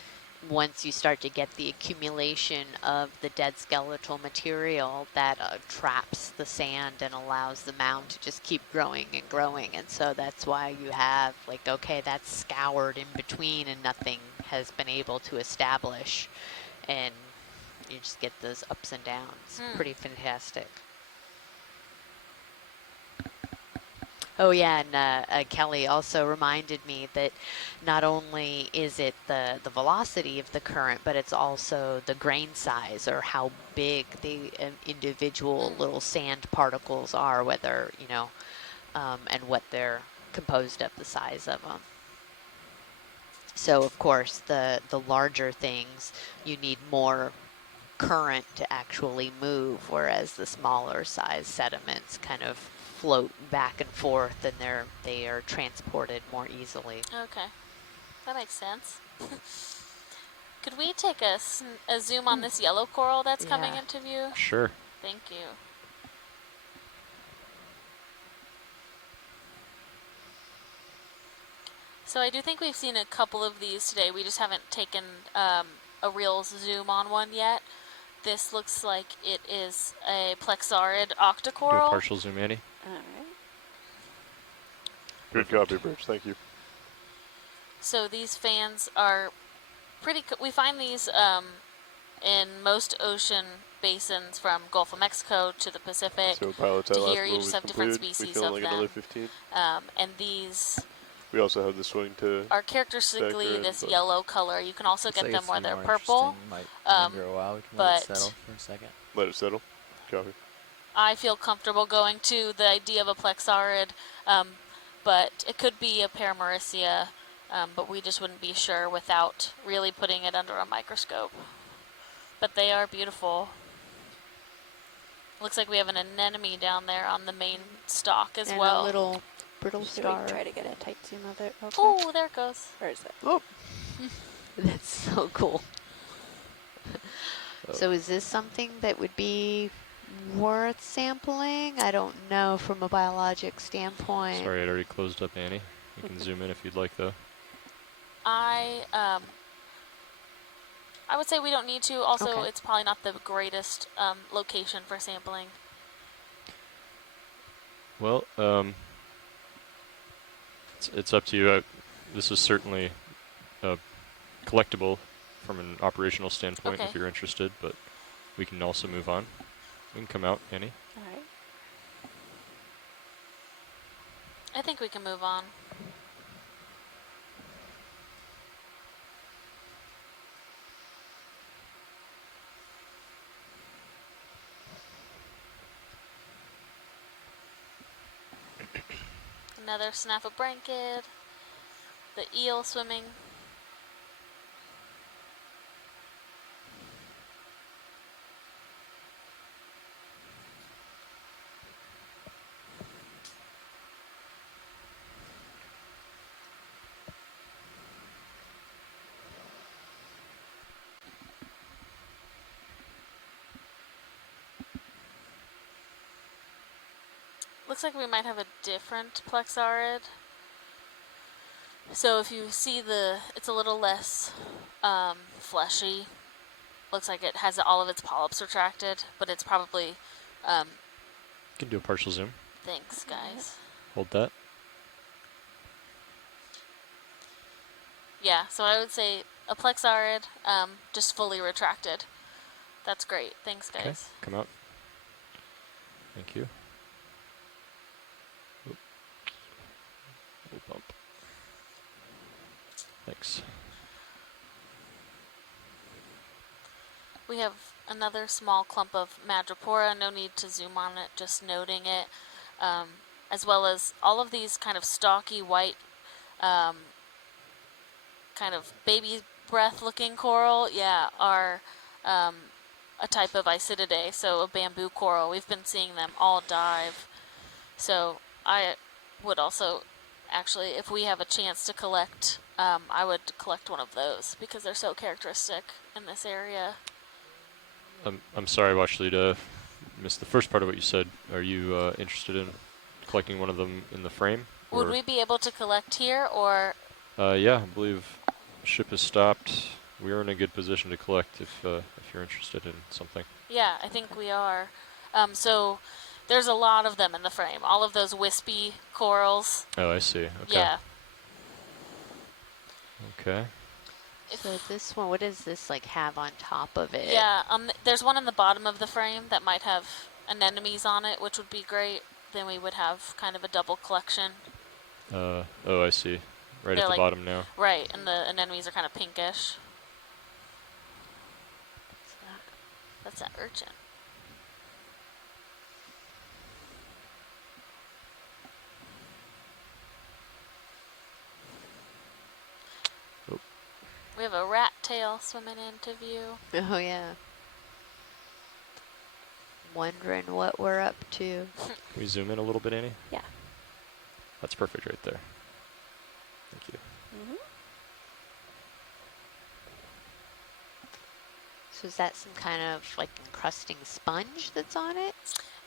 once you start to get the accumulation of the dead skeletal material, that traps the sand and allows the mound to just keep growing and growing. And so that's why you have, like, okay, that's scoured in between and nothing has been able to establish. And you just get those ups and downs. Pretty fantastic. Oh yeah, and Kelly also reminded me that not only is it the velocity of the current, but it's also the grain size, or how big the individual little sand particles are, whether, you know, and what they're composed of, the size of them. So of course, the larger things, you need more current to actually move, whereas the smaller size sediments kind of float back and forth, and they are transported more easily. Okay, that makes sense. Could we take a zoom on this yellow coral that's coming into view? Sure. Thank you. So I do think we've seen a couple of these today. We just haven't taken a real zoom on one yet. This looks like it is a plexaurid octocoral. Do a partial zoom, Annie. Alright. Good copy, Bridge. Thank you. So these fans are pretty. We find these in most ocean basins, from Gulf of Mexico to the Pacific. So pilots, that to last here, you move just is have different completed. We species feel of like them. another 15. And these We also have the swing to are characteristically Vector this and yellow color. You can also Looks get like them it's where they're more purple. interesting. Might linger a while. We can let it But settle for a second. let it settle. Copy. I feel comfortable going to the idea of a plexaurid, but it could be a paramaricia, but we just wouldn't be sure without really putting it under a microscope. But they are beautiful. Looks like we have an anemone down there on the main stalk as and well. a little brittle Should we star. try to get a tight zoom of it. Okay. Oh, there it goes. Where is it? Oh, that's so cool. Oh. So is this something that would be worth sampling? I don't know from a biologic standpoint. Sorry, I'd already closed up, Annie. You can zoom in if you'd like, though. I would say we don't need to. Also, Okay. it's probably not the greatest location for sampling. Well, it's up to you. This is certainly collectible from an operational standpoint if Okay. you're interested, but we can also move on. You can come out, Annie. All right. I think we can move on. Another snaphobranchid. The eel swimming. Looks like we might have a different plexaurid. So if you see it's a little less fleshy. Looks like it has all of its polyps retracted, but it's probably, You can do a partial zoom. thanks guys. Hold that. Yeah, so I would say a plexarid, just fully retracted. That's great. Thanks, guys. Okay, come out. Thank you. Oop. Little bump. Thanks. We have another small clump of madrepora. No need to zoom on it, just noting it. As well as all of these kind of stocky white, kind of baby breath looking coral, are a type of Isididae, so a bamboo coral. We've been seeing them all dive. So I would also, actually, if we have a chance to collect, I would collect one of those because they're so characteristic in this area. I'm sorry, Watchlead, missed the first part of what you said. Are you interested in collecting one of them in the frame? Would we be able to collect here, or? Yeah, I believe ship has stopped. We are in a good position to collect if you're interested in something. Yeah, I think we are. So there's a lot of them in the frame. All of those wispy corals. Oh, I see. Okay. Yeah. Okay. So this one, what does this like have on top of it? Yeah, there's one in the bottom of the frame that might have anemones on it, which would be great. Then we would have kind of a double collection. Oh, I see. Right They're at the like, bottom now. Right, and the anemones are kind of pinkish. That's that urchin. Oh. We have a rat tail swimming into view. Oh, yeah. Wondering what we're up to. Can we zoom in a little bit, Annie? Yeah. That's perfect right there. Thank you. So is that some kind of like encrusting sponge that's on it?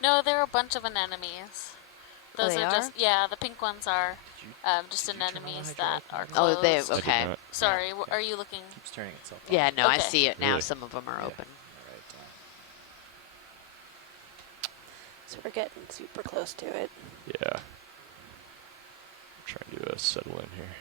No, there are a bunch of anemones. Those they are are? just, yeah, the pink ones are just anemones that are Oh, closed. they okay. Sorry, are you looking? Keeps turning itself Yeah, no, I Okay. see it now. Really? Some of them are open. So we're getting super close to it. Yeah. I'm trying to settle in here.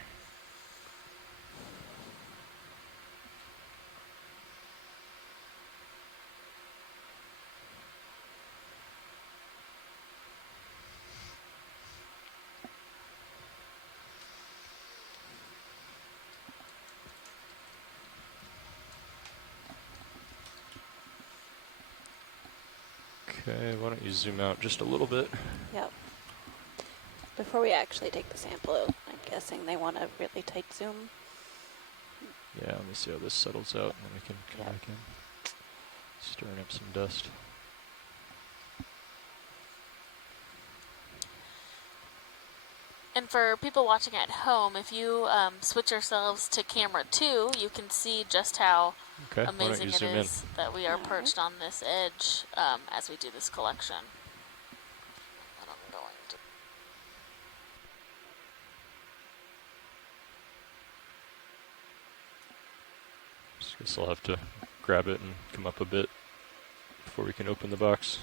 Okay, why don't you zoom out just a little bit? Yep. Before we actually take the sample, I'm guessing they want a really tight zoom. Yeah, let me see how this settles out, and then we can come back in. Stirring up some dust. And for people watching at home, if you switch yourselves to camera 2, you can see just how amazing it is that we are perched on this edge as we do this collection. And I'm going to Just guess I'll have to grab it and come up a bit before we can open the box.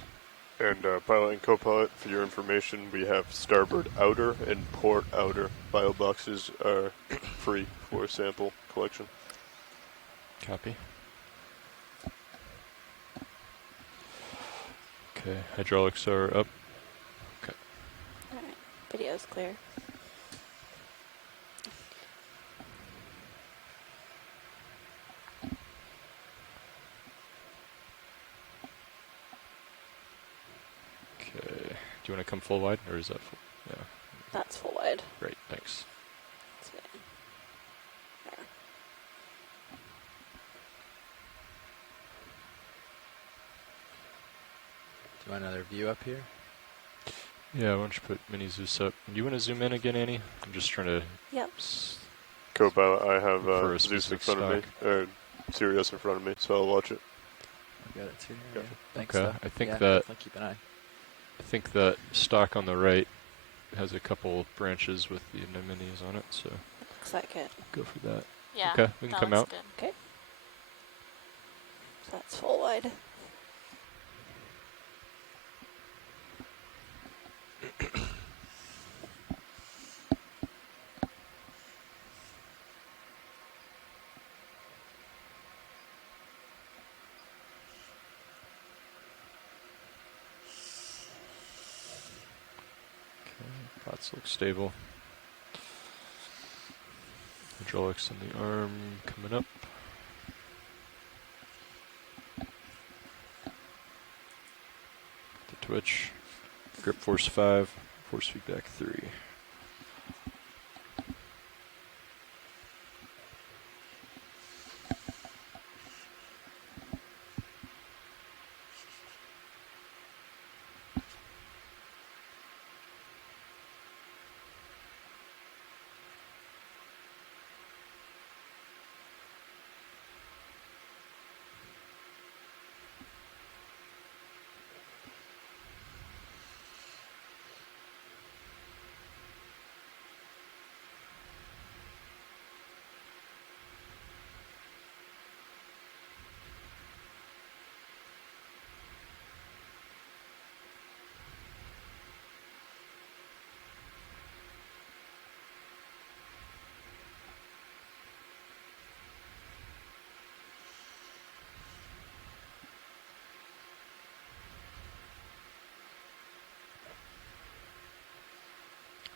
And pilot and co-pilot, for your information, we have starboard outer and port outer bio boxes are free for sample collection. Copy. Okay, hydraulics are up. Okay. All right, video's clear. Okay. Do you want to come full wide, or is that full? Yeah. That's full wide. Great, thanks. That's good. There. Do you want another view up here? Yeah, why don't you put mini Zeus up? Do you want to zoom in again, Annie? I'm just trying to... Yep. Co-pilot, I have for a Zeus in specific front of me, or Sirius in front of me, so I'll watch it. I got it too. Gotcha. Yeah. Thanks, Okay, though. I think yeah, that... definitely keep an eye. I think that stock on the right has a couple branches with the anemones on it, so... Looks like it. Go for that. Yeah, okay, we can that come looks out. good. Okay. So that's full wide. Spots look stable. Hydraulics on the arm coming up. The twitch. Grip force 5, force feedback 3.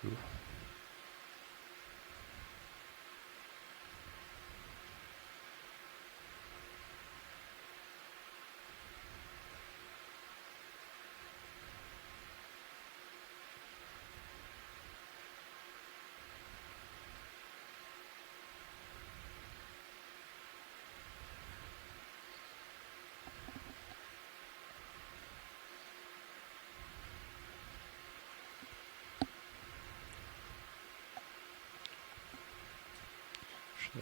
Ooh.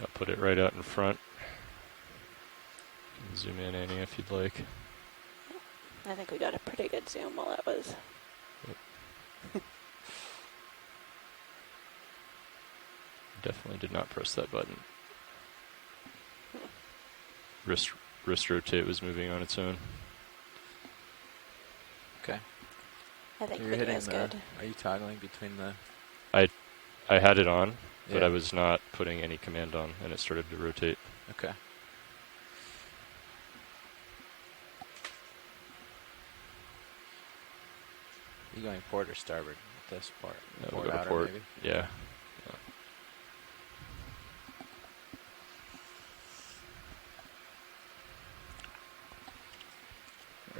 I'll put it right out in front. You can zoom in, Annie, if you'd like. I think we got a pretty good zoom while that was. Yep. Definitely did not press that button. Wrist rotate was moving on its own. Okay. I think You're hitting video's the, good. Are you toggling between the... I had it on, but Yeah. I was not putting any command on, and it started to rotate. Okay. You going port or starboard at this part? No, Port we'll go to outer, port. maybe? Yeah.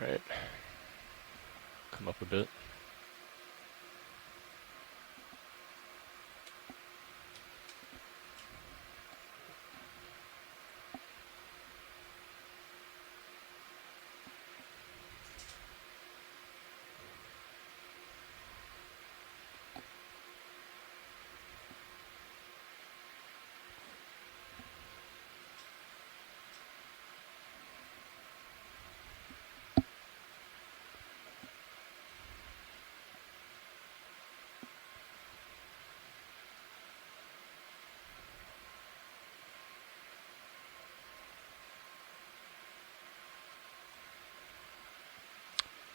Alright. Come up a bit.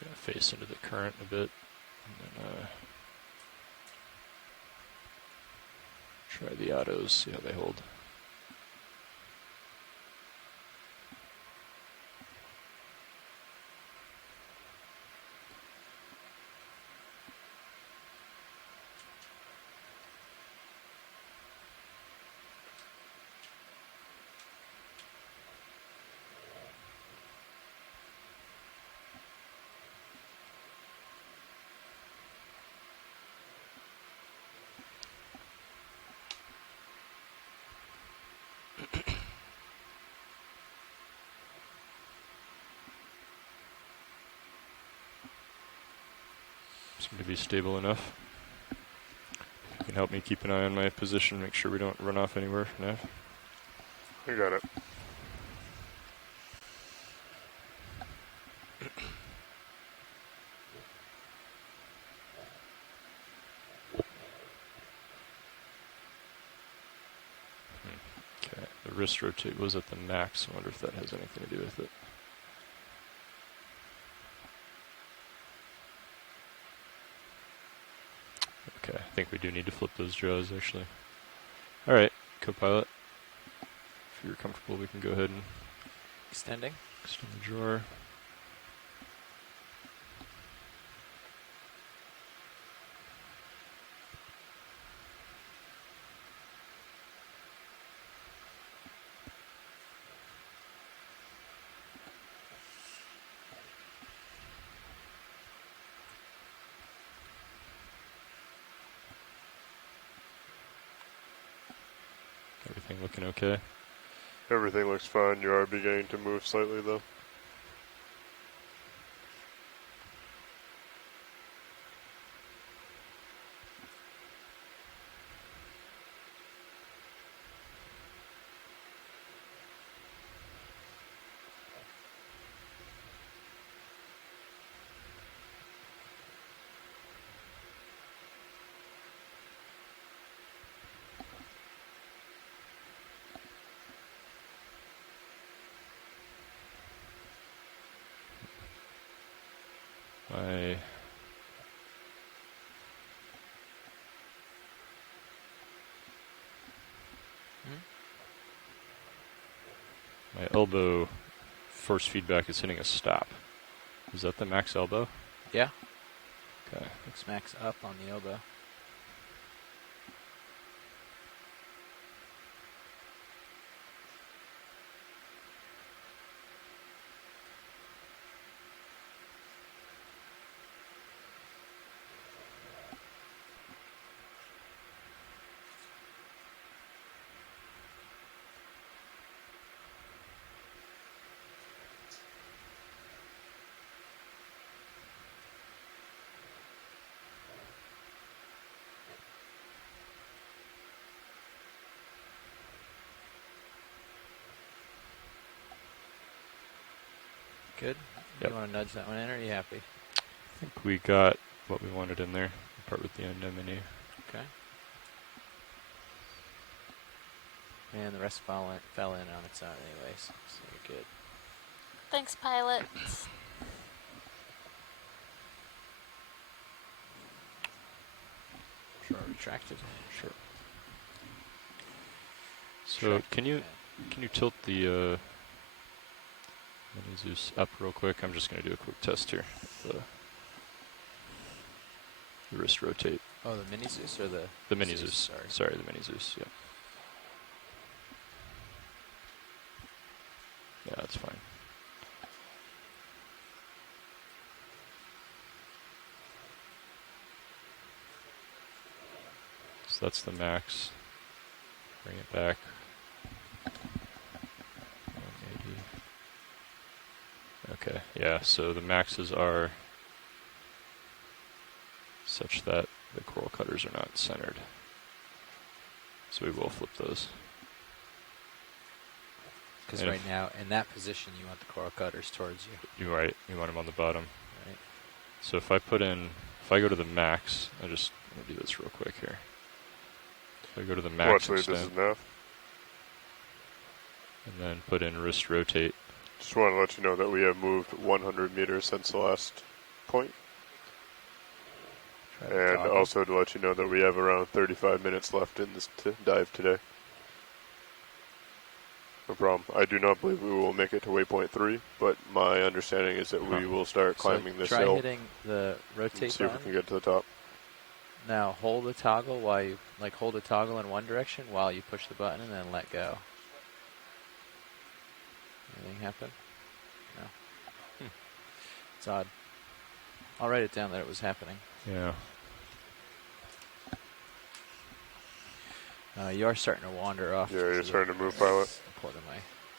Gonna face into the current a bit, and then try the autos, see how they hold. Seem to be stable enough. You can help me keep an eye on my position, make sure we don't run off anywhere, Nav. I got it. Okay, the wrist rotate was at the max. I wonder if that has anything to do with it. Okay, I think we do need to flip those jaws, actually. Alright, co-pilot. If you're comfortable, we can go ahead and Extending? extend the drawer. looking okay? Everything looks fine. You are beginning to move slightly, though. My elbow force feedback is hitting a stop. Is that the max elbow? Yeah. Okay. Looks max up on the elbow. Good. Yep. You want to nudge that one in, or are you happy? I think we got what we wanted in there. Part with the anemone. Okay. And the rest fell in on its own anyways, so you're good. Thanks, pilot. Sure, retracted. Sure. So can you tilt the Mini Zeus up real quick? I'm just going to do a quick test here. The wrist rotate. Oh, the Mini Zeus or the Mini Zeus? Sorry, the Mini Zeus. Yeah. Yeah, that's fine. So that's the max. Bring it back. 180. Okay, yeah, so the maxes are such that the coral cutters are not centered. So we will flip those. Because right now, in that position, you want the coral cutters towards you. You're right. You want them on the bottom. Right. So if I go to the max, I'm going to do this real quick here. If I go to the max extent, this is enough. and then put in wrist rotate. Just want to let you know that we have moved 100 meters since the last point. And also to let you know that we have around 35 minutes left in this dive today. No problem. I do not believe we will make it to waypoint 3, but my understanding is that we will start climbing this hill. Try hitting the rotate see if we can get to the top. Now hold the toggle while you, hold the toggle in one direction while you push the button and then let go. Anything happen? No. It's odd. I'll write it down that it was happening. Yeah. You are starting to wander off. Yeah, you're starting to move, pilot. Part of my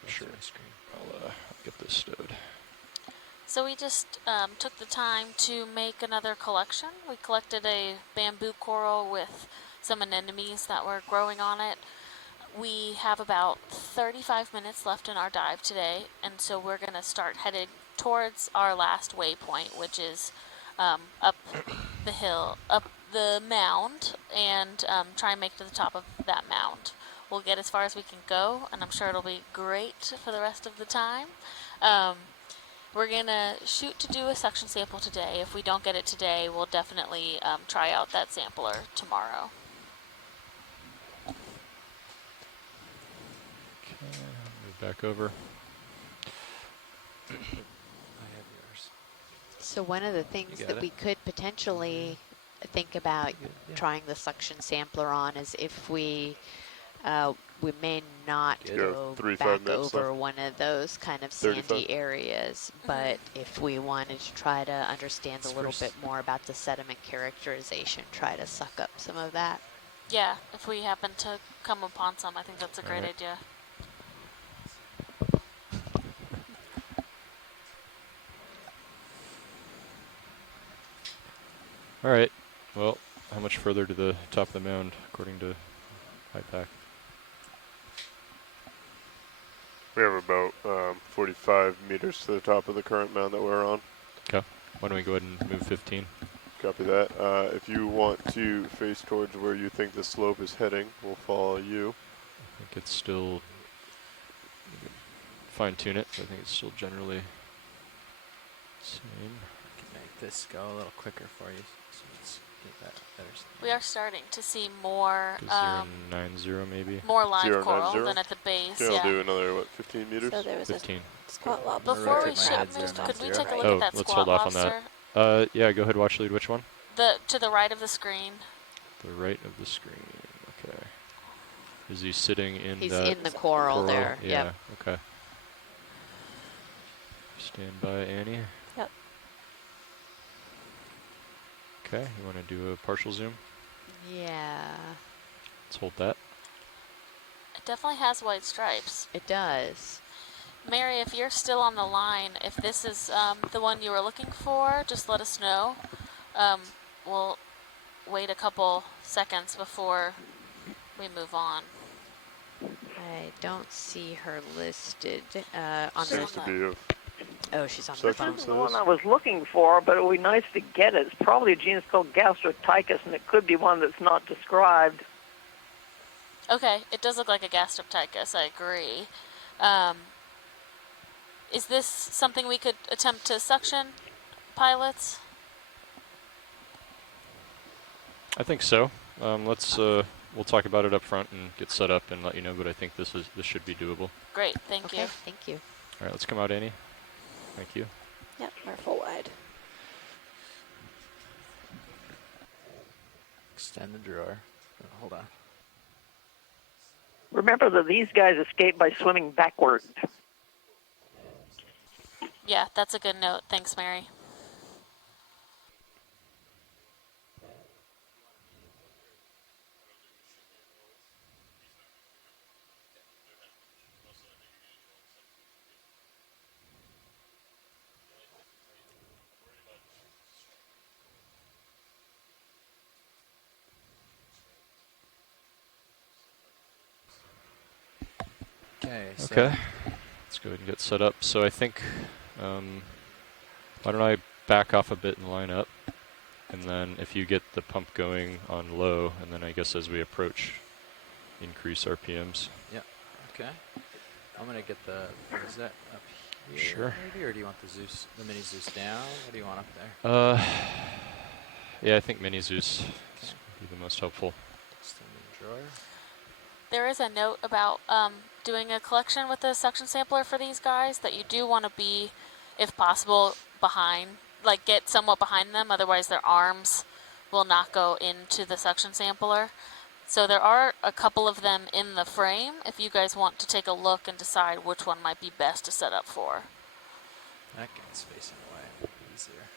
Sure. screen. I'll get this stowed. So we just took the time to make another collection. We collected a bamboo coral with some anemones that were growing on it. We have about 35 minutes left in our dive today, and so we're going to start headed towards our last waypoint, which is up the hill, up the mound, and try and make it to the top of that mound. We'll get as far as we can go, and I'm sure it'll be great for the rest of the time. We're going to shoot to do a suction sample today. If we don't get it today, we'll definitely try out that sampler tomorrow. Okay, move back over. I have yours. So one of the things that we could potentially think about trying the suction sampler on is if we may not go back over one of those kind of sandy areas, but if we wanted to try to understand a little bit more about the sediment characterization, try to suck up some of that. Yeah, if we happen to come upon some, I think that's a great Alright. idea. Alright, well, how much further to the top of the mound, according to HiPAC? We have about 45 meters to the top of the current mound that we're on. Okay, why don't we go ahead and move 15? Copy that. If you want to face towards where you think the slope is heading, we'll follow you. I think it's still, fine tune it, but I think it's still generally same. Can make this go a little quicker for you, so let's get that better. We are starting to see more 090 maybe? more live 090? coral than at the base. Yeah, Yeah. I'll do another, what, 15 meters? So there was 15. a squat Before lobster. we shut, could we take a look Oh, at that let's squat hold off lobster? on that. Yeah, go ahead, watch lead. Which one? To the right of the screen. The right of the screen. Okay. Is he sitting in He's that in the coral there, Yeah. yep. Okay. Stand by, Annie. Yep. Okay. You want to do a partial zoom? Yeah. Let's hold that. It definitely has white stripes. It does. Mary, if you're still on the line, if this is the one you were looking for, just let us know. We'll wait a couple seconds before we move on. I don't see her listed on Seems to be of Oh, she's on the This phone. is The one I was looking for, but it would be nice to get it. It's probably a genus called Gastrotychus, and it could be one that's not described. Okay, it does look like a Gastrotychus, I agree. Is this something we could attempt to suction, pilots? I think so. We'll talk about it up front and get set up and let you know, but I think this should be doable. Great, thank you. Thank you. All right, let's come out, Annie. Thank you. Yep, we're full wide. Extend the drawer. Oh, hold on. Remember that these guys escape by swimming backward. Yeah, that's a good note. Thanks, Mary. Okay. So Okay. Let's go ahead and get set up. So I think, why don't I back off a bit and line up, and then if you get the pump going on low, and then I guess as we approach, increase RPMs. Yeah. Okay. I'm gonna get the. Is that up here? Sure. Maybe, or do you want the mini Zeus down? What do you want up there? Yeah, I think mini Zeus is be the most helpful. Extend the drawer. There is a note about doing a collection with the suction sampler for these guys that you do want to be, if possible, behind, like get somewhat behind them, otherwise their arms will not go into the suction sampler. So there are a couple of them in the frame if you guys want to take a look and decide which one might be best to set up for. That guy's facing away. Easier.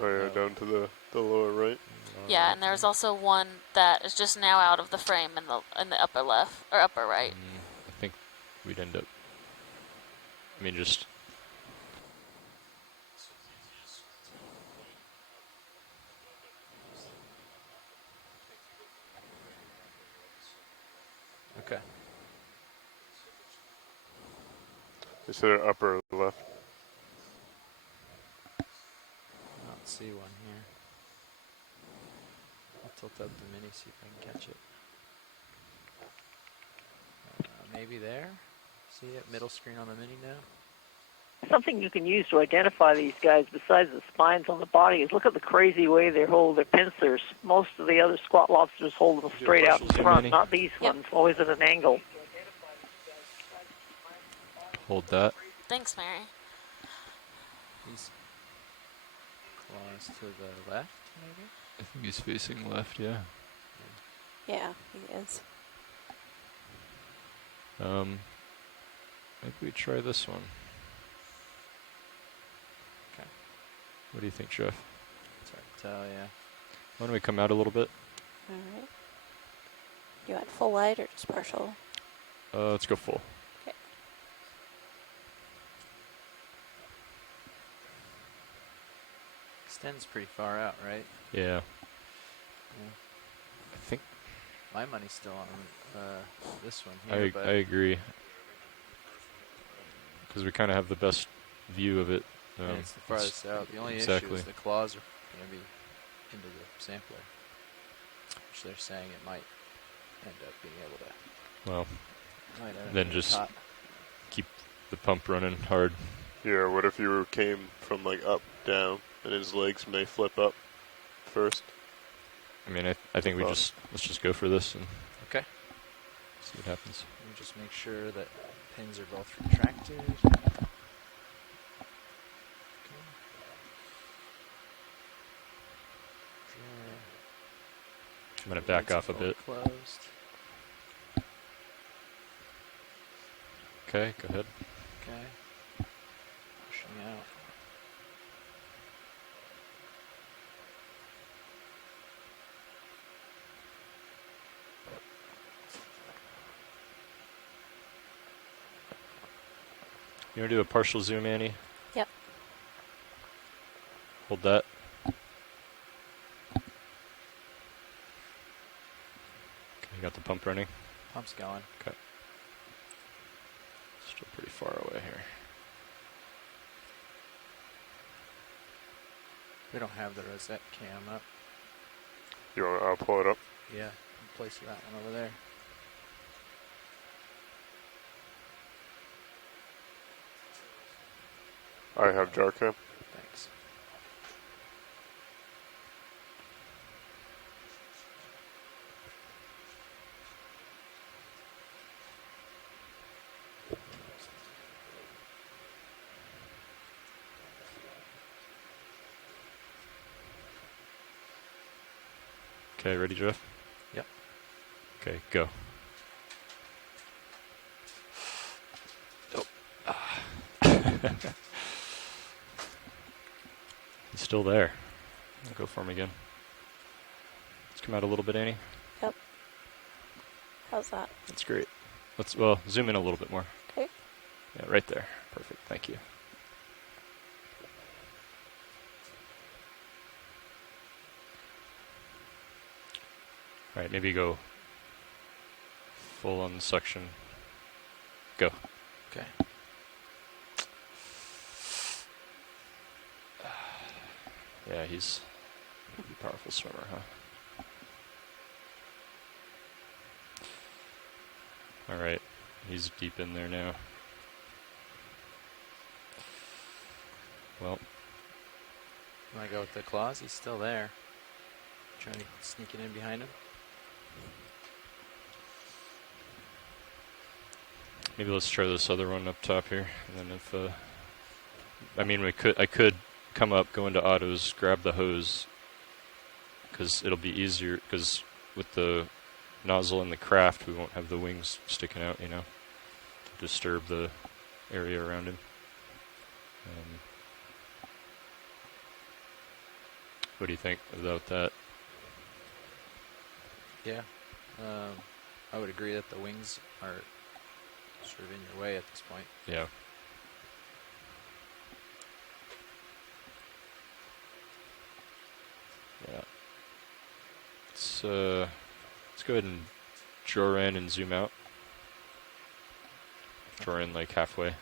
Oh yeah, down to the lower right. Yeah, and there's also one that is just now out of the frame in the upper left or upper right. I think we'd end up. I mean, just. Okay. Is there upper left? I don't see one here. I'll tilt up the mini, see if I can catch it. Maybe there. See it? Middle screen on the mini now. Something you can use to identify these guys besides the spines on the body is look at the crazy way they hold their pincers. Most of the other squat lobsters hold them straight out in front, not these ones, always at an angle. Hold that. Thanks, Mary. He's claws to the left, maybe? I think he's facing left, yeah. Yeah, he is. Maybe we try this one. Okay. What do you think, Jeff? It's hard to tell, yeah. Why don't we come out a little bit? All right. You want full light or just partial? Let's go full. Okay. Extends pretty far out, right? Yeah. Yeah. I think my money's still on this one here. I agree. Because we kind of have the best view of it. And it's the farthest out. The only issue is the claws are going to be into the sampler, which they're saying it might end up being able to. Well, might end up then being just hot. keep the pump running hard. Yeah, what if you came from like up, down, and his legs may flip up first? I mean, I think let's just go for this and okay. See what happens. Let me just make sure that pins are both retracted. I'm going to back off a bit. Closed. Okay, go ahead. Okay. Pushing out. You want to do a partial zoom, Annie? Yep. Hold that. Okay, you got the pump running? Pump's going. Okay. Still pretty far away here. We don't have the rosette cam up. I'll pull it up. Yeah, place that one over there. I have jar cam. Thanks. Okay, ready, Jeff? Yep. Okay, go. He's still there. I'll go for him again. Let's come out a little bit, Annie. Yep. How's that? That's great. Let's zoom in a little bit more. Okay. Yeah, right there. Perfect. Thank you. All right, maybe go full on the suction. Go. Okay. Yeah, he's a powerful swimmer, huh? All right, he's deep in there now. Well, Want to go with the claws? He's still there. Trying to sneak it in behind him. maybe let's try this other one up top here, and then if I mean, I could come up, go into autos, grab the hose, because it'll be easier, because with the nozzle and the craft, we won't have the wings sticking out, you know, to disturb the area around him. What do you think about that? Yeah, I would agree that the wings are sort of in your way at this point. Yeah. Yeah. Let's go ahead and draw in and zoom out. Draw in like halfway.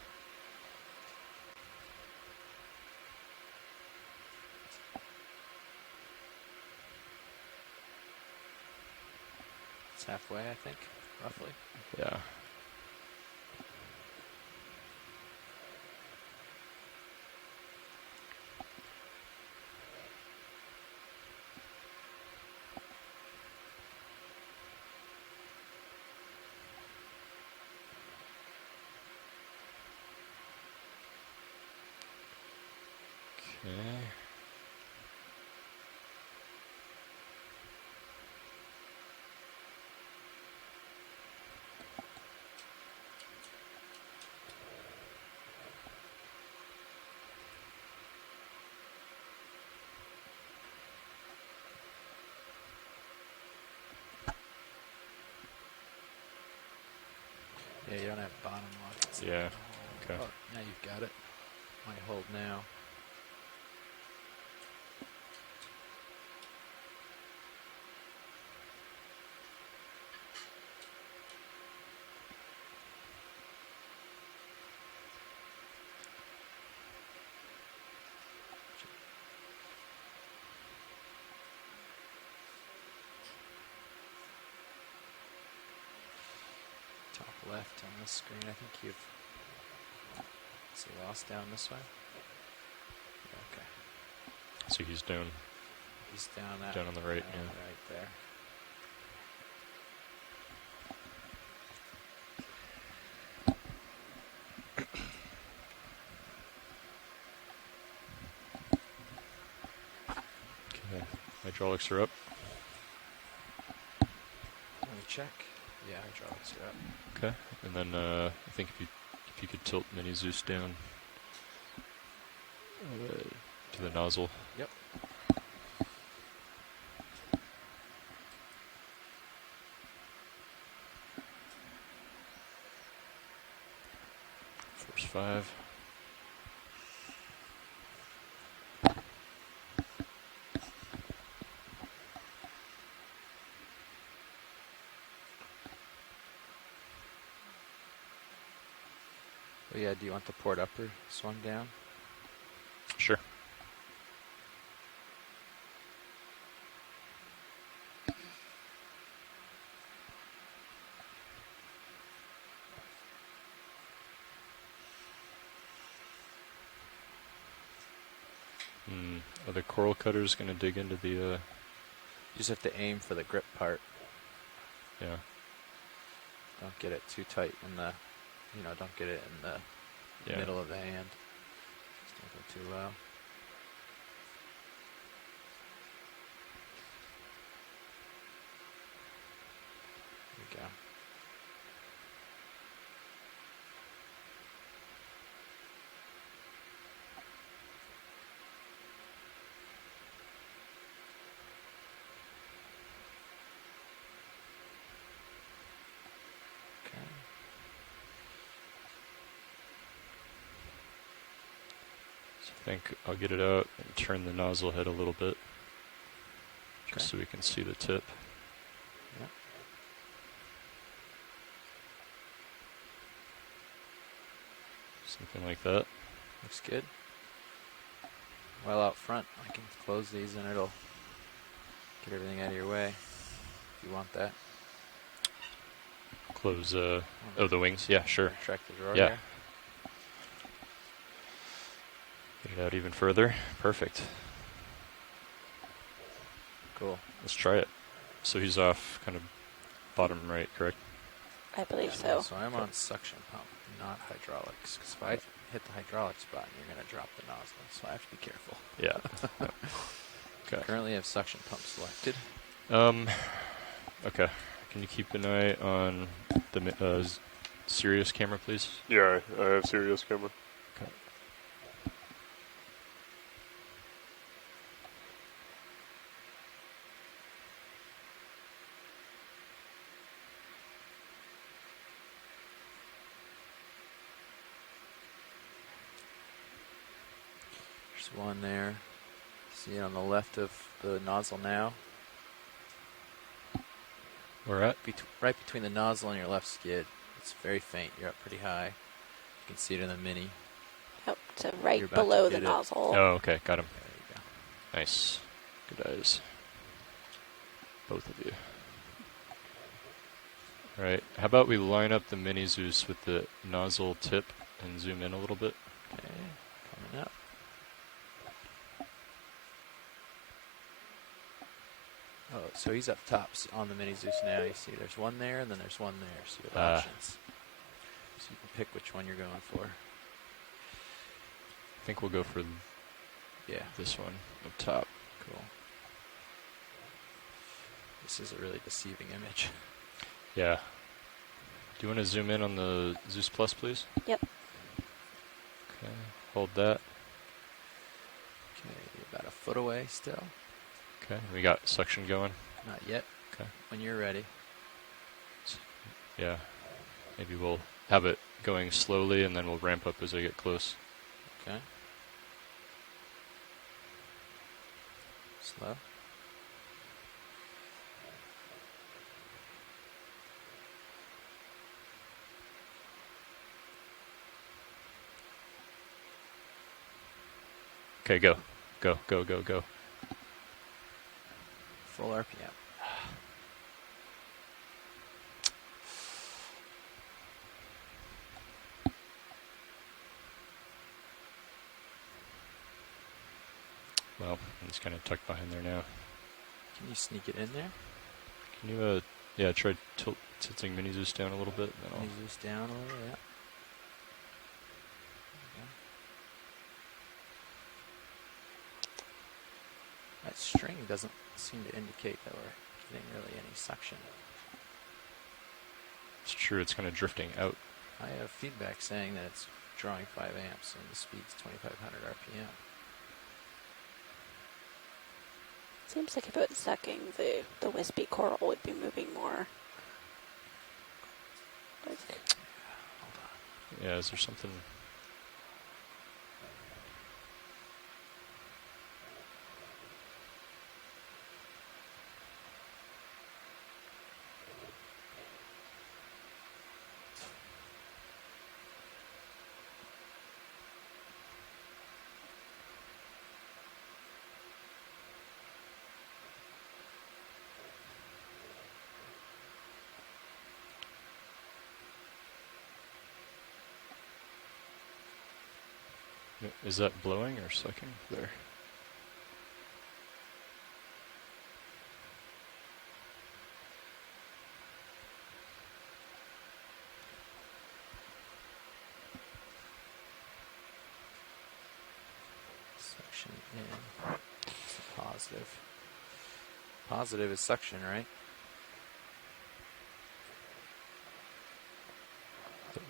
It's halfway, I think, roughly. Yeah. Okay. Yeah. Okay. Oh, now you've got it. Might hold now. Top left on this screen. I think you've. Is he lost down this way? Okay. So he's down. He's down that. Down on the right. Yeah. Right there. Okay. Hydraulics are up. Let me check. Yeah, hydraulics are up. Okay. And then I think if you could tilt Mini Zeus down to the nozzle. Yep. Force 5. Oh yeah, do you want the port upper swung down? Sure. Are the coral cutters going to dig into the... You just have to aim for the grip part. Yeah. Don't get it too tight in the, don't get it in the middle of the hand. Just don't go too low. There we go. I think I'll get it out and turn the nozzle head a little bit, just so we can see the tip. Yeah. Something like that. Looks good. Well, out front, I can close these and it'll get everything out of your way if you want that. Close, the wings? Yeah, sure. Retract the drawer Yeah. here. Get it out even further. Perfect. Cool. Let's try it. So he's off kind of bottom right, correct? I believe so. So I'm on suction pump, not hydraulics. Because if I hit the hydraulics button, you're going to drop the nozzle. So I have to be careful. Yeah. Okay. Currently I have suction pump selected. Okay. Can you keep an eye on the Sirius camera, please? Yeah, I have Sirius camera. Okay. There's one there. See it on the left of the nozzle now. Where at? Right between the nozzle and your left skid. It's very faint. You're up pretty high. You can see it in the Mini. Yep, to right below the nozzle. Oh, okay. Got him. There you go. Nice. Good eyes. Both of you. All right. How about we line up the Mini Zeus with the nozzle tip and zoom in a little bit? Okay. Coming up. Oh, so he's up top on the Mini Zeus now. You see there's one there and then there's one there. So you have options. So you can pick which one you're going for. I think we'll go for this one up top. Cool. This is a really deceiving image. Yeah. Do you want to zoom in on the Zeus Plus, please? Yep. Okay. Hold that. Okay, you're about a foot away still. Okay. We got suction going. Not yet. Okay. When you're ready. Yeah. Maybe we'll have it going slowly, and then we'll ramp up as I get close. Okay. Slow. Okay, go. Go, go, go, go. Full RPM. Well, he's kind of tucked behind there now. Can you sneak it in there? Can you, yeah, try tilting Mini Zeus down a little bit. Then Mini Zeus down a little, yeah. That string doesn't seem to indicate that we're getting really any suction. It's true, it's kind of drifting out. I have feedback saying that it's drawing 5 amps and the speed's 2500 RPM. Seems like if it was sucking, the wispy coral would be moving more. Like, Yeah, is there something? Is that blowing or sucking? There. Suction in. It's a positive. Positive is suction, right?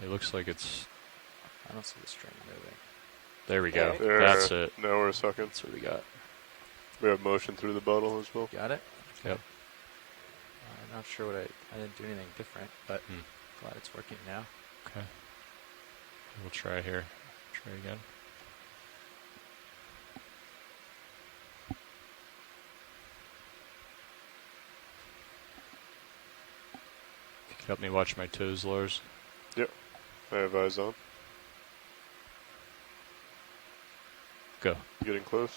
It looks like it's... I don't see the string moving. There we go. There. That's it. Now we're sucking. That's what we got. We have motion through the bottle as well. Got it? Okay. Yep. I'm not sure what I didn't do anything different, but glad it's working now. Okay. We'll try here. Try again. If you could help me watch my toes, Lars. Yep. I have eyes on. Go. Getting close.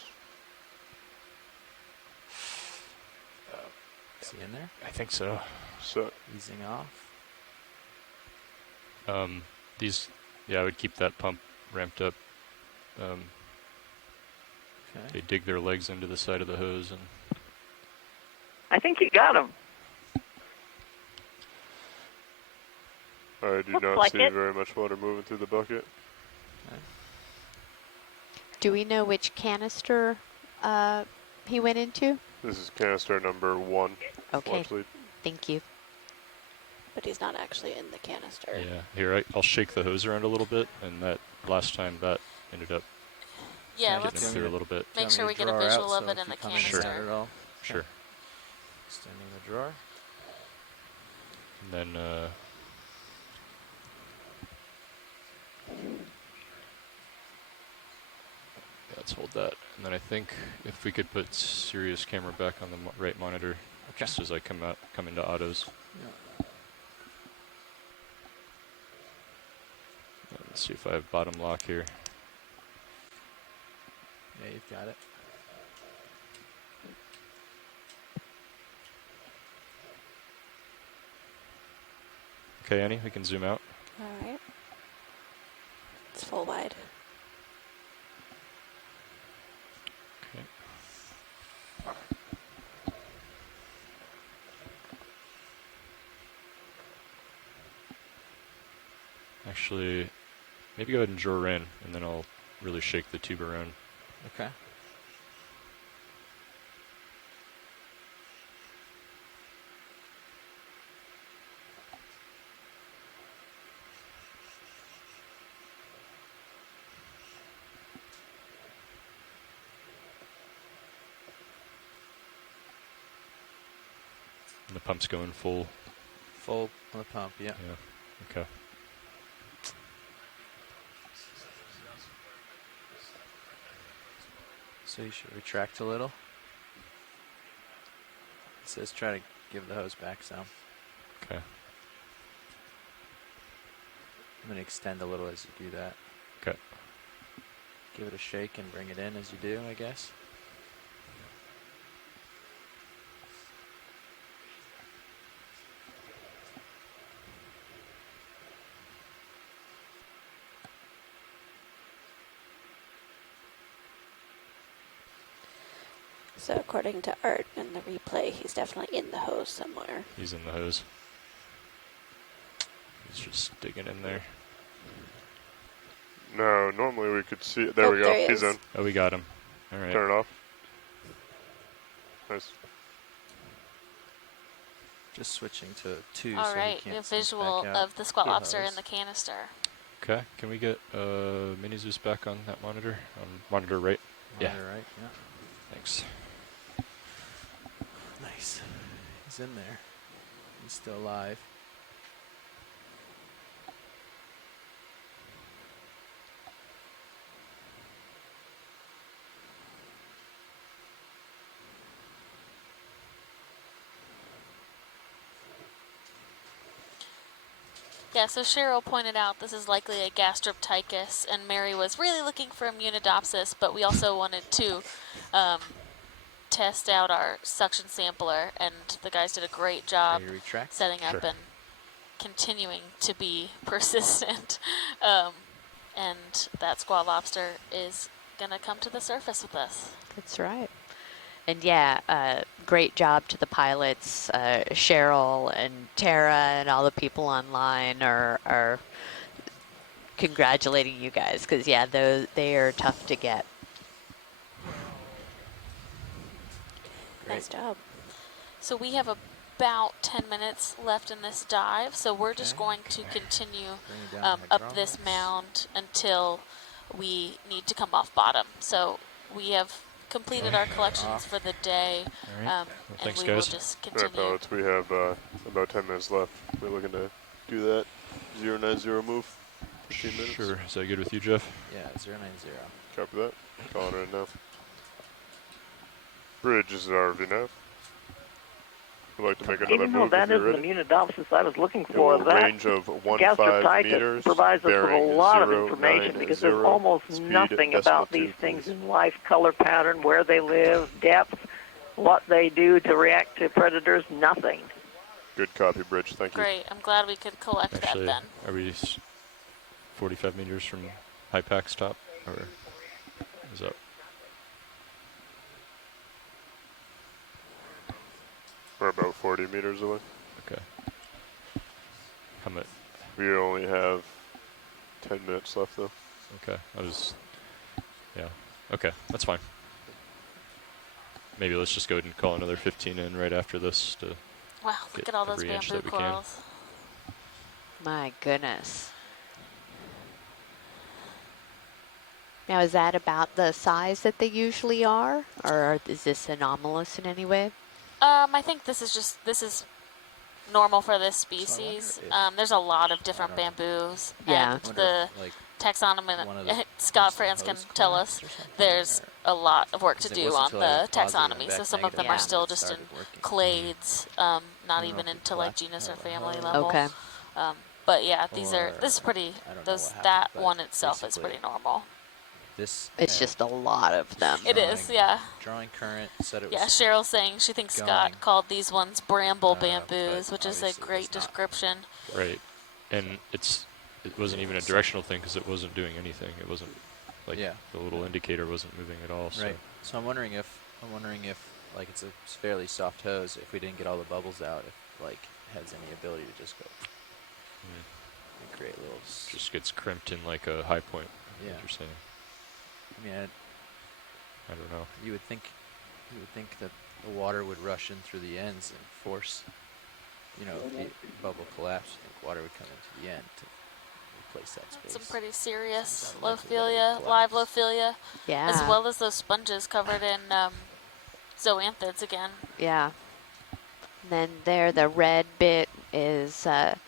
Is he in there? I think so. So easing off. These, yeah, I would keep that pump ramped up. Okay. They dig their legs into the side of the hose, and I think you got him. I do Looks not like see it. very much water moving through the bucket. Okay. Do we know which canister he went into? This is canister number 1. Okay. Launch lead. Thank you. but he's not actually in the canister. yeah, here I'll shake the hose around a little bit, and that last time that ended up Yeah, getting let's through a little bit. make sure we get a visual of it in the canister. Sure. Sure. Extending the drawer. And then yeah, let's hold that. And then I think if we could put Sirius camera back on the right monitor, just as I come into autos. Yeah. Let's see if I have bottom lock here. Yeah, you've got it. Okay, Annie, we can zoom out. All right. It's full wide. Okay. Actually, maybe go ahead and draw in, and then I'll really shake the tube around. Okay. And the pump's going full. Full on the pump, yeah. Yeah. Okay. So you should retract a little. It says try to give the hose back some. Okay. I'm going to extend a little as you do that. Okay. Give it a shake and bring it in as you do, I guess. So according to Art in the replay, he's definitely in the hose somewhere. He's in the hose. He's just digging in there. No, normally we could see it. There we go. There he He's is. in. Oh, we got him. All right. Turn it off. Nice. Just switching to 2. All so right, he we can't have sink visual back out of the squat the lobster hose. in the canister. Okay. Can we get Mini Zeus back on that monitor? Monitor right? Monitor right, yeah. Thanks. Nice. He's in there. He's still alive. Yeah, so Cheryl pointed out this is likely a gastroptychus, and Mary was really looking for immunodopsis, but we also wanted to test out our suction sampler, and the guys did a great job Ready to retract? setting up Sure. and continuing to be persistent. And that squat lobster is going to come to the surface with us. That's right. And yeah, great job to the pilots, Cheryl and Tara and all the people online are congratulating you guys because yeah, they are tough to get. Nice job. So we have about 10 minutes left in this dive, so we're just going to continue Bring down up this mound until we need to come off bottom. So we have completed our collections for the day, All right. Well, and thanks, we guys. will just All right, continue. pilots, we have about 10 minutes left. We're looking to do that 090 move. 15 minutes. Sure. Is that good with you, Jeff? Yeah, 090. Copy that. Calling right now. Bridge is our VNAV. We'd like to make another Even though move that if you're isn't the ready. immunodopsis I was looking It for, will that range of 15 gastroptychus meters, provides us with a bearing lot of 090 information because there's 0, almost speed nothing decimal about 2, these things please. in life, color pattern, where they live, depth, what they do to react to predators, nothing. Good copy, Bridge. Thank you. Great. I'm glad we could collect Actually, that then. are we 45 meters from high pack stop, or is that? We're about 40 meters away. Okay. How much? We only have 10 minutes left, though. Okay. Yeah. Okay, that's fine. Maybe let's just go ahead and call another 15 in right after this to Wow, look get at all those every inch bamboo that we can. corals. My goodness. Now, is that about the size that they usually are, or is this anomalous in any way? I think this is normal for this species. There's a lot of different bamboos, Yeah. and the taxonomy. Scott France can tell us there's a lot of work to do on the taxonomy. So some of them are still just in clades, not even into like genus or family level. Okay. But yeah, this is pretty. That one itself is pretty normal. It's just a lot of them. It is, yeah. Drawing current said it was. Yeah, Cheryl's saying she thinks going. Scott called these ones bramble bamboos, which is a great description. Right, and it wasn't even a directional thing because it wasn't doing anything. It wasn't like the little indicator wasn't moving at all. So. Right. So I'm wondering if like it's a fairly soft hose. If we didn't get all the bubbles out, if like it has any ability to just go and create little. Just gets crimped in like a high point. Yeah. Interesting. I mean, I don't know. You would think that the water would rush in through the ends and force, if the bubble collapsed, I think water would come into the end to replace that space. Some pretty serious lophilia, live lophilia, as well as those sponges covered in zoanthids again. Yeah. And then the red bit is that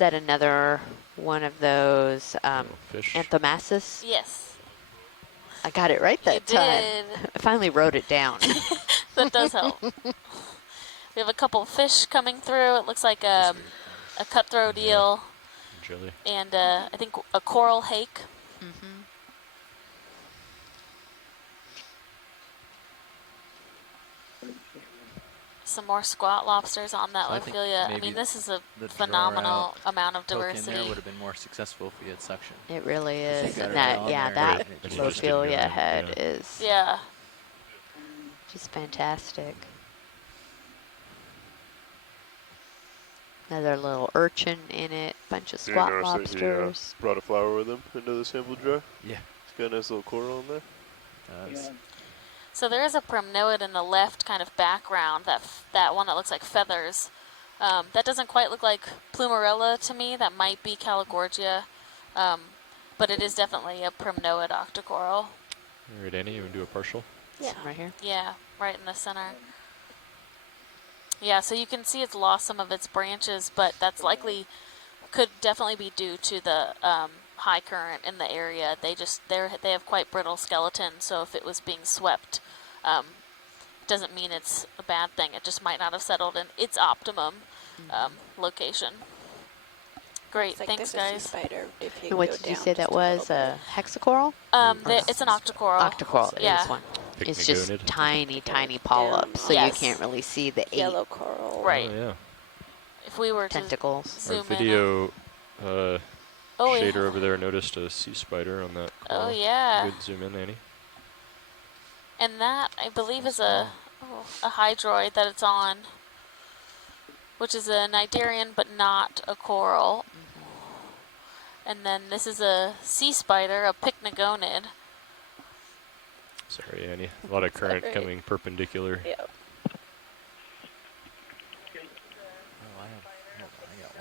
another one of those fish? Anthomassus? Yes. I got it right that You time. did. I finally wrote it down. That does help. We have a couple fish coming through. It looks like a cutthroat eel. Jelly. And I think a coral hake. Mm-hmm. Some more squat lobsters on that So I think Lophelia. I maybe mean, this is a the phenomenal amount of hook in there diversity. would have been more successful if we had suction. It really 'Cause you is. got And it that, on yeah, there that and it just Lophelia head is Yeah. just fantastic. Another little urchin in it, bunch of Did you squat notice lobsters. that he brought a flower with him into the sample jar? Yeah. It's got a nice little coral in there. So there is a primnoid in the left kind of background, that one that looks like feathers. That doesn't quite look like Plumarilla to me. That might be Caligorgia. But it is definitely a primnoid octocoral. All right, Annie, you want to do a partial? Yeah. Right here? Yeah, right in the center. Yeah, so you can see it's lost some of its branches, but that's could definitely be due to the high current in the area. They have quite brittle skeletons, so if it was being swept, doesn't mean it's a bad thing. It just might not have settled in its optimum location. Great, It's like thanks, there's a sea guys. spider if you And what go did you down say that just a little was? bit. A hexacoral? It's an octocoral. Octocoral, it Yeah. is one. It's just Pycnogonid. tiny, tiny polyps, so you Yes. can't really see the Yellow coral. Right. Oh, yeah. If we were tentacles. to zoom Our video Oh, shader yeah. over there noticed a sea spider on that coral. Oh, yeah. Good zoom in, Annie. And that, I believe, is a hydroid that it's on, which is a cnidarian but not a coral. And then this is a sea spider, a pycnogonid. Sorry, Annie. A lot of current Sorry. coming perpendicular. Yeah.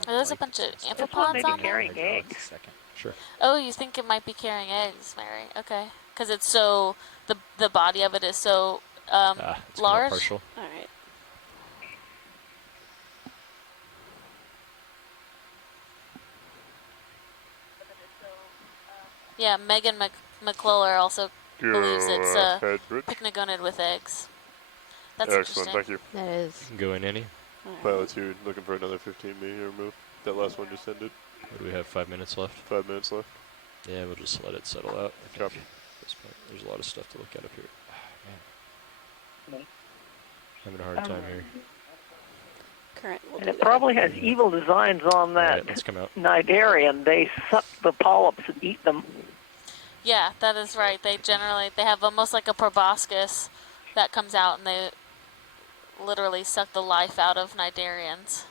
There's a bunch of This one amphipods may be on there. carrying eggs. Sure. Oh, you think it might be carrying eggs, Mary? Okay, because it's so the body of it is so It's coming up large. partial. All right. Yeah, Megan McClellar also Go, believes it's a head bridge. pycnogonid with eggs. That's Excellent, interesting. thank you. That is. You can go in, Annie. Pilot 2 looking for another 15-meter move. That last one just ended. What do we have, 5 minutes left? 5 minutes left. Yeah, we'll just let it settle out. I think Copy. at this point, there's a lot of stuff to look at up here. Man. Having a hard time here. Current will And do it that. probably has evil designs on that Alright, let's come out. cnidarian. They suck the polyps and eat them. Yeah, that is right. They have almost like a proboscis that comes out, and they literally suck the life out of cnidarians.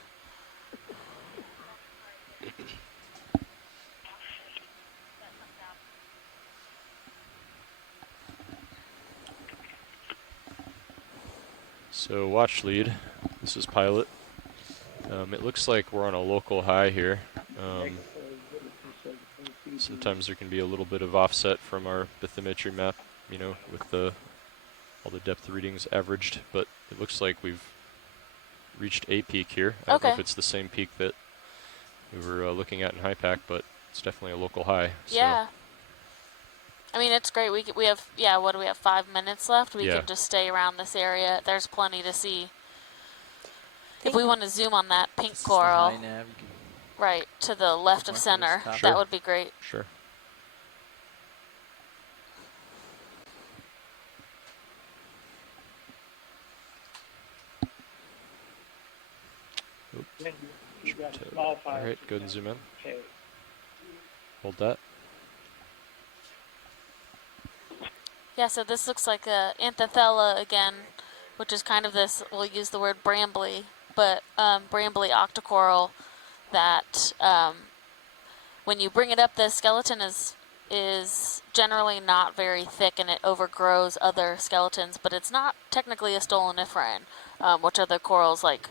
So watch lead. This is pilot. It looks like we're on a local high here. Sometimes there can be a little bit of offset from our bathymetry map, you know, with all the depth readings averaged, but it looks like we've reached a peak here. I don't know if Okay. it's the same peak that we were looking at in high pack, but it's definitely a local high. Yeah. I mean, it's great. We have, what do we have, 5 minutes left? We Yeah. can just stay around this area. There's plenty to see. If we want to zoom on that pink This is the coral, high nav. You can right to the left of mark center, this top. that would be great. Sure. Alright, go ahead and zoom in. Hold that. Yeah, so this looks like a Anthothella again, which is kind of this, we'll use the word brambly, but brambly octocoral that when you bring it up, the skeleton is generally not very thick and it overgrows other skeletons, but it's not technically a stoloniferan, which are the corals like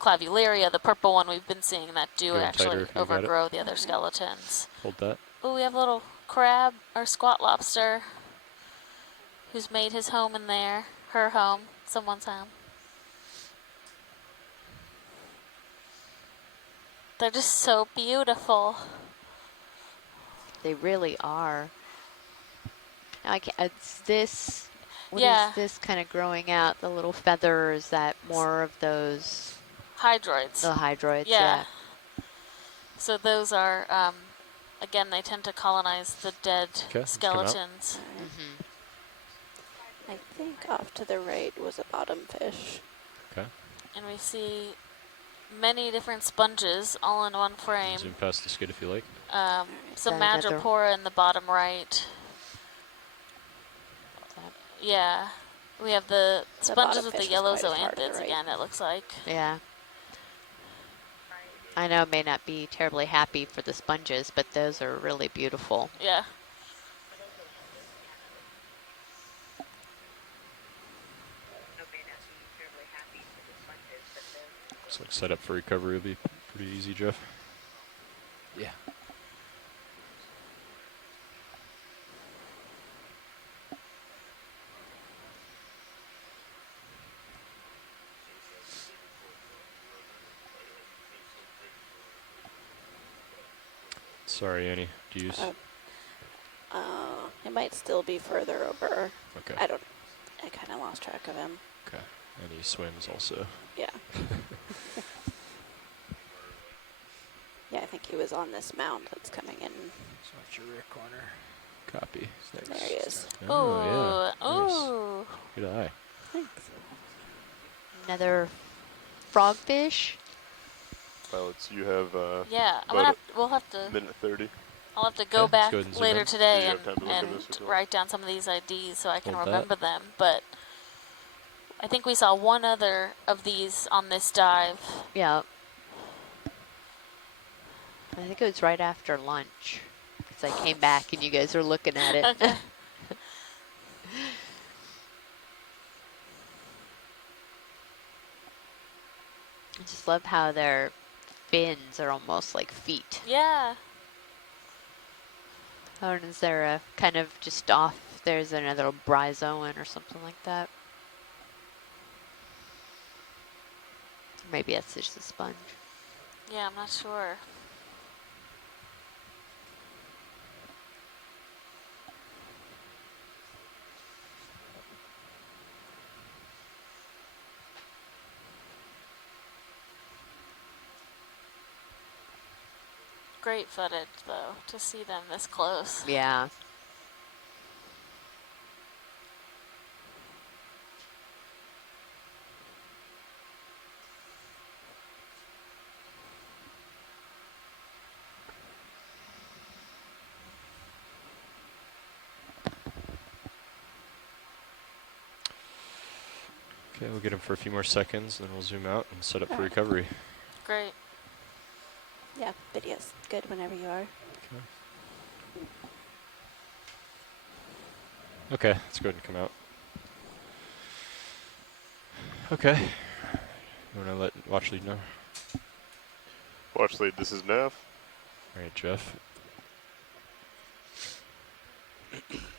Clavularia, the purple one we've been seeing that do Go in actually tighter if you got it. overgrow the other skeletons. Hold that. Oh, we have a little crab or squat lobster who's made his home in there. Her home. Someone's home. They're just so beautiful. They really are. I can't, it's this. What Yeah. is this kind of growing out? The little feather, is that more of those Hydroids. the hydroids? Yeah. So those are, again, they tend to colonize the dead skeletons. I think off to the right was a bottom fish. Okay. And we see many different sponges all in one frame. Zoom past the skid if you like. Some That another- madrepora in the bottom right. Yeah. We have the sponges with the yellow zoanthids again, it looks like. Yeah. I know it may not be terribly happy for the sponges, but those are really beautiful. Yeah. Looks like setup for recovery will be pretty easy, Jeff. Yeah. Sorry, Annie. Do you use? It might still be further over. Okay. I kind of lost track of him. Okay. And he swims also. Yeah. Yeah, I think he was on this mound that's coming in. So that's your rear corner. Copy. There he is. Oh, yeah. Ooh. Nice. Good eye. Thanks. Another frogfish. Pilots, you have Yeah, we'll have to. minute 30. I'll have to go back later today Do you have time to look at and this as well? write down some of these IDs so I can Hold that. remember them. But I think we saw one other of these on this dive. Yeah. I think it was right after lunch. Because I came back and you guys were looking at it. Okay. I just love how their fins are almost like feet. Yeah. Oh, and is there a kind of just off, there's another bryozoan or something like that? Maybe that's just a sponge. Yeah, I'm not sure. Great footage, though, to see them this close. Yeah. Okay, we'll get him for a few more seconds, then we'll zoom out and set up for recovery. Great. Yeah, video's good whenever you are. Okay, let's go ahead and come out. Okay. You want to let watch lead know? Watch lead, this is Nav. All right, Jeff.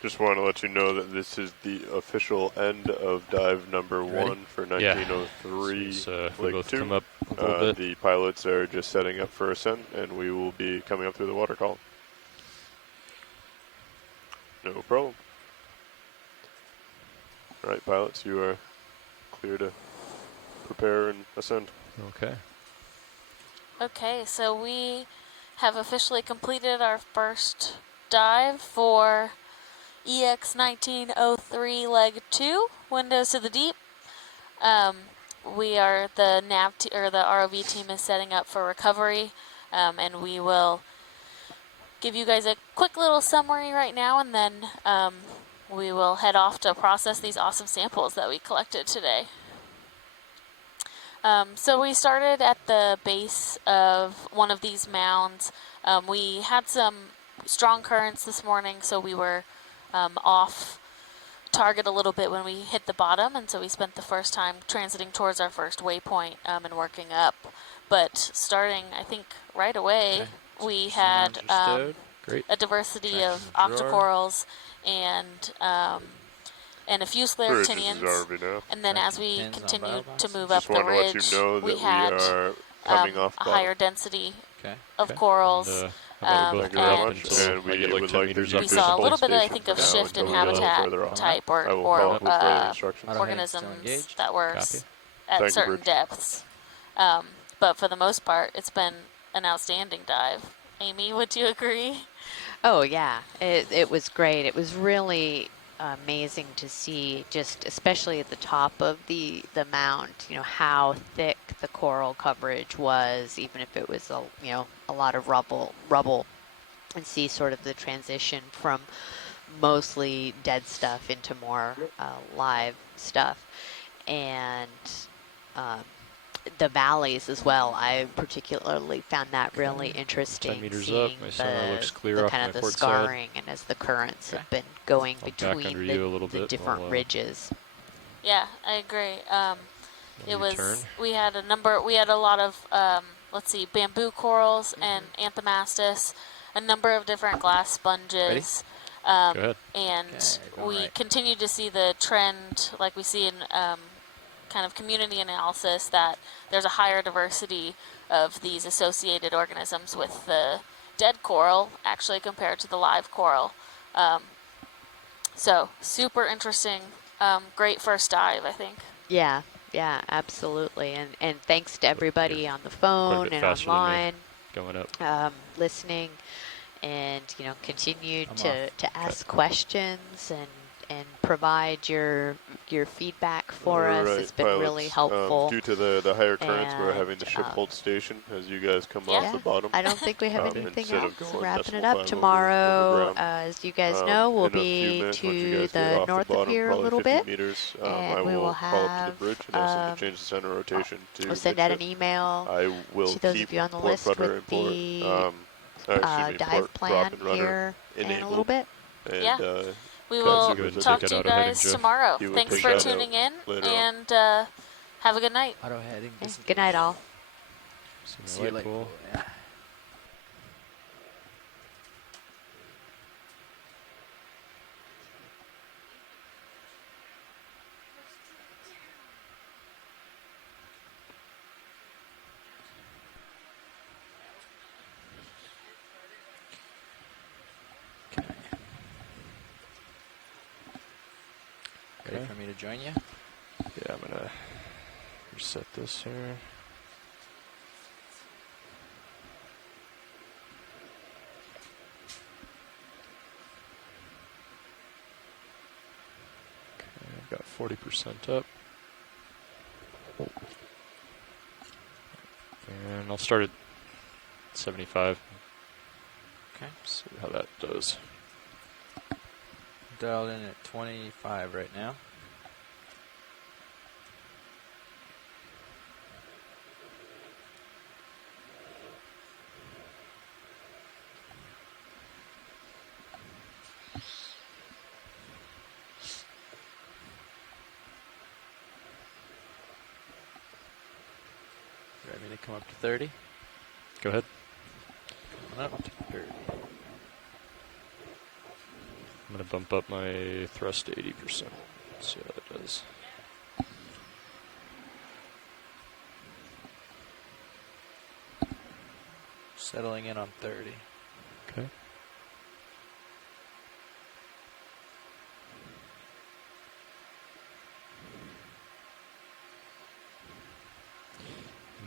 Just want to let you know that this is the official end of dive number Ready? 1 for Yeah. 1903. So we Lake both 2. come up a little bit. The pilots are just setting up for ascent, and we will be coming up through the water column. No problem. All right, pilots, you are clear to prepare and ascend. Okay. Okay, so we have officially completed our first dive for EX1903 leg 2, Windows to the Deep. We are the nav or the ROV team is setting up for recovery, and we will give you guys a quick little summary right now, and then we will head off to process these awesome samples that we collected today. So we started at the base of one of these mounds. We had some strong currents this morning, so we were off target a little bit when we hit the bottom, and so we spent the first time transiting towards our first waypoint and working up. But starting, I think, right away, we had a diversity of octocorals and a few scleractinians. And then as we continued to move up the ridge, we had a higher density of corals How about we both Thank you go very up much. until And I get like would 10 like meters to up we or saw a something. little bit, I station think, for of now shift in until we go habitat further on. type I will follow up with further instructions. organisms that were Copy. at Thank you, certain Bridge. depths. But for the most part, it's been an outstanding dive. Amy, would you agree? Oh yeah, it was great. It was really amazing to see, just especially at the top of the mound, you know, how thick the coral coverage was, even if it was a lot of rubble, and see sort of the transition from mostly dead stuff into more live stuff, and the valleys as well. I particularly found that really interesting, 10 meters seeing up, my sonar looks clear the off kind my of the port side. scarring, and as the currents have been going I'll back between under you a little the bit. different I'll, ridges. Yeah, I agree. It was, U-turn. we had a lot of, let's see, bamboo corals and anthomastus, a number of different glass sponges. Go ahead. And going we right. continue to see the trend, like we see in kind of community analysis, that there's a higher diversity of these associated organisms with the dead coral, actually, compared to the live coral. So, super interesting, great first dive, I think. Yeah, absolutely. And thanks to everybody on the Quite a phone bit and faster than me online, going up. listening, and continue I'm to ask questions and provide your feedback for us. Right, It's been really helpful. due to the higher currents, we're And, having the ship hold station as you guys come yeah, off the bottom. I don't think we have anything instead else. of going Wrapping it decimal up five tomorrow. over ground. As you guys know, we'll in a few be minutes, once you to guys get the off north the of bottom, here a probably little 50 bit. meters, And I we will will call up to the have, bridge and ask them to change the center rotation to I'll send out an midship. email I will to those keep of you on the port list rudder with and port, the dive port plan prop and rudder here in a little enabled. bit. And, Yeah. We Cat will Seekers, I talk think to you auto heading, guys Joe. tomorrow. He would Thanks take for that tuning in, later on. and have a good night. Auto heading. Good night, all. See you light pool. Yeah. Ready for me to join you? Yeah, I'm gonna reset this here. Okay, I've got 40% up. And I'll start at 75. Okay. See how that does. Dialed in at 25 right now. Ready to come up to 30? Go ahead. Coming up to 30. I'm gonna bump up my thrust to 80%. See how that does. Settling in on 30. Okay.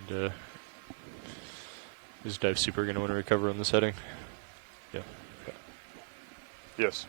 And is Dive Super going to want to recover on this heading? Yeah. Okay. Yes.